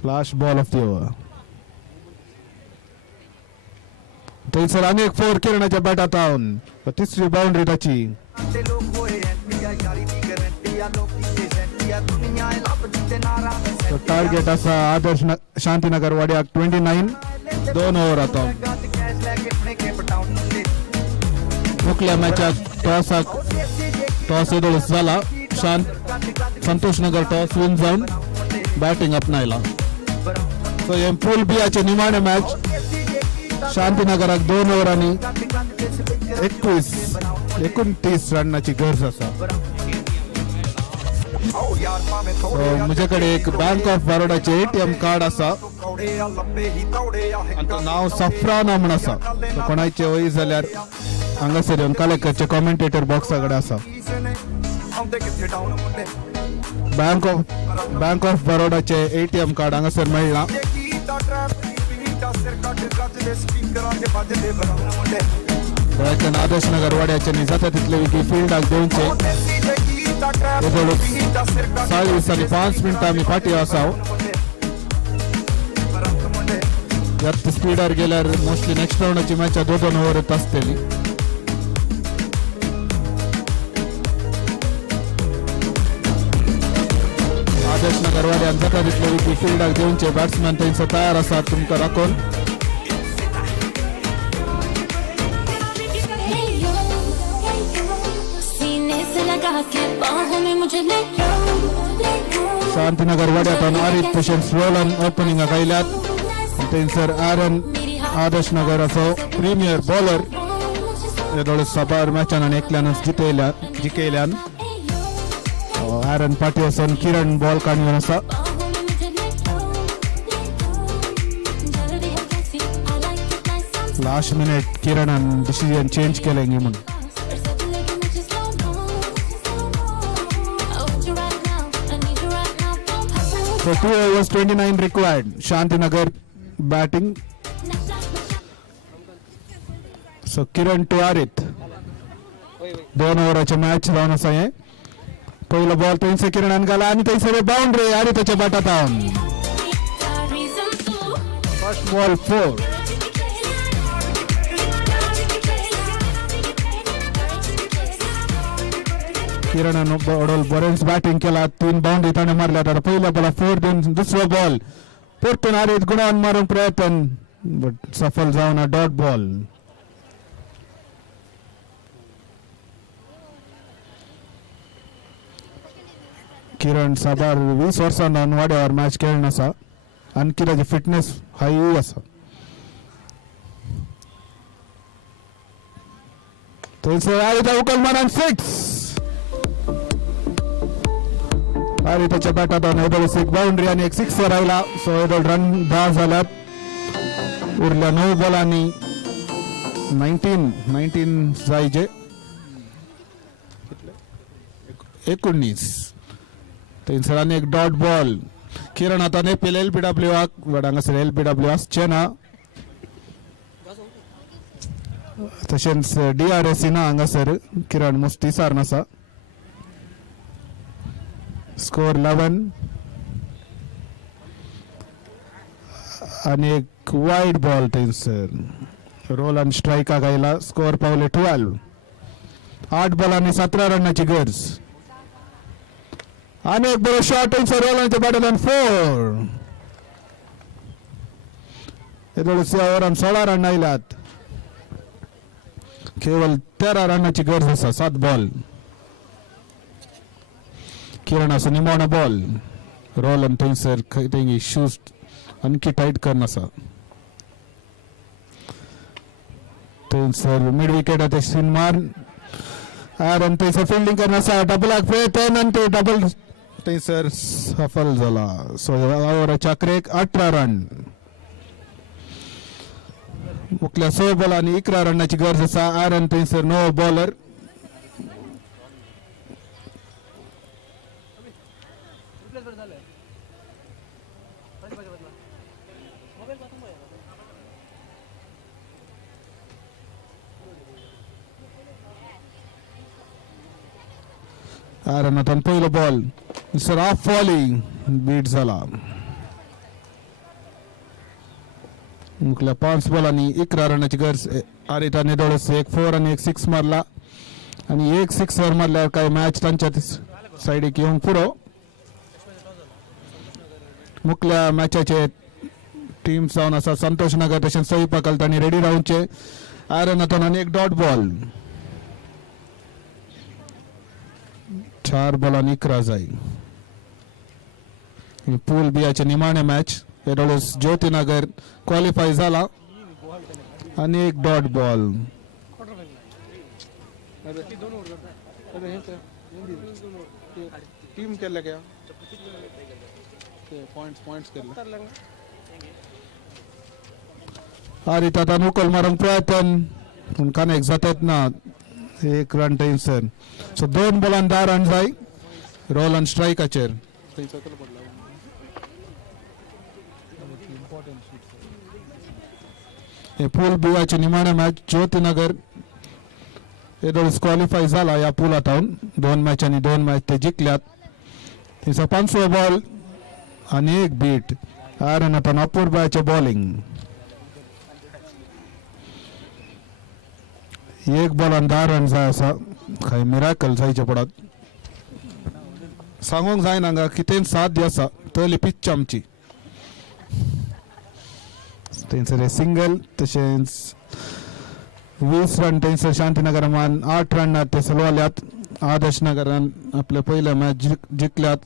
last ball of the over थंयसर अनेक 4 किरणाच्या बॅटात आवन तिसरी बाउंड्री ताची टार्गेट असा आदर्श शांतीनगर वाड्याक 29 2 ओव्हर आता मुकल्या मॅचाक टॉस येदोळ जाला संतोष नगर टॉस विन जावन बॅटिंग अपनायला सो हे पूल बियाचे निमाणे मॅच शांतीनगराक 2 ओव्हरांनी 29 रनाची गरज असा म्हजेकडे एक बँक ऑफ बरोडाचे एटीएम कार्ड असा आणि नाव सफ्राना म्हणून असा कोणाचे वय जाल्यार हांगासर येवन कलेक्टरचे कॉमेंटेटर बॉक्साकडे असा बँक ऑफ बरोडाचे एटीएम कार्ड हांगासर मेळना डेक्कन आदर्श नगर वाड्याचे जाता तितले विकी फिल्डाक देऊनचे 27 आणि 5 मिनिटां आमी फाटी आसाव. यात स्पीडार गेल्यार मोस्टली नेक्स्ट राउंडाची मॅच 2-2 ओव्हर आसतली. आदर्श नगर वाड्यान जाता तितले विकी फिल्डाक देऊनचे बॅट्समॅन थंयसर तयार आसात तुमकां राखून. शांतीनगर वाड्यातून आरिफ पेशंट रोलन ओपनिंग आयल्यात. थंयसर आरन आदर्श नगर असो प्रीमियर बॉलर येदोळे सबार मॅचान आनी एकल्यानच जिखयल्यान. आरन पाटी वचून किरण बॉल काडून आसा. लास्ट मिनिट किरणान डिसिजन चेंज केलें म्हणून. So 2 overs 29 required. Shantinagar batting. So Kiran to Arith. 2 ओव्हराचे मॅच जावन आसा हे. पहिलो बॉल थंयसर किरणान घाला आणि थंयसर बाउंड्री आरिथाच्या बाटांत. First ball 4. किरणान बरेच बॅटिंग केला. 3 बाउंड्री ताणें मारल्या. पहिल्या बॉला 4 देऊन दुसरो बॉल परतून आरिथ गुणान मारूंक प्रयत्न बट सफल जावना. Dot ball. किरण साबार 20 वर्सांन वाड्यावर मॅच खेळून आसा आनी ताची फिटनेस हाय आसा. थंयसर आरिथा उकल मारून 6. आरिथाच्या बॅटांत येदोळस एक बाउंड्री आणि एक 6 आयला. सो येदोळ रन 10 जाल्यात. उरल्या 9 बॉलांनी 19 जायचे 19. थंयसर आनी एक डॉट बॉल. किरण आतां नेपेल LBW बट हांगासर LBW आसचे ना. तशेंच DRS ना हांगासर. किरण मुस्तीसार आसा. स्कोर 11 आणि एक वाईड बॉल थंयसर रोल आणि स्ट्रायकाक आयला. स्कोर पावले 12. 8 बॉलांनी 17 रनाची गरज. आणि एक बरो शॉट थंयसर रोलांच्या बॅटांतल्यान 4. येदोळस ओव्हरान 16 रन आयल्यात. केवळ 13 रनाची गरज आसा. 7 बॉल. किरण असो निमोणा बॉल. रोलन थंयसर तेंगी शूज आणखी टाईट करन आसा. थंयसर मिड विकेट ते सीन मार. आरन थंयसर फिल्डिंग करन आसा. डबलाक प्रयत्न आनी ते डबल थंयसर सफल जाला. सो ओव्हराच्या अकरेक 18 रन. मुखल्या 6 बॉलांनी 11 रनाची गरज आसा. आरन थंयसर नो बॉलर. आरनातून पहिलो ball sir off falling beat झाला. मुखल्या 5 बॉलांनी 11 रनाची गरज. आरिथाने दोळस एक 4 आणि एक 6 मारला आणि एक 6 वर मारल्यावर काय मॅच तांच्या साइडीक येऊन पुरो. मुखल्या मॅचाचे टीम जावन आसा संतोष नगर तशेंच सई पकल तांणी रेडी रावचे. आरनातून आणि एक डॉट बॉल. 4 बॉलांनी 11 जाय. पूल बियाचे निमाणे मॅच. येदोळस ज्योतिनगर क्वालिफाय झाला आणि एक डॉट बॉल. टीम केले क्या पॉइंट्स केले. आरिथा नुकल मारूंक प्रयत्न कनेक्ट जातात ना. 1 रन थंयसर. सो 2 बॉलान 10 रन जाय. रोल ऑन स्ट्रायकाचेर. हे पूल बिवाचे निमाणे मॅच ज्योतिनगर हे डिस्क्वॉलिफाय झाला या पुलातावून 2 मॅचांनी 2 मॅच ते जिंकल्यात. तिचा 5वा बॉल आणि 1 बीट आयरन आता अपूर्वाचे बॉलिंग 1 बॉल आणि 10 रन जाय असा काही मिराकल जायचे पडत सांगूंक जायना कितें साथ दिवसा तली पिच आमची थंयसर सिंगल तशेंच 20 रन थंयसर शांतीनगरान 8 रन ते सलवाल्यात. आदर्श नगरान आपले पयले मॅच जिंकल्यात.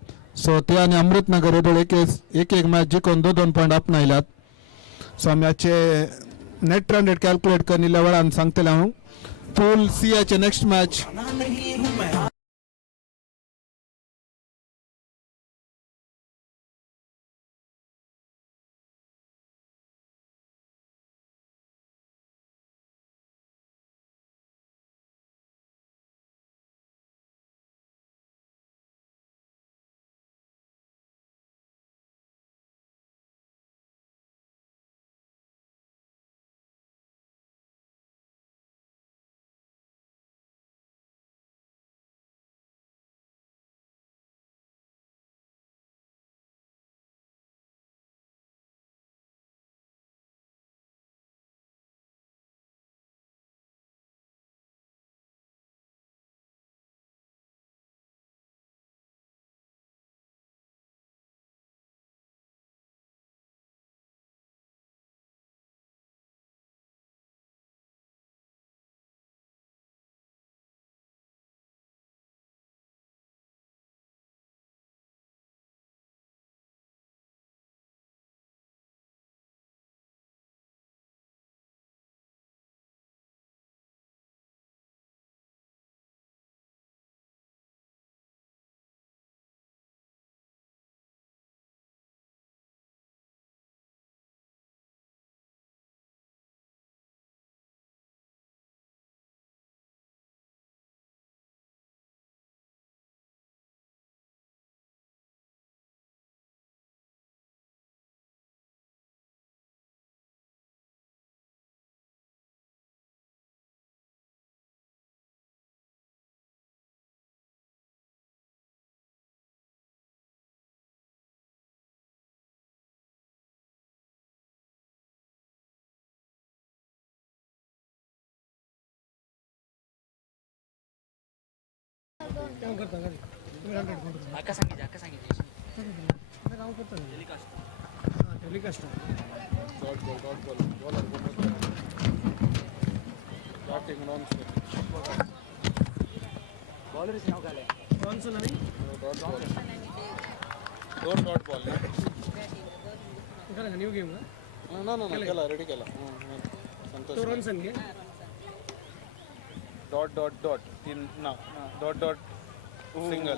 सो ते आणि अमृतनगर एक मॅच जिखून 2 पॉयंट आपणायल्यात. सो आमी हाचे नेट रन रेट कॅल्क्युलेट करनिल्ल्या वेळान सांगतले हांव पूल सी नेक्स्ट मॅच अक्का सांगितली टेलिकास्ट बॉलरच नाव काय जॉन्सन आणि डॉट बॉल न्यू गेम केला रेडी केला संतोष रॉन्सन घे डॉट 3 ना dot single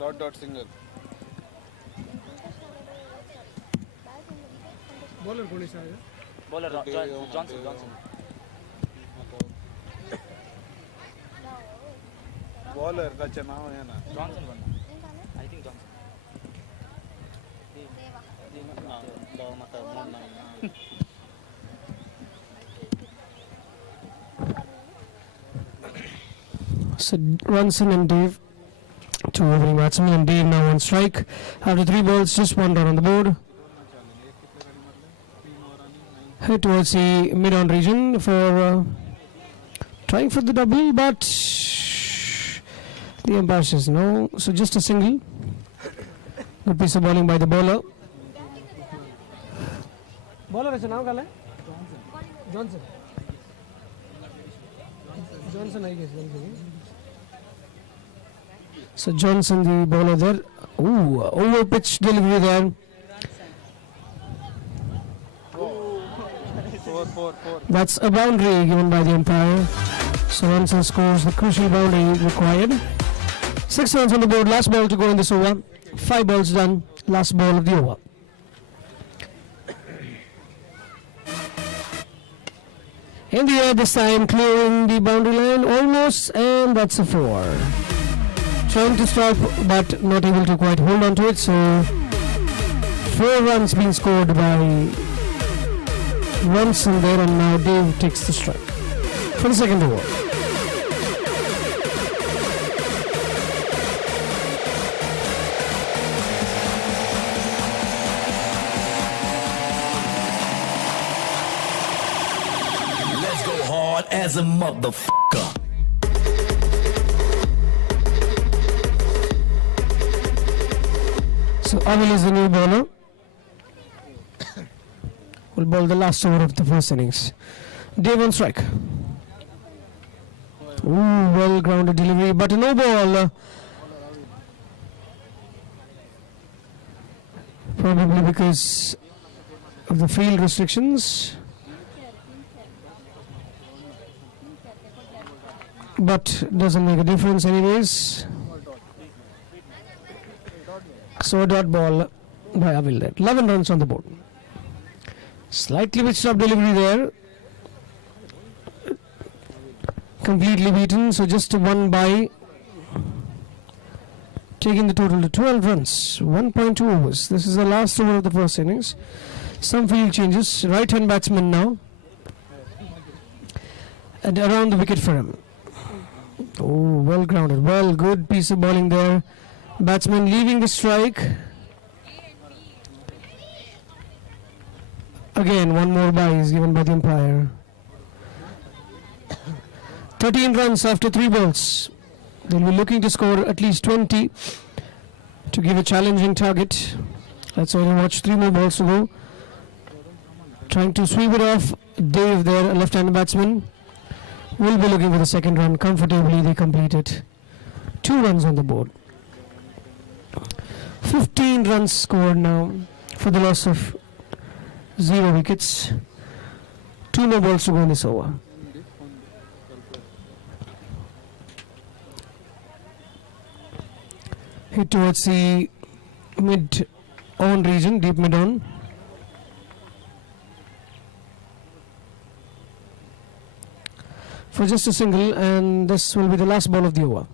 dot single bowler कोणी सांगा बॉलर जॉन्सन बॉलर त्याचे नाव आहे ना जॉन्सन बनना I think Johnson So Ronson and Dave, 2 opening batsmen, and Dave now on strike. After 3 balls, just 1 run on the board. Head towards the mid-on region for trying for the double, but the umpire says no. So just a single. Good piece of bowling by the bowler. Bowler is now call Johnson. Johnson, I guess. So Johnson, the bowler there. Ooh, over pitch delivery there. 4 That's a boundary given by the umpire. So Johnson scores the crucial boundary required. 6 runs on the board. Last ball to go in this over. 5 balls done. Last ball of the over. In the air this time, clearing the boundary line almost, and that's a 4. Trying to stop, but not able to quite hold on to it. So 4 runs being scored by runs in there, and now Dave takes the strike for the second over. Let's go hard as a motherfucker. So Avil is the new bowler. Will bowl the last over of the first innings. Dave on strike. Ooh, well grounded delivery, but a no ball. Probably because of the field restrictions. But doesn't make a difference anyways. So a dot ball by Avil there. 11 runs on the board. Slightly mixed up delivery there. Completely beaten, so just a one by. Taking the total to 12 runs, 1.2 overs. This is the last over of the first innings. Some field changes. Right hand batsman now. And around the wicket for him. Oh, well grounded. Well, good piece of bowling there. Batsman leaving the strike. Again, one more by is given by the umpire. 13 runs after 3 balls. They'll be looking to score at least 20 to give a challenging target. Let's only watch 3 more balls to go. Trying to sweep it off. Dave there, a left-handed batsman. Will be looking for the second run. Comfortably they complete it. 2 runs on the board. 15 runs scored now for the loss of 0 wickets. 2 more balls to go in this over. Hit towards the mid-on region, deep mid-on. For just a single, and this will be the last ball of the over.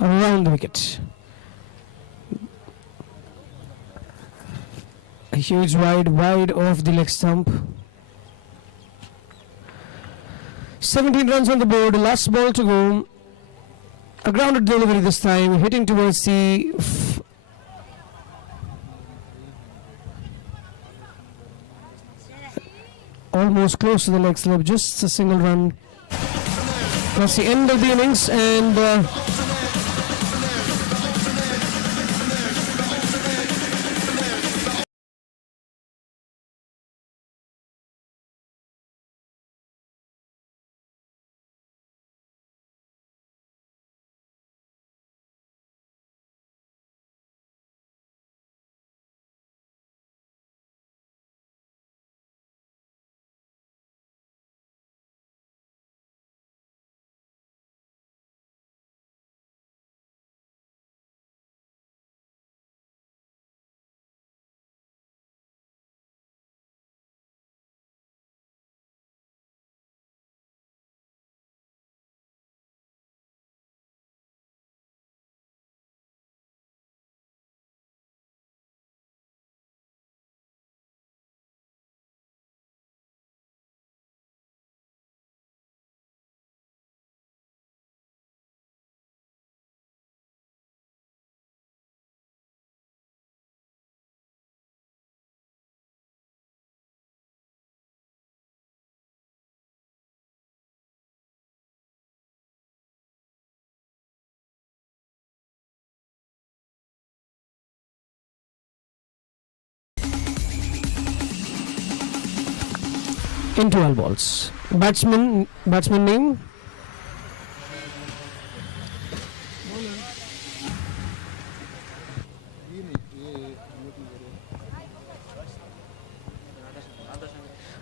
Around the wicket. A huge wide off the leg stump. 17 runs on the board, last ball to go. A grounded delivery this time, hitting towards the almost close to the leg slip, just a single run. That's the end of the innings, and into all balls. Batsman name.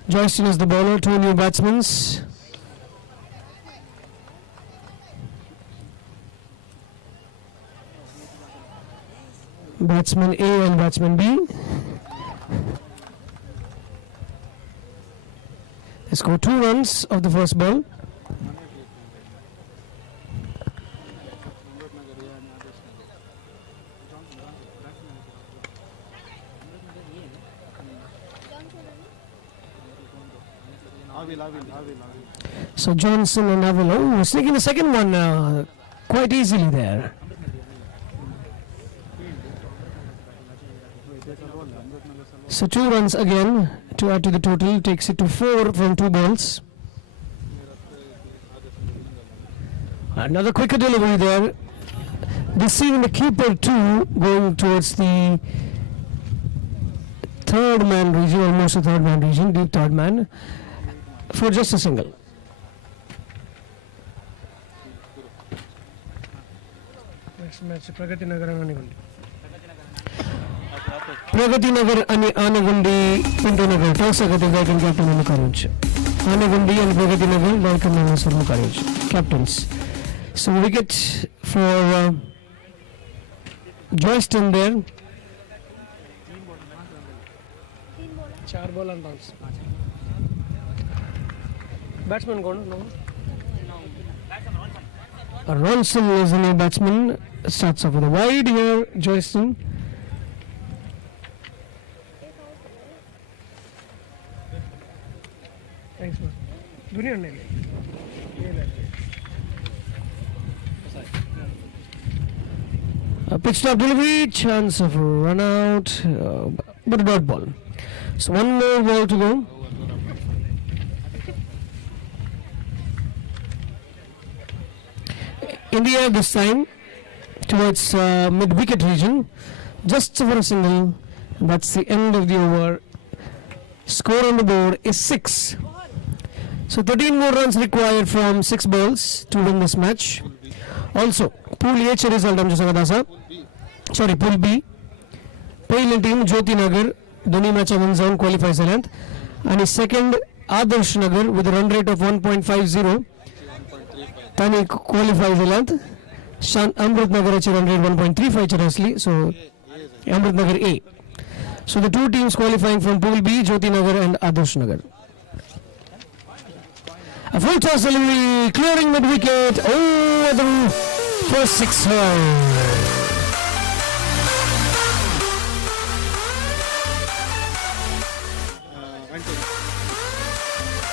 Joyston is the bowler, 2 new batsmen. Batsman A and batsman B. They score 2 runs of the first ball. So Johnson and Avila, sneaking the second one quite easily there. So 2 runs again to add to the total, takes it to 4 from 2 balls. Another quicker delivery there. Deceiving the keeper too, going towards the third man region, almost the third man region, deep third man, for just a single. Next match, Pragati Nagar and Anagundi. Pragati Nagar and Anagundi, Pinto Nagar, toss agate Vaikam captain in the courage. Anagundi and Pragati Nagar, Vaikam in the courage. Captains. So wicket for Joyston there. 4 ball and bounce. Batsman gone, no? Ronson is a new batsman. Starts off with a wide here, Joyston. Thanks, man. Dunia nail. A pitch stop delivery, chance of a run out, but a dot ball. So 1 more ball to go. In the air this time, towards mid-wicket region, just for a single. That's the end of the over. Score on the board is 6. So 13 more runs required from 6 balls to win this match. Also, Pool A result sorry, Pool B. पहिली team Jyoti Nagar, दोन्ही match win zone qualifies the and his second Adarsh Nagar with a run rate of 1.50. Tani qualifies the length. Amrit Nagar run rate 1.35 charasli, so Amrit Nagar A. So the 2 teams qualifying from Pool B, Jyoti Nagar and Adarsh Nagar. A full toss delivery, clearing mid wicket. Oh, the first 6 runs.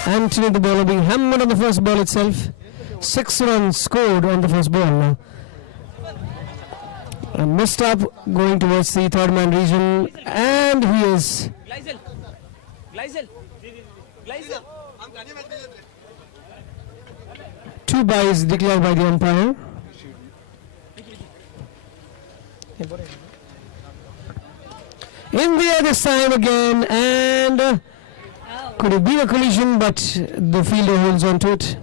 Anthony the bowler being hammered on the first ball itself. 6 runs scored on the first ball. A missed up going towards the third man region, and he is. Two byes declared by the umpire. In the air this time again, and could have been a collision, but the fielder holds on to it.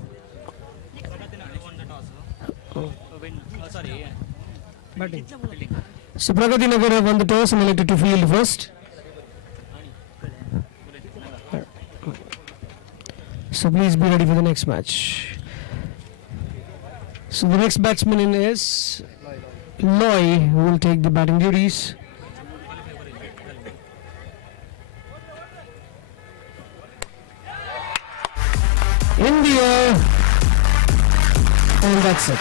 So Pragati Nagar have won the toss and elected to field first. So please be ready for the next match. So the next batsman in is Loy, who will take the batting duties. In the air, and that's it.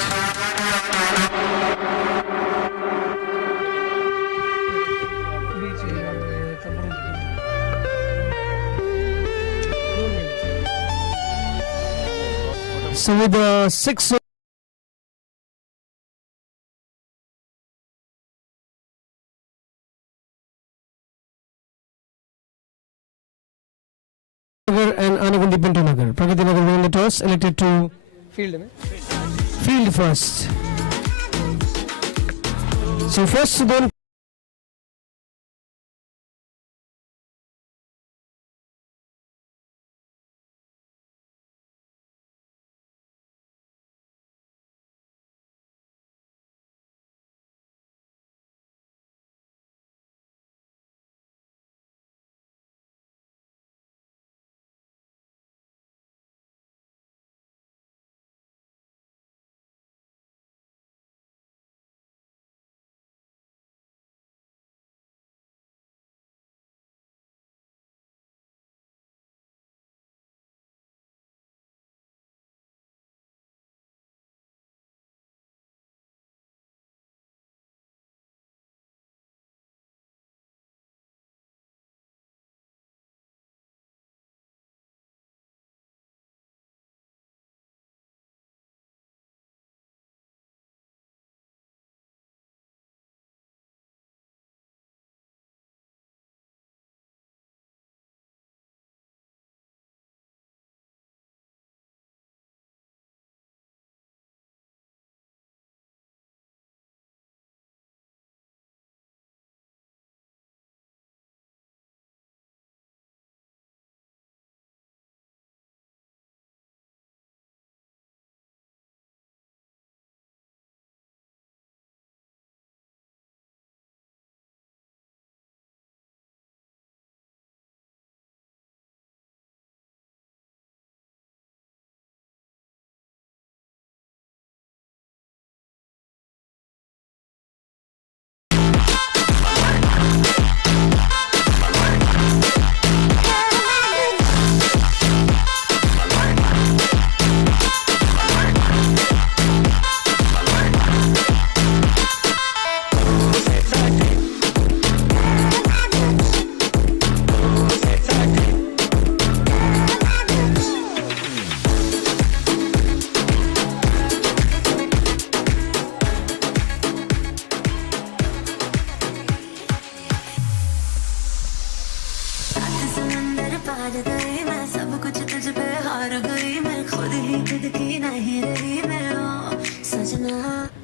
So with the 6 and Anagundi Pinto Nagar. Pragati Nagar won the toss, elected to field first. So first to go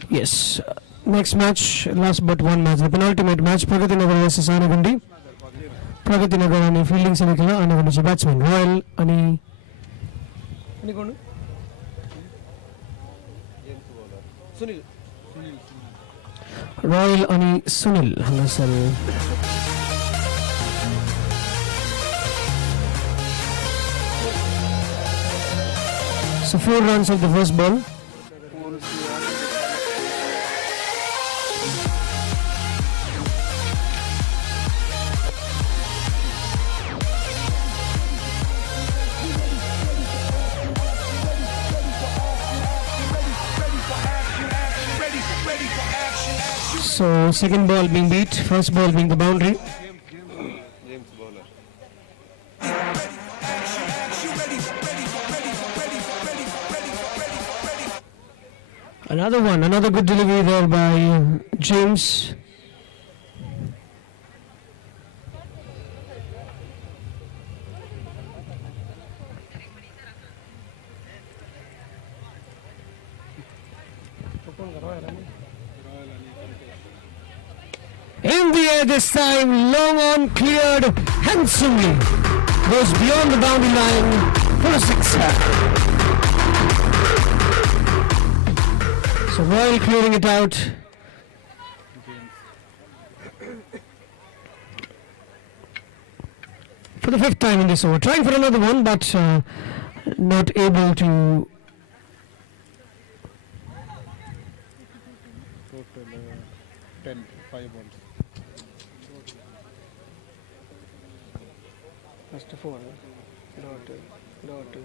Yes. Next match, last but one match, the penultimate match, Pragati Nagar versus Anagundi. Pragati Nagar and fielding Senekala, Anagundi batsman. Royal and Sunil. Royal and Sunil. So 4 runs of the first ball. So second ball being beat, first ball being the boundary. Another one, another good delivery there by James. In the air this time, long on, cleared handsomely. Goes beyond the boundary line for a sixer. So Royal clearing it out. For the 5th time in this over. Trying for another one, but not able to. Total 10, 5 balls. First 4. Dot 6.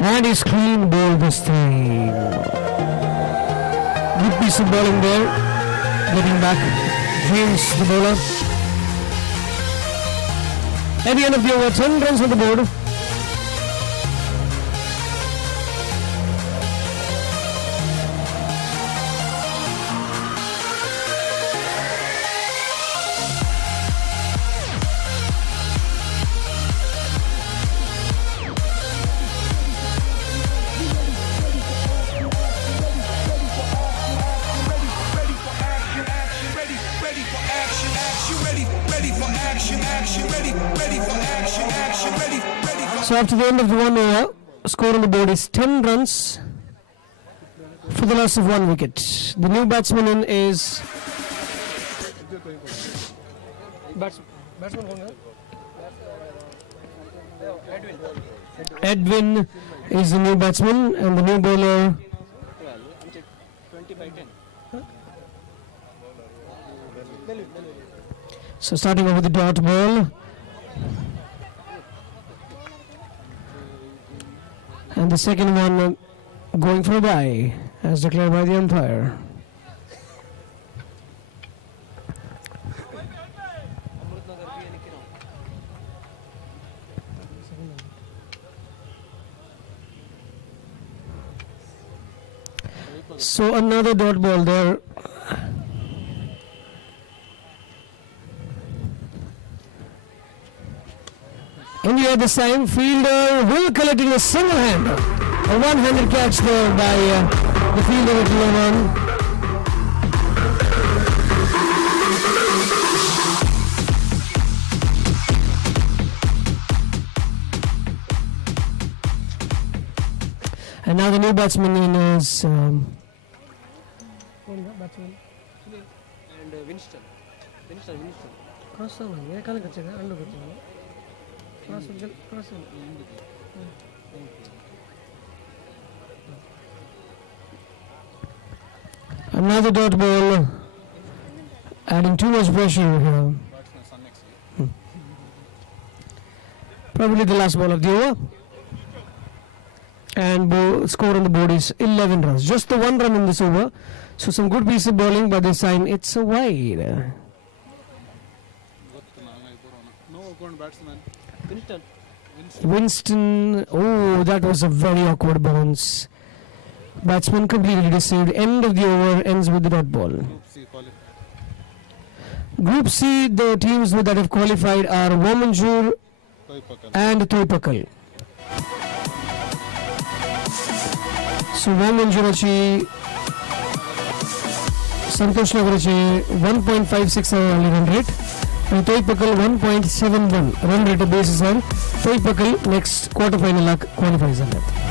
And he's clean ball this time. Good piece of bowling there. Getting back. James the bowler. At the end of the over, 10 runs on the board. So after the end of the 1 over, score on the board is 10 runs for the loss of 1 wicket. The new batsman in is Edwin is the new batsman, and the new bowler 20 by 10. So starting off with the dot ball. And the second one going for a bye, as declared by the umpire. So another dot ball there. In the other side, fielder will collect in a single hand. A one-handed catch there by the fielder at 11. And now the new batsman in is batsman. And Winston. Cross on. Cross. Another dot ball, adding too much pressure here. Probably the last ball of the over. And score on the board is 11 runs. Just the 1 run in this over. So some good piece of bowling, but this time it's a wide. Winston, oh, that was a very awkward bounce. Batsman completely deceived. End of the over ends with the dot ball. Group C, the teams that have qualified are Womanjur and Toipakal. सो वो मंजुराची संतोष नगरचे 1.56 run rate आणि तोय पकल 1.71 run rate बेसिसार तोय पकल next quarter फायनलाक qualify जाल्यात.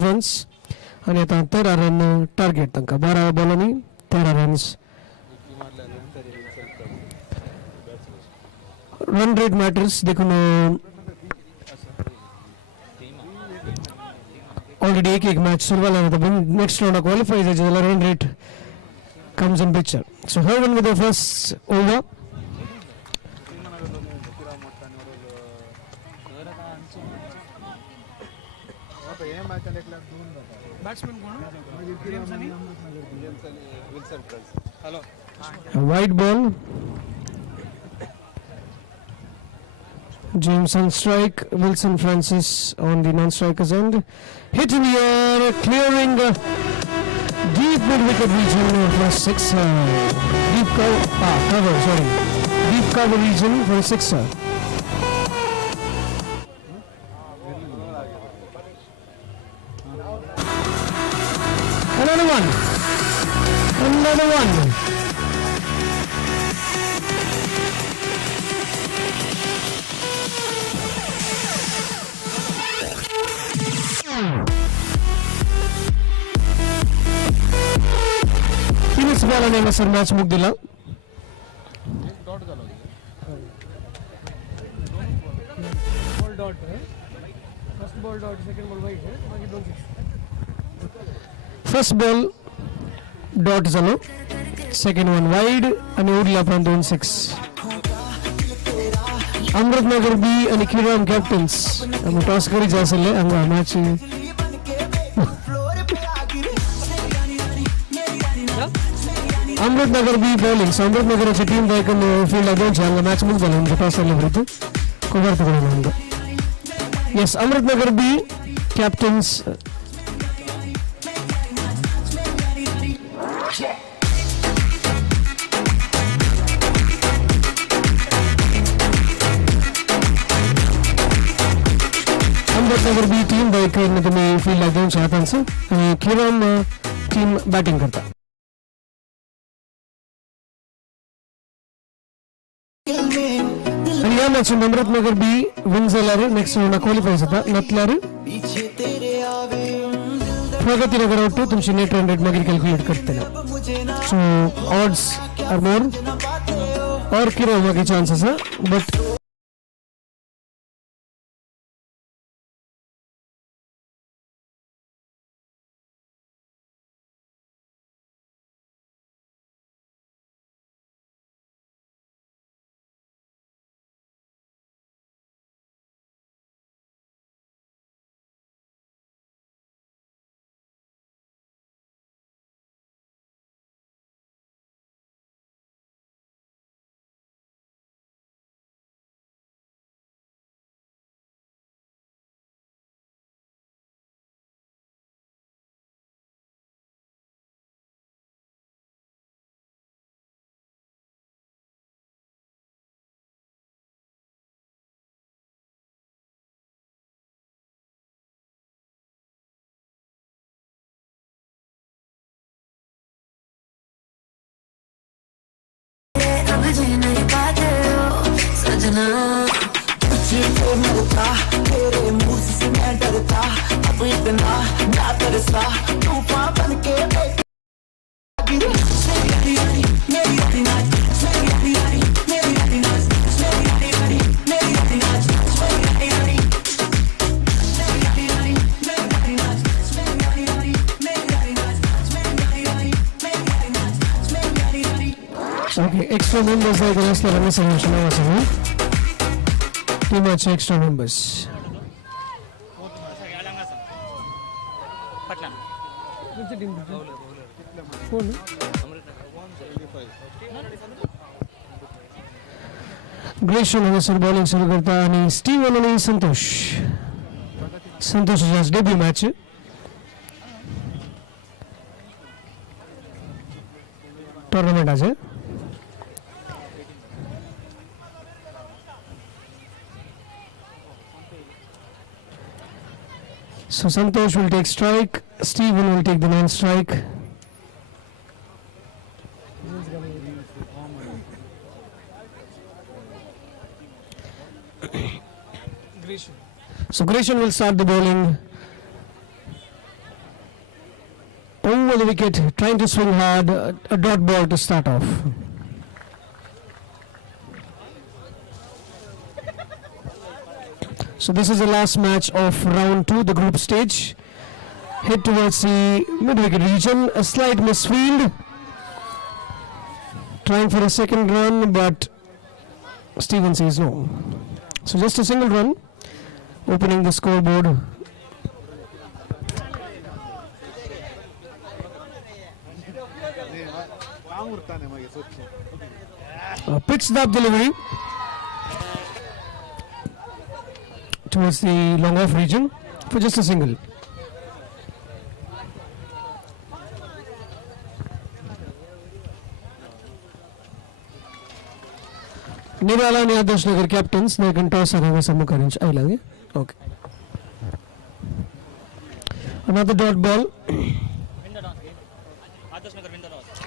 Runs आणि आता 13 रन टार्गेट तांकां 12 बॉलांनी 13 रन्स. रन रेट मॅटर्स देखून ऑलरेडी एक मॅच सुरू जाला आता नेक्स्ट राउंड क्वालिफाय जायचे जाल्यार run rate comes in picture. So heaven with the first over. A wide ball. James on strike. Wilson Francis on the non-strikers end. Hit in the air, clearing deep mid-wicket region for a sixer. Deep cover region for a sixer. Another one. तीनच बॉलाने sir match मुक दिला. First ball dot झालो, second one wide आणि उरला पण 2 6. Amritnagar B आणि किराम captains toss करी जासले हंगा मॅच. अमृतनगर बी बॉलिंग. अमृतनगरची टीम दायकन फील्ड दोनशे हंगा मॅच मुक झाला टॉस आले बरं कव्हर तकडून हंगा. Yes Amritnagar B captains. Amritnagar B team दायकन तुम्ही फील्ड दोनशे हातांचं आणि किराम टीम बॅटिंग करता. आणि या मॅच अमृतनगर बी विन जाल्यार नेक्स्ट राउंड क्वालिफाय जाता. नसल्यार प्रगतीनगर आउट तुमची नेट रन रेट मागीर कॅल्क्युलेट करतले. सो ऑड्स आर मोर और किराम मागीर चान्स आसा बट तुझसे मरता तेरे मुंह से मैं डरता अब इतना ना तरसा तूफान बन के Okay, extra members like the rest of the solution. Too much extra members. Gresham has a bowling सुरू करता आणि स्टीवन आणि संतोषचा डेब्यू मॅच टूर्नामेंट आज So Santosh will take strike, Steven will take the non-strike. So Gresham will start the bowling. Over the wicket, trying to swing hard, a dot ball to start off. So this is the last match of round 2, the group stage. Head towards the mid-wicket region, a slight misfield. Trying for a second run, but Steven says no. So just a single run, opening the scoreboard. Pitched up delivery towards the long off region for just a single. Nirala and Adarsh Nagar captains, they can toss and have some courage. I love it. Okay. Another dot ball.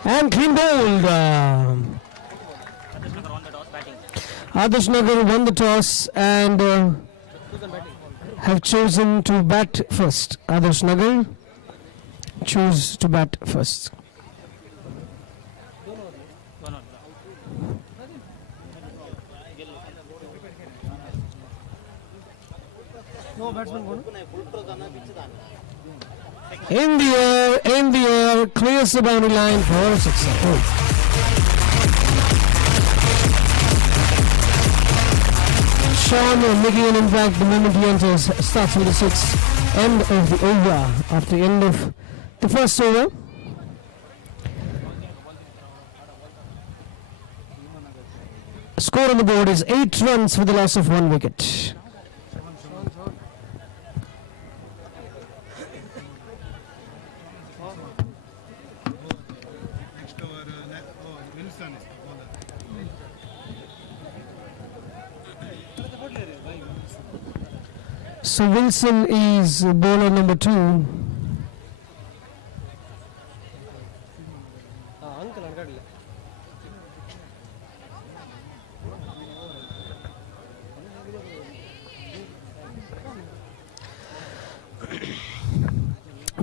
And clean bowled. Adarsh Nagar won the toss and have chosen to bat first. Adarsh Nagar choose to bat first. In the air, clears the boundary line for a sixer. Sean making an impact the moment he enters, starts with a 6. End of the over. After the end of the first over, score on the board is 8 runs for the loss of 1 wicket. So Wilson is bowler number 2.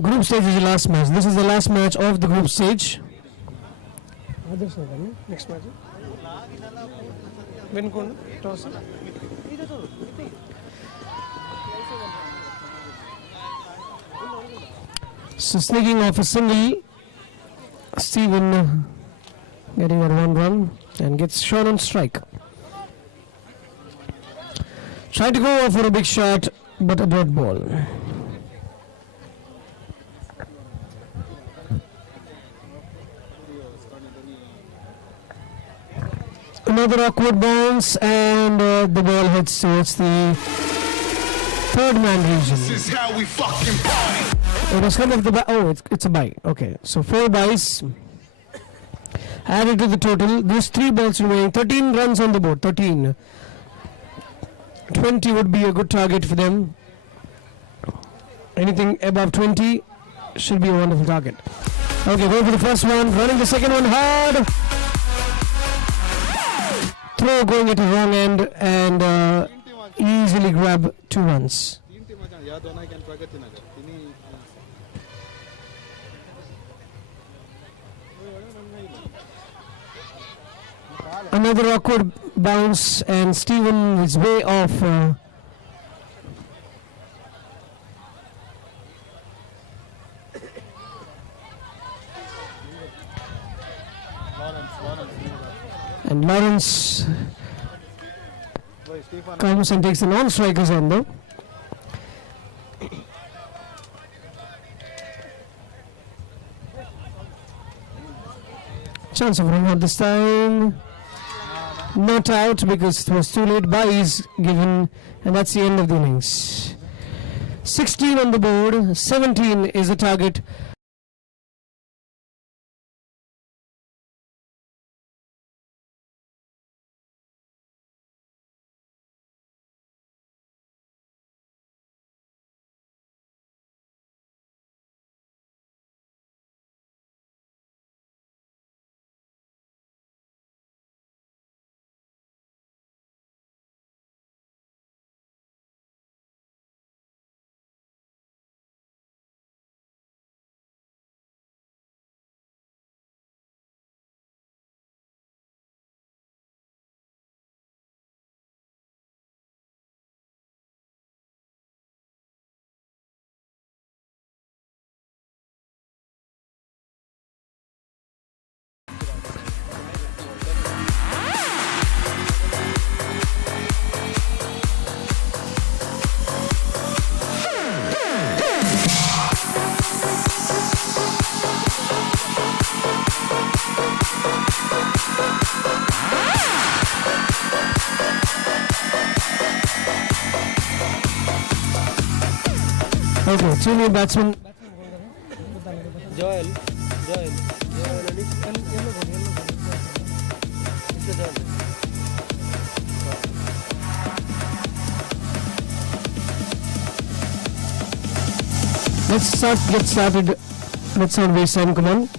Group stage is the last match. This is the last match of the group stage. Next match. Toss. So sneaking off a single, Steven getting a 1 run and gets shot on strike. Trying to go for a big shot, but a dot ball. Another awkward bounce, and the ball heads towards the third man region. This is how we fucking party. It was kind of the it's a bye. Okay, so 4 byes added to the total. These 3 balls remaining. 13 runs on the board. 13. 20 would be a good target for them. Anything above 20 should be a wonderful target. Okay, going for the first one. Running the second one hard. Throw going at the wrong end, and easily grab 2 runs. Another awkward bounce and Steven is way off. And Lawrence comes and takes the non-strikers on though. Chance of run out this time. Not out because it was too late. Bye is given, and that's the end of the innings. 16 on the board, 17 is the target. Okay, 2 new batsmen. Joel. Get started. Let's not waste time, come on.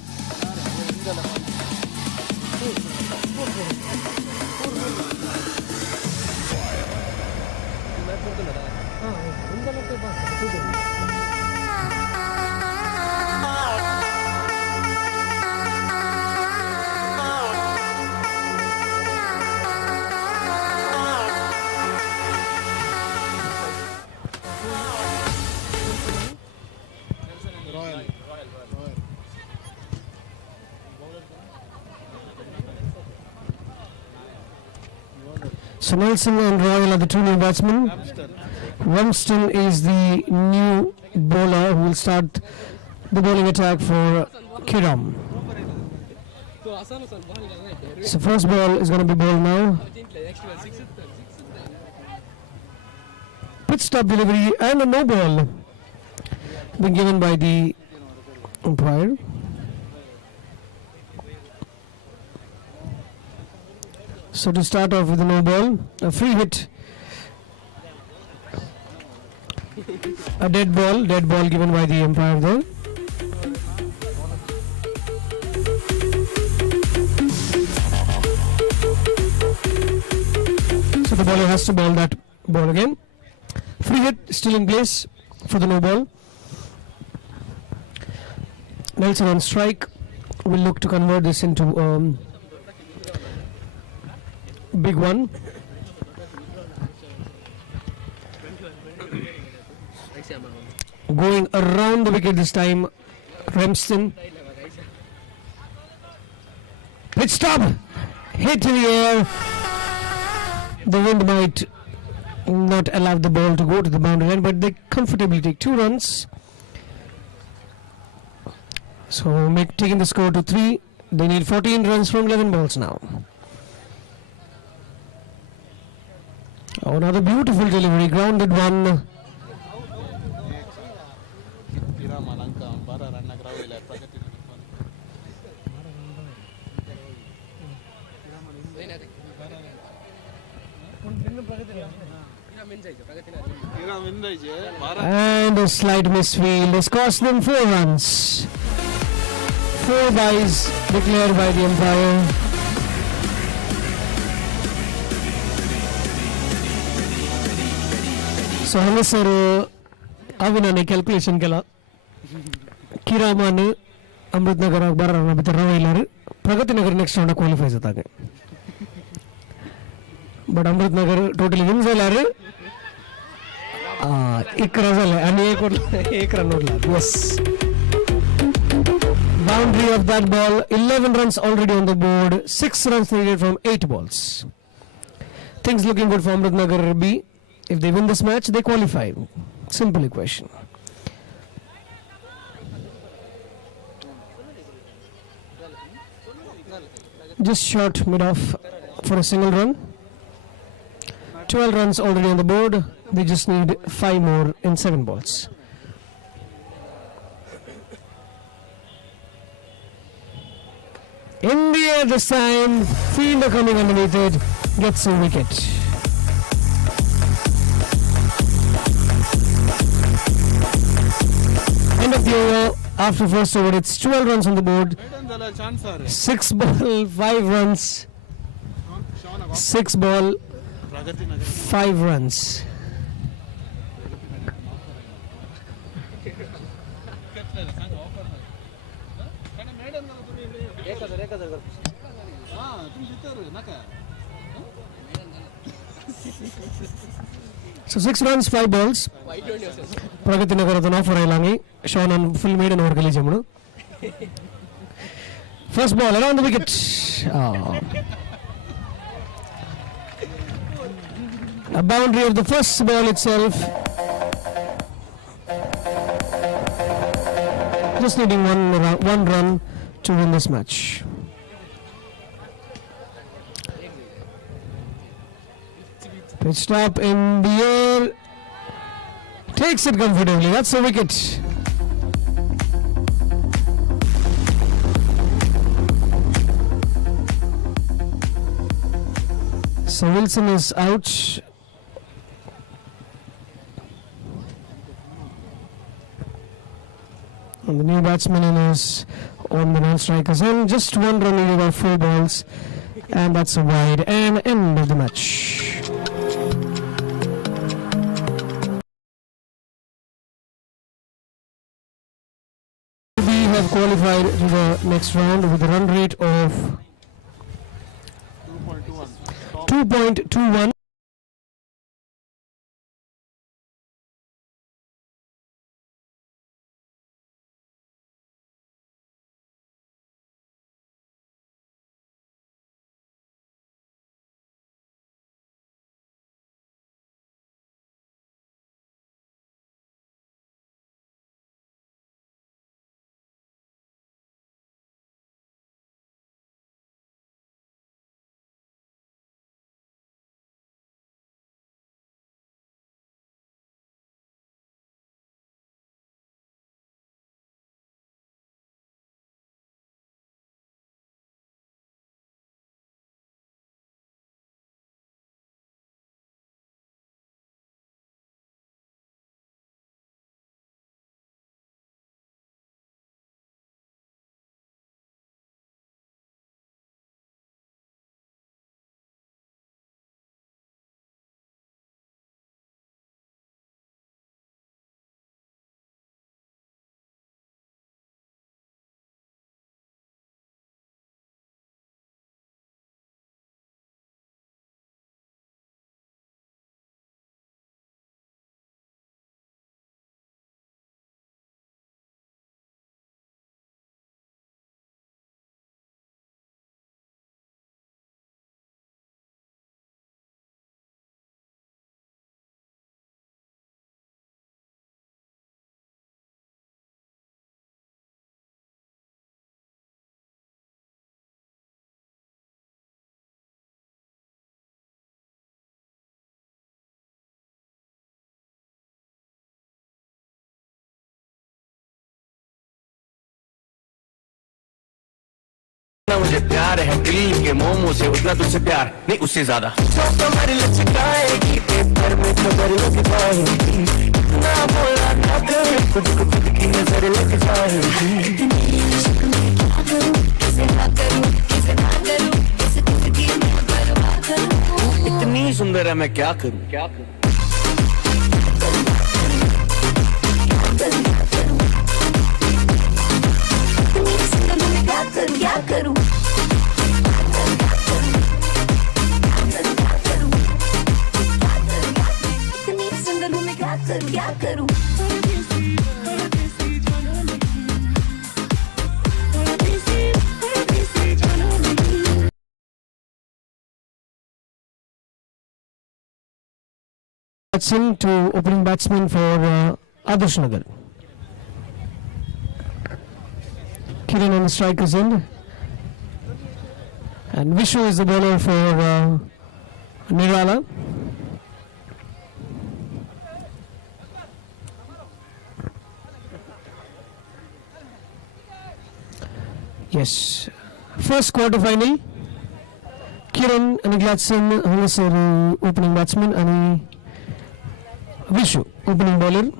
So Nelson and Royal are the 2 new batsmen. Rumston is the new bowler who will start the bowling attack for Kiram. So first ball is going to be bowled now. Pit stop delivery and a no ball been given by the umpire. So to start off with a no ball, a free hit, a dead ball given by the umpire there. So the bowler has to bowl that ball again. Free hit still in place for the no ball. Nelson on strike will look to convert this into big one. Going around the wicket this time, Remston. Pitch stop, hit in the air. The wind might not allow the ball to go to the boundary line, but they comfortably take 2 runs. So taking the score to 3. They need 14 runs from 11 balls now. Oh, another beautiful delivery, grounded one. And a slight misfield has cost them 4 runs. 4 byes declared by the umpire. सो हांगासर अविनाने calculation केला किरामान अमृतनगराक 12 रना भितर रावयल्यार Pragati Nagar next राउंडाक qualify जाता काय but Amritnagar totally win जाल्यार 11 झाले आणि एक run Urla yes boundary of that ball 11 runs already on the board 6 runs needed from 8 balls things looking good for Amritnagar B if they win this match they qualify simple equation just short mid off for a single run 12 runs already on the board they just need 5 more in 7 balls India this time, fielder coming underneath it, gets a wicket. End of the over, after first over, it's 12 runs on the board. 6 ball, 5 runs. 6 ball, 5 runs. So 6 runs, 5 balls. प्रगतीनगरातून ऑफर आयलांगी Shaun full maiden over केली म्हणून first ball around the wicket a boundary of the first ball itself just needing one run to win this match pitched up in the air takes it comfortably that's a wicket so Wilson is out and the new batsman is on the non-strikers and just one run needed on 4 balls and that's a wide and end of the match we have qualified to the next round with a run rate of 2.21 मुझे प्यार है cream के मोमो से उतना तुझसे प्यार नहीं उससे ज्यादा तुम्हारी लचकाएगी पेपर में खबर लग जाएगी ना बोला ना कर तुझको खुद की नजर लग जाएगी इतनी सुंदर है मैं क्या करूं Watson to opening batsman for Adarsh Nagar. Kiran on the strikers end. And Vishu is the bowler for Nirala. Yes. First quarter final. Kiran and Gladson Hangasar opening batsman and Vishu opening bowler.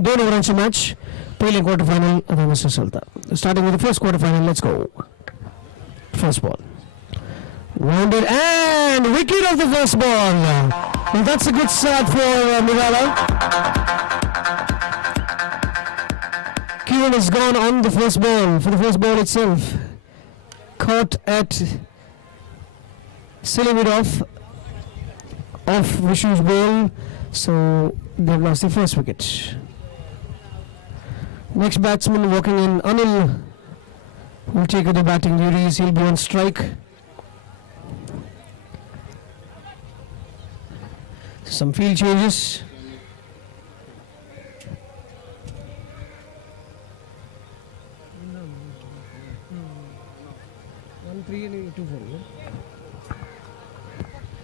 Don't overrun match. Pele quarter final Mr. Salta. Starting with the first quarter final. Let's go. First ball. Rounded and wicket of the first ball. Well, that's a good start for Nirala. Kiran has gone on the first ball for the first ball itself. Caught at silly bit off Vishu's ball, so they've lost the first wicket. Next batsman walking in, Anil will take the batting duties. He'll be on strike. Some field changes.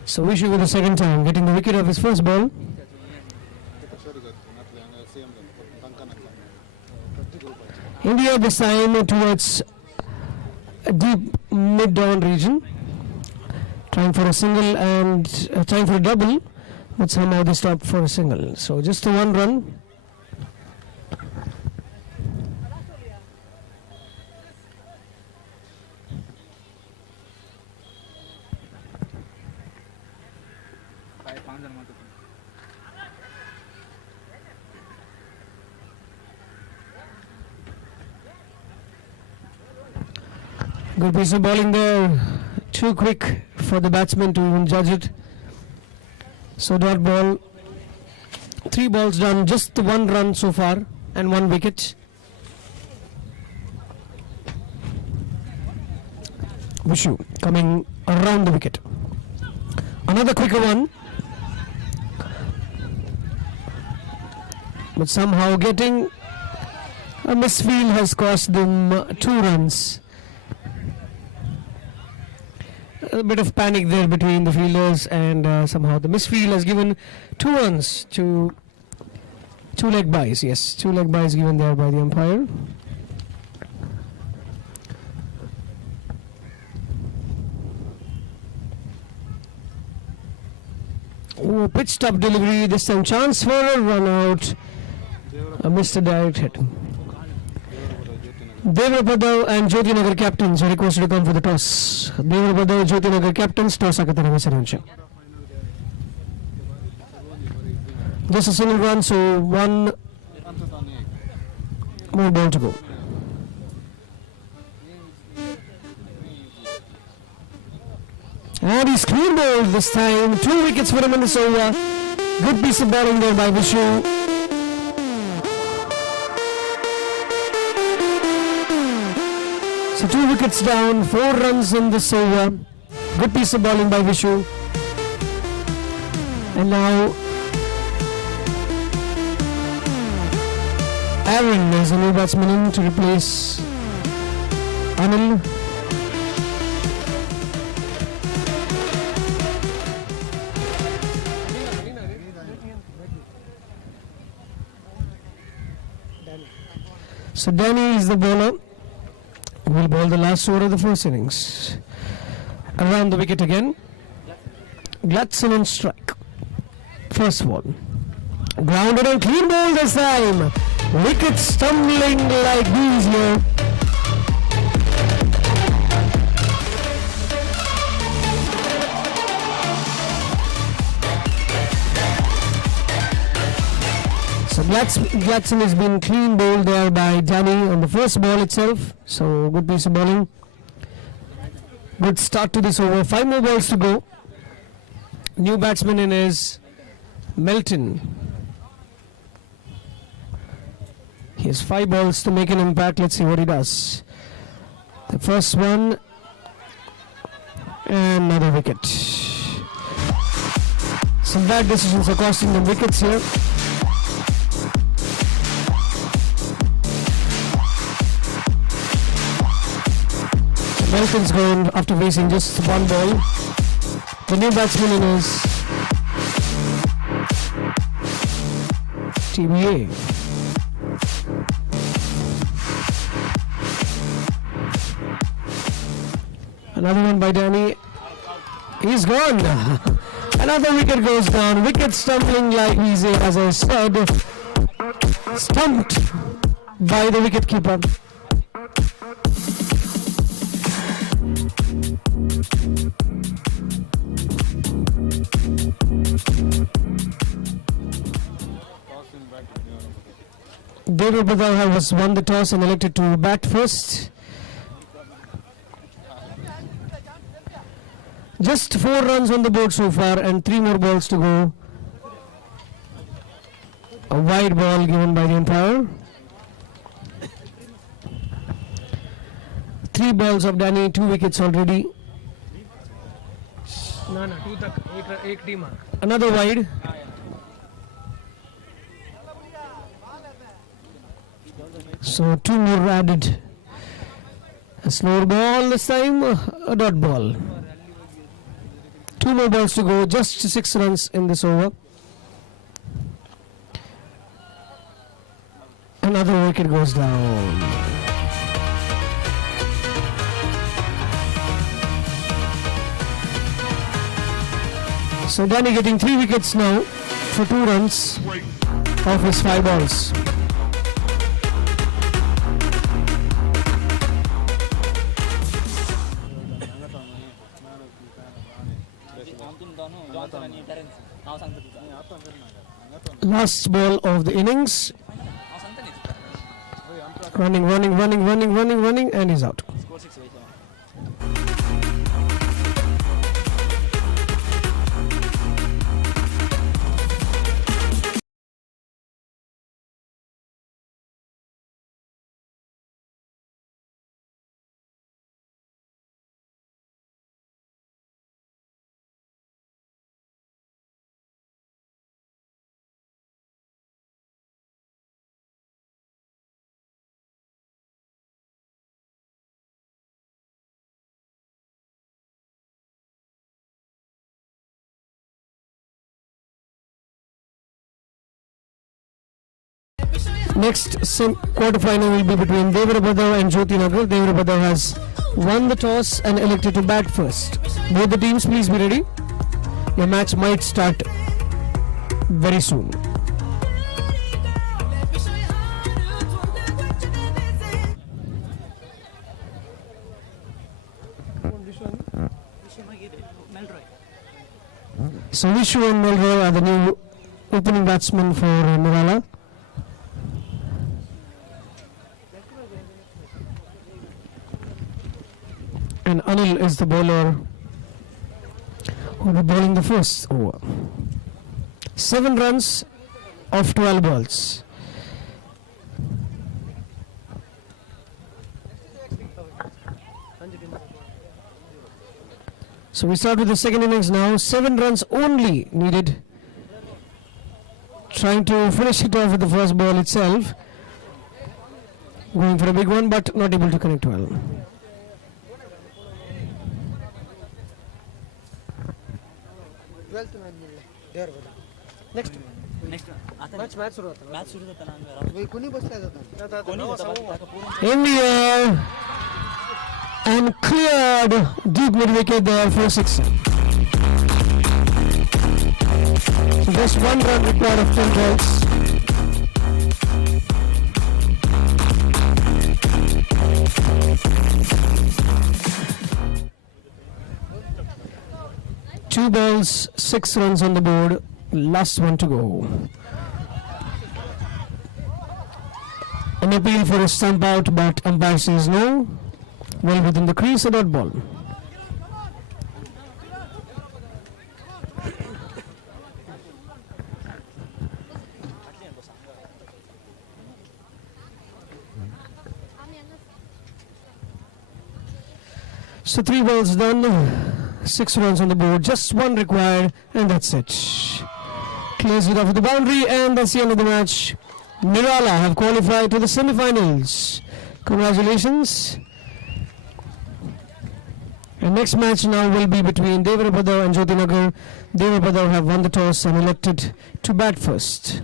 So Vishu for the second time getting the wicket of his first ball. India this time towards a deep mid-down region, trying for a single and trying for a double, but somehow they stopped for a single. So just a one run. Good piece of bowling there, too quick for the batsman to even judge it. So dot ball, 3 balls done, just the 1 run so far and 1 wicket. Vishu coming around the wicket. Another quicker one, but somehow getting a misfield has cost them 2 runs. A bit of panic there between the fielders, and somehow the misfield has given 2 runs to 2 leg byes. Yes, 2 leg byes given there by the umpire. Oh, pitch stop delivery. This time chance for a run out. Mr. Direct hit. Devrapada and Jyoti Nagar captains are requested to come for the toss. Devrapada, Jyoti Nagar captains toss akatara Vasarancha. Just a single run, so 1 more ball to go. And he's clean bowled this time. 2 wickets for him in this over. Good piece of bowling there by Vishu. So 2 wickets down, 4 runs in this over. Good piece of bowling by Vishu. And now Aaron is a new batsman in to replace Anil. So Danny is the bowler. Will bowl the last over of the first innings. Around the wicket again. Gladson on strike. First one. Grounded and clean ball this time. Wicket stumbling like these here. So Gladson has been clean bowled there by Danny on the first ball itself. So good piece of bowling. Good start to this over. 5 more balls to go. New batsman in is Melton. He has 5 balls to make an impact. Let's see what he does. The first one, and another wicket. Some bad decisions are costing them wickets here. Melton's gone after facing just one ball. The new batsman in is TBA. Another one by Danny. He's gone. Another wicket goes down. Wicket stumbling like easy, as I said. Stumped by the wicket keeper. David Badal has won the toss and elected to bat first. Just 4 runs on the board so far and 3 more balls to go. A wide ball given by the umpire. 3 balls of Danny, 2 wickets already. Another wide. So 2 more added. A slower ball this time, a dot ball. 2 more balls to go, just 6 runs in this over. Another wicket goes down. So Danny getting 3 wickets now for 2 runs off his 5 balls. Last ball of the innings. Running, and he's out. Next quarter-final will be between Devrabhadra and Jyoti Nagar. Devrabhadra has won the toss and elected to bat first. Both the teams, please be ready. Your match might start very soon. So Vishu and Melroy are the new opening batsmen for Nirala. And Anil is the bowler who will be bowling the first over. 7 runs off 12 balls. So we start with the second innings now. 7 runs only needed. Trying to finish it off with the first ball itself. Going for a big one, but not able to connect well. Next. India and cleared deep mid wicket there for 6. So just 1 run required of 10 balls. Two balls, 6 runs on the board. Last one to go. An appeal for a stump out, but umpire says no. Well within the crease, a dot ball. So 3 balls done, 6 runs on the board, just 1 required, and that's it. Clears it off with the boundary, and that's the end of the match. Nirala have qualified to the semi-finals. Congratulations. And next match now will be between Devarabhadar and Jyotinagar. Devarabhadar have won the toss and elected to bat first.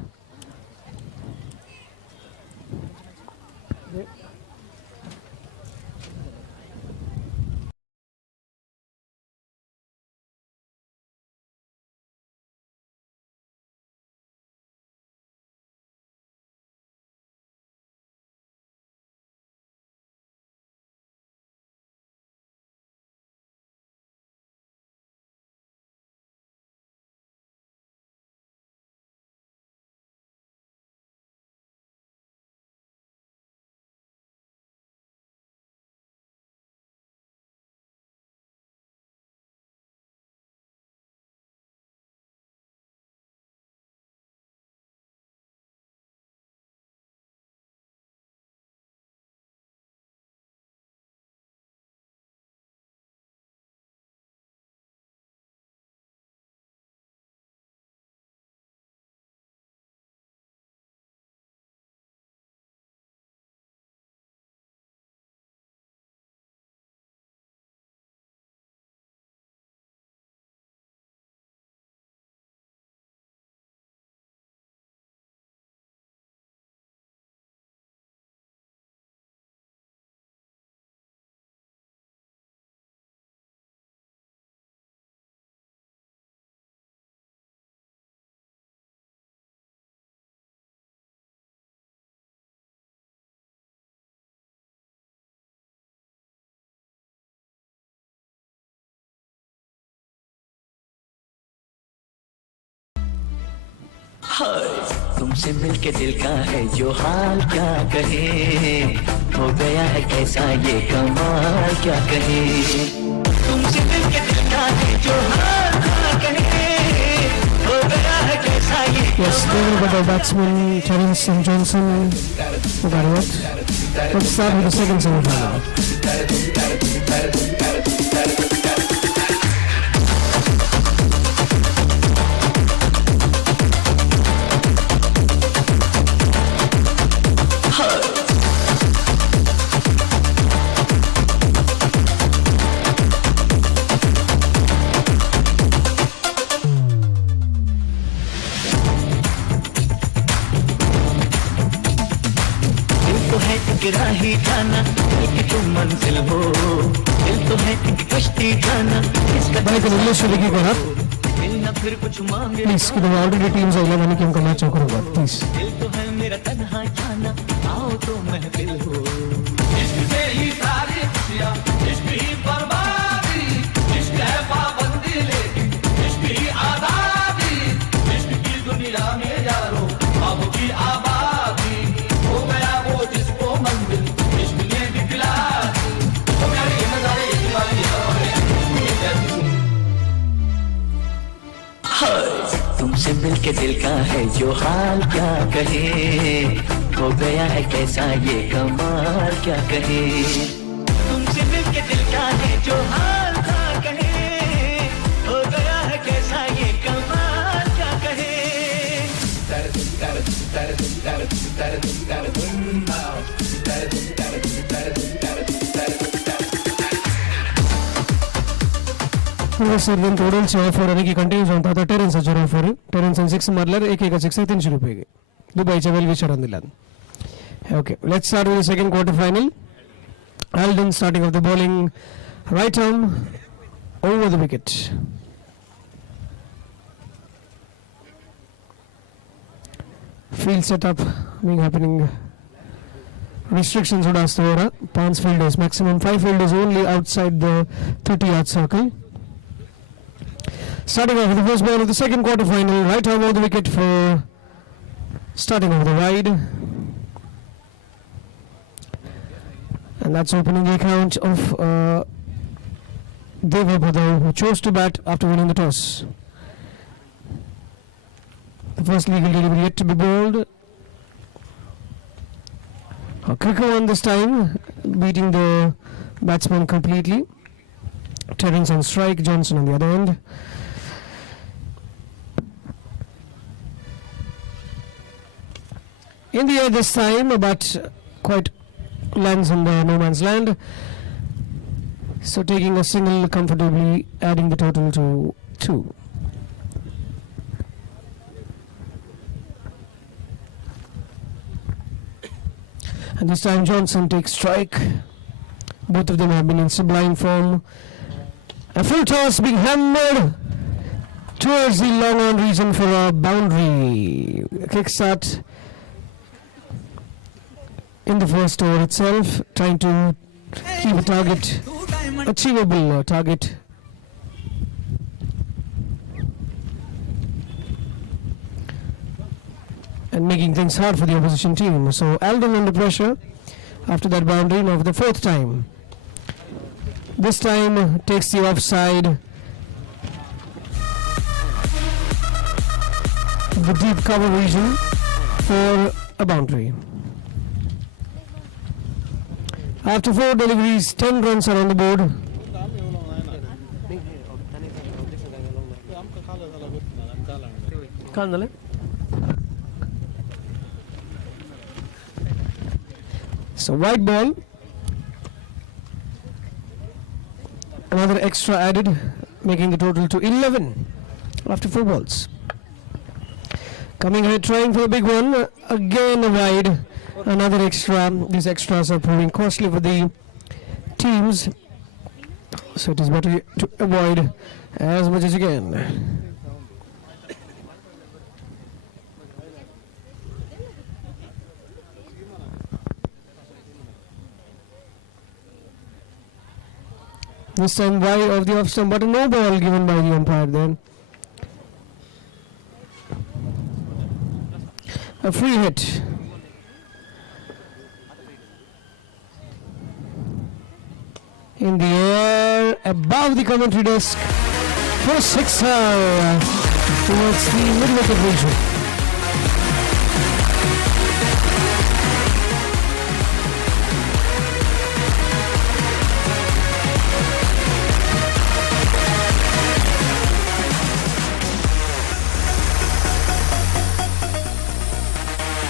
तुमसे मिलके दिल का है जो हाल क्या कहे हो गया है कैसा ये कमाल क्या कहे तुमसे मिलके दिल का है जो हाल क्या कहे हो गया है कैसा ये Yes, Devarabhadar batsman Terence and Johnson got it. Let's start with the second semi-final. गिरा ही जाना कि तुम मंजिल हो दिल तो है कि कश्ती जाना इसका Back in English, Vicky Kohar. दिल ना फिर कुछ मांगे Please, the already teams are 11 की उनका मैच करूंगा please. दिल तो है मेरा तन्हा जाना आओ तो महफिल हो इश्क से ही सारी खुशियां इश्क ही बर्बादी इश्क है पाबंदी लेकिन इश्क ही आजादी इश्क की दुनिया में यारो अब की आबादी हो गया वो जिसको मंजिल इश्क ने दिखला तो मेरे ये नजारे ये वाली तुमसे मिलके दिल का है जो हाल क्या कहे हो गया है कैसा ये कमाल क्या कहे तुमसे मिलके दिल का है जो हाल क्या कहे हो गया है कैसा ये कमाल क्या कहे सर्वन टोटल 4 आणि की कंटिन्यूस होता आता टेरेन्स जरा फॉर टेरेन्स 6 मारल्यार एक 6 300 रुपये गे दुबईच्या वेल विचारान दिल्यान okay let's start with the second quarter final Alden starting of the bowling right arm over the wicket field setup being happening restrictions would ask the 5 fielders maximum 5 fielders only outside the 30-yard circle. Starting off with the first ball of the second quarter final, right arm over the wicket for starting off the wide. And that's opening the account of Devarabhadar, who chose to bat after winning the toss. The first legal delivery yet to be bowled. A quicker one this time, beating the batsman completely. Terence on strike, Johnson on the other end. In the air this time, but quite lands in the no man's land. So taking a single comfortably, adding the total to 2. And this time Johnson takes strike. Both of them have been in sublime form. A full toss being hammered towards the long on region for a boundary. Kickstart in the first over itself, trying to keep a target, achievable target. And making things hard for the opposition team. So Alden under pressure after that boundary, now for the 4th time. This time takes the offside. The deep cover region for a boundary. After 4 deliveries, 10 runs are on the board. So white ball. Another extra added, making the total to 11 after 4 balls. Coming ahead, trying for a big one. Again a wide. Another extra. These extras are proving costly for the teams. So it is better to avoid as much as you can. This time wide of the off stump, but a no ball given by the umpire then. A free hit. In the air, above the commentary desk for a sixer towards the mid-wicket region.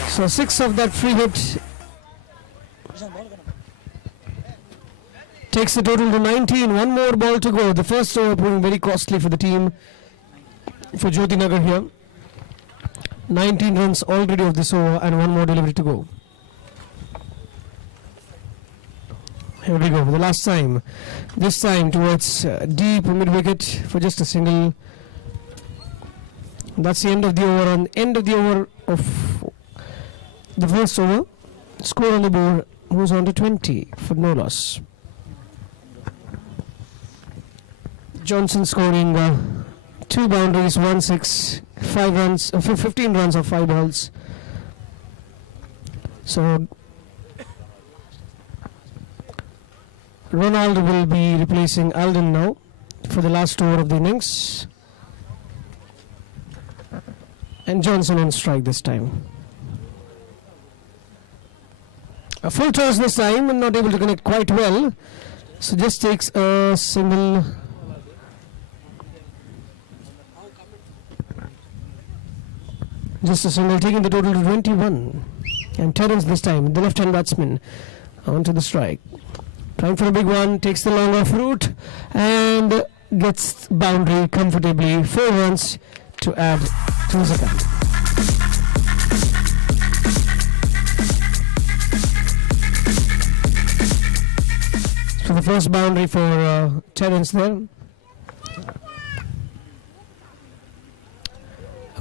So 6 of that free hit takes the total to 19. One more ball to go. The first over proving very costly for the team, for Jyoti Nagar here. 19 runs already of this over and one more delivery to go. Here we go for the last time. This time towards deep mid-wicket for just a single. That's the end of the over. On end of the over of the first over, score on the board moves on to 20 for no loss. Johnson scoring 2 boundaries, 1 6, 5 runs, 15 runs of 5 balls. So Ronald will be replacing Alden now for the last over of the innings. And Johnson on strike this time. A full toss this time and not able to connect quite well. So just takes a single. Just a single, taking the total to 21. And Terence this time, the left-hand batsman, onto the strike. Trying for a big one, takes the long off route and gets boundary comfortably. 4 runs to add to his account. So the first boundary for Terence there.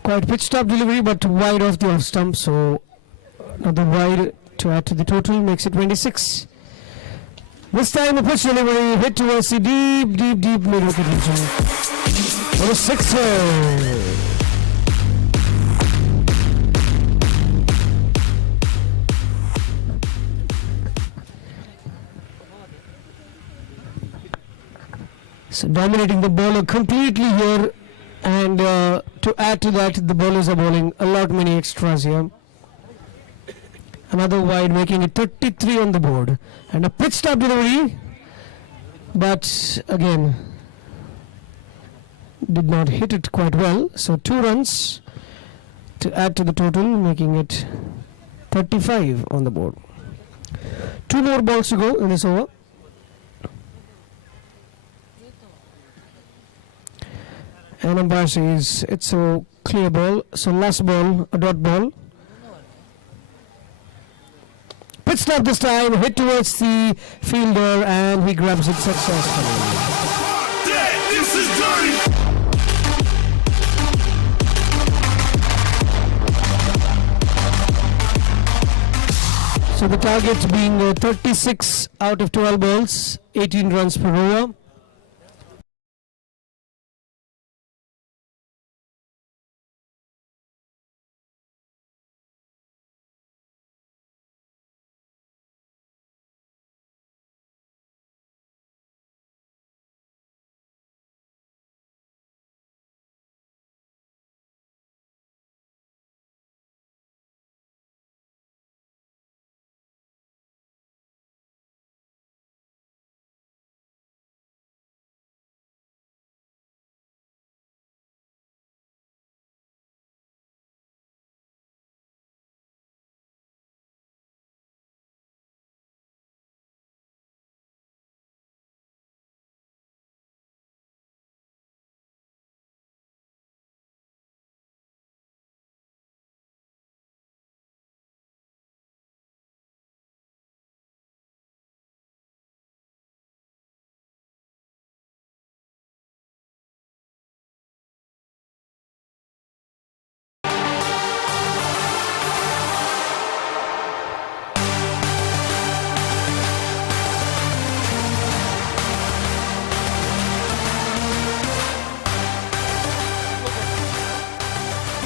Quite pitched up delivery, but wide off the off stump, so another wide to add to the total makes it 26. This time a pitch delivery hit towards the deep mid-wicket region for a sixer. So dominating the bowler completely here, and to add to that, the bowlers are bowling a lot many extras here. Another wide, making it 33 on the board, and a pitched up delivery, but again did not hit it quite well. So 2 runs to add to the total, making it 35 on the board. 2 more balls to go in this over. And umpire says it's a clear ball. So last ball, a dot ball. Pit stop this time, hit towards the fielder, and he grabs it successfully. This is dirty. So the target being 36 out of 12 balls, 18 runs per over.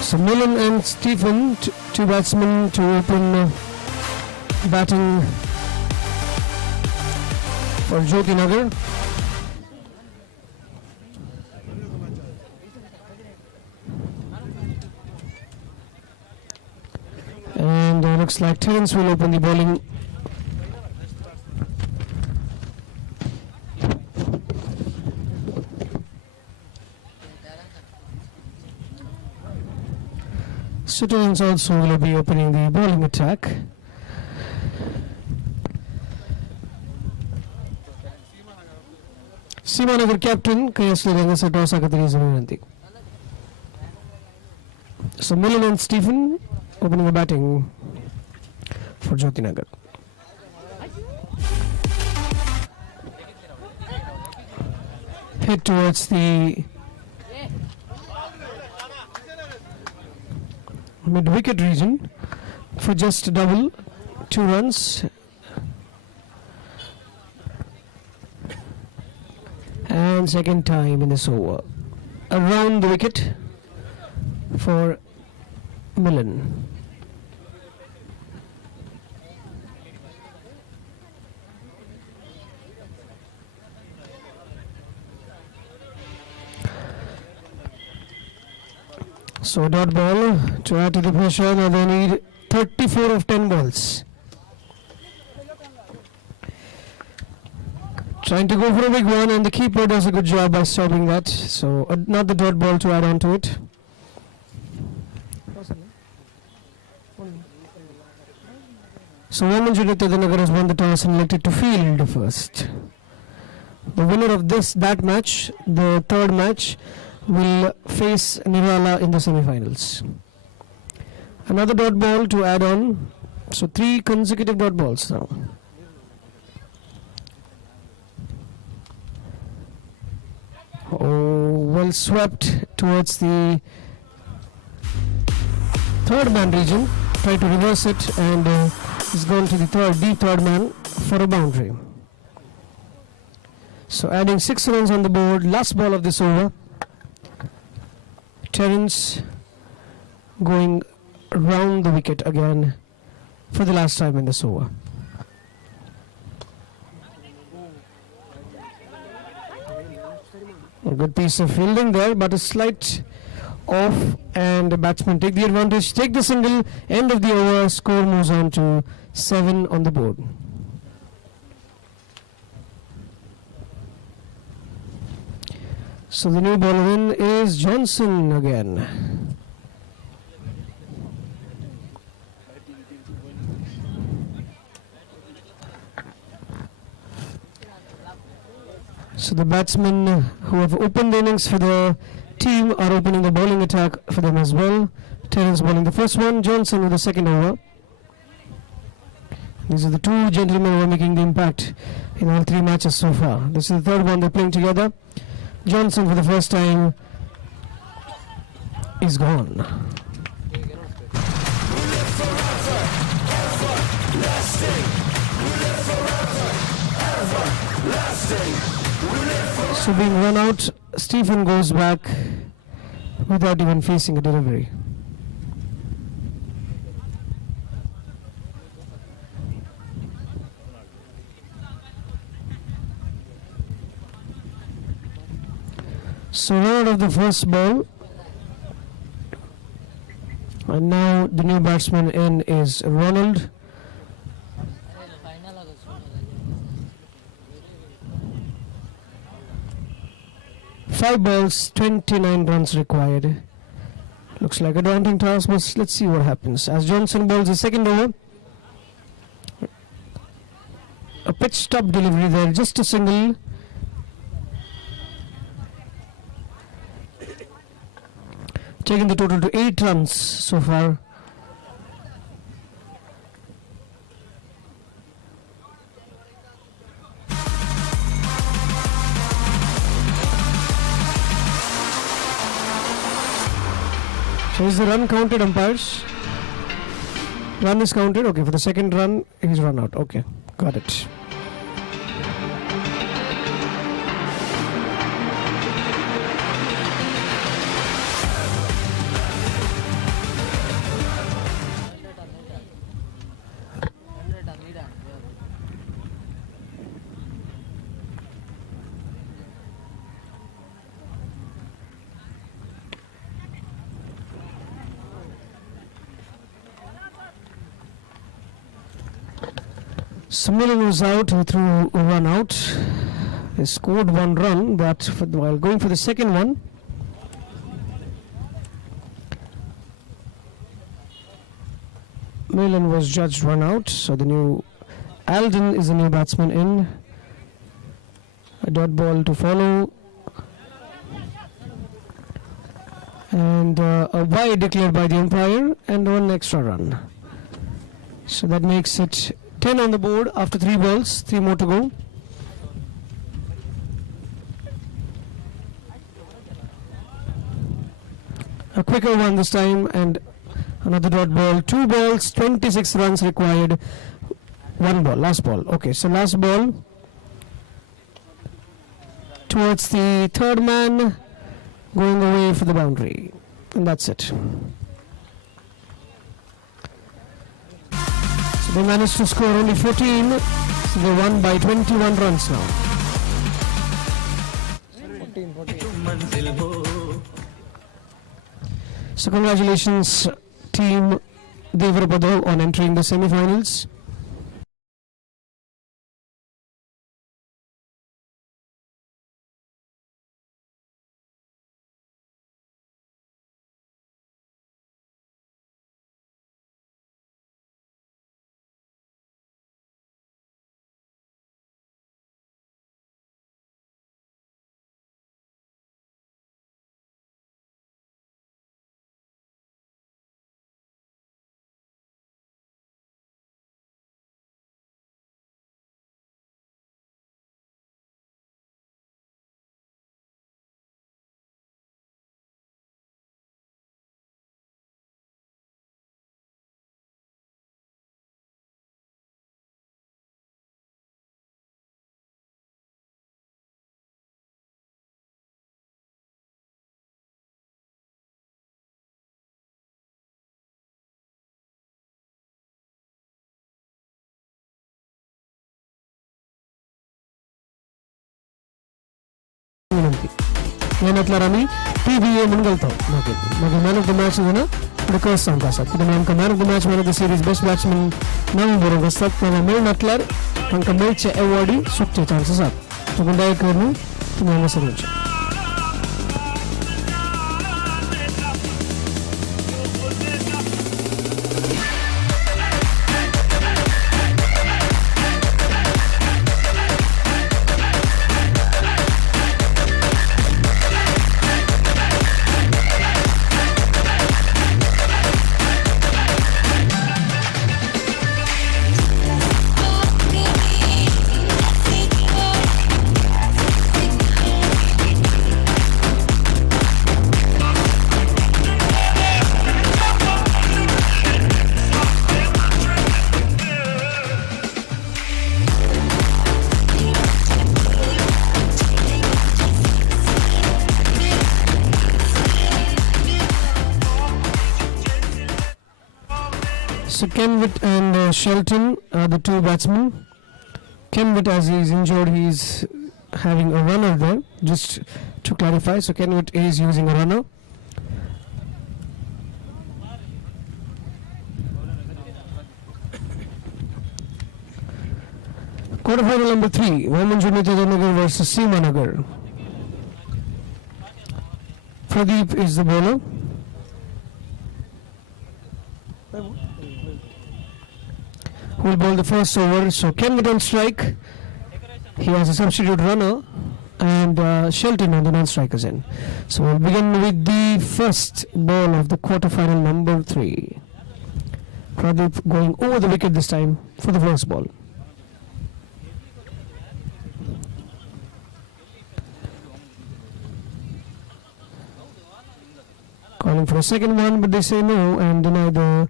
So Milan and Stephen, two batsmen to open batting for Jyoti Nagar. And looks like Terence will open the bowling. Terence also will be opening the bowling attack. Seemanagar captain Kayasli Rangasa toss agadiri zamananti. So Milan and Stephen opening the batting for Jyoti Nagar. Hit towards the mid-wicket region for just a double, 2 runs. And second time in this over. Around the wicket for Milan. So dot ball to add to the pressure. Now they need 34 of 10 balls. Trying to go for a big one, and the keeper does a good job by stopping that. So another dot ball to add on to it. So Women's United Nagar has won the toss and elected to field first. The winner of that match, the third match, will face Nirala in the semi-finals. Another dot ball to add on. So 3 consecutive dot balls now. Oh, well swept towards the third man region. Try to reverse it, and he's gone to the deep third man for a boundary. So adding 6 runs on the board. Last ball of this over. Terence going round the wicket again for the last time in this over. A good piece of fielding there, but a slight off, and the batsmen take the advantage, take the single. End of the over, score moves on to 7 on the board. So the new bowler in is Johnson again. So the batsmen who have opened the innings for the team are opening the bowling attack for them as well. Terence bowling the first one, Johnson with the second over. These are the two gentlemen who are making the impact in all three matches so far. This is the third one they're playing together. Johnson for the first time is gone. So being run out, Stephen goes back without even facing a delivery. So run out of the first ball, and now the new batsman in is Ronald. Five balls, 29 runs required. Looks like a daunting task, but let's see what happens. As Johnson bowls the second over, a pitch stop delivery there, just a single. Taking the total to 8 runs so far. So is the run counted, umpires? Run is counted. Okay, for the second run, he's run out. Okay, got it. Millen was out, he threw a run out. He scored 1 run, but while going for the second one, Millen was judged run out. So the new Alden is the new batsman in. A dot ball to follow. And a wide declared by the umpire and 1 extra run. So that makes it 10 on the board after 3 balls, 3 more to go. A quicker one this time and another dot ball. 2 balls, 26 runs required. 1 ball, last ball. Okay, so last ball towards the third man, going away for the boundary. And that's it. They managed to score only 14, so they won by 21 runs now. 14. So congratulations team Devrabado on entering the semi-finals. నేను అట్లా Rami TVA ముంగల్తావు నాకు man of the మ్యాच ಇದನ್ನ request ಅಂತ sir ಇದು ನಮ್ಗೆ man of the match man of the series best batsman ನಾವು ಬರೋದು sir ನಾವು ಮೇಲ್ ನಟ್ಲರ್ ನಮ್ಗೆ ಮೇಚ್ ಅವಾರ್ಡಿ ಸುತ್ತ ಚಾನ್ಸಸ್ ಆತ್ ತಗೊಂಡಾಯ ಕರ್ನು ತುಂಬ ಹೆಸರು So Kenwitt and Shelton are the two batsmen. Kenwitt, as he is injured, he is having a runner there. Just to clarify, so Kenwitt is using a runner. Quarterfinal number 3, Women's Unitedanagar versus Seemanagar. Pradeep is the bowler. Who will bowl the first over? So Kenwitt on strike. He has a substitute runner, and Shelton on the non-strikers end. So we'll begin with the first ball of the quarterfinal number 3. Pradeep going over the wicket this time for the first ball. Calling for a second one, but they say no and deny the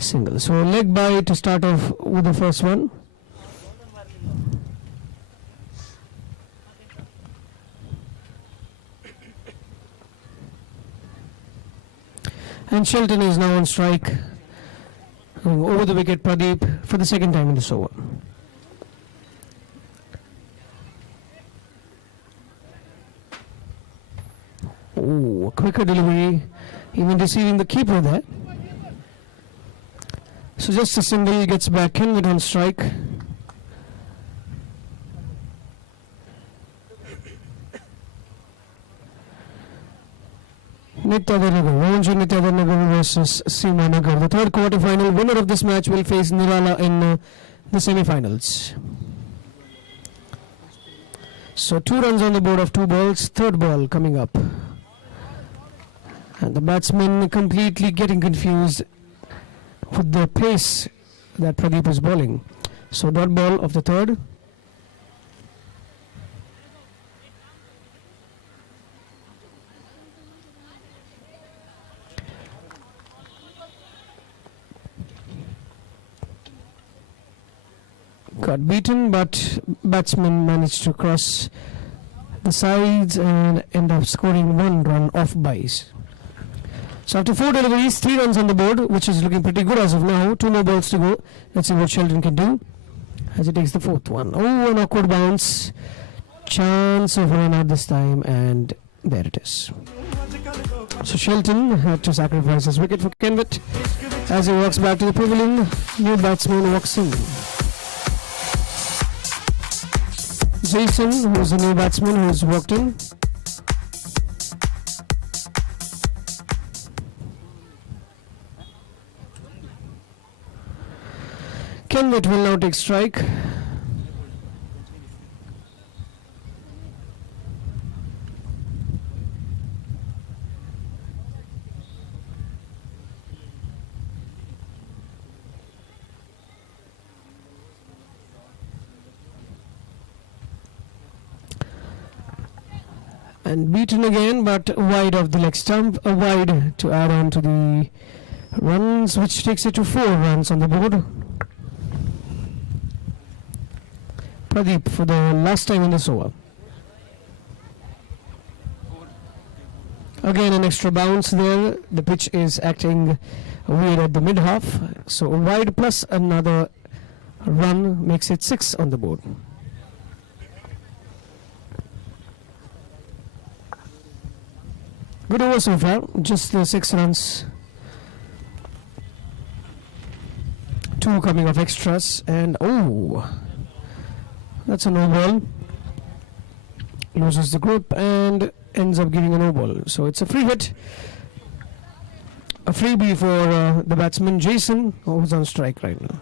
single. So leg by to start off with the first one. And Shelton is now on strike. Going over the wicket, Pradeep, for the second time in this over. Oh, a quicker delivery, even deceiving the keeper there. So just a single, gets back Kenwitt on strike. Nityadanagar versus Seemanagar. The third quarter-final winner of this match will face Nirala in the semi-finals. So 2 runs on the board of 2 balls, third ball coming up. And the batsman completely getting confused with the pace that Pradeep is bowling. So dot ball of the third. Got beaten, but batsman managed to cross the sides and end up scoring 1 run off byes. So after 4 deliveries, 3 runs on the board, which is looking pretty good as of now. 2 more balls to go. Let's see what Shelton can do as he takes the 4th one. Oh, an awkward bounce. Chance of a run out this time, and there it is. So Shelton had to sacrifice his wicket for Kenwitt. As he walks back to the pavilion, new batsman walks in. Jason, who is the new batsman who has walked in. Kenwitt will now take strike. And beaten again, but wide of the leg stump, wide to add on to the runs, which takes it to 4 runs on the board. Pradeep for the last time in this over. Again an extra bounce there. The pitch is acting weird at the mid-half. So wide plus another run makes it 6 on the board. Good over so far, just the 6 runs. 2 coming off extras, and oh, that's a no ball. Loses the grip and ends up giving a no ball. So it's a free hit. A freebie for the batsman Jason, who's on strike right now.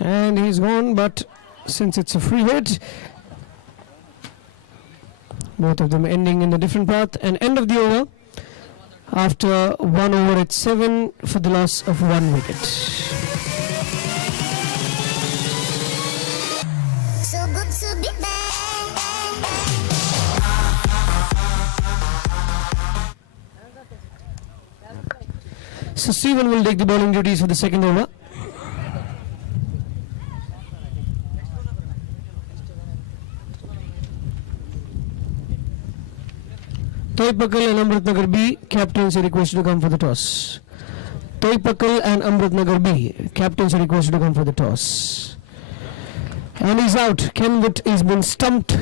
And he's gone, but since it's a free hit, both of them ending in a different path, and end of the over after 1 over at 7 for the loss of 1 wicket. So good to be back. So Stephen will take the bowling duties for the second over. Toipakal and Amritnagar B, captains are requested to come for the toss. Toipakal and Amritnagar B, captains are requested to come for the toss. And he's out. Kenwit has been stumped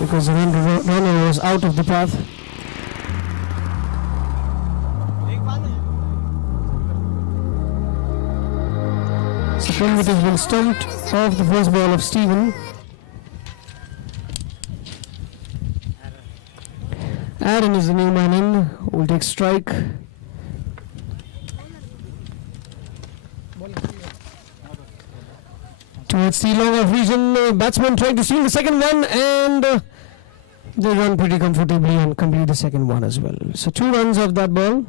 because the runner was out of the path. So Kenwit has been stumped off the first ball of Stephen. Aaron is the new man in, will take strike. Towards the long off region, batsman trying to steal the second one, and they run pretty comfortably and complete the second one as well. So 2 runs off that ball,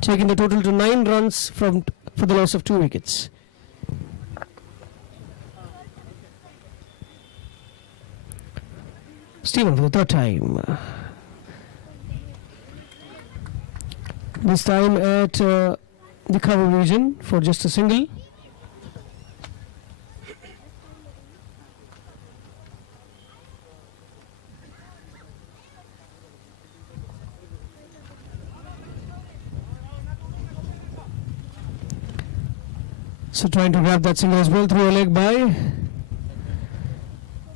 taking the total to 9 runs for the loss of 2 wickets. Stephen for the third time. This time at the cover region for just a single. So trying to grab that single as well through a leg by.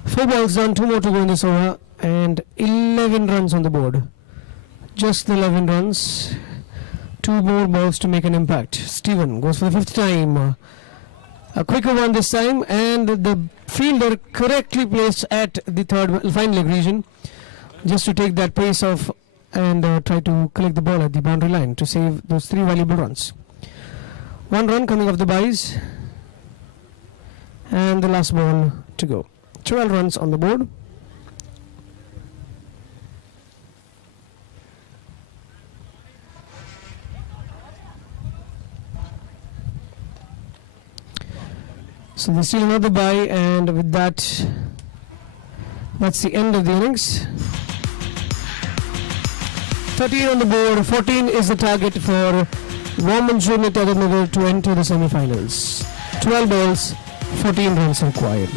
4 balls done, 2 more to go in this over, and 11 runs on the board. Just 11 runs. 2 more balls to make an impact. Stephen goes for the 5th time. A quicker one this time, and the fielder correctly placed at the final leg region, just to take that pace off and try to collect the ball at the boundary line to save those 3 valuable runs. 1 run coming off the byes, and the last ball to go. 12 runs on the board. So they steal another bye, and with that, that's the end of the innings. 13 on the board, 14 is the target for Warmanshur Nitadanagar to enter the semi-finals. 12 balls, 14 runs required.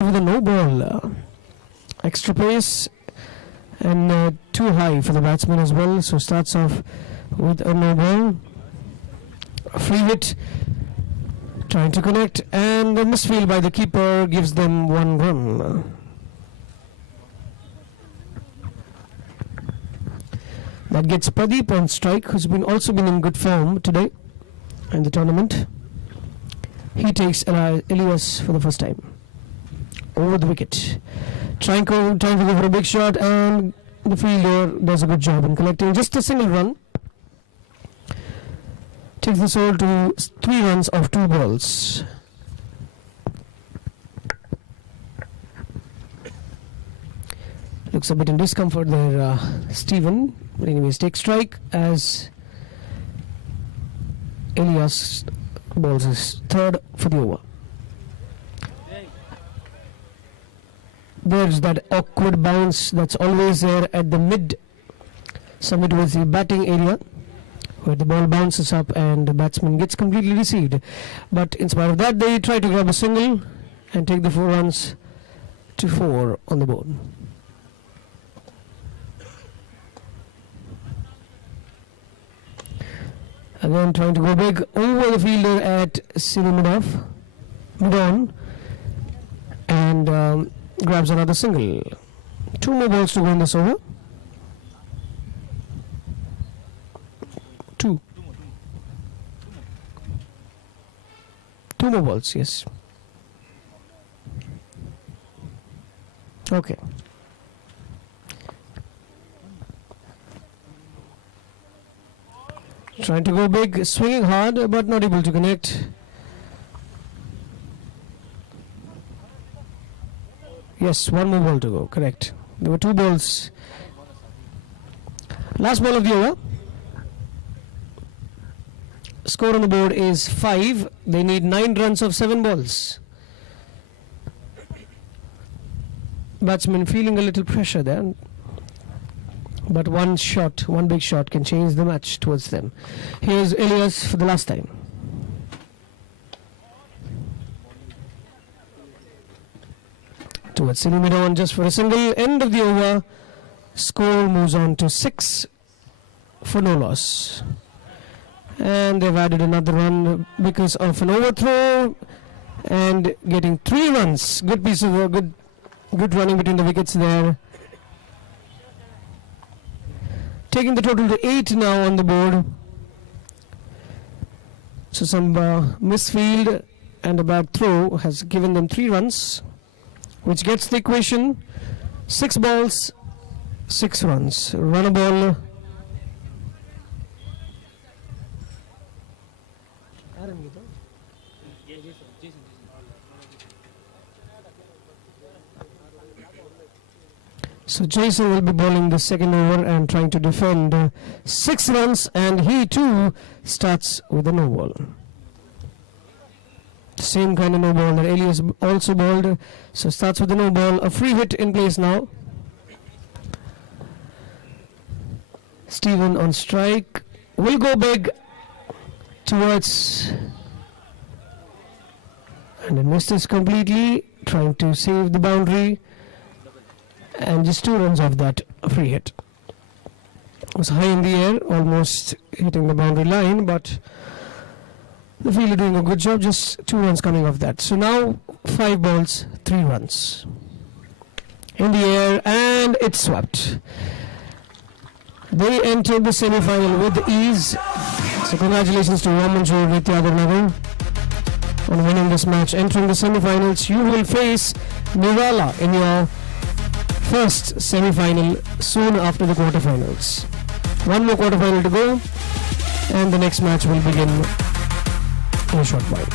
With a no ball, extra pace and too high for the batsman as well, so starts off with a no ball. Free hit, trying to connect, and a misfield by the keeper gives them 1 run. That gets Pradeep on strike, who's also been in good form today in the tournament. He takes Elias for the first time over the wicket, trying to go for a big shot, and the fielder does a good job in collecting just a single run takes the sole to 3 runs of 2 balls. Looks a bit in discomfort there, Stephen. But anyways, take strike as Elias bowls his 3rd for the over. There's that awkward bounce that's always there at the mid, somewhere towards the batting area, where the ball bounces up and the batsman gets completely deceived. But in spite of that, they try to grab a single and take the 4 runs to 4 on the board. Again trying to go big over the fielder at mid-on, and grabs another single. 2 more balls to go in this over. 2 more balls, yes. Okay. Trying to go big, swinging hard, but not able to connect. Yes, 1 more ball to go, correct. There were 2 balls. Last ball of the over. Score on the board is 5. They need 9 runs of 7 balls. Batsman feeling a little pressure there. But one big shot can change the match towards them. Here's Elias for the last time. Towards Silly mid-on just for a single. End of the over. Score moves on to 6 for no loss. And they've added another run because of an overthrow and getting 3 runs. Good piece of work, good running between the wickets there. Taking the total to 8 now on the board. So some misfield and a bad throw has given them 3 runs, which gets the equation 6 balls, 6 runs. Run a ball. So Jason will be bowling the second over and trying to defend 6 runs, and he too starts with a no ball. Same kind of no ball that Elias also bowled. So starts with a no ball. A free hit in place now. Stephen on strike. Will go big towards, and then missed this completely. Trying to save the boundary. And just 2 runs off that free hit. It was high in the air, almost hitting the boundary line, but the fielder doing a good job, just 2 runs coming off that. So now 5 balls, 3 runs. In the air, and it's swept. They entered the semi-final with ease. So congratulations to Ramanjur Nityagarnagar on winning this match. Entering the semi-finals, you will face Nirala in your first semi-final soon after the quarterfinals. 1 more quarterfinal to go, and the next match will begin in a short while.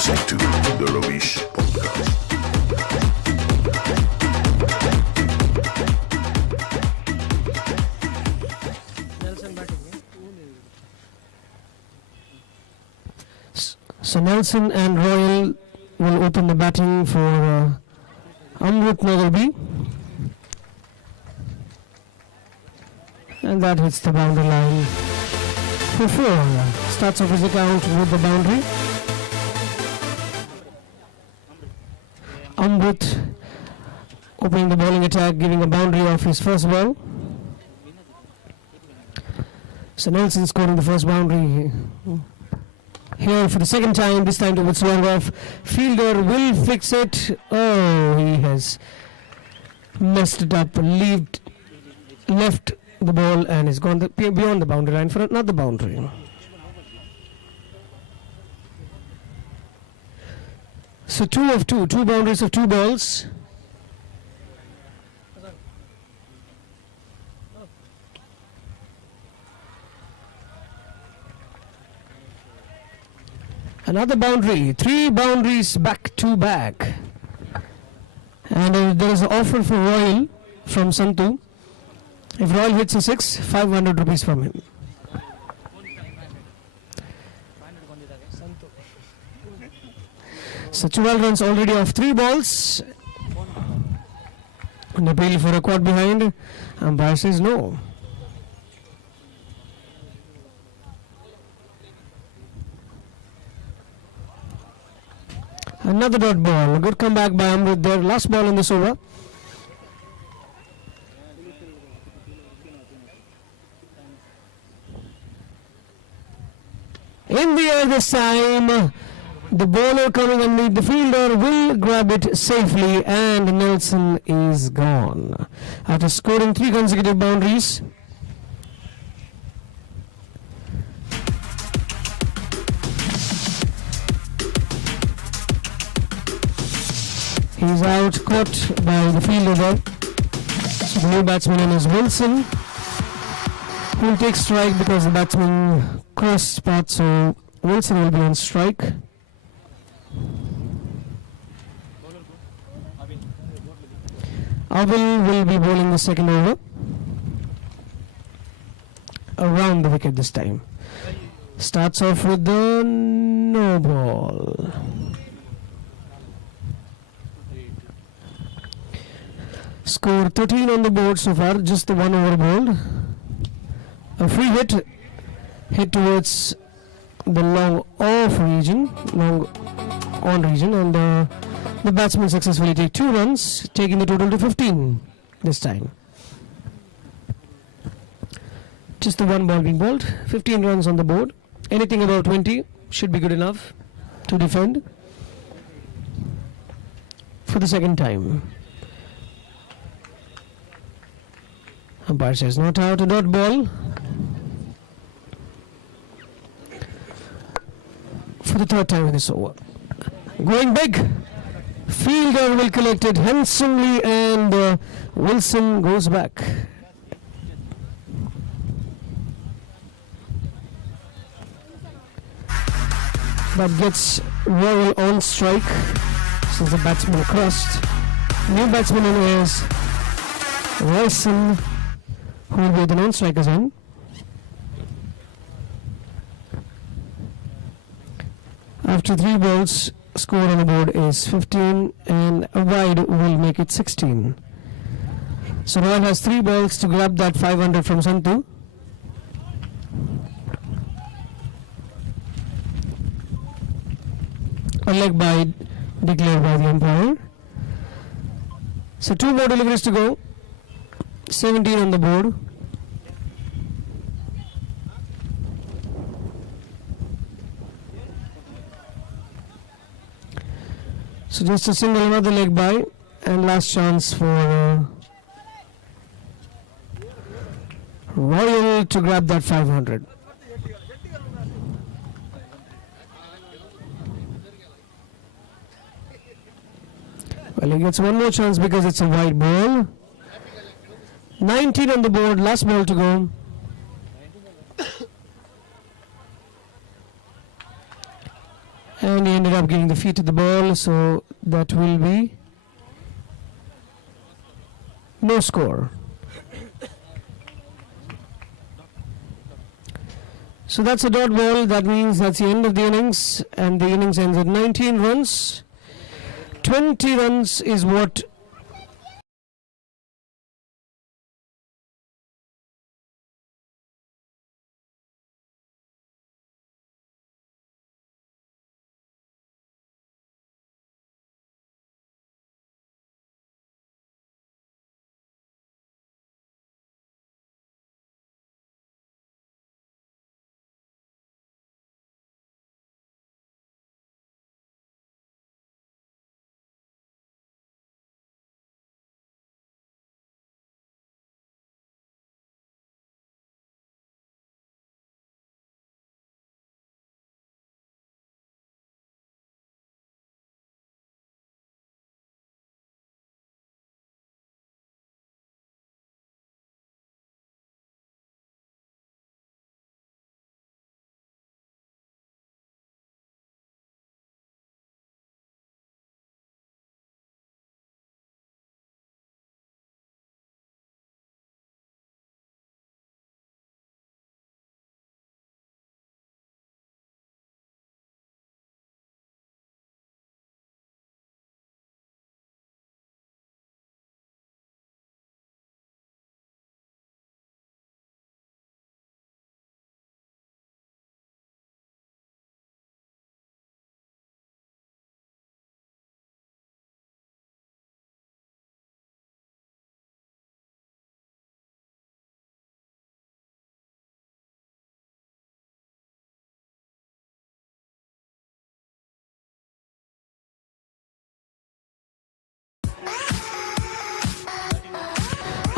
listening to the Ravish Podcast. So Nelson and Royal will open the batting for Amrut Nagarbi. And that hits the boundary line for 4. Starts off his account with the boundary. Amrut opening the bowling attack, giving a boundary off his first ball. So Nelson scoring the first boundary here for the second time, this time towards long off. Fielder will fix it. Oh, he has messed it up, left the ball and has gone beyond the boundary line for another boundary. So 2 of 2, 2 boundaries of 2 balls. Another boundary, 3 boundaries back to back. And there is an offer for Royal from Santu. If Royal hits a 6, 500 rupees from him. So 12 runs already off 3 balls. And appeal for a quad behind. Umpire says no. Another dot ball. A good comeback by Amrut there. Last ball in this over. In the air this time. The bowler coming underneath the fielder will grab it safely, and Nelson is gone. After scoring 3 consecutive boundaries. He's out, caught by the fielder there. So the new batsman is Wilson, who will take strike because the batsman crossed spot, so Wilson will be on strike. Abel will be bowling the second over. Around the wicket this time. Starts off with the no ball. Score 13 on the board so far, just the 1 over bowled. A free hit towards the long off region, long on region, and the batsman successfully take 2 runs, taking the total to 15 this time. Just the 1 ball being bowled, 15 runs on the board. Anything above 20 should be good enough to defend for the second time. Umpire says not out, a dot ball for the 3rd time in this over. Going big. Fielder will collect it handsomely, and Wilson goes back. That gets Royal on strike since the batsman crossed. New batsman in is Royson, who will be the non-strikers on. After 3 balls, score on the board is 15, and a wide will make it 16. So Royal has 3 balls to grab that 500 from Santu. A leg by declared by the umpire. So 2 more deliveries to go. 17 on the board. So just a single, another leg by, and last chance for Royal to grab that 500. Well, he gets one more chance because it's a wide ball. 19 on the board, last ball to go. And he ended up getting the feet to the ball, so that will be no score. So that's a dot ball. That means that's the end of the innings, and the innings ends at 19 runs. 20 runs is what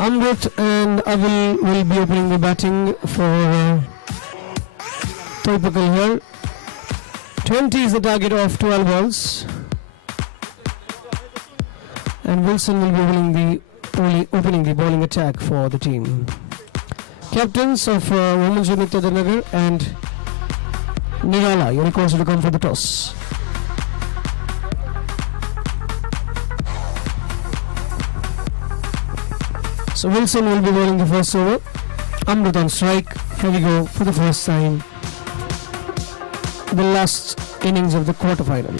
Amrit and Avil will be opening the batting for Toipakal here. 20 is the target of 12 balls. And Wilson will be opening the bowling attack for the team. Captains of Women's Unit Tadanagar and Nirala, you're requested to come for the toss. So Wilson will be bowling the first over. Amrit on strike. Here we go for the first time. The last innings of the quarterfinal.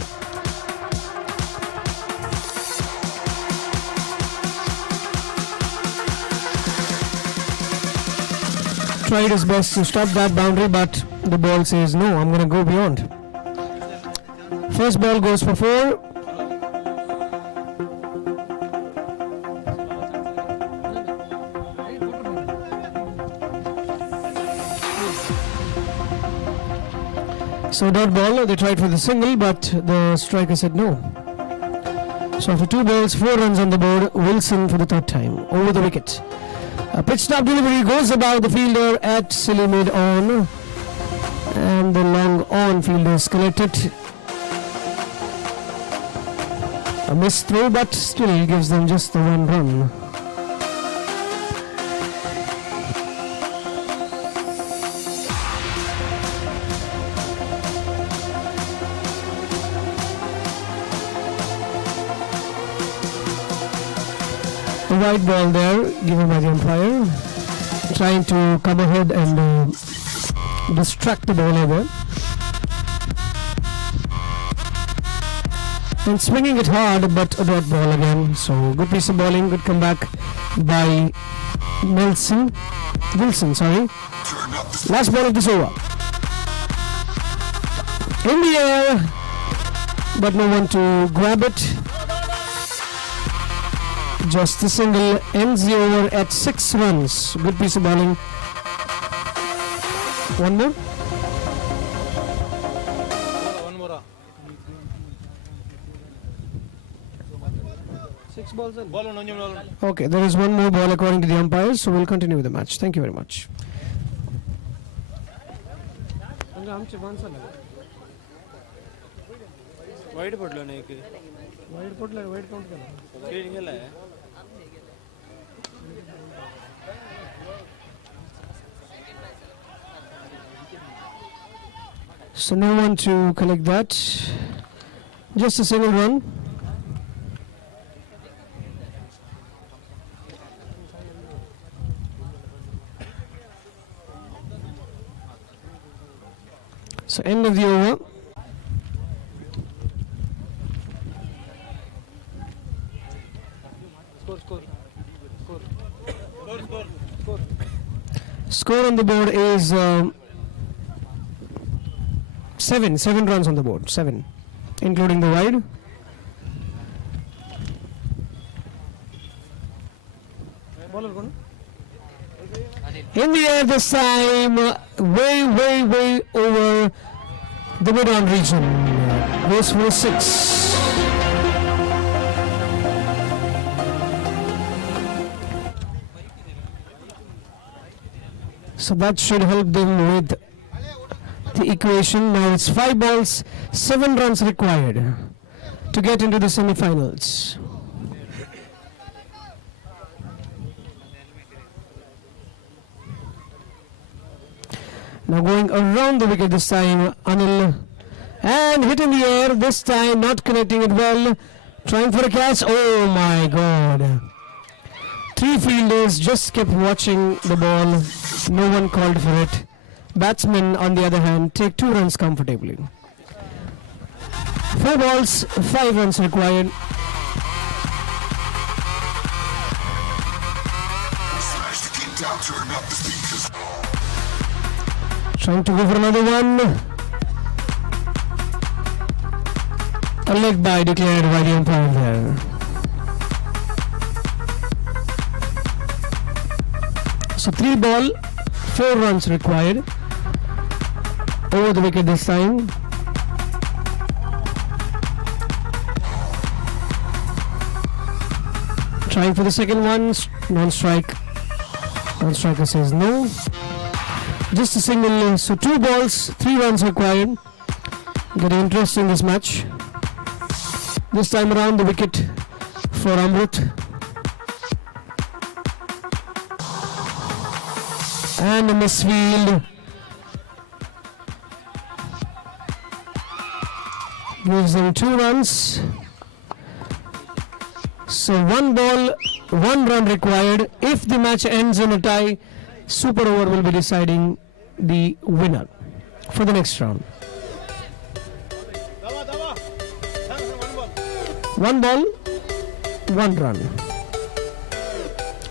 Tried his best to stop that boundary, but the ball says no, I'm going to go beyond. First ball goes for 4. So dot ball, they tried for the single, but the striker said no. So after 2 balls, 4 runs on the board, Wilson for the third time, over the wicket. A pitch stop delivery goes above the fielder at silly mid on, and the long on fielder is collected. A missed throw, but still gives them just the 1 run. A wide ball there given by the umpire, trying to come ahead and distract the bowler there. And swinging it hard, but a dot ball again. So good piece of bowling, good comeback by Wilson. Last ball of this over. In the air, but no one to grab it. Just the single ends the over at 6 runs. Good piece of bowling. One more. Okay, there is one more ball according to the umpires, so we'll continue with the match. Thank you very much. Wide पडलो नाही की wide पडलं, wide count केलं. खेळ गेलाय. So no one to collect that. Just a single run. So end of the over. Score on the board is 7 runs on the board, 7, including the wide. In the air this time, way over the mid-on region. Goes for 6. So that should help them with the equation. Now it's 5 balls, 7 runs required to get into the semi-finals. Now going around the wicket this time, Anil, and hit in the air, this time not connecting it well, trying for a catch. Oh my God. 3 fielders just kept watching the ball, no one called for it. Batsmen, on the other hand, take 2 runs comfortably. 4 balls, 5 runs required. Trying to go for another one. A leg bye declared by the umpire there. So 3 ball, 4 runs required. Over the wicket this time. Trying for the second one, non-strike. Non-striker says no. Just a single, so 2 balls, 3 runs required. Getting interest in this match. This time around the wicket for Amrut. And a misfield. Gives them 2 runs. So 1 ball, 1 run required. If the match ends in a tie, super over will be deciding the winner for the next round. 1 ball, 1 run.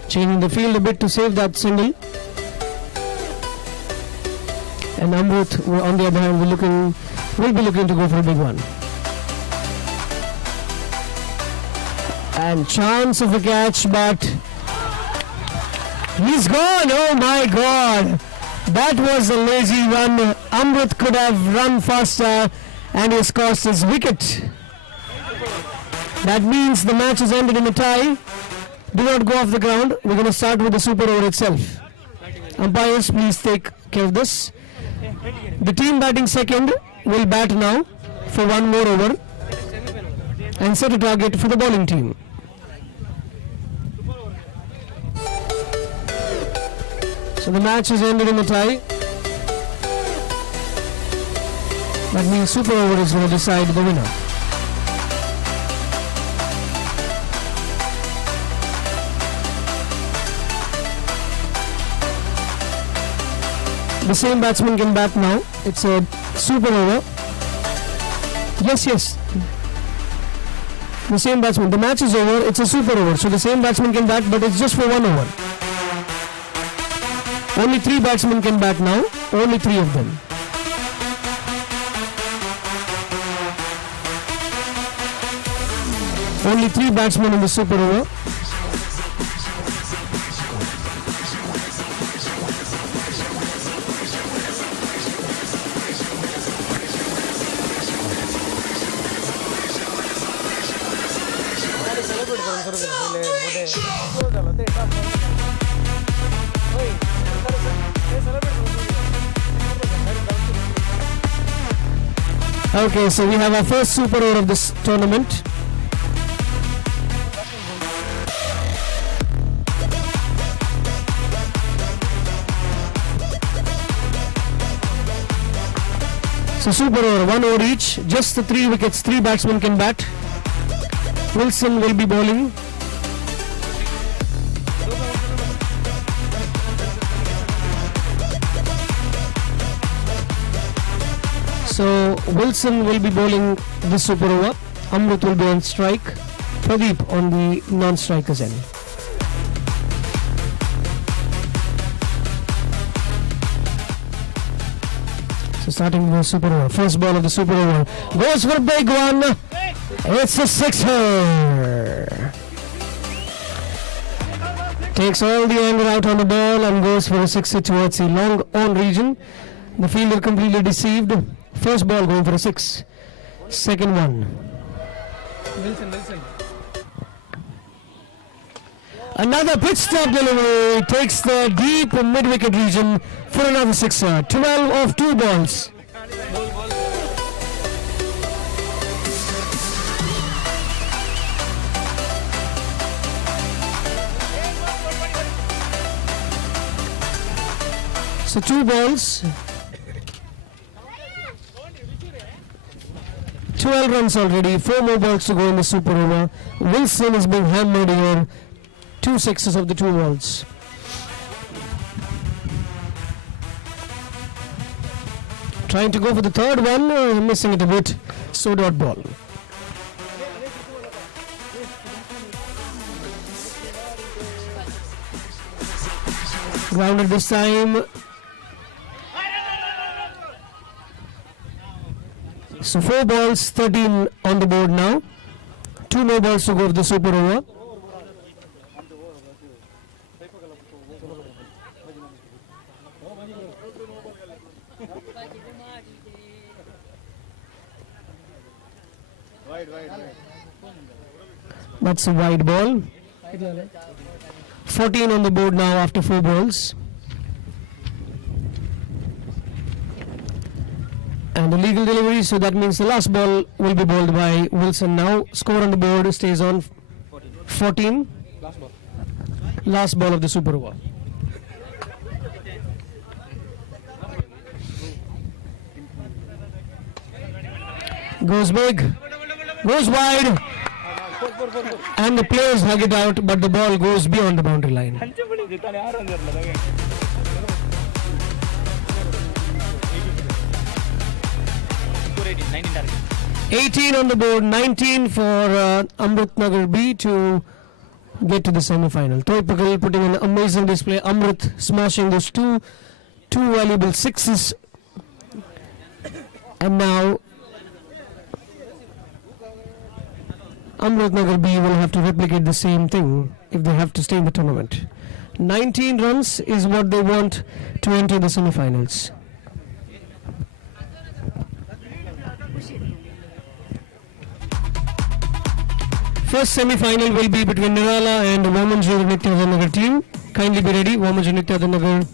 Changing the field a bit to save that single. And Amrut, on the other hand, will be looking to go for a big one. And chance of a catch, but he's gone. Oh my God. That was a lazy run. Amrut could have run faster and he's cost his wicket. That means the match has ended in a tie. Do not go off the ground. We're going to start with the super over itself. Umpires, please take care of this. The team batting second will bat now for 1 more over and set a target for the bowling team. So the match has ended in a tie. That means super over is going to decide the winner. The same batsman can bat now. It's a super over. Yes. The same batsman. The match is over. It's a super over. So the same batsman can bat, but it's just for 1 over. Only 3 batsmen can bat now. Only 3 of them. Only 3 batsmen in the super over. Okay, so we have our first super over of this tournament. So super over, 1 over each, just the 3 wickets, 3 batsmen can bat. Wilson will be bowling. So Wilson will be bowling this super over. Amrit will be on strike. Pradeep on the non-strikers end. So starting with the super over. First ball of the super over. Goes for a big one. It's a sixer. Takes all the anger out on the ball and goes for a sixer towards the long on region. The fielder completely deceived. First ball going for a six. Second one. Wilson. Another pitch stop delivery. Takes the deep mid-wicket region for another sixer. 12 of 2 balls. So 2 balls. 12 runs already. 4 more balls to go in the super over. Wilson is being hammered here. 2 sixes of the 2 balls. Trying to go for the third one, missing it a bit. So dot ball. Grounded this time. So 4 balls, 13 on the board now. 2 more balls to go for the super over. That's a wide ball. 14 on the board now after 4 balls. And a legal delivery, so that means the last ball will be bowled by Wilson now. Score on the board stays on 14. Last ball of the super over. Goes big, goes wide, and the players hug it out, but the ball goes beyond the boundary line. 18 on the board, 19 for Amrit Nagar B to get to the semi-final. Toipakal putting an amazing display. Amrit smashing those two valuable sixes. And now Amrit Nagar B will have to replicate the same thing if they have to stay in the tournament. 19 runs is what they want to enter the semi-finals. First semi-final will be between Nirala and Womanjur Nityadanagar team. Kindly be ready. Womanjur Nityadanagar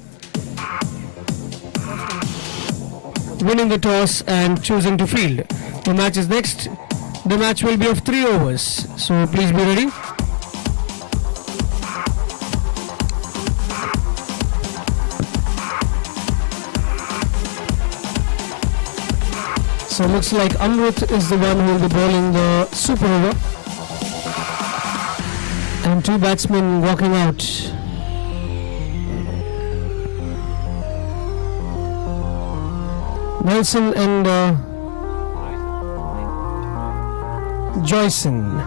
winning the toss and choosing to field. The match is next. The match will be of 3 overs. So please be ready. So looks like Amrit is the one who will be bowling the super over. And 2 batsmen walking out. Nelson and Joyson.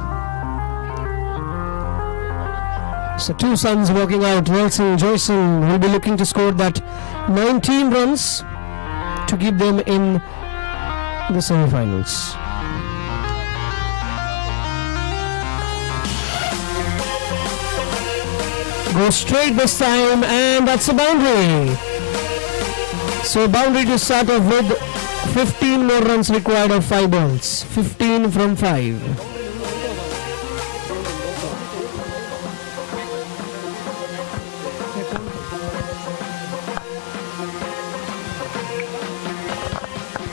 So 2 sons walking out. Nelson and Joyson will be looking to score that 19 runs to keep them in the semi-finals. Go straight this time, and that's a boundary. So boundary to start off with. 15 more runs required of 5 balls. 15 from 5.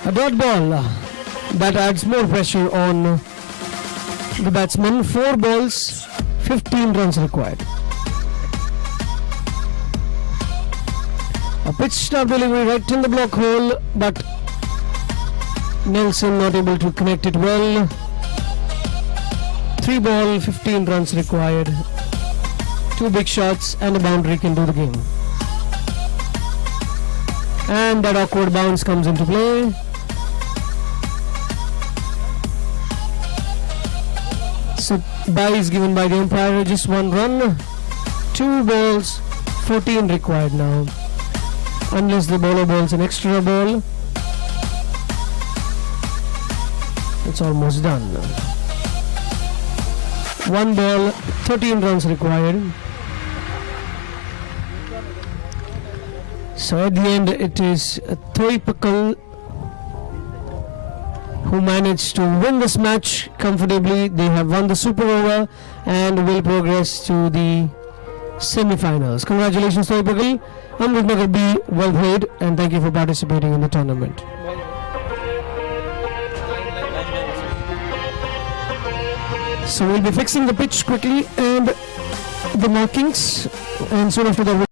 A dot ball that adds more pressure on the batsman. 4 balls, 15 runs required. A pitch stop delivery right in the block hole, but Nelson not able to connect it well. 3 ball, 15 runs required. 2 big shots and a boundary can do the game. And that awkward bounce comes into play. So bye is given by the umpire, just 1 run. 2 balls, 14 required now. Unless the bowler bowls an extra ball, it's almost done. 1 ball, 13 runs required. So at the end it is Thoipakal who managed to win this match comfortably. They have won the super over and will progress to the semi-finals. Congratulations Thoipakal. Amrutnagar B, well played, and thank you for participating in the tournament. So we'll be fixing the pitch quickly and the markings, and soon after that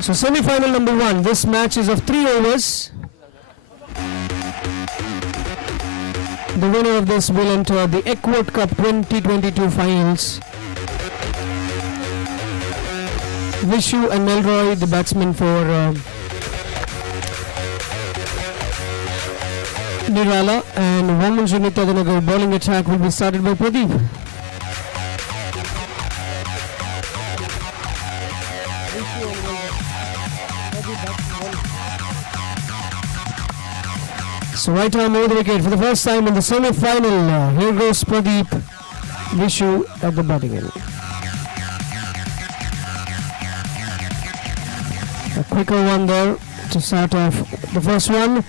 So semi-final number 1. This match is of 3 overs. The winner of this will enter the Ekvat Cup 2022 finals. Vishu and Melroy, the batsmen for Nirala, and Woman Junita Danagar bowling attack will be started by Pradeep. So right arm over the wicket for the first time in the semi-final. Here goes Pradeep. Vishu at the batting end. A quicker one there to start off the first one.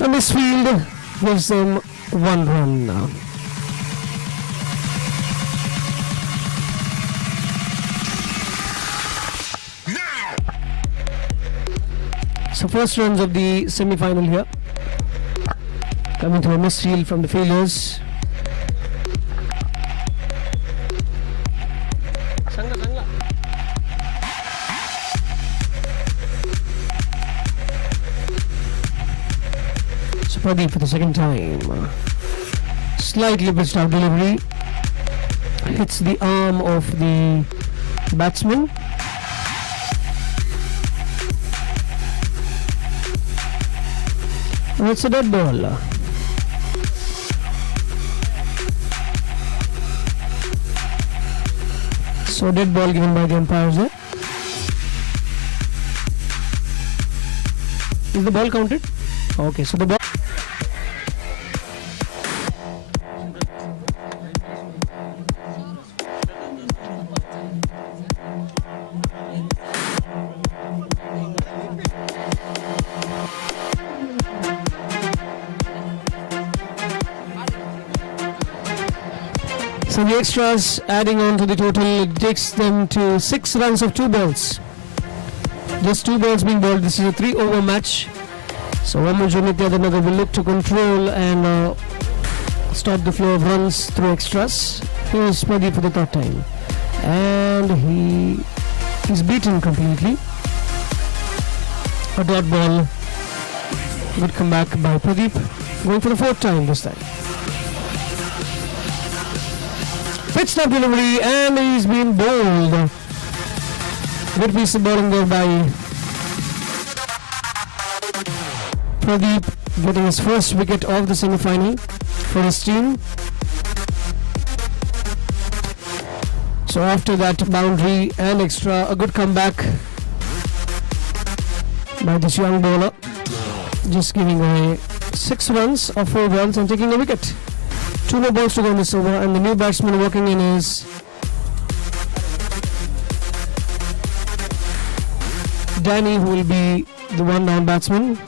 And this field gives them 1 run now. So first runs of the semi-final here. Coming to a misfield from the fielders. So Pradeep for the second time. Slightly pitched out delivery. Hits the arm of the batsman. And it's a dead ball. So dead ball given by the umpires there. Is the ball counted? Okay, so the ball. So the extras adding on to the total takes them to 6 runs of 2 balls. Just 2 balls being bowled. This is a 3 over match. So Woman Junita Danagar will look to control and stop the flow of runs through extras. Here's Pradeep for the 3rd time. And he is beaten completely. A dot ball. Good comeback by Pradeep. Going for the 4th time this time. Pitched up delivery and he's been bowled. Good piece of bowling there by Pradeep, getting his first wicket of the semi-final for his team. So after that boundary and extra, a good comeback by this young bowler. Just giving away 6 runs of 4 balls and taking a wicket. 2 more balls to go in this over, and the new batsman walking in is Danny, who will be the 1 down batsman.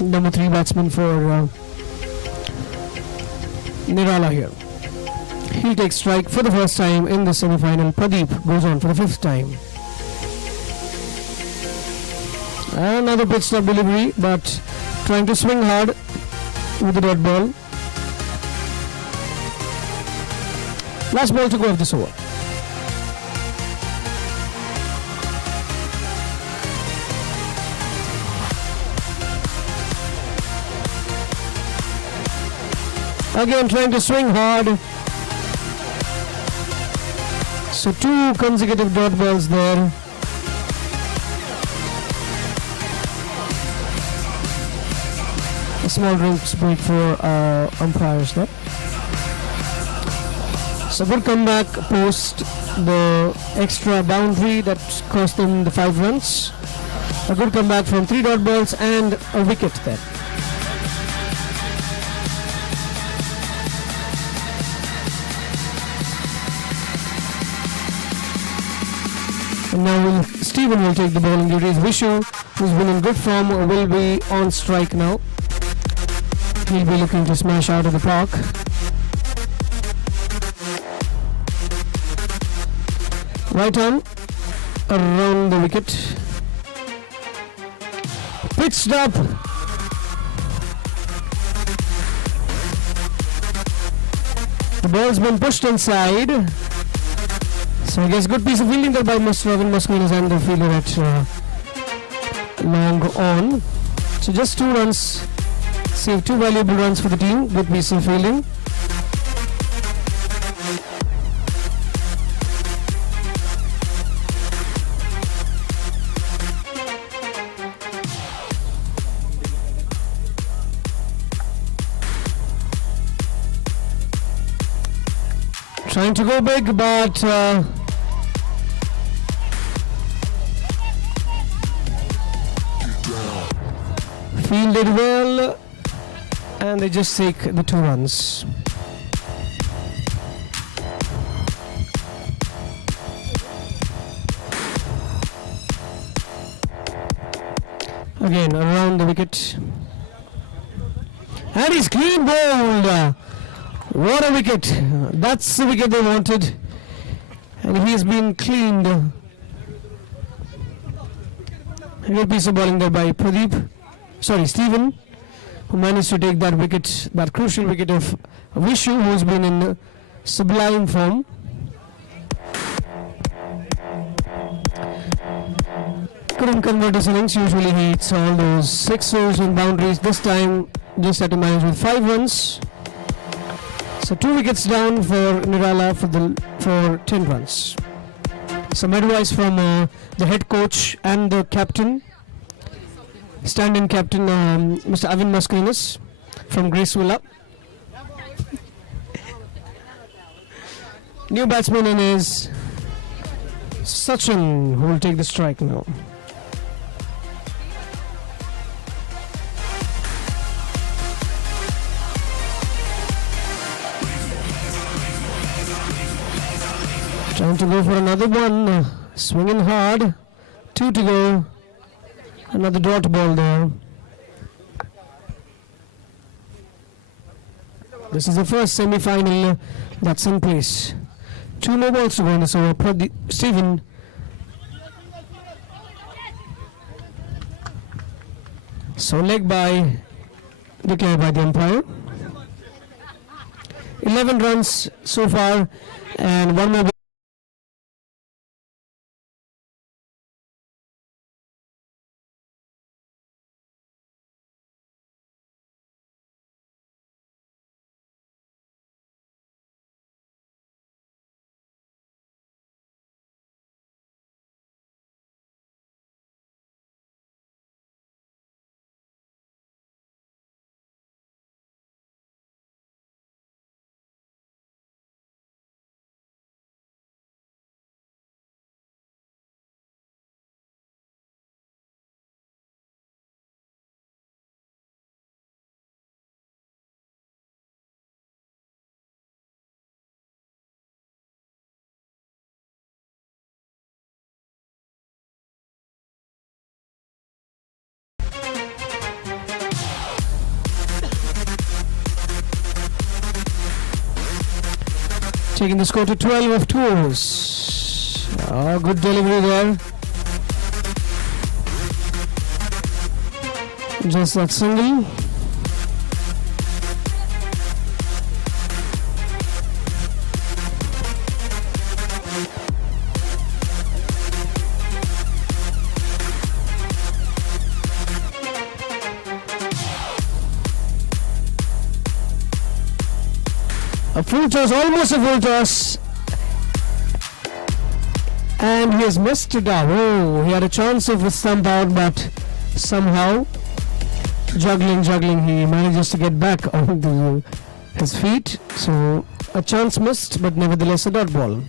Number 3 batsman for Nirala here. He'll take strike for the first time in the semi-final. Pradeep goes on for the 5th time. Another pitch stop delivery, but trying to swing hard with the dot ball. Last ball to go of this over. Again trying to swing hard. So 2 consecutive dot balls there. A small drinks break for umpires there. So good comeback post the extra boundary that cost them the 5 runs. A good comeback from 3 dot balls and a wicket there. And now Stephen will take the bowling duties. Vishu, who's been in good form, will be on strike now. He'll be looking to smash out of the park. Right arm around the wicket. Pitched up. The ball's been pushed inside. So I guess good piece of fielding there by Mr. Evan Musquinas and the fielder at long on. So just 2 runs, save 2 valuable runs for the team. Good piece of fielding. Trying to go big, but fielded well, and they just take the 2 runs. Again around the wicket, and he's clean bowled. What a wicket! That's the wicket they wanted, and he's been cleaned. A good piece of bowling there by Stephen, who managed to take that wicket, that crucial wicket of Vishu, who's been in sublime form. Couldn't convert his innings. Usually he hits all those sixers and boundaries. This time just had to manage with 5 runs. So 2 wickets down for Nirala for 10 runs. Some advice from the head coach and the captain, stand-in captain, Mr. Evan Musquinas from Gracevilla. New batsman in is Sachin, who will take the strike now. Trying to go for another one, swinging hard, 2 to go, another dot ball there. This is the first semi-final that's in place. 2 more balls to go in this over. Stephen. So leg by, declared by the umpire. 11 runs so far, and 1 more. Taking the score to 12 of 2 overs. Oh, good delivery there. Just that single. A full toss, almost a full toss. And he has missed it out. Oh, he had a chance of a stump out, but somehow, juggling, he manages to get back on his feet. So, a chance missed, but nevertheless a dot ball.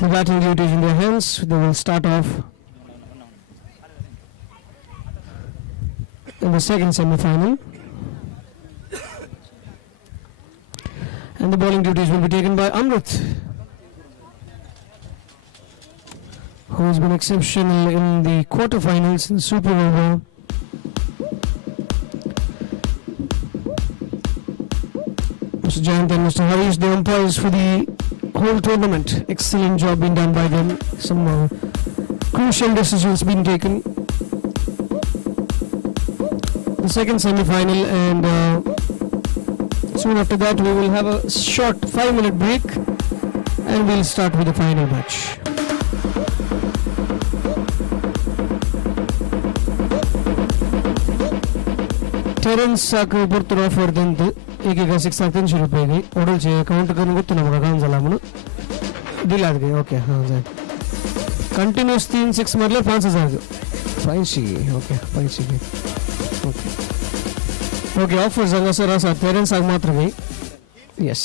the batting duties in their hands. They will start off in the second semi-final, and the bowling duties will be taken by Amrit, who has been exceptional in the quarterfinals in the Super Over. Mr. Jayant and Mr. Harish, the umpires for the whole tournament. Excellent job being done by them. Some crucial decisions being taken. The second semi-final, and soon after that we will have a short 5-minute break, and we'll start with the final match. Terence साको पुरतुर offer देंते एक एक 600 रुपये गई order चाहिए count करने को तो नमक काम चला मनो दिलात गए ओके हाँ जाए कंटिन्यूस 3-6 मतलब 5,000 फाइन चाहिए ओके फाइन चाहिए ओके ओके ऑफर जगह सर आसा Terence आग मात्र गई yes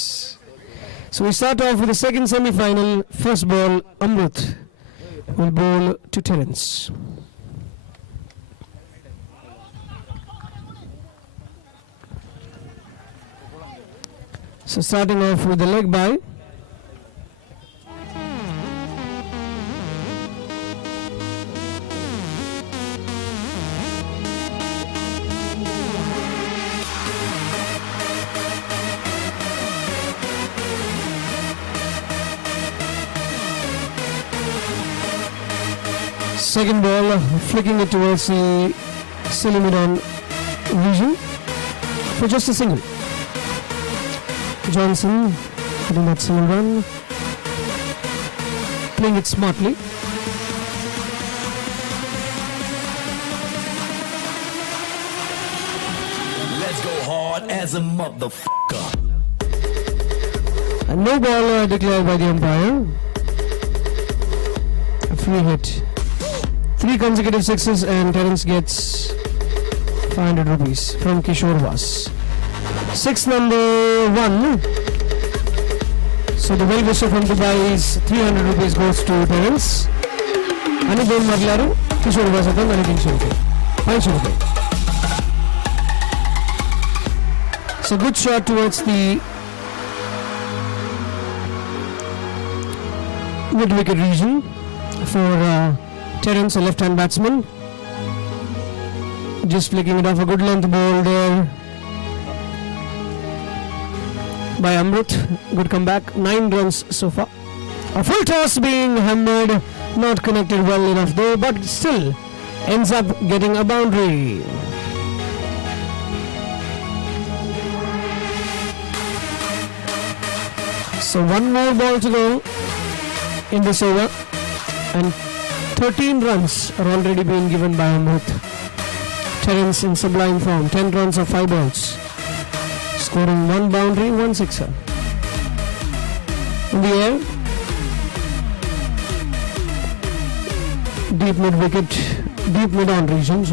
so we start off with the second semi-final. First ball Amrit will bowl to Terence. So starting off with the leg by. Second ball, flicking it towards the silly mid-on region for just a single. Johnson hitting that single run, playing it smartly. Let's go hard as a motherfucker. And no ball declared by the umpire. A free hit. 3 consecutive sixes, and Terence gets 500 rupees from Kishore Vas. 6 number 1. So the well wisher from Dubai is 300 rupees goes to Terence. Ani ball marlaru Kishore Vas adan ani 300 rupees. 500 rupees. So good shot towards the mid wicket region for Terence, a left hand batsman. Just flicking it off, a good length ball there by Amrit. Good comeback. 9 runs so far. A full toss being hammered, not connected well enough though, but still ends up getting a boundary. So one more ball to go in this over, and 13 runs are already being given by Amrit. Terence in sublime form, 10 runs of 5 balls, scoring 1 boundary, 1 sixer. In the air, deep mid wicket, deep mid on region,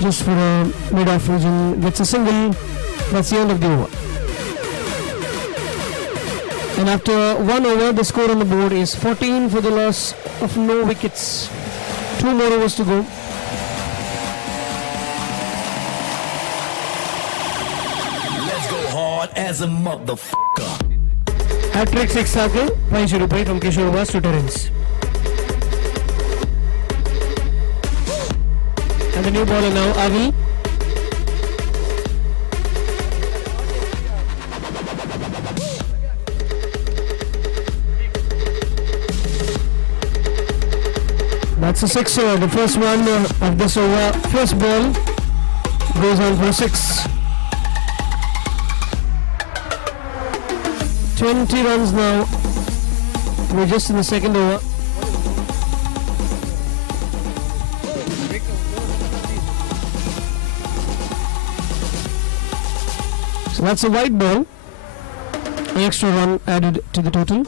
just for a mid off region, gets a single. That's the end of the over. And after 1 over, the score on the board is 14 for the loss of no wickets. 2 more overs to go. Let's go hard as a motherfucker. Hat-trick 6 aake 500 rupees from Kishore Vas to Terence. And the new bowler now, Avi. That's a sixer, the first one of this over. First ball goes on for 6. 20 runs now. We're just in the second over. So that's a white ball. An extra run added to the total.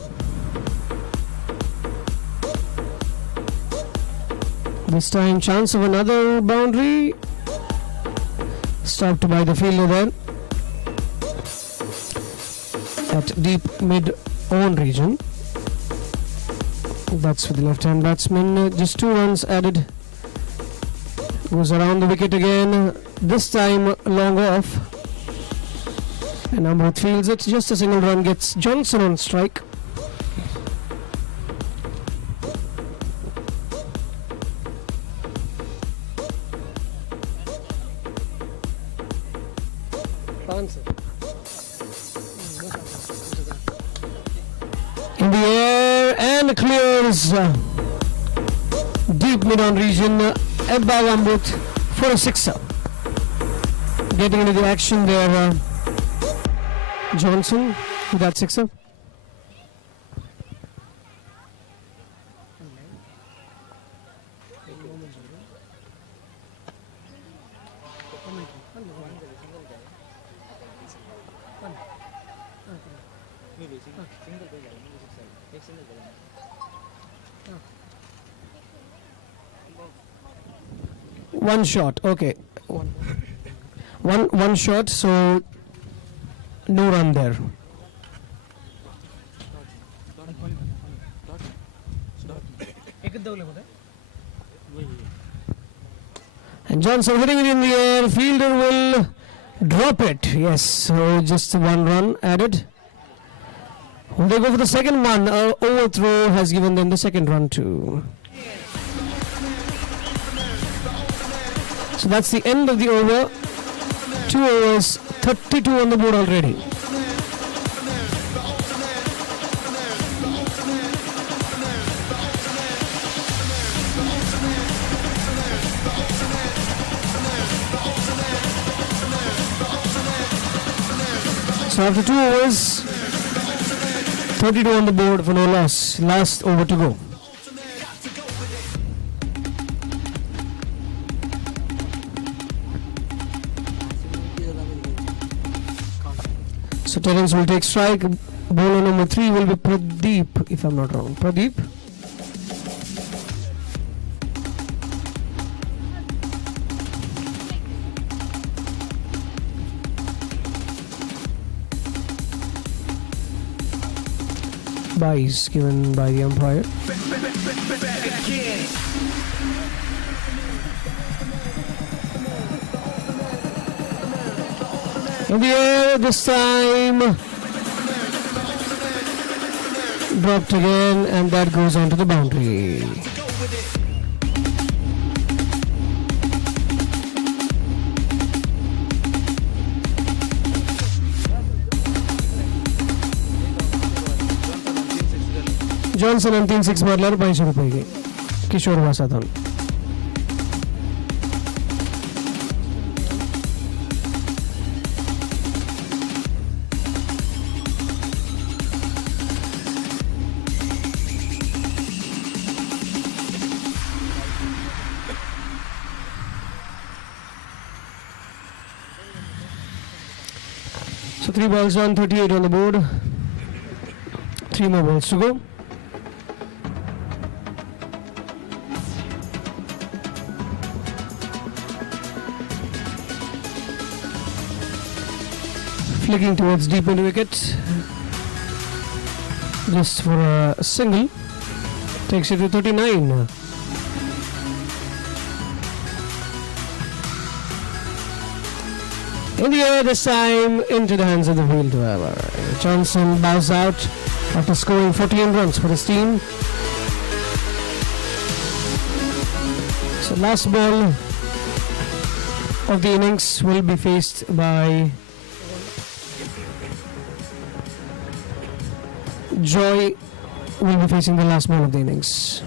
This time chance of another boundary. Stopped by the fielder there at deep mid on region. That's for the left-hand batsman. Just 2 runs added. Goes around the wicket again. This time long off. And Amrit fields it. Just a single run gets Johnson on strike. In the air and clears deep mid-on region. Ebba Gambut for a sixer. Getting into the action there, Johnson with that sixer. One shot, okay. One shot, so no run there. And Johnson hitting it in the air. Fielder will drop it. Yes, so just 1 run added. Will they go for the second one? Overthrow has given them the second run too. So that's the end of the over. 2 overs, 32 on the board already. So after 2 overs, 32 on the board for no loss. Last over to go. So Terence will take strike. Bowler number 3 will be Pradeep, if I'm not wrong. Pradeep. Byes given by the umpire. In the air this time. Dropped again, and that goes onto the boundary. Johnson and 3-6 मारल्यावर 500 रुपये किशोर वासातून. So 3 balls on, 38 on the board. 3 more balls to go. Flicking towards deep into wicket. Just for a single. Takes it to 39. In the air this time, into the hands of the fielder. Johnson bows out after scoring 14 runs for his team. So last ball of the innings will be faced by Joy. Will be facing the last ball of the innings.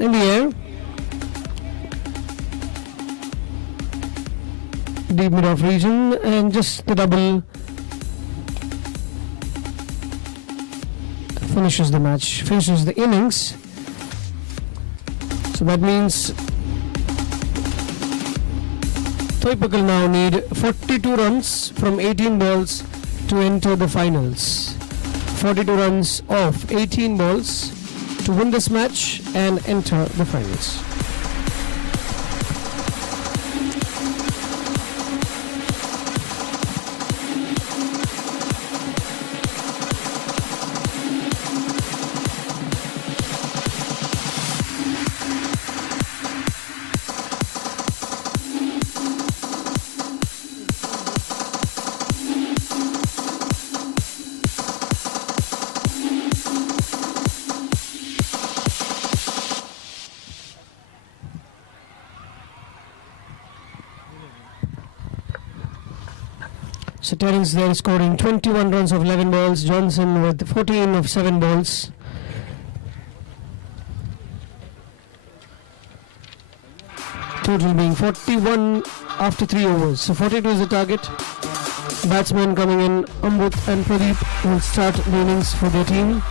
In the air, deep mid-off region, and just the double finishes the match, finishes the innings. So that means Thoipakal now need 42 runs from 18 balls to enter the finals. 42 runs off 18 balls to win this match and enter the finals. So Terence there scoring 21 runs of 11 balls. Johnson with 14 of 7 balls. Total being 41 after 3 overs. So 42 is the target. Batsmen coming in, Amrut and Pradeep will start the innings for their team.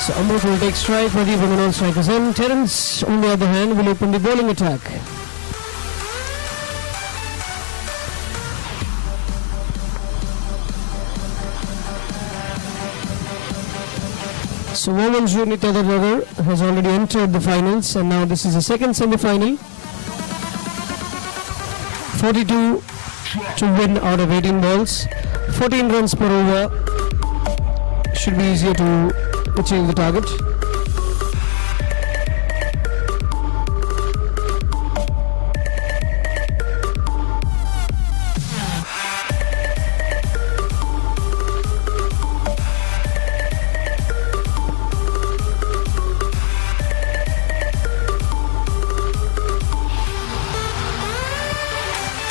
So Amrut will take strike, Pradeep will non strikers in. Terence, on the other hand, will open the bowling attack. So women's unit other has already entered the finals, and now this is the second semi-final. 42 to win out of 18 balls. 14 runs per over. Should be easier to achieve the target.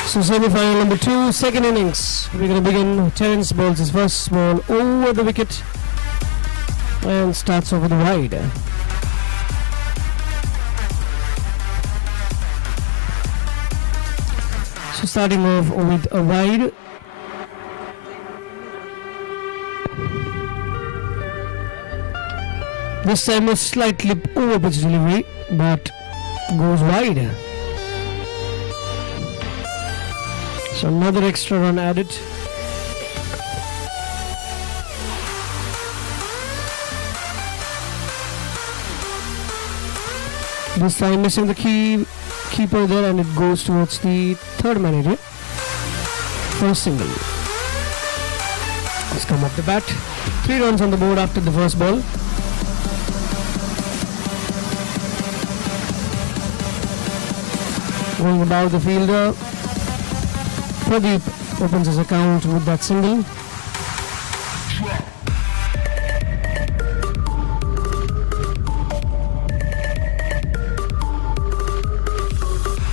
So semi-final number 2, second innings. We're going to begin. Terence bowls his first ball over the wicket and starts over the wide. So starting off with a wide. This time a slightly over pitch delivery, but goes wide. So another extra run added. This time missing the keeper there, and it goes towards the third man area for a single. Let's come off the bat. 3 runs on the board after the first ball. Going about the fielder. Pradeep opens his account with that single.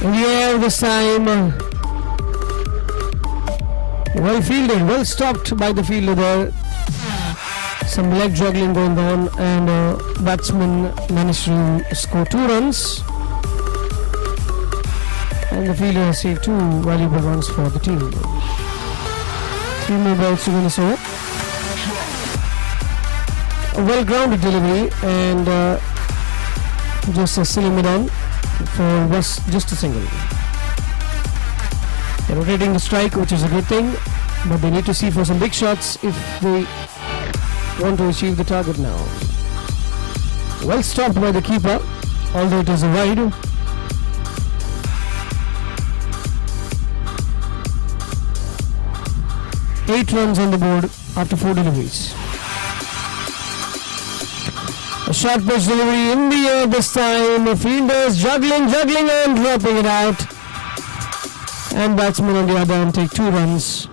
In the air this time. Well fielded, well stopped by the fielder there. Some leg juggling going on, and batsman managed to score 2 runs. And the fielder has saved 2 valuable runs for the team. 3 more balls to win this over. A well-grounded delivery, and just a silly mid-on for just a single. They're rotating the strike, which is a good thing, but they need to see for some big shots if they want to achieve the target now. Well stopped by the keeper, although it is a wide. Eight runs on the board after 4 deliveries. A short pitch delivery in the air this time. The fielders juggling and dropping it out. And batsmen on the other end take 2 runs.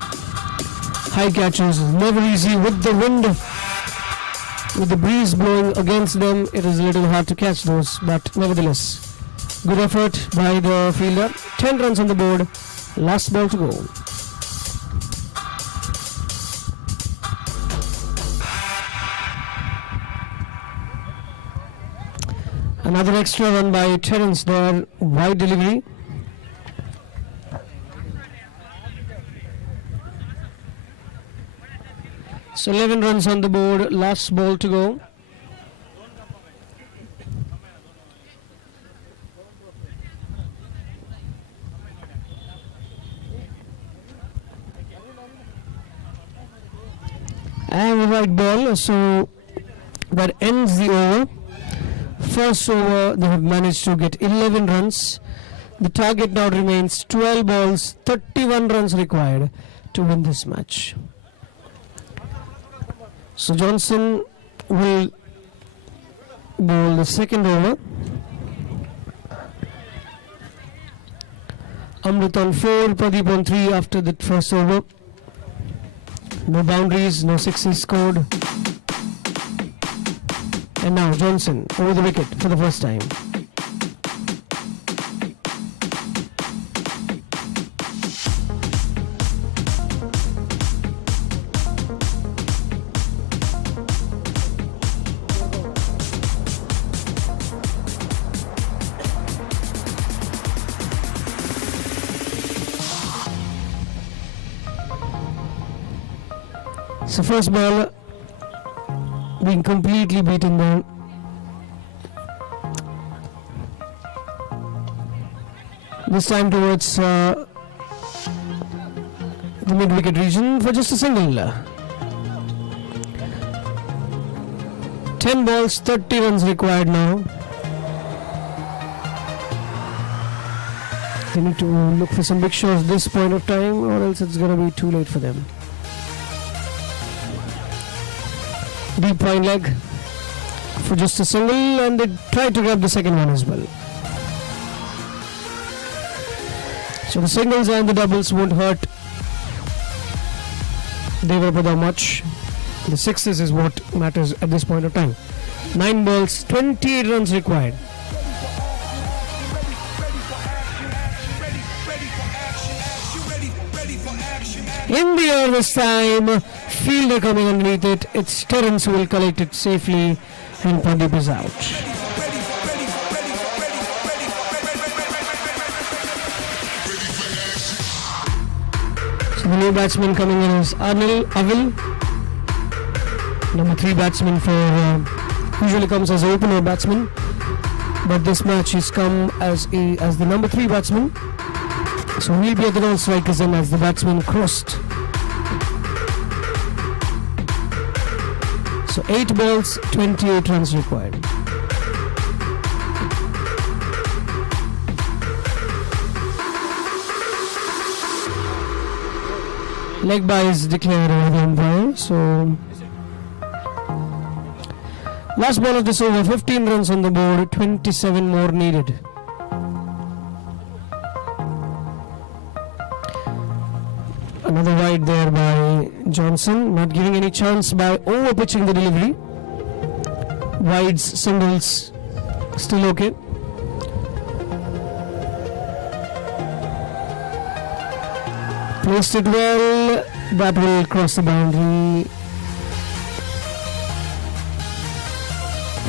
High catches, never easy with the wind. With the breeze blowing against them, it is a little hard to catch those, but nevertheless, good effort by the fielder. 10 runs on the board, last ball to go. Another extra run by Terence there, wide delivery. So 11 runs on the board, last ball to go. And a right ball, so that ends the over. First over, they have managed to get 11 runs. The target now remains 12 balls, 31 runs required to win this match. So Johnson will bowl the second over. Amrit on 4, Pradeep on 3 after the first over. No boundaries, no sixes scored. And now Johnson over the wicket for the first time. So first ball being completely beaten down. This time towards the mid-wicket region for just a single. 10 balls, 30 runs required now. They need to look for some big shots this point of time, or else it's going to be too late for them. Deep fine leg for just a single, and they try to grab the second one as well. So the singles and the doubles won't hurt Devapada much. The sixes is what matters at this point of time. 9 balls, 28 runs required. In the air this time, fielder coming underneath it. It's Terence who will collect it safely, and Pradeep is out. So the new batsman coming in is Avil, number 3 batsman for usually comes as opener batsman, but this match he's come as the number 3 batsman. So he'll be at the non-strikers end as the batsman crossed. So 8 balls, 28 runs required. Leg by is declared over the umpire. So last ball of this over, 15 runs on the board, 27 more needed. Another wide there by Johnson, not giving any chance by over pitching the delivery. Wides, singles, still okay. Placed it well, that will cross the boundary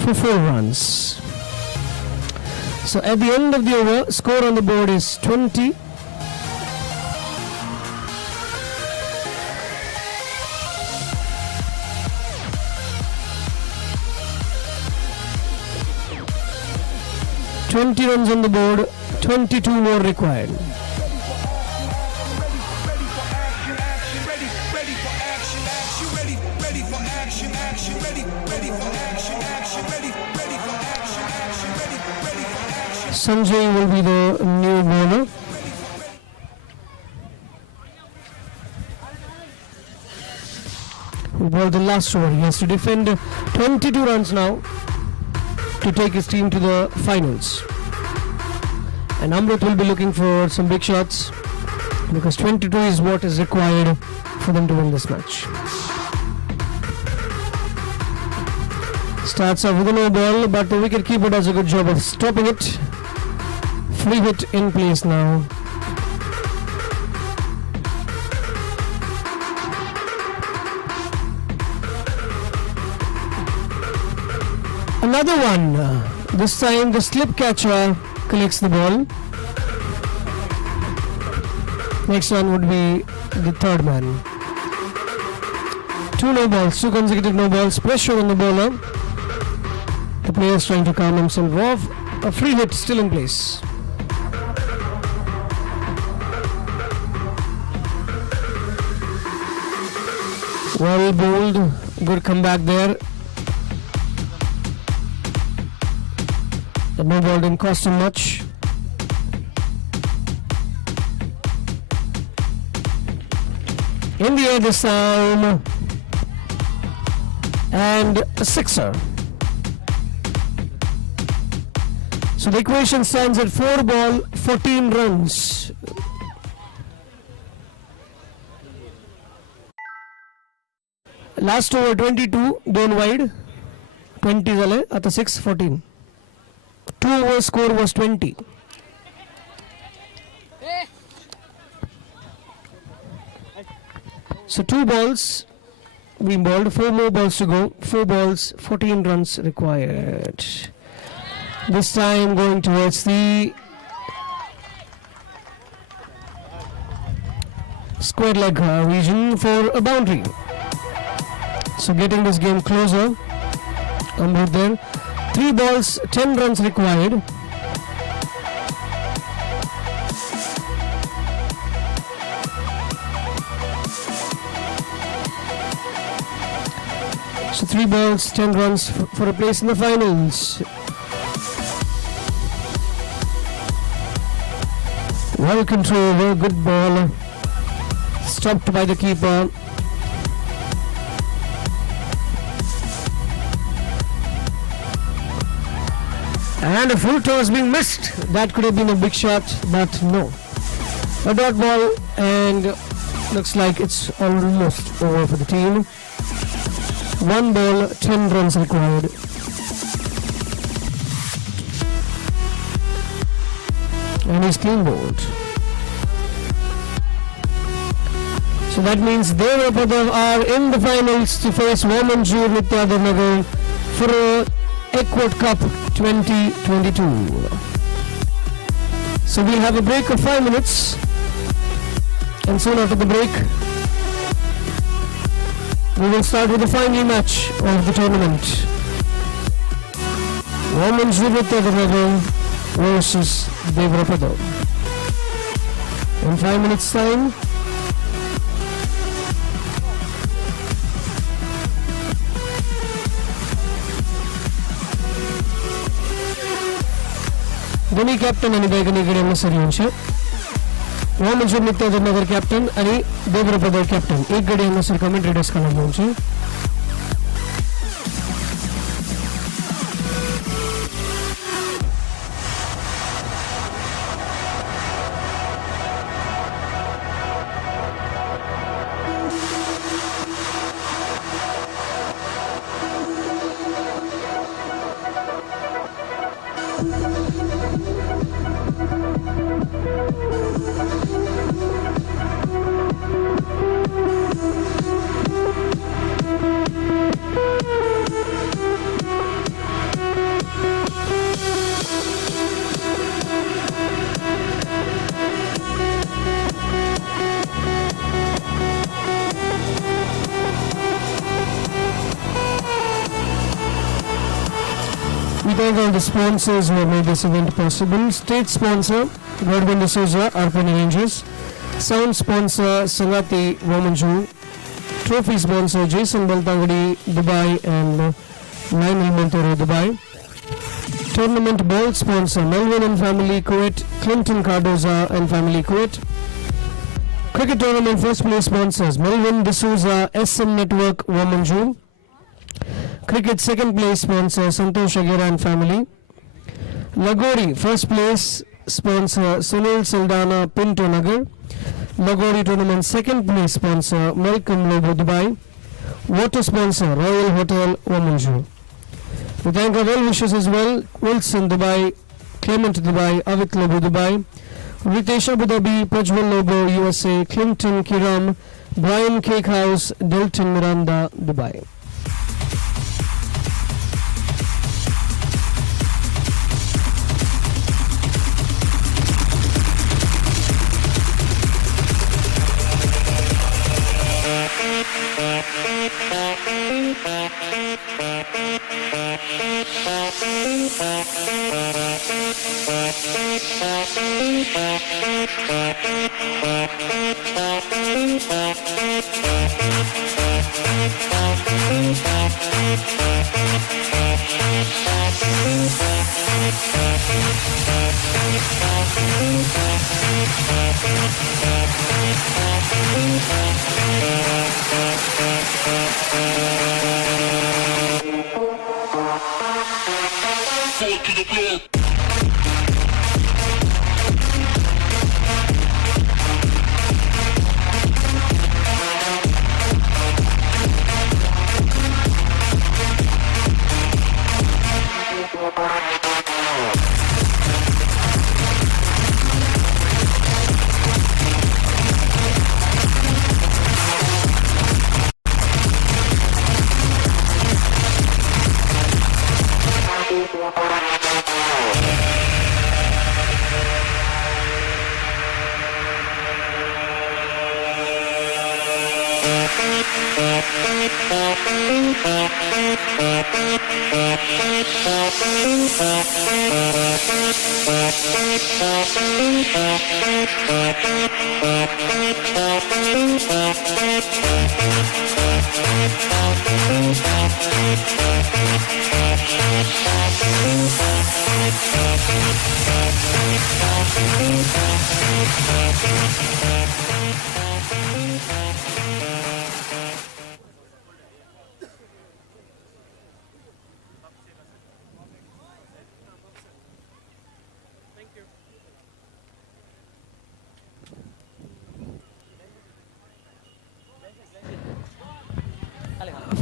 for 4 runs. So at the end of the over, score on the board is 20. $20 runs on the board, 22 more required. Sanjay will be the new bowler. Who bowled the last over. He has to defend 22 runs now to take his team to the finals. And Amrit will be looking for some big shots because 22 is what is required for them to win this match. Starts off with a no ball, but the wicketkeeper does a good job of stopping it. Free hit in place now. Another one. This time the slip catcher collects the ball. Next one would be the third man. 2 no balls, 2 consecutive no balls. Pressure on the bowler. The player is trying to calm himself off. A free hit still in place. Well bowled. Good comeback there. The no ball didn't cost him much. In the air this time. And a sixer. So the equation stands at 4 ball, 14 runs. Last over 22, down wide. 20 zale, at 6, 14. 2 over score was 20. So 2 balls being bowled, 4 more balls to go. 4 balls, 14 runs required. This time going towards the square leg region for a boundary. So getting this game closer. Amrut there. 3 balls, 10 runs required. So 3 balls, 10 runs for a place in the finals. Well controlled, good ball. Stopped by the keeper. And a full toss being missed. That could have been a big shot, but no. A dot ball, and looks like it's almost over for the team. 1 ball, 10 runs required. And he's clean bowled. So that means Devrapadav are in the finals to face Womanju Nityadarnagar for Ekvat Cup 2022. So we'll have a break of 5 minutes, and soon after the break we will start with the final match of the tournament. Womanju Nityadarnagar versus Devrapadav. In 5 minutes time. दोन्ही captain आणि बैगणीकडे मसर यांचे Womanju Nityadarnagar captain आणि Devrapadav captain एक गडी मसर कमेंट्रेटर्स करणार यांचे We thank all the sponsors who have made this event possible. State sponsor, Godwin D'Souza, Arpan Rangers. Sound sponsor, Sangati Womanju. Trophy sponsor, Jason Baltangadi, Dubai, and Lionel Montero, Dubai. Tournament ball sponsor, Melvin and Family, Kuwait. Clinton Cardoza and Family, Kuwait. Cricket tournament first place sponsors, Melvin D'Souza, SM Network, Womanju. Cricket second place sponsor Santosh Agera and Family. Lagori first place sponsor Sunil Saldana Pinto Nagar. Lagori tournament second place sponsor Malcolm Lobo Dubai. Water sponsor Royal Hotel Womanju. We thank our well wishers as well. Wilson Dubai, Clement Dubai, Avik Lobo Dubai, Ritesh Abu Dhabi, Pajwal Lobo USA, Clinton Kiram, Brian Cake House, Delton Miranda Dubai.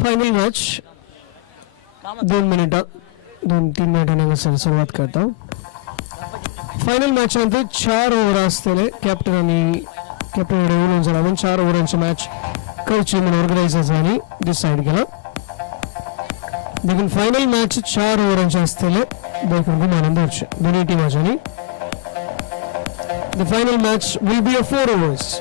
Final match 2-3 मिनिटांनी सुरुवात करता हूँ. Final match नंतर 4 over असलेले captain उलोवन जावन 4 ओव्हरांची match करची म्हणून ऑर्गनायझर्सांनी डिसाईड केला. देखील फायनल मॅच 4 ओव्हरांचे असलेले देखील गुमानंद दवरचे दोन्ही टिमांनी. The final match will be a 4 overs.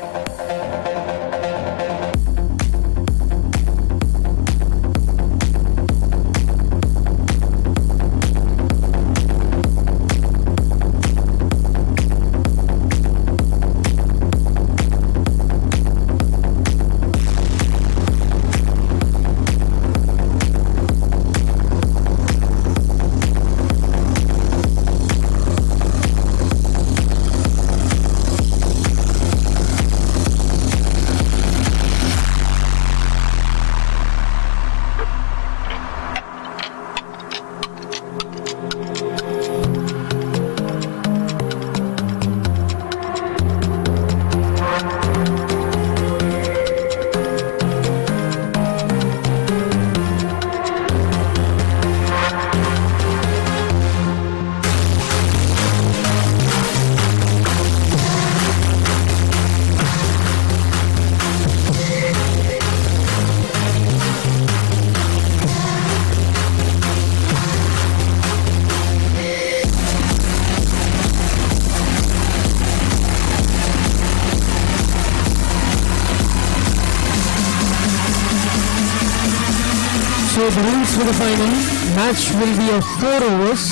So the rules for the final match will be of 4 overs.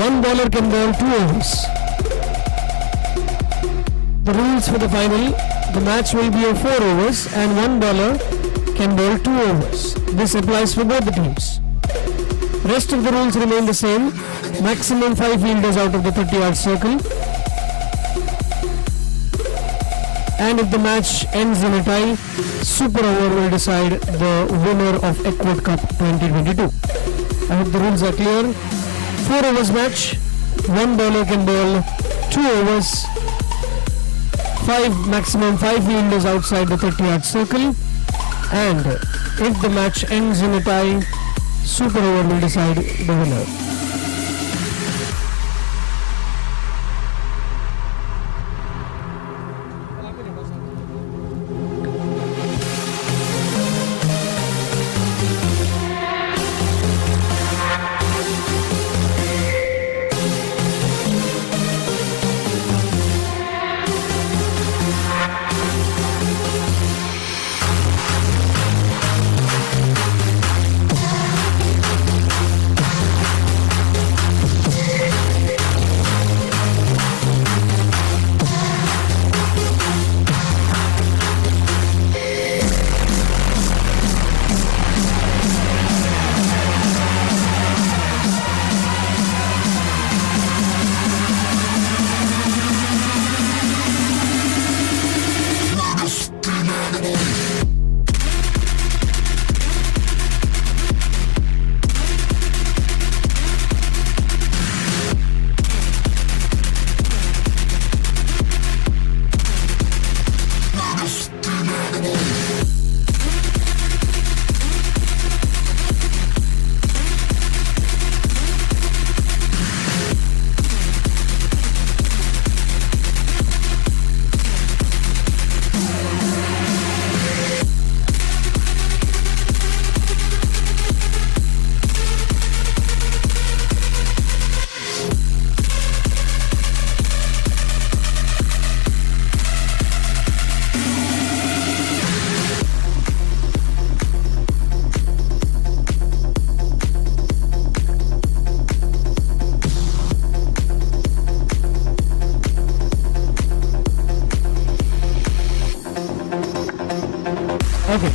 One bowler can bowl 2 overs. The rules for the final, the match will be of 4 overs and one bowler can bowl 2 overs. This applies for both the teams. Rest of the rules remain the same. Maximum 5 fielders out of the 30-yard circle. And if the match ends in a tie, Super Over will decide the winner of Ekvat Cup 2022. I hope the rules are clear. 4 overs match, one bowler can bowl 2 overs, maximum 5 fielders outside the 30-yard circle, and if the match ends in a tie, Super Over will decide the winner. Okay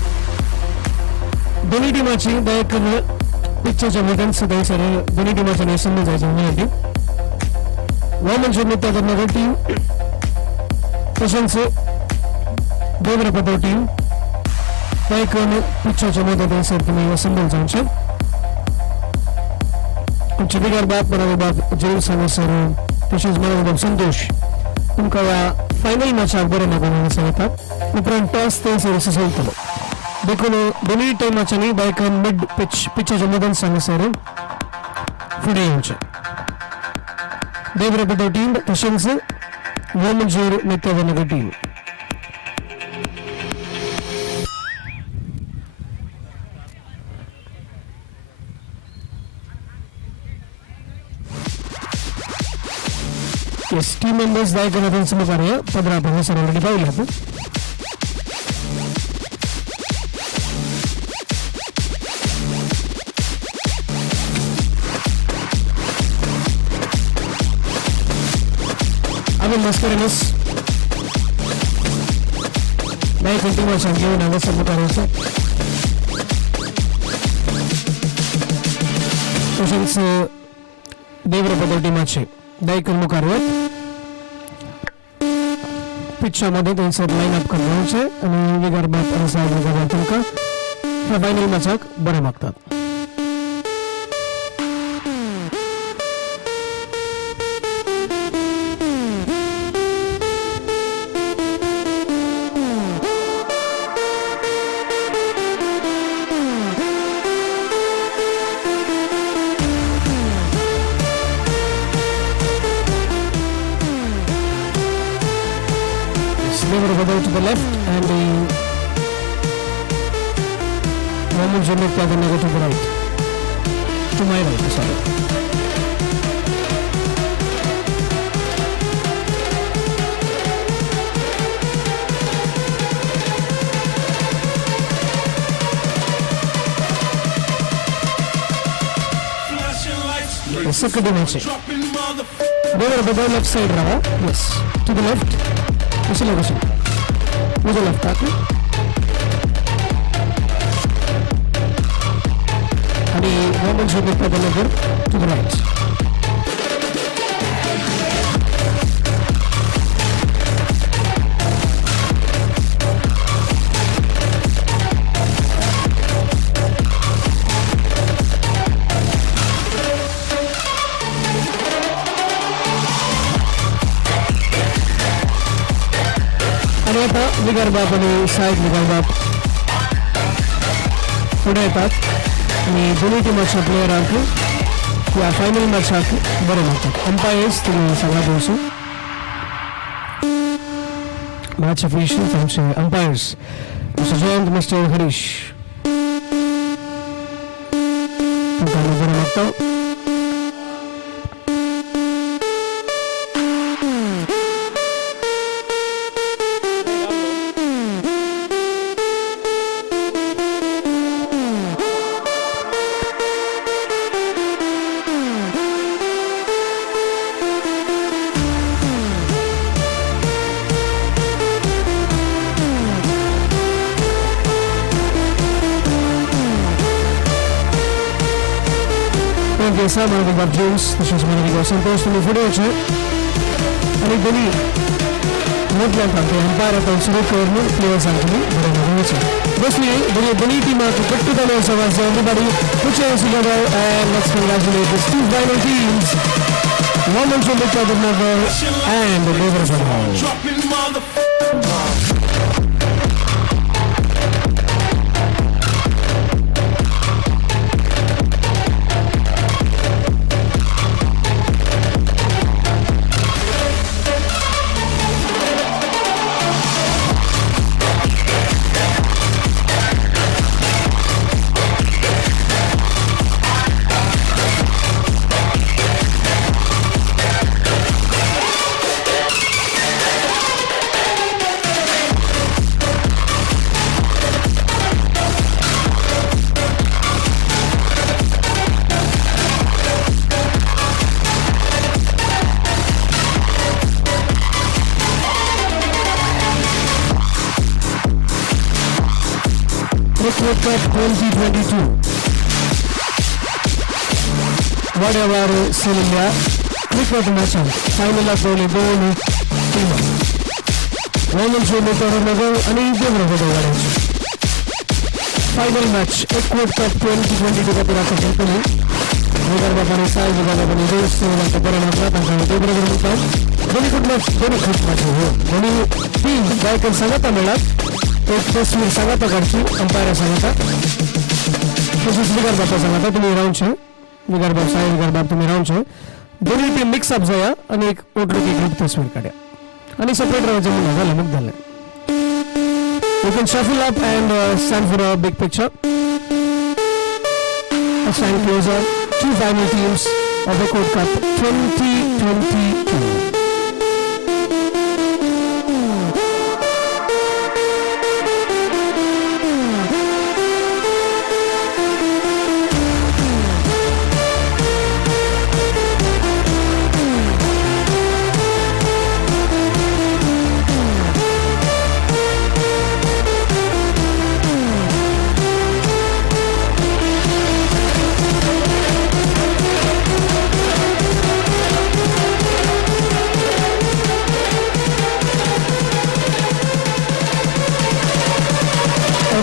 दोन्ही टीमाची दयाकन पिक्चरच्या मध्येच sir दोन्ही टीमाच्या nation जायचं माहिती वॉमनच्या मित्रांना team तसेच Devarpad team दयाकन पिक्चरच्या मध्ये sir तुम्ही संबंध जाऊचे आमचे बिगर बाप बरोबर बाप जय सांगा सर तसेच मला संतोष तुमका या फायनल मॅचाक बरे लागून सांगतात उपरांत टॉस ते सर सुचवतलो देखून दोन्ही टायमाच्यानी बायकान मिड पिच्चरच्या मदन सांगा सर फुडें येवचे देवरपद टीम तशेंच वॉमनचेर नित्यानगर team Yes, team members daikana tensimu karya 15 pengusaha already pahilat. Abin maskerenes baik continuation घेऊन आला सर्व करायचं तसेच देवरपद टीमाचे दायकन मुखारवत पिच्चरमध्ये त्यांचं लाईनअप करण्याचे आणि विदर्भात असा तुमका ह्या फायनल मॅचाक बरे मागतात to the left and the Roman Junior Platinum to the right. To my right, sorry. The second dimension. They were the left side, Rava. Yes. To the left. This is location. Who's the left tackle? And the Roman should be put over to the right. आणि आता विदर्भात आणि side विदर्भात पुढे येतात आणि दोन्ही टीमाच्या प्लेयरांक या फायनल मॅचाक बरे लागतात अंपायर्स तुम्ही सगळ्या दिवशी मॅच ऑफिशियल्स आमचे umpires mister Jayant mister Harish तुमकां बरे लागता Sama dengan James, terus menjadi Santos di video ini. Hari ini, mudah tanpa empire atau seluruh korban players ini berada. Basically, the team are put together so as everybody put your hands together and let's congratulate these two final teams. Women from the Chadanagar and the Rivers of Hall. Ekvat Cup 2022. वाड्यावार सेलिंगा cricket match final दोन्ही दोन team वॉमन्स नगर आणि देवरपद वाड्याची final match Ekvat Cup 2022 खातीर आसा खेळटली विदर्भापणी साय विभागापणी दोस बरोबर तांकां देवरपद म्हणटात दोन्ही कुटुंब दोन्ही खूप मॅच दोन्ही टीम गायकर सांगता मेळात एक तस्वीर सांगता काढची अंपायर सांगता तसेच विदर्भाचा सांगता तुम्ही रावचे विदर्भाब साय विदर्भाब तुम्ही रावचे दोन्ही टीम मिक्सअप जाया आणि एक ओटलोकी ग्रुप तस्वीर काढ्या आणि सेपरेट राहायचं म्हणून झालं मग झालं. You can shuffle up and stand for a big picture. Let's stand closer. Two final teams of Ekvat Cup 2022.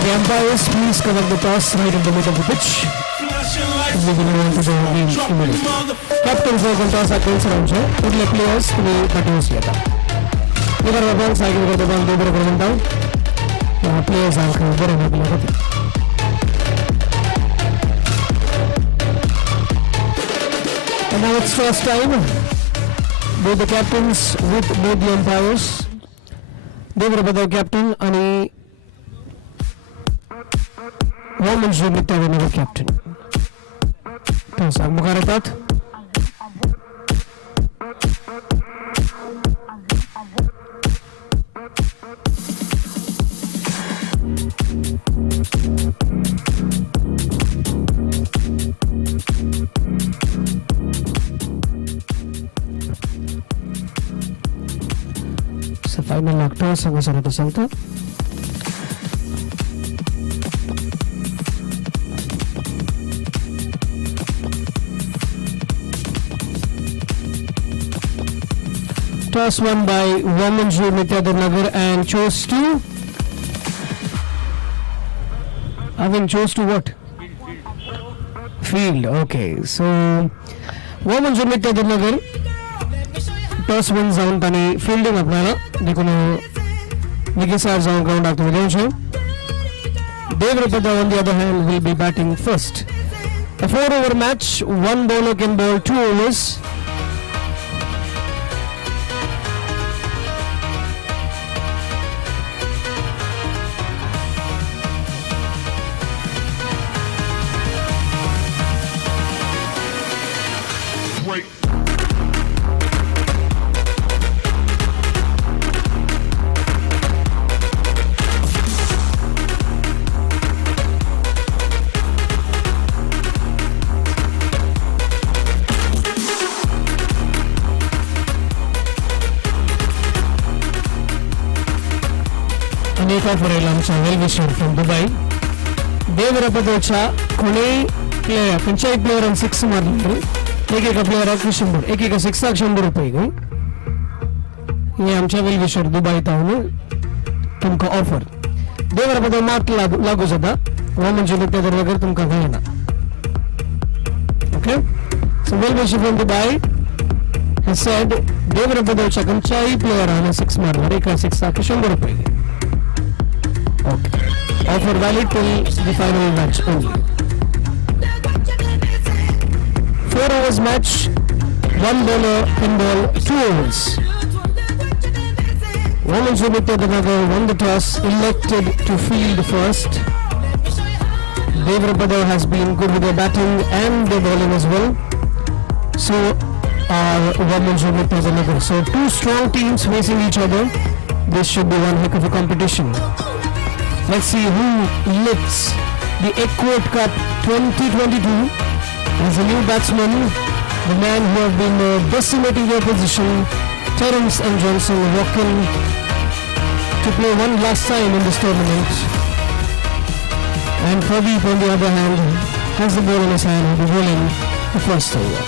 The umpires, please cover the toss right in the middle of the pitch. We will move to the game immediately. Captains work on toss against rounds. Put the players to the battles later. Never a ball, cycle over the ball, they were going down. Players are very happy. And now it's toss time. Both the captains with both the umpires. They were the captain and Women's with another captain. Toss Mukharatat. So final actor sama sarata salta. Toss won by Women's Nagar and chose to. Chose to what? Field. Okay, so Women's Nagar toss wins out and fielding apnara. Dekho Nikisar zone ground after the game. Devrpada on the other hand will be batting first. A 4-over match. One bowler can bowl 2 overs. Ekvat Cup well-wisher from Dubai. ದೇವರಪದೋಚ ಕೊನೆ player panchayat player ಅನ್ನು 6 ಮಾಡಿದ್ರು एक player आहे शंभर एक 6 लाख 100 रुपये हे आमच्या well-wisher Dubai तावन तुमका ऑफर देवरपद मार्क लागू जाता वॉमन्स युनिटेड वगैरे तुमका घेना okay so wellwisher from Dubai he said देवरपदोच्या पंचायत प्लेयर आहे 6 ಮಾಡಿದ್ರು एक 6 लाख 100 रुपये okay offer valid till the final match only 4 overs match, 1 bowler can bowl 2 overs. Women's United Nagar won the toss, elected to field first. Devrabada has been good with their batting and their bowling as well. So are Women's United Nagar. So 2 strong teams facing each other. This should be one heck of a competition. Let's see who lifts the Ekvat Cup 2022. As a new batsman, the man who have been decimating their position, Terence and Johnson, walking to play one last time in this tournament. And Pradeep, on the other hand, has the ball in his hand and will be rolling the first over.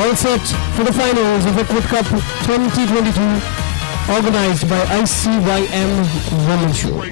All set for the finals of Ekvat Cup 2022, organized by ICYM Women's Show.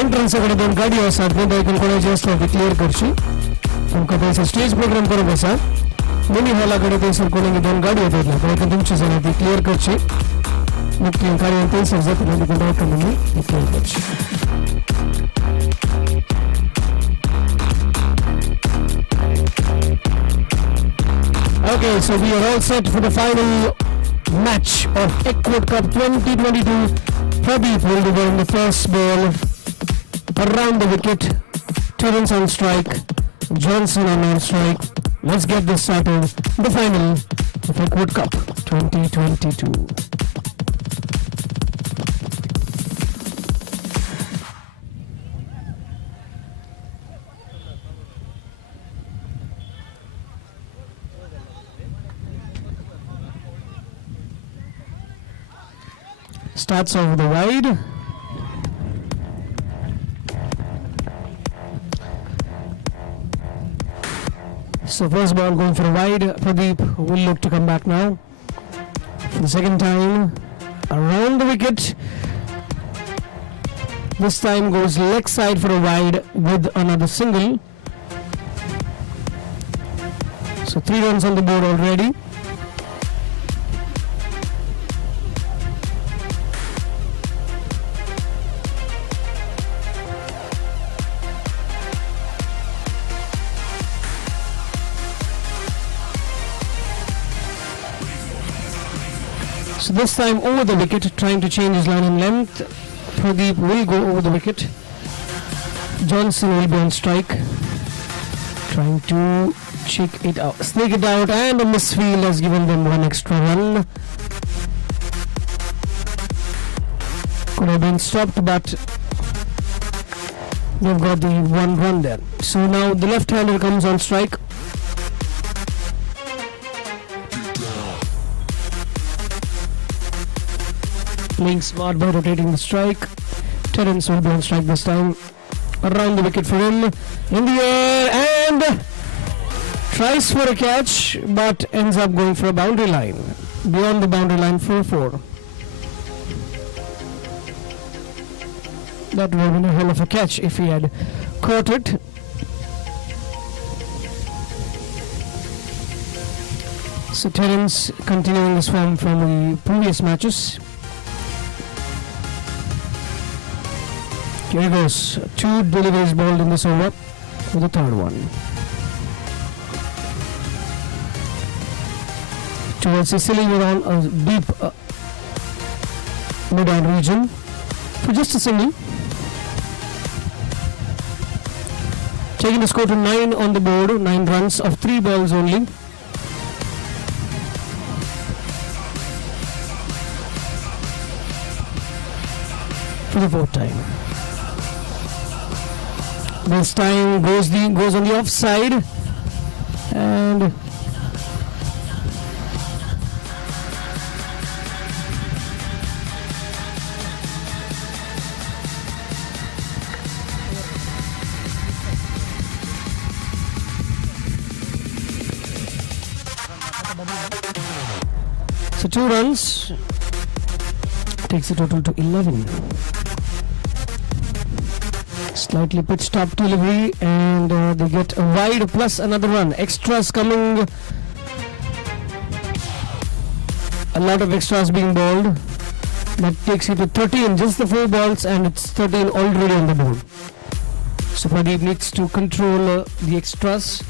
एंट्रन्सकडे दोन गाडी असतात ते देखील कोणाची असतात ती clear करशी तुमका पैसे स्टेज प्रोग्राम करू बसा मिनी हॉलाकडे ते सर कोणी दोन गाडी होतात ना तर तुमची सगळी ती क्लिअर करशी मुख्य कार्य ते सर जात नाही पण डॉक्टरने ती clear करशी Okay, so we are all set for the final match of Ekvat Cup 2022. Pradeep will be wearing the first ball around the wicket. Terence on strike, Johnson on strike. Let's get this started. The final of Ekvat Cup 2022. Starts off the wide. So first ball going for a wide. Pradeep will look to come back now. For the second time, around the wicket. This time goes leg side for a wide with another single. So 3 runs on the board already. So this time over the wicket, trying to change his line and length. Pradeep will go over the wicket. Johnson will be on strike, trying to check it out, sneak it out, and a misfield has given them one extra run. Could have been stopped, but they've got the 1 run there. So now the left-hander comes on strike. Playing smart by rotating the strike. Terence will be on strike this time. Around the wicket for him. In the air and tries for a catch but ends up going for a boundary line. Beyond the boundary line for 4. That would have been a hell of a catch if he had caught it. So Terence continuing his form from the previous matches. Here he goes. 2 deliveries bowled in this over for the third one. Towards Sicily, we're on a deep mid-on region for just a single. Taking the score to 9 on the board, 9 runs of 3 balls only. For the fourth time. This time goes on the offside and so 2 runs takes the total to 11. Slightly pitched up delivery and they get a wide plus another run. Extras coming. A lot of extras being bowled. That takes it to 13. Just the 4 balls and it's 13 already on the board. So Pradeep needs to control the extras.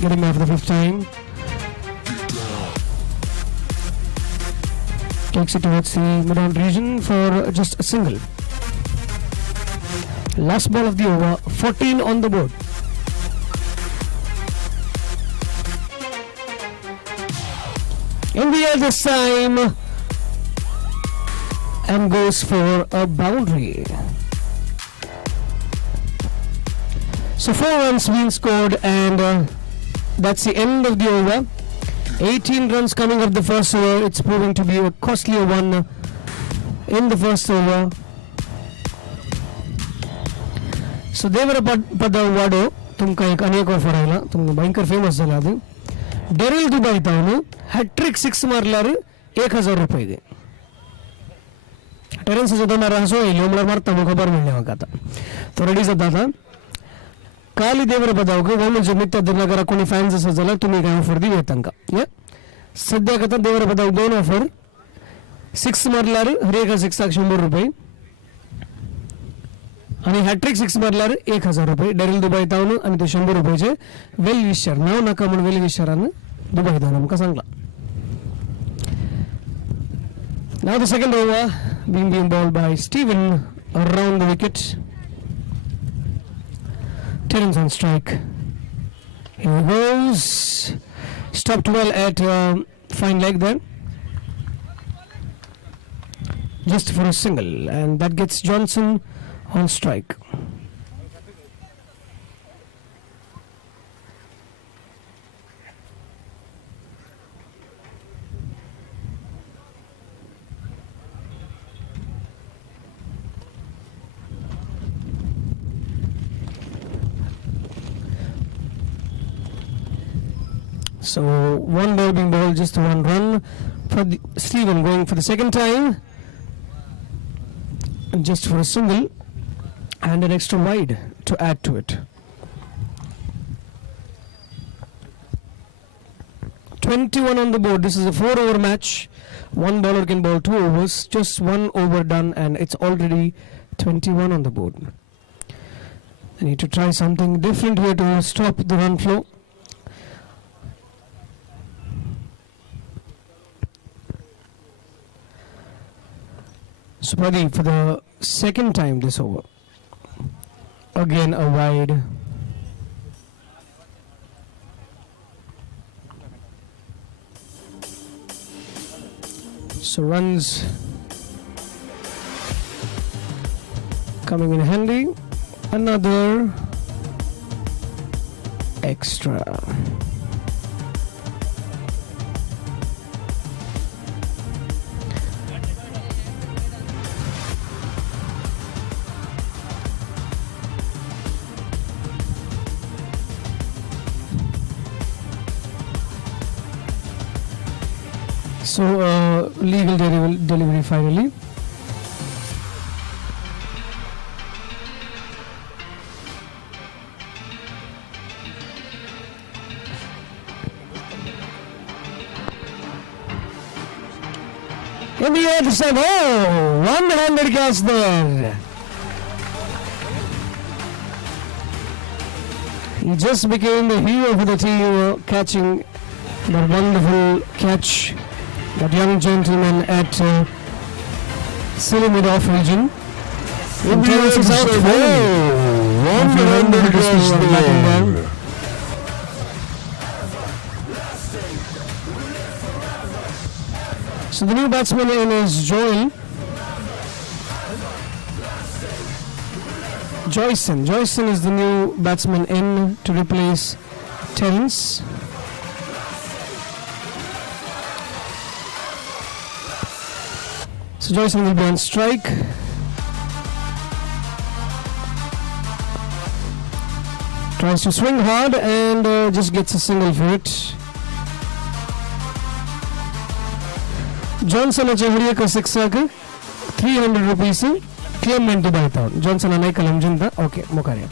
Get him out for the 5th time. Takes it towards the mid-on region for just a single. Last ball of the over, 14 on the board. In the air this time, and goes for a boundary. So 4 runs being scored, and that's the end of the over. 18 runs coming up the first over. It's proving to be a costlier one in the first over. So Devarpad वाडो तुमका एक अनेक offer आयला तुमका भयंकर famous झाला ಅದು Daryl Dubai तावनु hat trick 6 मारल्यार 1000 रुपये दे टेरेन्स जो मारा हसो येलो मला मारता मग खबर मिळणे मग आता तो रेडी जाता आता काली देवरपद आवगे वो म्हणजे मित्र नगर कोणी फॅन्स असं झाला तुम्ही काय ऑफर दिली तांका या सध्या कथा देवरपद 2 ऑफर 6 मारल्यार 100 रुपये आणि हॅट्रिक 6 मारल्यार 1000 रुपये डेरिल दुबई तावनु आणि ते 100 रुपयाचे वेल विशर नाव नका म्हणून वेल विशरान दुबई तावनु मका Sangla. Now the second over being bowled by Steven around the wicket. Terence on strike. Here he goes. Stopped well at fine leg there. Just for a single, and that gets Johnson on strike. So one ball being bowled, just 1 run for Steven going for the second time, just for a single and an extra wide to add to it. 21 on the board. This is a 4-over match. One bowler can bowl 2 overs. Just 1 over done, and it's already 21 on the board. I need to try something different here to stop the run flow. So Pradeep for the second time this over. Again a wide. So runs coming in handy. Another extra. So legal delivery finally. In the air this time, one-handed catch there. He just became the hero for the team, catching that wonderful catch. That young gentleman at Silly off region. Terence is out. One-handed catch there. So the new batsman in is Joyson. Joyson is the new batsman in to replace Terence. So Joyson will be on strike. Tries to swing hard and just gets a single for it. Johnson achevariya ka 6 ka 300 rupees claim into baita. Johnson anai kalam jinda. Okay, mokare.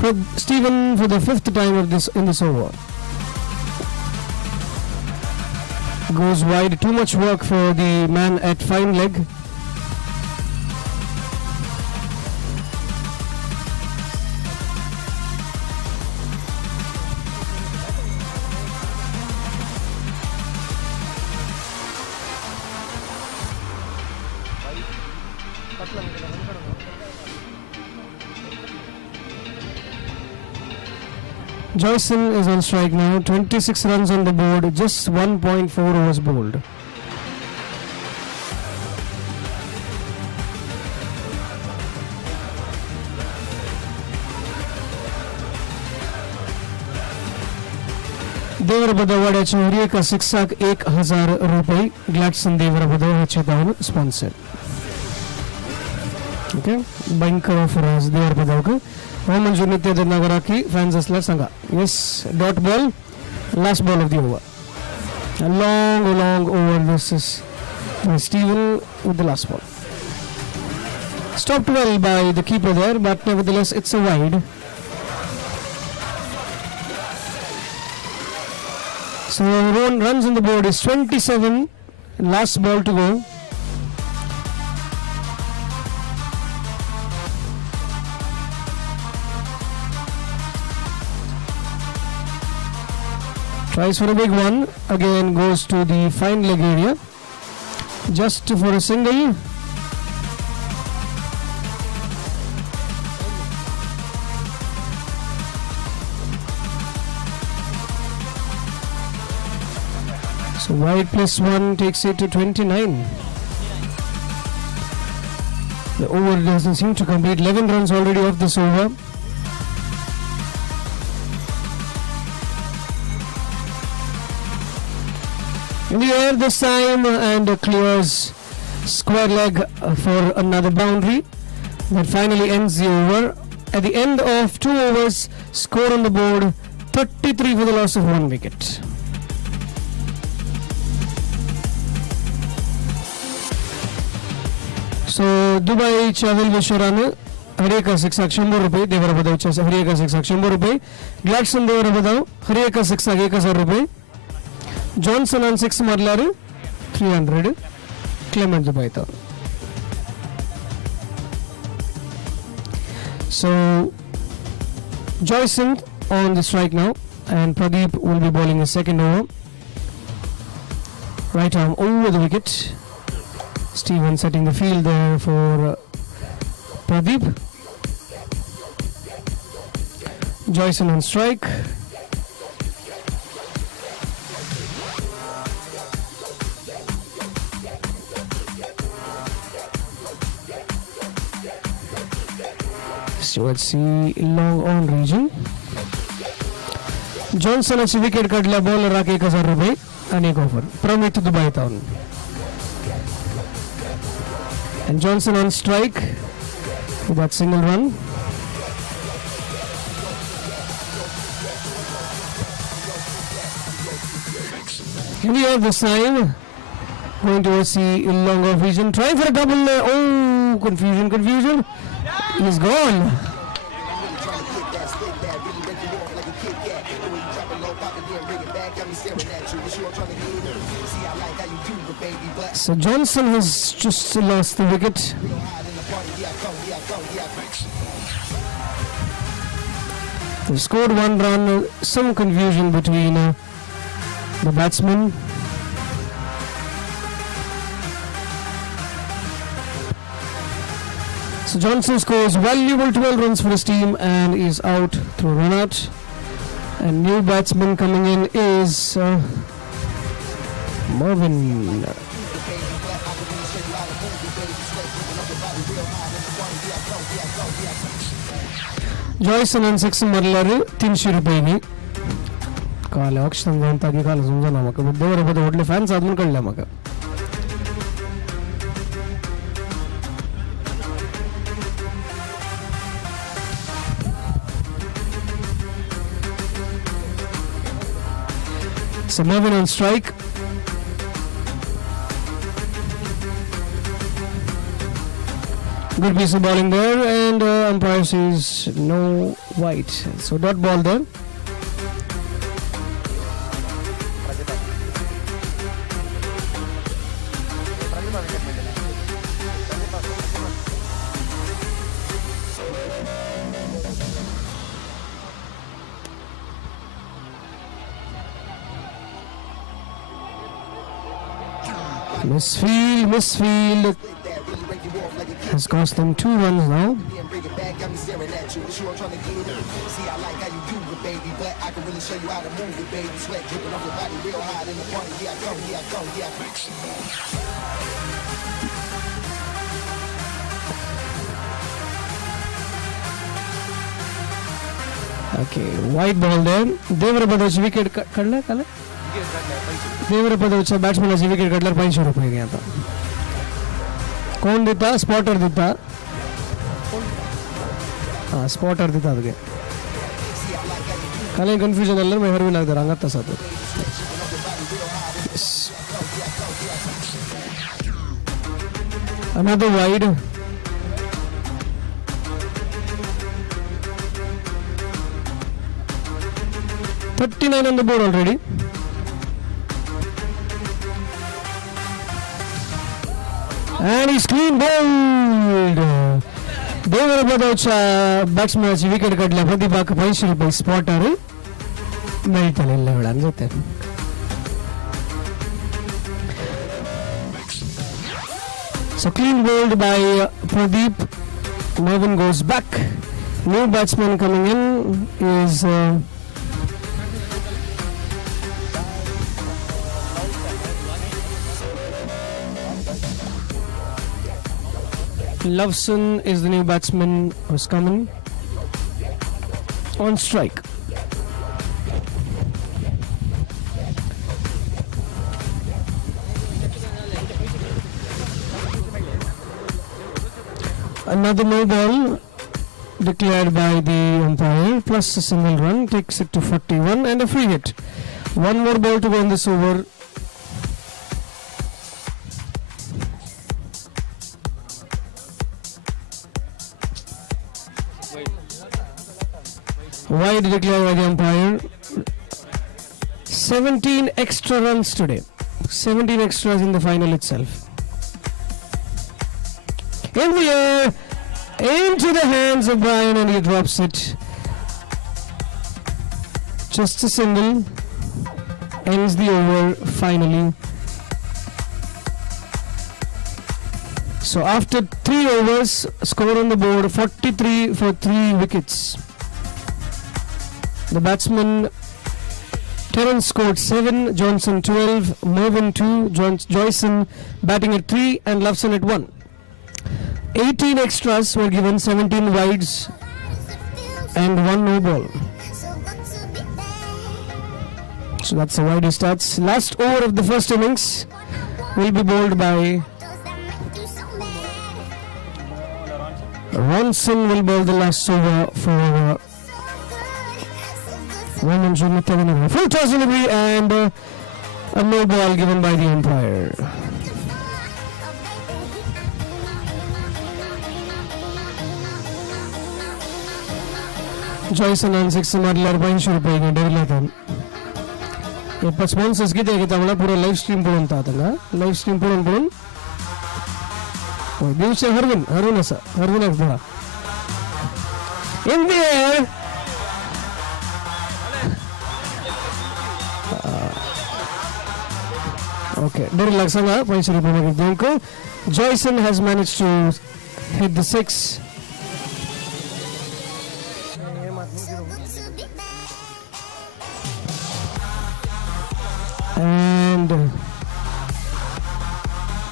For Steven for the 5th time of this in this over. Goes wide. Too much work for the man at fine leg. Joyson is on strike now. 26 runs on the board. Just 1.4 overs bowled. देवरबदा वाड्याच्या हरी एका 6,01,000 रुपये ग्लॅडसन देवरबदा ह्याचे धावून sponsor. Okay भयंकर offer आज देवरबदा हो मंजूर नित्य नगरा की फॅन्स असल्यार सांगा. Yes dot ball last ball of the over long over. This is Steven with the last ball. Stopped well by the keeper there, but nevertheless it's a wide. So runs on the board is 27. Last ball to go. Tries for a big one. Again goes to the fine leg area. Just for a single. So wide +1 takes it to 29. The over doesn't seem to complete. 11 runs already off this over. In the air this time and clears square leg for another boundary. That finally ends the over. At the end of 2 overs, score on the board 33 for the loss of 1 wicket. So Dubai Chavel Vishwarana Hareka 600 rupees Devarabadav Hareka 600 rupees Gladstone Devarabadav Hareka 6,000 rupees Johnson on 6 Marlaru 300 Clement Dubai. So Joyson on the strike now and Pradeep will be bowling the second over. Right arm over the wicket. Steven setting the field there for Pradeep. Joyson on strike. So let's see long on region. Johnson has wicket kadla bowler raak 1,000 rupees and एक offer. Pramit Dubai town. And Johnson on strike with that single run. In the air this time, going towards the long off region, trying for a double. Oh, confusion. He's gone. So Johnson has just lost the wicket. They scored 1 run, some confusion between the batsmen. So Johnson scores valuable 12 runs for his team and is out through run out. And new batsman coming in is Marvin. Joyson and 6 Marlaru 300 रुपये काल अक्षर जानता की काल समझा ना मका देवर बद होटले फॅन्स आदमून कळला मका So Marvin on strike. Good piece of bowling there, and umpire says no white. So dot ball there. Misfield. has cost them 2 runs now. Okay, white ball there. देवरपदाची विकेट काढला काल. देवरपदाच्या बॅट्समॅनची विकेट काढल्यावर 500 रुपये घ्या आता. कोण देता? स्पॉटर देता. हां स्पॉटर देतात गे. काल कन्फ्युजन आलं मी हरवी लागतं रंगात तसा तो. Another wide. $39 on the board already. And he's clean bowled. देवरपदाच्या बॅट्समॅनची विकेट काढल्या प्रतिभाक 500 रुपये स्पॉटर मिळतलेल्या वेळान जाते. So clean bowled by Pradeep. Mervyn goes back. New batsman coming in is Loveson is the new batsman who's coming on strike. Another no ball declared by the umpire plus a single run takes it to 41 and a free hit. One more ball to go in this over. Wide declared by the umpire. 17 extra runs today. 17 extras in the final itself. In the air, into the hands of Brian, and he drops it. Just a single ends the over finally. So after 3 overs, score on the board 43 for 3 wickets. The batsman Terence scored 7, Johnson 12, Mervyn 2, Joyson batting at 3 and Loveson at 1. 18 extras were given, 17 wides and 1 no ball. So that's the widest stats. Last over of the first innings will be bowled by Ronson. Will bowl the last over for women's full toss delivery and a no ball given by the umpire. Joyson on 6 मारल्यावर 500 रुपये डेविला थान. ये sponsors किती घेता मला पूरा live stream पळून ता आता live stream पळून दिवस हरवून असा हरवून थोडा इन द एअर. Okay, डेढ़ लाख सांगा 500 रुपये मागितले दोन. Joyson has managed to hit the 6. And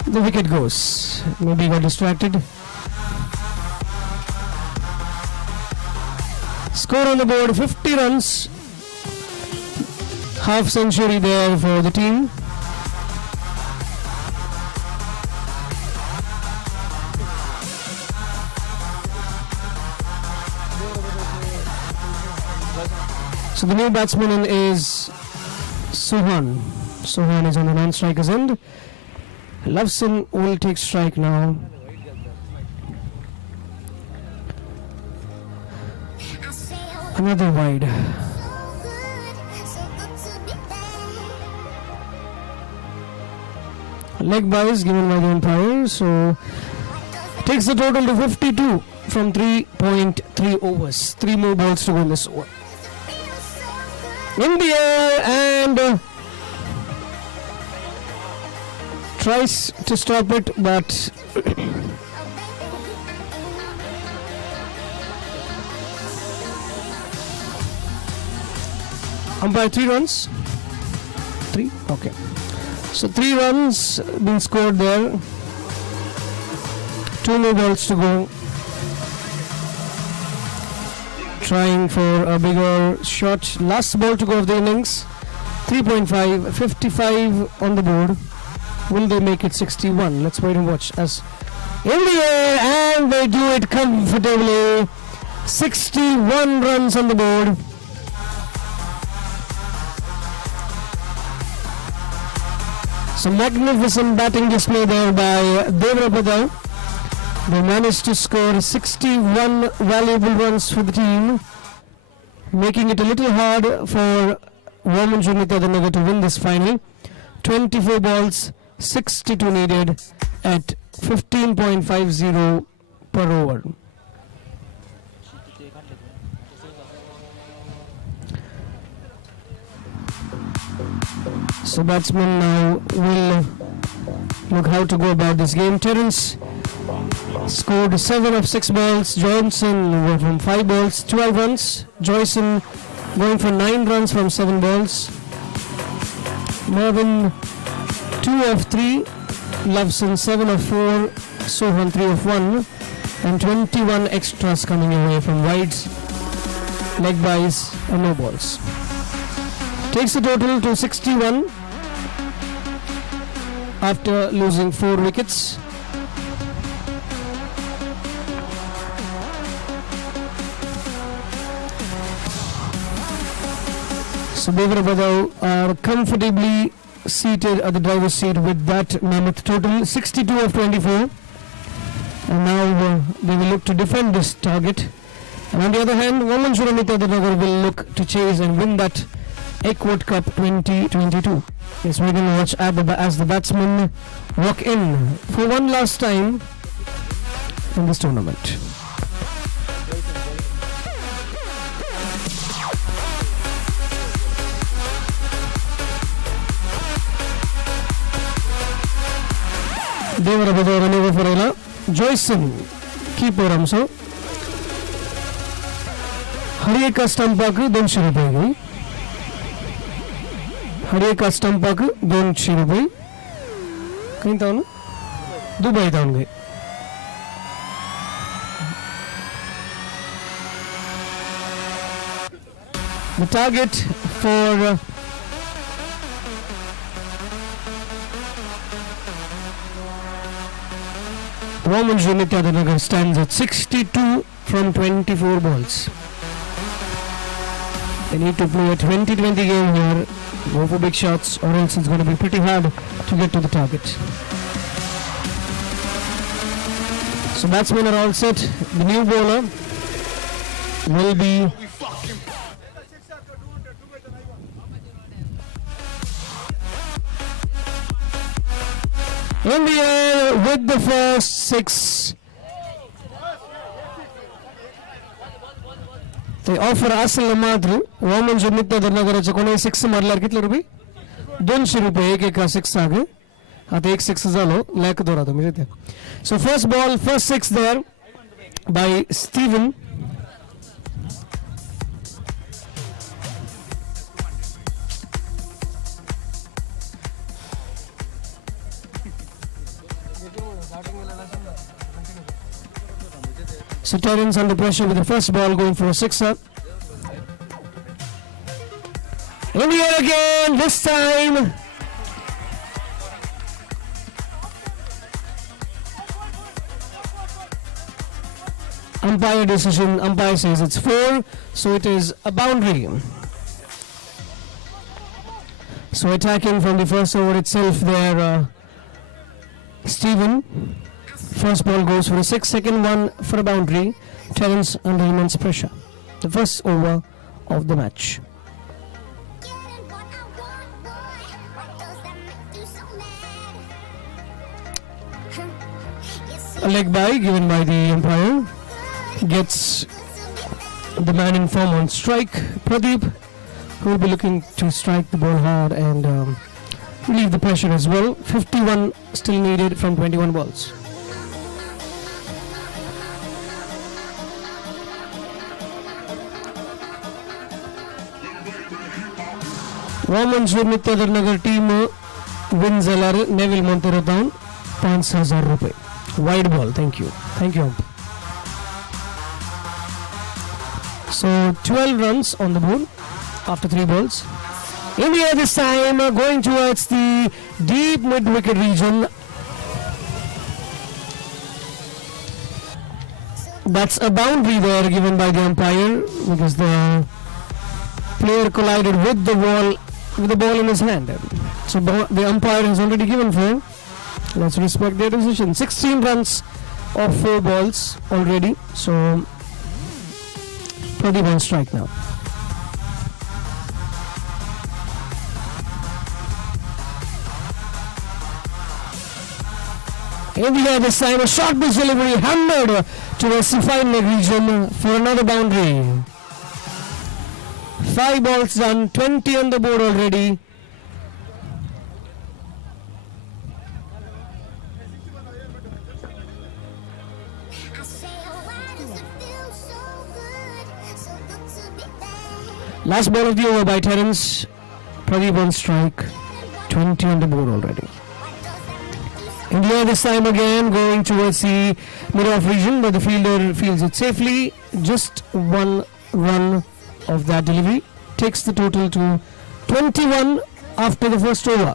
the wicket goes. Maybe he got distracted. Score on the board 50 runs. Half century there for the team. So the new batsman is Sohan. Sohan is on the non-striker's end. Loveson will take strike now. Another wide. Leg byes given by the umpire, so takes the total to 52 from 3.3 overs. 3 more balls to go in this over. In the air and tries to stop it, but Umpire 3 runs. 3. Okay. So 3 runs being scored there. 2 more balls to go. Trying for a bigger shot. Last ball to go of the innings. 3.5, 55 on the board. Will they make it 61? Let's wait and watch. As in the air, and they do it comfortably. 61 runs on the board. Some magnificent batting display there by Devrabada. They managed to score 61 valuable runs for the team, making it a little hard for Women's Unitadanagar to win this final. 24 balls, 62 needed at 15.50 per over. So batsmen now will look how to go about this game. Terence scored 7 of 6 balls. Johnson went from 5 balls, 12 runs. Joyson going for 9 runs from 7 balls. Mervyn 2 of 3. Loveson 7 of 4. Sohan 3 of 1. And 21 extras coming away from wides, leg byes and no balls. Takes the total to 61 after losing 4 wickets. So Devrabada are comfortably seated at the driver's seat with that mammoth total, 62 of 24. And now they will look to defend this target. And on the other hand, Women's Unitadanagar will look to chase and win that Ekvat Cup 2022. Yes, we're going to watch as the batsmen walk in for one last time in this tournament. Devrabada run over for Ella. Joyson keeper also. Hariye ka stump ku 200 rupaye gayi. हरिये का stump पाक 200 रुपये कहीं था ना Dubai था उनके the target for Women's Unitadanagar stands at 62 from 24 balls. They need to play a 20-20 game here. Go for big shots or else it's going to be pretty hard to get to the target. So batsmen are all set. The new bowler will be in the air with the first 6. They offer asal madru Women's Unitadanagar कोणी 6 मारल्यावर कितले रुपये 200 रुपये एक 6 आगे आता 1 6 झालो लॅक दोरा तुम्ही तिथे. So first ball, first 6 there by Stephen. So Terence under pressure with the first ball going for a 6er. In the air again, this time. Umpire decision, umpire says it's 4, so it is a boundary. So attacking from the first over itself there, Stephen. First ball goes for a 6, second one for a boundary. Terence under immense pressure. The first over of the match. A leg bye given by the umpire. Gets the man in form on strike, Pradeep, who will be looking to strike the ball hard and relieve the pressure as well. 51 still needed from 21 balls. Women's Nitya Nagar team wins LR Neville Montero down 5,000 rupees. Wide ball. Thank you. Thank you. So 12 runs on the board after 3 balls. India this time going towards the deep mid-wicket region. That's a boundary there given by the umpire because the player collided with the ball in his hand. So the umpire has already given 4. Let's respect their decision. 16 runs of 4 balls already. So Pradeep on strike now. India this time a short pitch delivery hammered towards the fine leg region for another boundary. 5 balls done, 20 on the board already. Last ball of the over by Terence. Pradeep on strike. 20 on the board already. India this time again going towards the mid-off region, but the fielder fields it safely. Just 1 run of that delivery takes the total to 21 after the first over.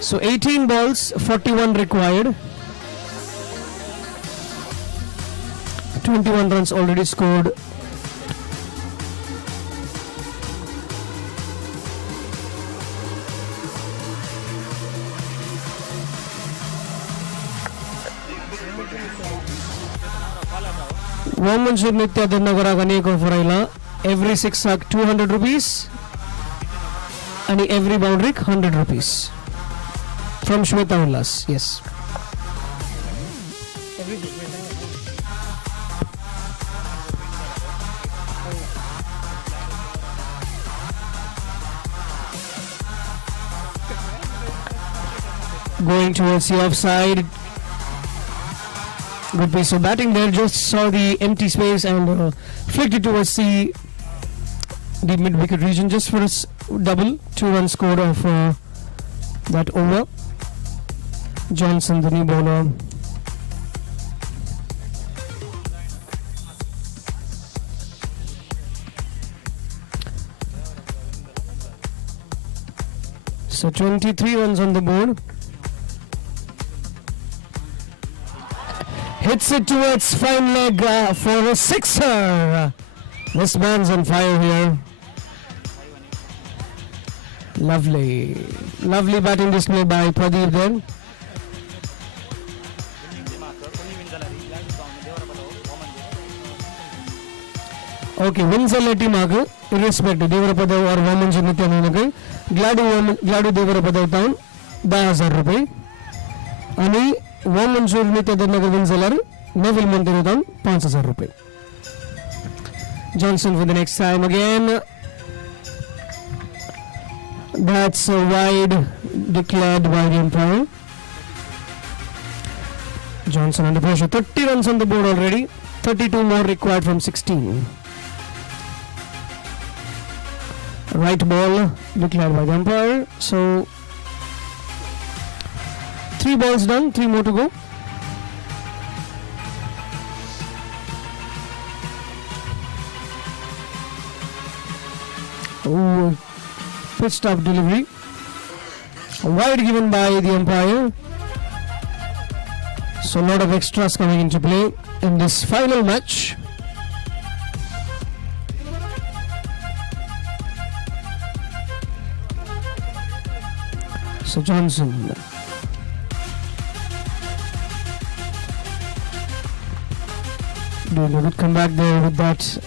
So 18 balls, 41 required. 21 runs already scored. Women's Nitya Nagara Ganeko Faraila. Every 6 sack 200 rupees. And every boundary 100 rupees. From Shweta Ullas. Yes. Going towards the offside. Good piece of batting there, just saw the empty space and flicked it towards the mid-wicket region just for a double. 2 runs scored off that over. Johnson, the new bowler. So 23 runs on the board. Hits it towards fine leg for a sixer. This man's on fire here. Lovely batting display by Pradeep then. Okay, wins a leti magu irrespective Devarapada or Women's Nitya Nanagai. Gladu Devarapada down 10,000 rupees. Ani Women's Nitya Nanagai wins a Neville Montero down 5,000 rupees. Johnson for the next time again. That's a wide declared by the umpire. Johnson under pressure. 30 runs on the board already. 32 more required from 16. Right ball declared by the umpire. So 3 balls done, 3 more to go. Oh, pitch stop delivery. A wide given by the umpire. So a lot of extras coming into play in this final match. So Johnson doing a good comeback there with that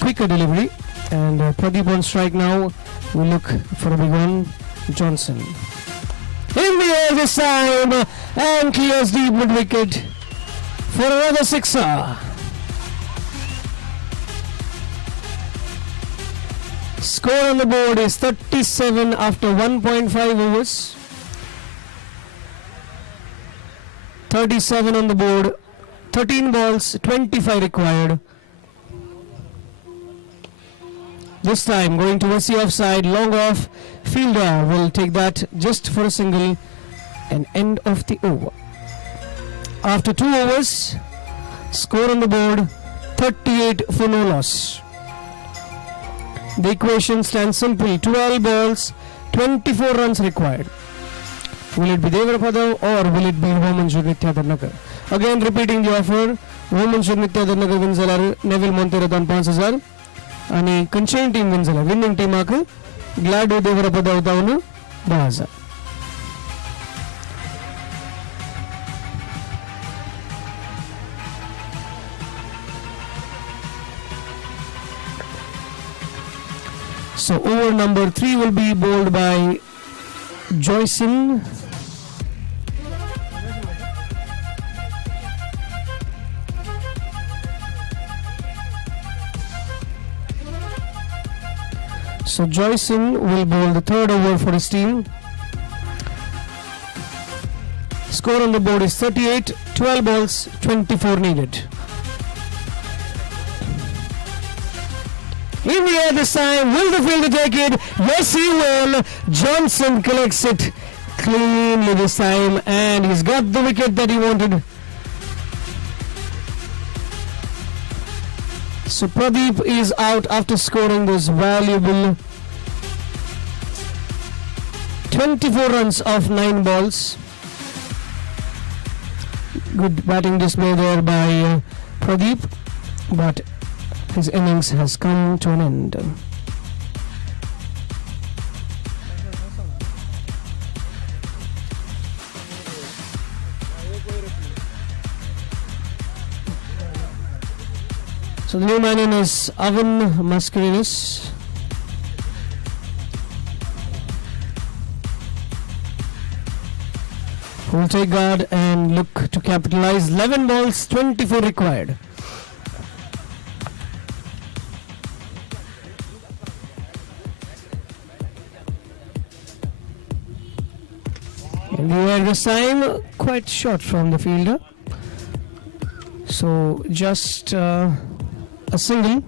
quicker delivery, and Pradeep on strike now. We look for a big one. Johnson in the air this time and clears deep mid wicket for another sixer. Score on the board is 37 after 1.5 overs. 37 on the board, 13 balls, 25 required. This time going towards the offside, long off. Fielder will take that just for a single and end of the over. After 2 overs, score on the board 38 for no loss. The equation stands simple: 12 balls, 24 runs required. Will it be Devarapada or will it be Womenshur Nityadar? Again repeating the offer, Womenshur Nityadar wins Neville Montero dan 5000 आणि कंचेन team win झाला. Winning टीमाक ग्लॅडो Devarpad उतावून 10,000. So over number 3 will be bowled by Joyson. So Joyson will bowl the third over for his team. Score on the board is 38, 12 balls, 24 needed. In the air this time, will the fielder take it? Yes, he will. Johnson collects it cleanly this time, and he's got the wicket that he wanted. So Pradeep is out after scoring those valuable 24 runs of 9 balls. Good batting display there by Pradeep, but his innings has come to an end. So the new man in is Avan Mascarenas. Who will take guard and look to capitalize. 11 balls, 24 required. In the air this time, quite short from the fielder. So just a single.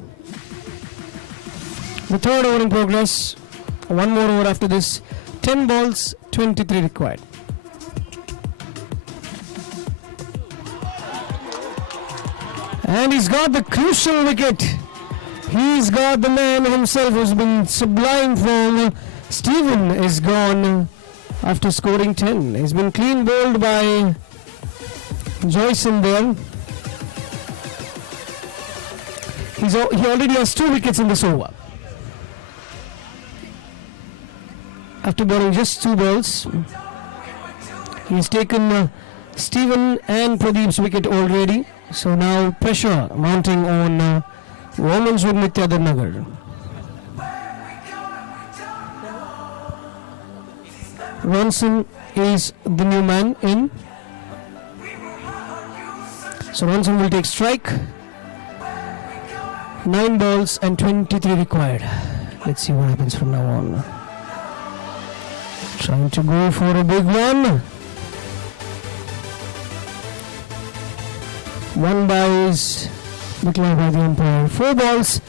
The third over in progress. One more over after this. 10 balls, 23 required. And he's got the crucial wicket. He's got the man himself who's been sublime form. Stephen is gone after scoring 10. He's been clean bowled by Joyson there. He already has 2 wickets in this over. After bowling just 2 balls, he's taken Stephen and Pradeep's wicket already. So now pressure mounting on Womenshur Nityadar. Ronson is the new man in. So Ronson will take strike. 9 balls and 23 required. Let's see what happens from now on. Trying to go for a big one. One by is declared by the umpire. 4 balls,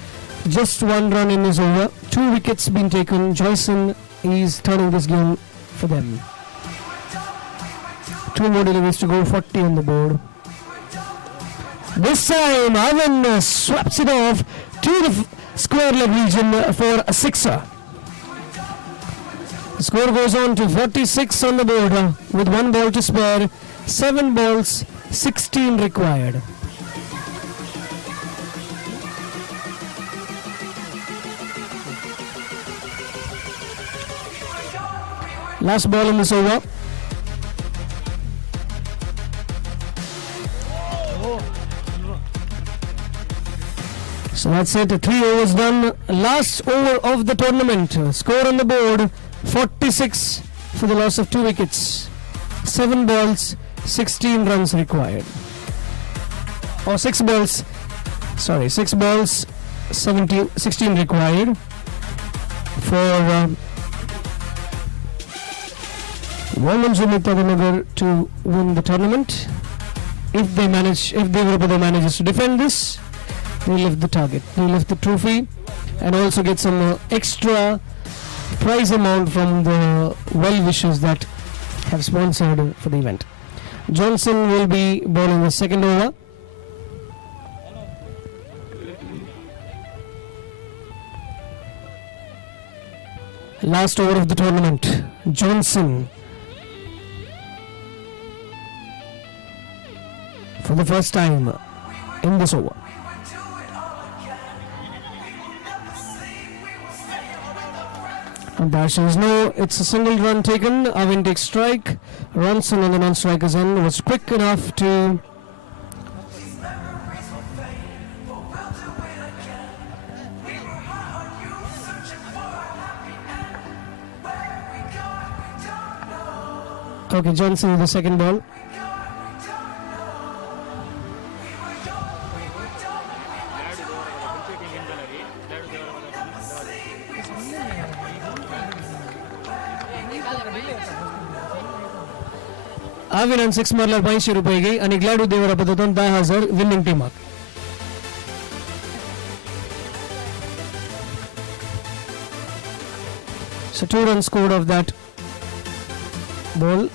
just 1 run in his over. 2 wickets been taken. Joyson is turning this game for them. 2 more deliveries to go, 40 on the board. This time, Avan swaps it off to the square leg region for a sixer. The score goes on to 46 on the board with 1 ball to spare. 7 balls, 16 required. Last ball in this over. So that's it, 3 overs done. Last over of the tournament. Score on the board 46 for the loss of 2 wickets. 7 balls, 16 runs required. Or 6 balls, 16 required for Womenshur Nityadar to win the tournament. If Devarapada manages to defend this, they lift the target, they lift the trophy. and also get some extra prize amount from the well-wishers that have sponsored for the event. Johnson will be bowling the second over. Last over of the tournament. Johnson for the first time in this over. And there is no, it's a single run taken. Avin takes strike. Ronson on the non-strikers end was quick enough to okay, Johnson with the second ball. Avin and 6 मारल्यावर 82 रुपये गेली आणि ग्लॅडू देवरा पद्धतीने 10,000 winning टीमाक. So 2 runs scored of that ball.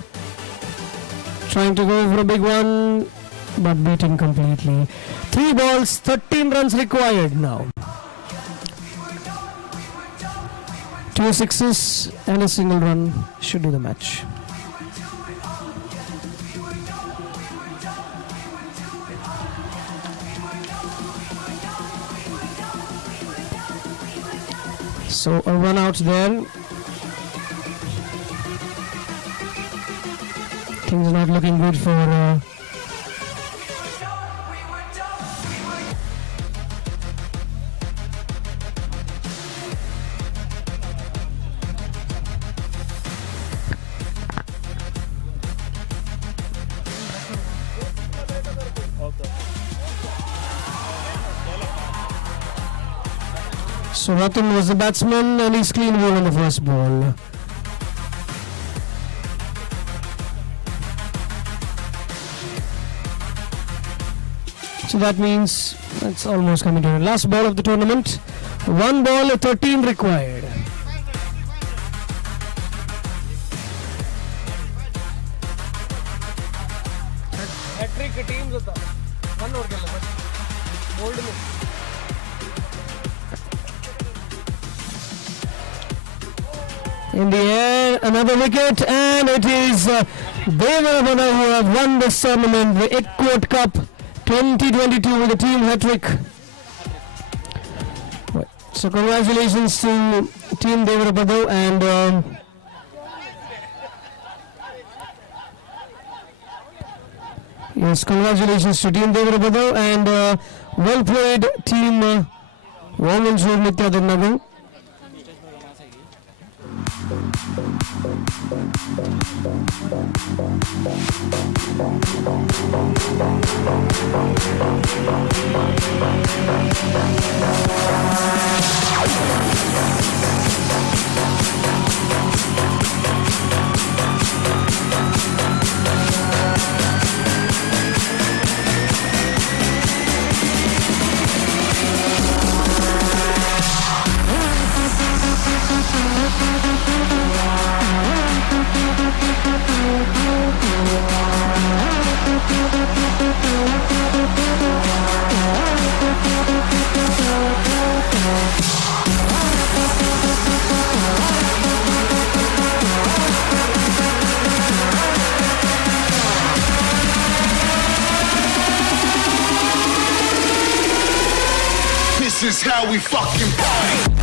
Trying to go for a big one, but beaten completely. 3 balls, 13 runs required now. 2 sixes and a single run should do the match. So a run out there. Things are not looking good for So Ratan was the batsman and he's clean ball on the first ball. So that means that's almost coming to the last ball of the tournament. 1 ball, 13 required. Hat-trick teams होता. 1 over केला बस. Bold में. In the air, another wicket, and it is Devarabada who have won this tournament, the Ekvat Cup 2022 with a team hat-trick. So congratulations to Team Devarabada and yes, congratulations to Team Devarabada and well played Team Women's Room Nitya Dinnagu. This is how we fucking party.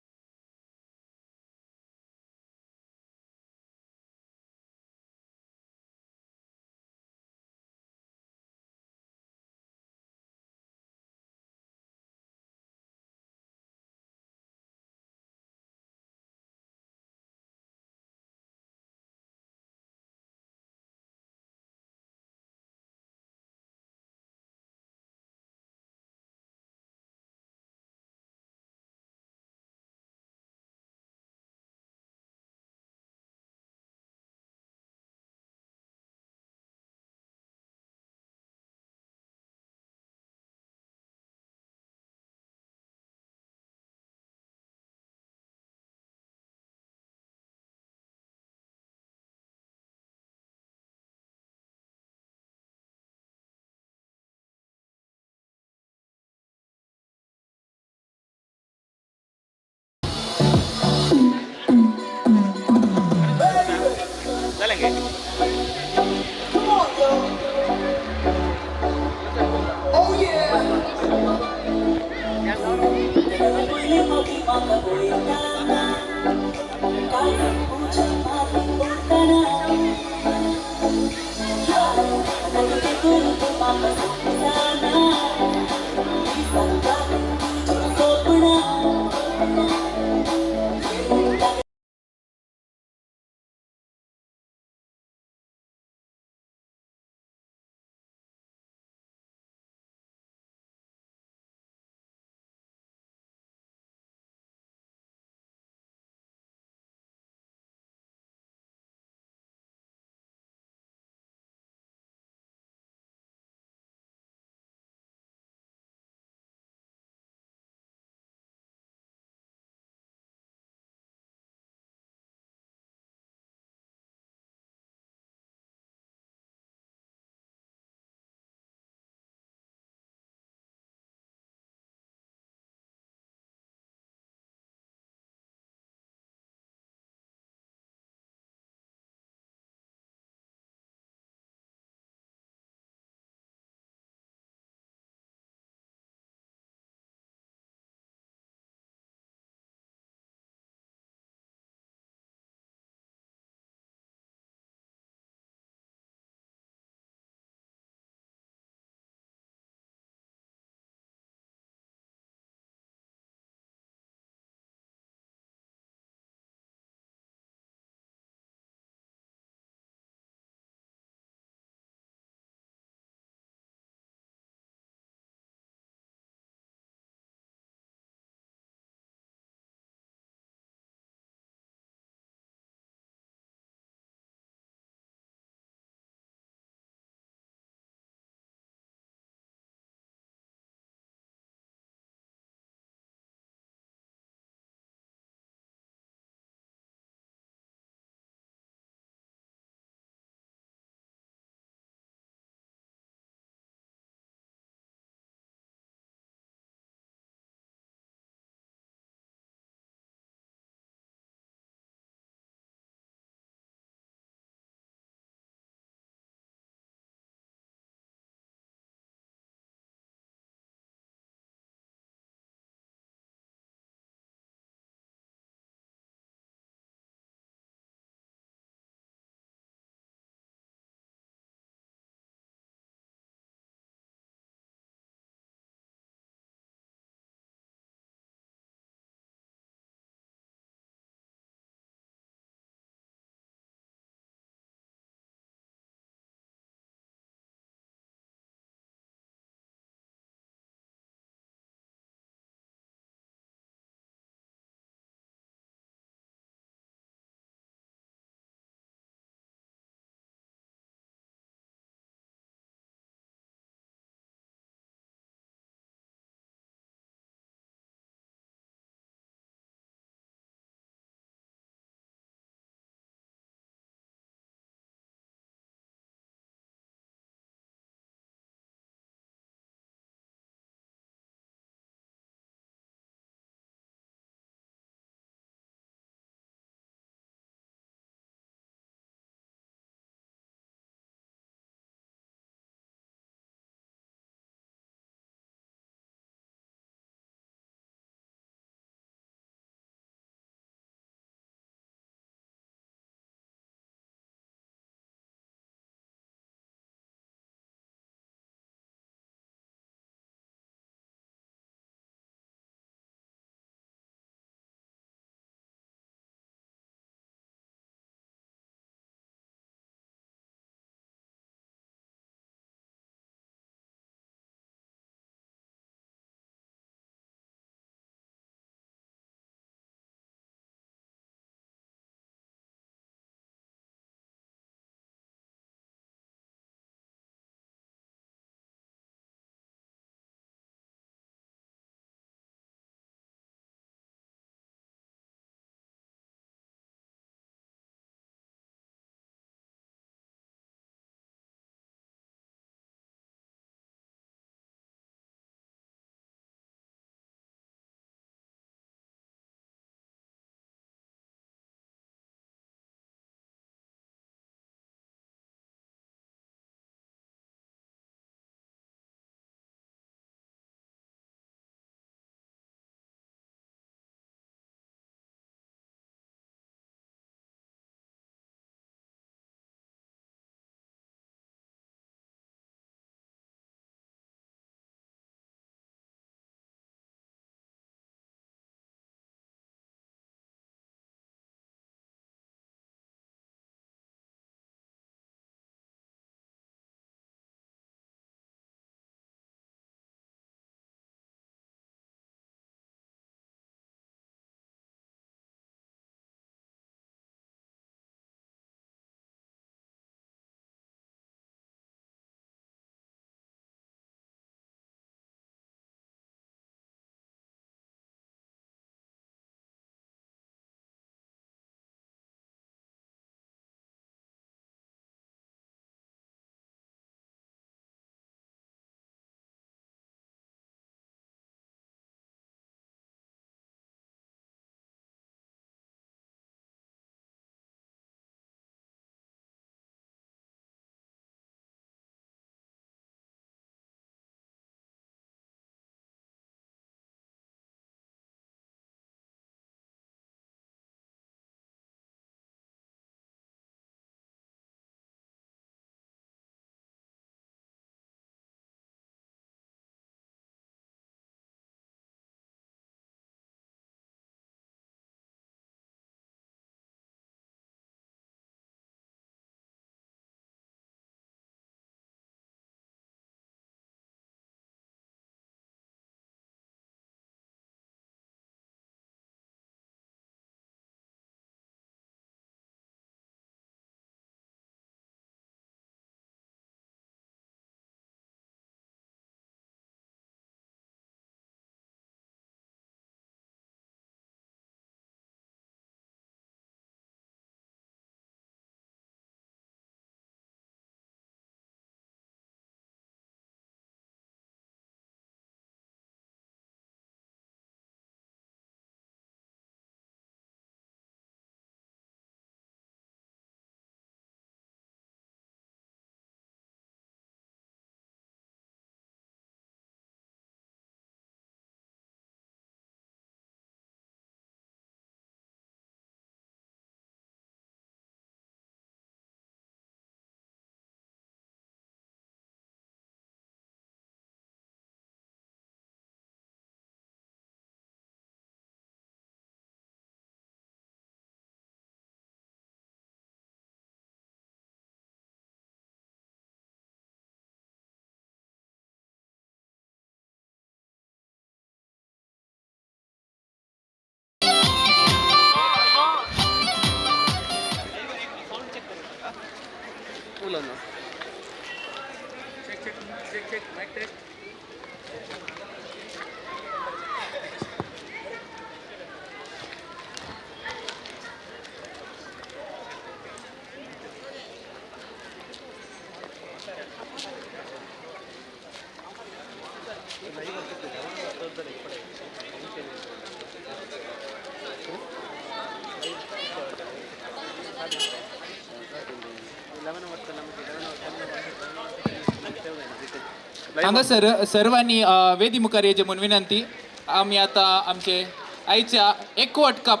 हांगा सर्वांनी वेदी मुखार येचे म्हणून विनंती. आम्ही आता आमचे आयच्या एकवट कप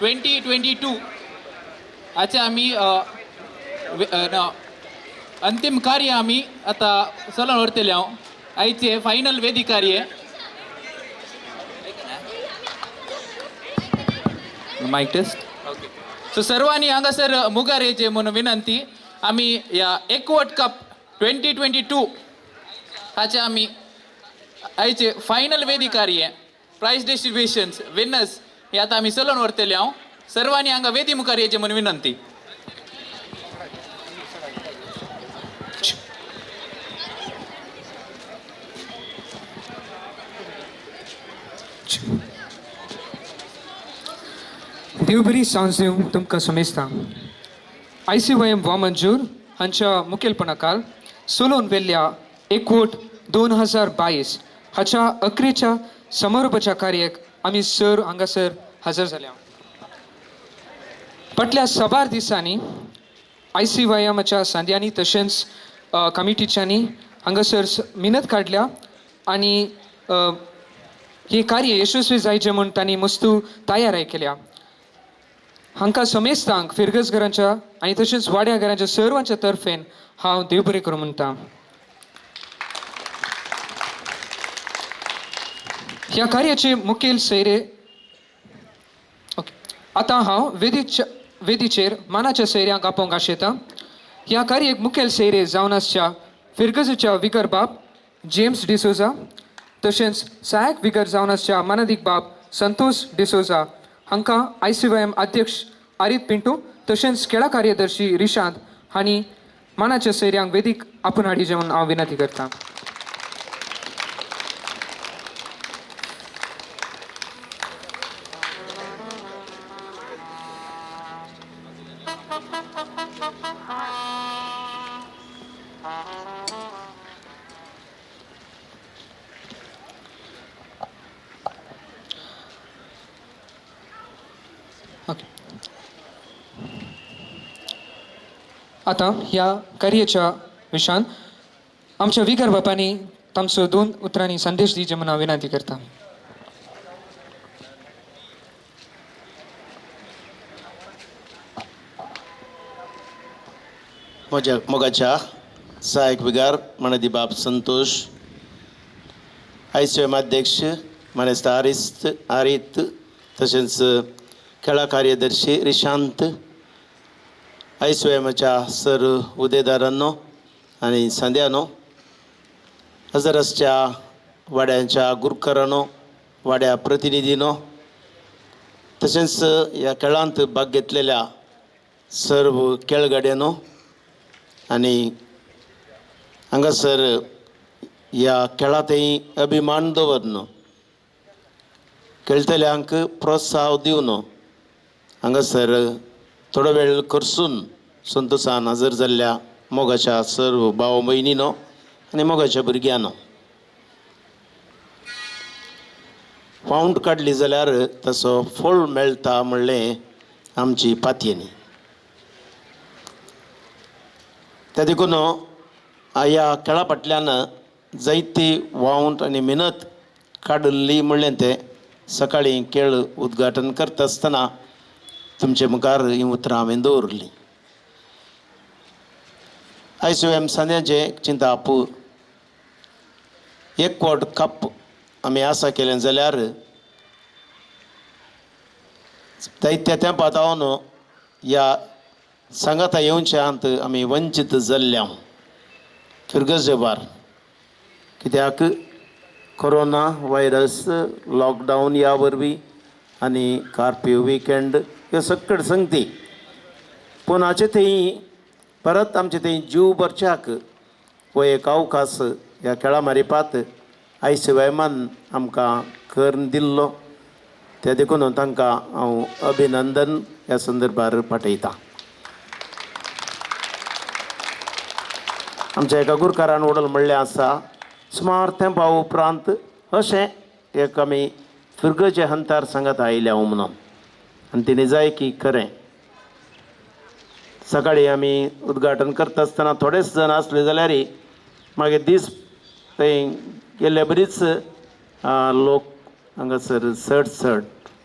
2022 हाचे आम्ही अंतिम कार्य आम्ही आता चलोवन व्हरतले. हांव आयचे फायनल वेदी कार्य मायक टेस्ट. ओके. सो सर्वांनी हांगासर मुखार येचे म्हणून विनंती. आम्ही या एकवट कप 2022 हाचे आम्ही आयचे फायनल वेदी कार्य प्राइज डिस्ट्रीब्युशन्स विनर्स हे आता आम्ही चलोवन व्हरतले. हांव सर्वांनी हांगा वेदी मुखार येचे म्हणून विनंती. देव बरी सांज दिवं तुमकां समेस्ता. ICYM वामंजूर हांच्या मुखेलपणाखाल चलोवन वेल्ल्या एकवट 2022 हाच्या अकरेच्या समारोपाच्या कार्याक आमी हांगासर हजर जाल्या. फाटल्या साबार दिसांनी ICYMच्या सांद्यांनी तशेंच कमिटीच्यांनी हांगासर मेहनत काडल्या आनी हे कार्य यशस्वी जायचे म्हूण तांणी मस्तू तयाराय केल्या. हांकां समेस्तांक फिरगसगरांच्या आनी तशेंच वाड्याघरांच्या सर्वांच्या तर्फेन हांव देव बरें करूं म्हणटा. ह्या कार्याचे मुखेल सैरे आतां हांव वेदीचेर मानाच्या सैऱ्यांक आपोवंक आशेतां. ह्या कार्याक मुखेल सैरे जावन आसच्या फिरगसच्या विकर बाब जेम्स डिसोजा तशेंच सहायक विकर जावन आसच्या मानादीक बाब संतोष डिसोजा हांकां ICYM अध्यक्ष आरीत पिंटू तशेंच खेळा कार्यदर्शी रिशांत हांणी मानाच्या सैऱ्यांक वेदीक आपूण हाडिचे म्हणून हांव विनंती करतां. आता ह्या कार्याच्या विशयान आमच्या विकर बापांनी तांचो 2 उतरांनी संदेश दिवचे म्हणून हांव विनंती करता. मोगाच्या सहायक विगार मानादी बाब संतोष ICYM अध्यक्ष मानेस्ता आरीत तशेंच खेळा कार्यदर्शी रिशांत ICYMच्या सर उदेदारांनो आनी सांद्यानो हजर आसच्या वाड्यांच्या गुरकारांनो वाड्या प्रतिनिधीनो तशेंच ह्या खेळांत भाग घेतलेल्या सर्व खेळगड्यांनो आनी हांगासर ह्या खेळांतय अभिमान दवरन खेळटल्यांक प्रोत्साहन दिवन हांगासर थोडो वेळ करसून संतोशान हजर जाल्ल्या मोगाच्या सर्व भाव भयणीनो आनी मोगाच्या भुरग्यांनो फावंड काडली जाल्यार ताचो फळ मेळटा म्हणलें आमची पातयेनी. त्या देखून ह्या खेळा फाटल्यान जायती वावंट आनी मेहनत काडली म्हणलें तें सकाळीं खेळ उद्घाटन करता आसतना तुमचे मुखार ही उतरां हांवें दवरलीं. ICYM सांद्याचे चिंता आपूं एकवट कप आमी आसा केलें जाल्यार जायत्या तेंपां तावन ह्या सांगाता येवच्यात आमी वंचीत जाल्ल्या फिरगजेबार कित्याक कोरोना वायरस लॉकडावन ह्या वरवीं आनी कार्फ्यू विकेंड ह्यो सकट संगती पूण हाचे थंय परत आमचे थंय जीव भरच्याक हो एक अवकाश ह्या खेळा मारिपात आयसीवायमान आमकां करून दिल्लो त्या देखून तांकां हांव अभिनंदन ह्या संदर्भार पाठयतां. आमच्या एका गुरकारान वडल म्हणलें आसा सुमार तेंपा उपरांत अशें एक आमी फिरगचे हंतार सांगात आयल्या म्हणून आनी ती निजाय की खरें. सकाळीं आमी उद्घाटन करता आसतना थोडेच जण आसले जाल्यार मागीर दीस थंय गेल्ले बरीच लोक हांगासर चड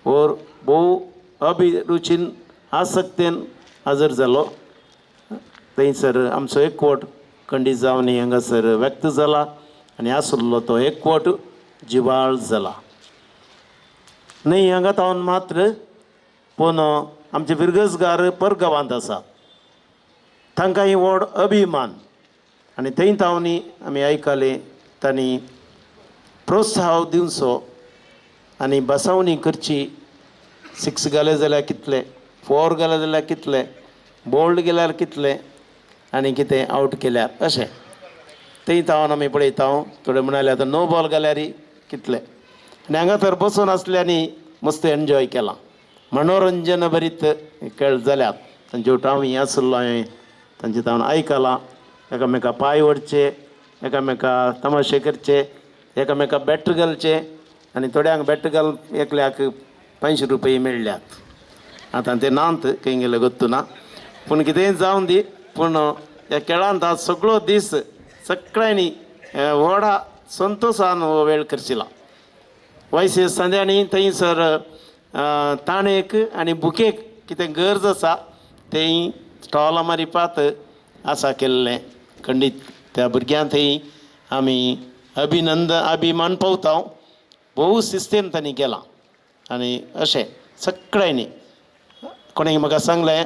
और भोव अभिरुचीन आसक्तेन हजर जालो. थंयसर आमचो एकवट खंडीत जावन हांगासर व्यक्त जाला आनी आसलो तो एकवट जिवाळ जाला. न्हय हांगा तावन मात्र पूण आमचे फिरगजगार परगांवांत आसात तांकां ही व्हड अभिमान आनी थंय तावनी आमी आयकलें तांणी प्रोत्साहन दिवचो आनी बसावणी करची. 6 घाले जाल्यार कितले, 4 घाले जाल्यार कितले, बोल्ड गेल्यार कितले आनी कितें आवट केल्यार अशें थंय तावन आमी पळयता. थोडे म्हणाले आतां नो बॉल घाल्यार कितले आनी हांगा तर बसून आसल्यांनी मस्त एन्जॉय केलां. मनोरंजन भरीत खेळ जाल्यात. तांचे हांव आसलो हांवें तांचे तावन आयकलां. एकामेका पांय ओडचे, एकामेका तमाशे करचे, एकामेका बॅट घालचे आनी थोड्यांक बॅट घाल एकल्याक 500 रुपये मेळ्ळ्यात. आतां ते नांत खंय गेले गोत्तू ना पूण कितेंय जावन दी पूण ह्या खेळांत आज सगळो दीस सगळ्यांनी व्हडा संतोशान हो वेळ करचिला. वयसे संद्यांनी थंयसर ताणेक आनी बुकेक कितें गरज आसा तें स्टॉलां मारिपात आसा केल्लें खंडीत त्या भुरग्यांक थंय आमी अभिमान पावता. भोव शिस्तेन तांणी केलां आनी अशें सगळ्यांनी. कोणें म्हाका सांगलें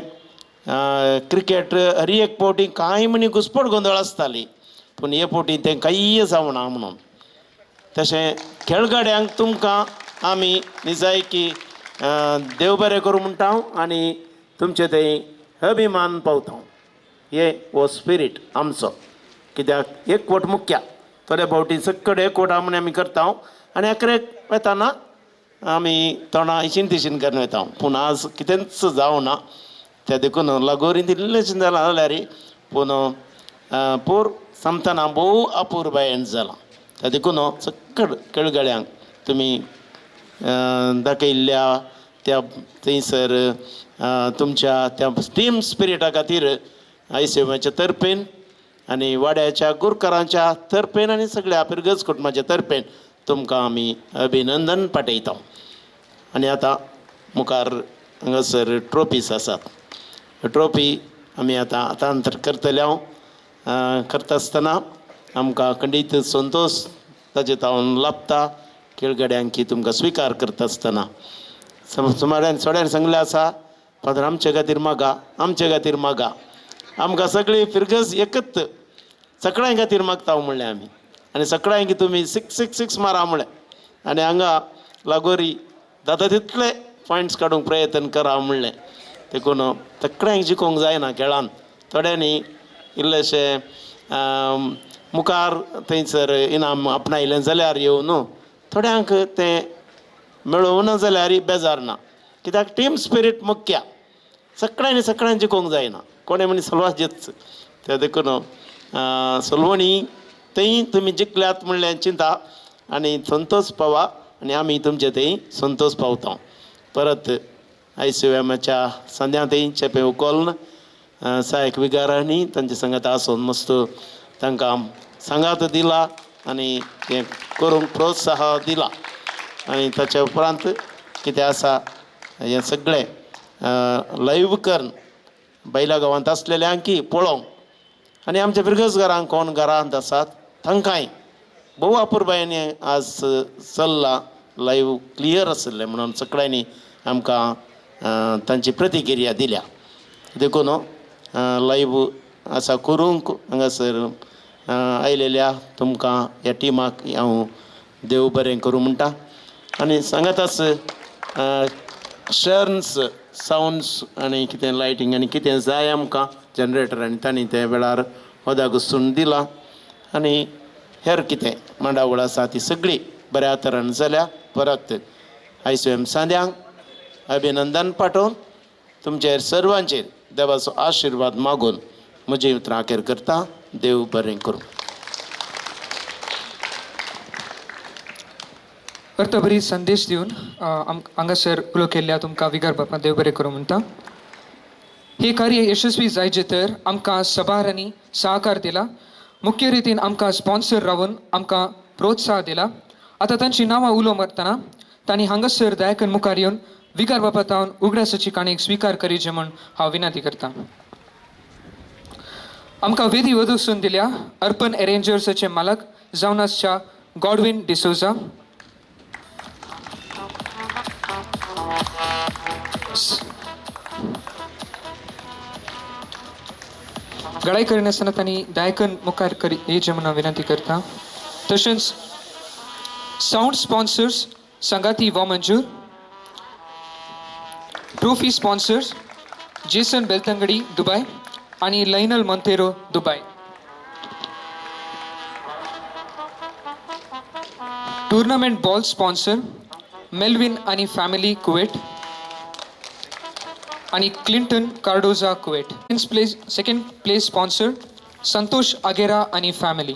क्रिकेट हर एक फावटी कांय म्हणी घुसपट गोंदळ आसताली पूण हे फावटी तें कांय जावना म्हणून. तशें खेळगड्यांक तुमकां आमी निजाय की देव बरें करूं म्हणटा आनी तुमचे थंय अभिमान पावता. हे हो स्पिरीट आमचो कित्याक एकवट मुख्य. थोडे फावटी सक्कड एकवट म्हण आमी करता आनी अकरेक वताना आमी तोंडां इशीन तिशीन करून वता पूण आज कितेंच जावना. त्या देखून लागोरी इल्लेशें जालां जाल्यार पूण पूर सांगतना भोव अपुरबायेन जालां. त्या देखून सक्कड खेळगड्यांक तुमी दाखयल्ल्या त्या थंयसर तुमच्या त्या टीम स्पिरिटा खातीर आयसीएमाच्या तर्फेन आनी वाड्याच्या गुरकारांच्या तर्फेन आनी सगळ्या फिरगज कुटुंबाच्या तर्फेन तुमकां आमी अभिनंदन पाठयता. आनी आतां मुखार हांगासर ट्रॉफीज आसात. ट्रॉफी आमी आतां अंतर करतले. करता आसतना आमकां खंडीत संतोश ताचे तावन लाभता खेळगड्यांक की तुमकां स्विकार करता आसतना सुमारान थोड्यान सांगलें आसा फादर आमचे खातीर मागा, आमचे खातीर मागा. आमकां सगळीं फिरगज एकच सगळ्यां खातीर मागता म्हणलें आमी आनी सगळ्यांक तुमी 6 मारा म्हणलें आनी हांगा लागोरी जाता तितले पॉयंट्स काडूंक प्रयत्न करा म्हणलें. देखून सगळ्यांक जिखोवंक जायना खेळांत. थोड्यांनी इल्लेशें मुखार थंयसर इनाम आपणायलें जाल्यार येवन थोड्यांक तें मेळोवं ना जाल्यार बेजार ना कित्याक टीम स्पिरीट मुख्य. सगळ्यांक जिखोवंक जायना. कोणें म्हणी सलवास जितच. त्या देखून सलवणी थंय तुमी जिखल्यात म्हणलें चिंता आनी संतोश पावा आनी आमी तुमचे थंय संतोश पावता. परत आयसीएमाच्या संद्या थंय चेपे उखोलन सहायक विगारांनी तांचे सांगात आसून मस्त तांकां सांगात दिला आनी तें करूंक प्रोत्साहन दिला. आनी ताचे उपरांत कितें आसा हें सगळें लायव्ह करून बैला गांवांत आसलेल्यांकी पळोवंक आनी आमच्या फिरगजगारांक कोण घरांत आसात तांकांय भोव अपुरबायेनी आज चल्ला लायव्ह क्लियर आसलें म्हणून सगळ्यांनी आमकां तांची प्रतिक्रिया दिल्या. देखून लायव्ह आसा करूंक हांगासर आयलेल्या तुमकां ह्या टिमाक हांव देव बरें करूं म्हणटा. आनी सांगात आस शर्न्स सावंड्स आनी कितें लायटींग आनी कितें जाय आमकां जनरेटर आनी तांणी त्या वेळार होदा घुसून दिला आनी हेर कितें मांडावळ आसा ती सगळी बऱ्या तरेन जाल्या. परत आयसोएम सांद्यांक अभिनंदन पाठोवन तुमचेर सर्वांचेर देवाचो आशिर्वाद मागून म्हजी उतरां अखेर करता. देव बरें करूं. अर्थ बरी संदेश दिवन हांगासर उलो केल्ल्या तुमकां विगर बापा देव बरें करूं म्हणटा. हे कार्य यशस्वी जायचे तर आमकां सभारांनी सहकार दिला. मुख्य रितीन आमकां स्पॉन्सर रावन आमकां प्रोत्साह दिला. आतां तांची नांवां उलो मारतना तांणी हांगासर दयाकन मुखार येवन विगर बापा तावन उगडासाची काणयेक स्विकार करीचे म्हूण हांव विनंती करतां. आमकां वेदी वदूसून दिल्या अर्पण अरेंजर्साचे मालक जावन आसच्या गॉडविन डिसोजा, गडाई करनासतना तांणी दयाकन मुखार येचे म्हूण हांव विनंती करतां. तशेंच साऊंड स्पॉन्सर्स संगाती Vamanjoor, trophy sponsors Jason Belthangady Dubai आणि Lionel Monteiro Dubai, tournament ball sponsor Melvin आणि फॅमिली कुवेट आणि Clinton Cardoza Kuwait. Second place sponsor Santosh Agera आणि family.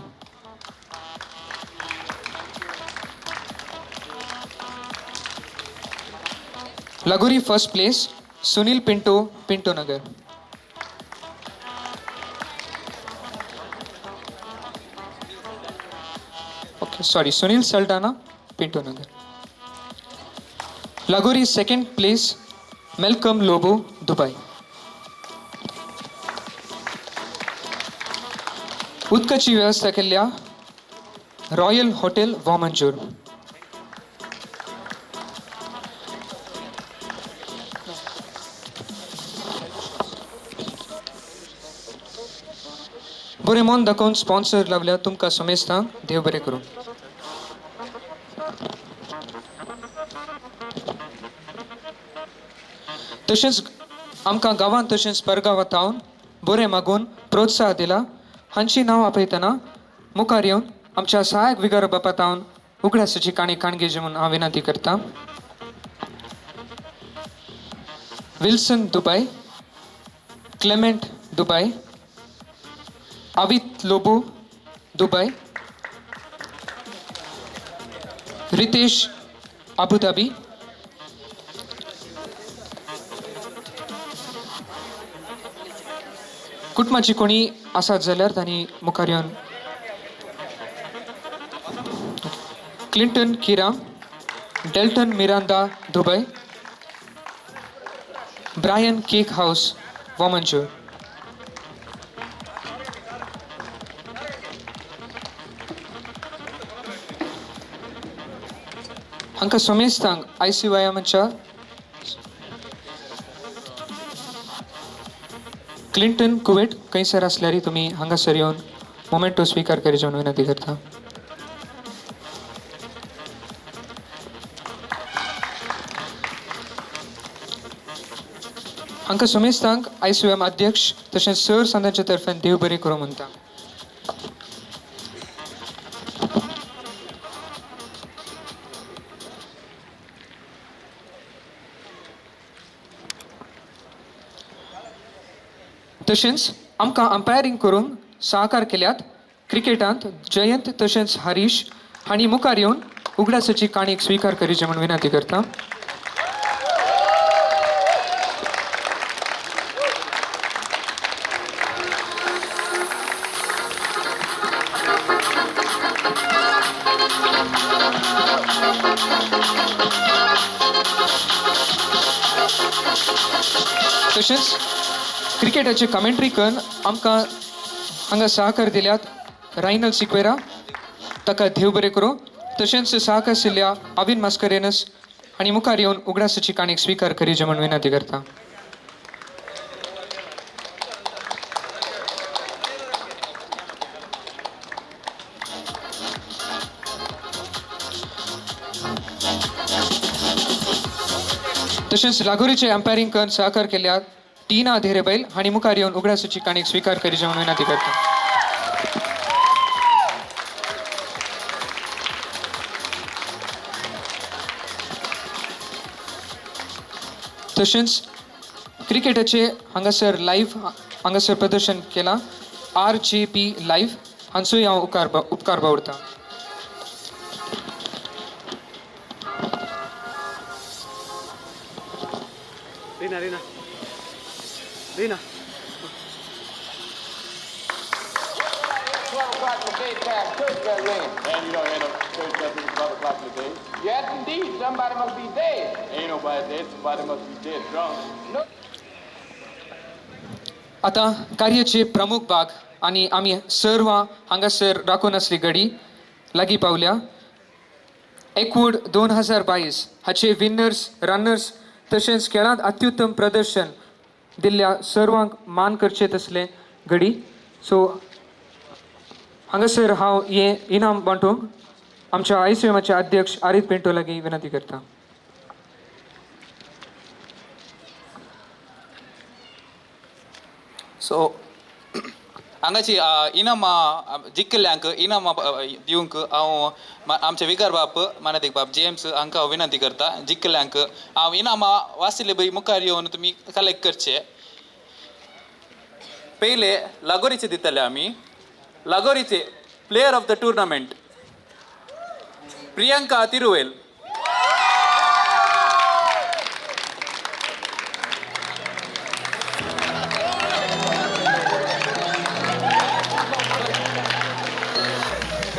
Lagori first place Sunil Pinto, Pinto Nagar. Okay Sunil Saldanha, Pinto Nagar. Lagori second place Malcolm Lobo, Dubai. उदकाची व्यवस्था केल्ल्या royal hotel Vamanjoor. बरें मन दाखोवन स्पॉन्सर लावल्या तुमकां समेस्तां देव बरें करूं. तशेंच आमकां गांवांत तशेंच परगांवां तावन बरें मागून प्रोत्साह दिला. हांची नांव आपयतना मुखार येवन आमच्या सहायक विगर बापा तावन उगडासाची काणी काणगेची म्हूण हांव विनंती करतां. Wilson Dubai, Clement Dubai, Avith Lobo Dubai, Ritesh Abu Dhabi, कुटुंबाची कोणी आसात जाल्यार तांणी मुखार येवन Clinton Kira, Delton Miranda Dubai, Brian cake house Vamanjoor. हांकां सोमेस्तांक ICYMच्या क्लिंटन कुवेट खंयसर आसल्यार तुमी हांगासर येवन मोमेंटो स्विकार करचे म्हूण विनंती करता. हांकां सोमेस्तांक ICYM अध्यक्ष तशेंच सर सांदांच्या तर्फान देव बरें करूं म्हणटा. तशेंच आमकां अंपायरींग करून सहकार केल्यात क्रिकेटांत जयंत तशेंच हरीश हांणी मुखार येवन उगडासाची काणयेक स्विकार करचे म्हूण विनंती करता. तशेंच क्रिकेटाचे कमेंट्री करून आमकां हांगा सहकार दिल्यात रायनल सिक्वेरा, ताका देव बरें करूं. तशेंच सहकार आशिल्ल्या अविन मास्करेनस हांणी मुखार येवन उगडासाची काणयेक स्विकार करचे म्हूण विनंती करता. तशेंच लागोरीचे अंपायरींग करून सहकार केल्या टीना धेरेबैल हांणी मुखार येवन उगडासाची काणयेक स्विकार करचे म्हूण विनंती करता. तशेंच क्रिकेटाचे हांगासर लायव्ह हांगासर प्रदर्शन केलां RJP लायव्ह हांचोय हांव उपकार बावडतां. Rina. 12 o'clock in the day, time church bell ringing. And you don't hear no church bell ringing 12 o'clock in the day? Yes, indeed. Somebody must be dead. Ain't nobody dead. Somebody must be dead drunk. No. आतां कार्याचे प्रमुख भाग आनी आमी सर्व हांगासर राखून आसली घडी लागीं पावल्या. एकवूड 2022 हाचे विनर्स रनर्स तशेंच खेळांत अत्युत्तम प्रदर्शन दिल्ल्या सर्वांक मान करचे तसले घडी. सो हांगासर हांव हें इनाम वांटूंक आमच्या ICMचे अध्यक्ष आरित पिंटो लागीं विनंती करता. सो हांगाची इनाम जिखल्ल्यांक इनाम दिवंक हांव आमचे विकार बाप मानदीक बाप जेम्स हांकां हांव विनंती करता. जिखल्ल्यांक हांव इनामां वाचले बरी मुखार येवन तुमी कलेक्ट करचे. पयले लागोरीचे दितले आमी. लागोरीचे player of the tournament Priyanka Thiruvail.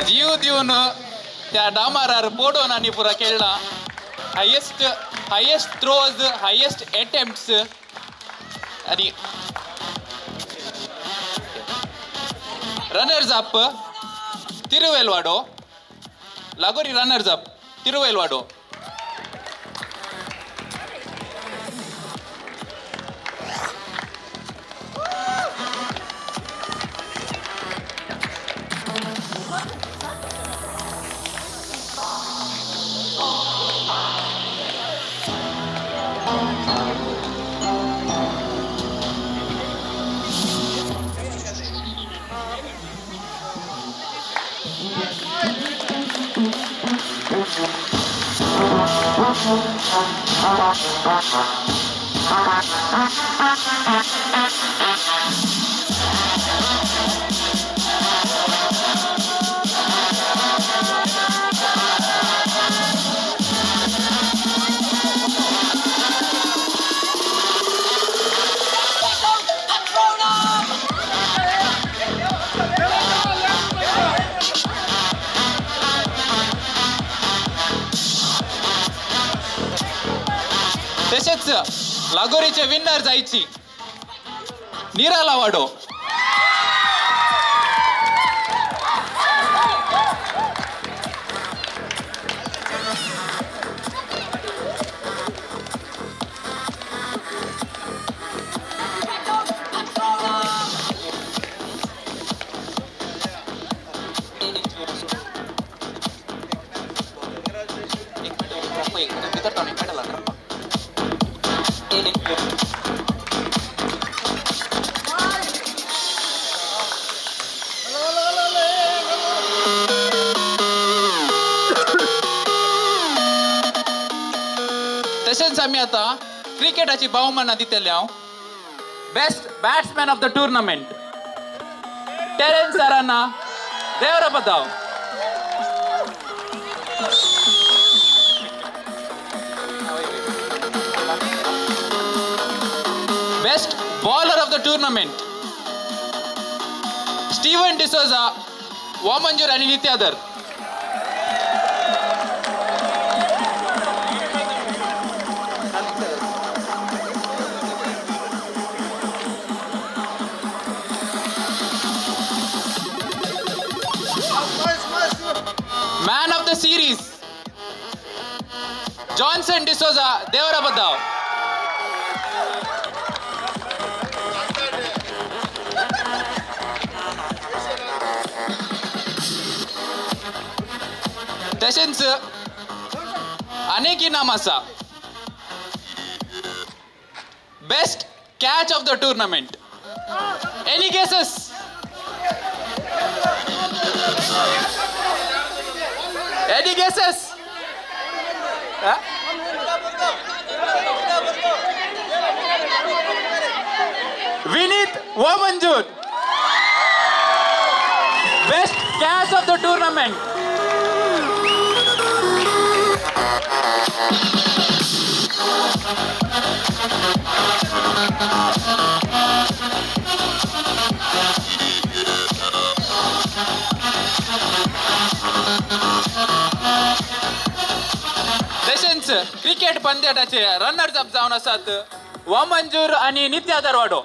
जीव दिवन त्या डामारार पोडोन आनी पुरा खेळला. हायेस्ट थ्रोज हायेस्ट अटेम्प्ट्स आनी रनर्स अप तिरुवेलवाडो. लागोरी रनर्स अप तिरुवेलवाडो. तसेच लागोरीचे विनर जायची निराला वाडो. तशेंच आमी आतां क्रिकेटाची भोवमानां दितले हांव. Best batsman of the tournament Terence सराना देवरा बदाव. Best bowler of the tournament Steven D'Souza Vamanjoor आणि नित्यादर. Man of the series Johnson D'Souza Devara Badav. तशेंच अनेक इनाम आसा. Best catch of the tournament. Any guesses? Any guesses? Huh? Womanjut. Best catch of the tournament. तसेच cricket पंद्याटाचे runners up जावन आसात वामंजूर आणि नित्या दरवाडो.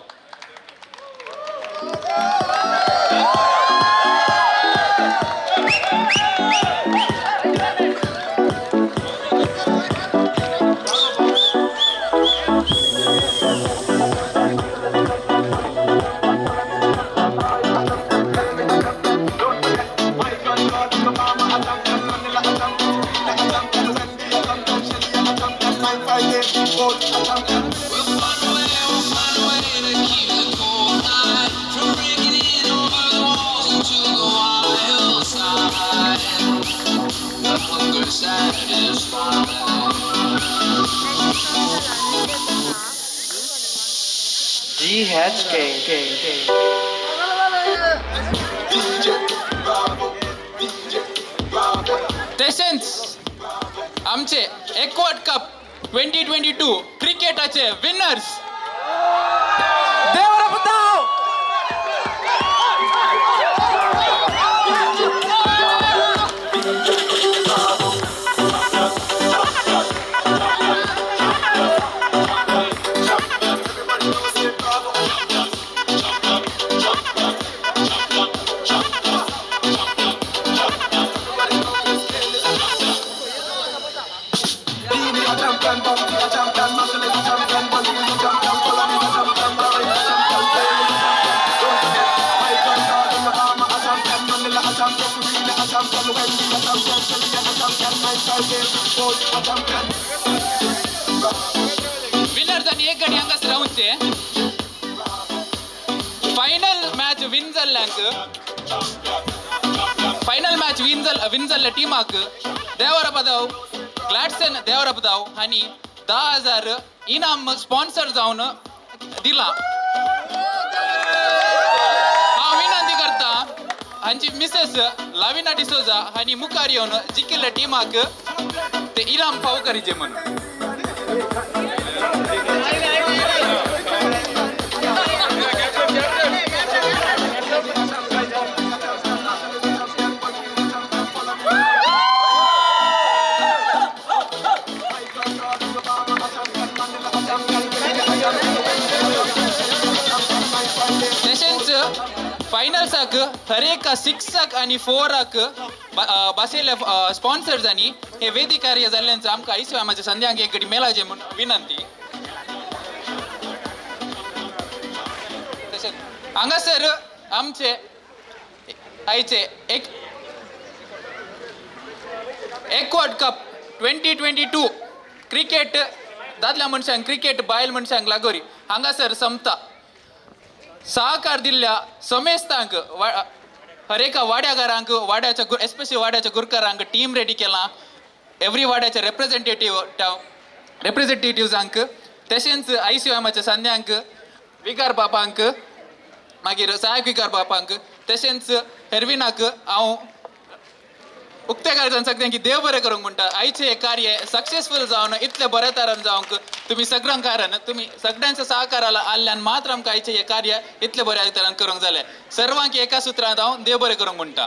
तसेच आमचे एक्वाट कप 2022 क्रिकेटाचे विनर्स देवरपताव. विनर्स आणि एक गडी हांगाच रावचे फायनल मॅच विन जाल्ल्यांक विन जाल्ल्या टिमाक देवरपदाव ग्लॅडसन देवरपदाव हांणी 10,000 इनाम स्पॉन्सर जावन दिला. हांव विनंती करता हांची मिसेस लाविना डिसोजा हांणी मुखार येवन जिखिल्ल्या टिमाक ते इनाम फावो करीचे म्हणून. तशेंच फायनल्साक हर एका 6 आणि 4 बसयल्ल्या स्पॉन्सर्सांनी हे वेदी कार्य जाल्ल्यांचो आमकां आयच्या संध्यांक एक गडी मेलाचे म्हणून विनंती. तशेंच हांगासर आमचे आयचे एक्वाट कप 2022 क्रिकेट दादल्या मनशांक क्रिकेट बायल मनशांक लागोरी हांगासर समता सहकार दिल्ल्या समेस्तांक हर एका वाड्यागारांक वाड्याच्या एस्पेशली वाड्याच्या गुरकारांक टीम रेडी केला. एवरी वाड्याच्या रिप्रेझेंटेटिव्जांक तशेंच ICMच्या संध्यांक विकार बापांक मागीर सहायक विकार बापांक तशेंच हेरविनाक हांव उक्तेकार सगळ्यांक देव बरें करूंक म्हणटा. आयचे हे कार्य सक्सेसफूल जावन इतले बऱ्या तरान जावंक तुम्ही सगळ्यांक कारण तुम्ही सगळ्यांच्या सहकाराला आल्ल्यान मात्र आमकां आयचे हे कार्य इतले बऱ्या तरान करूंक जालें. सर्वांक एका सुत्रांत हांव देव बरें करूंक म्हणटा.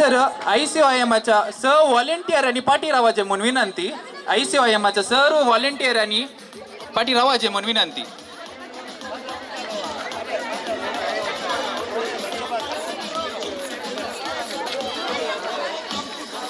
हांगासर ICYMच्या सर्व व्हॉलेंटियरांनी पाठी रावचे म्हणून विनंती. ICYMच्या सर्व व्हॉलेंटियरांनी पाठी रावचे म्हणून विनंती.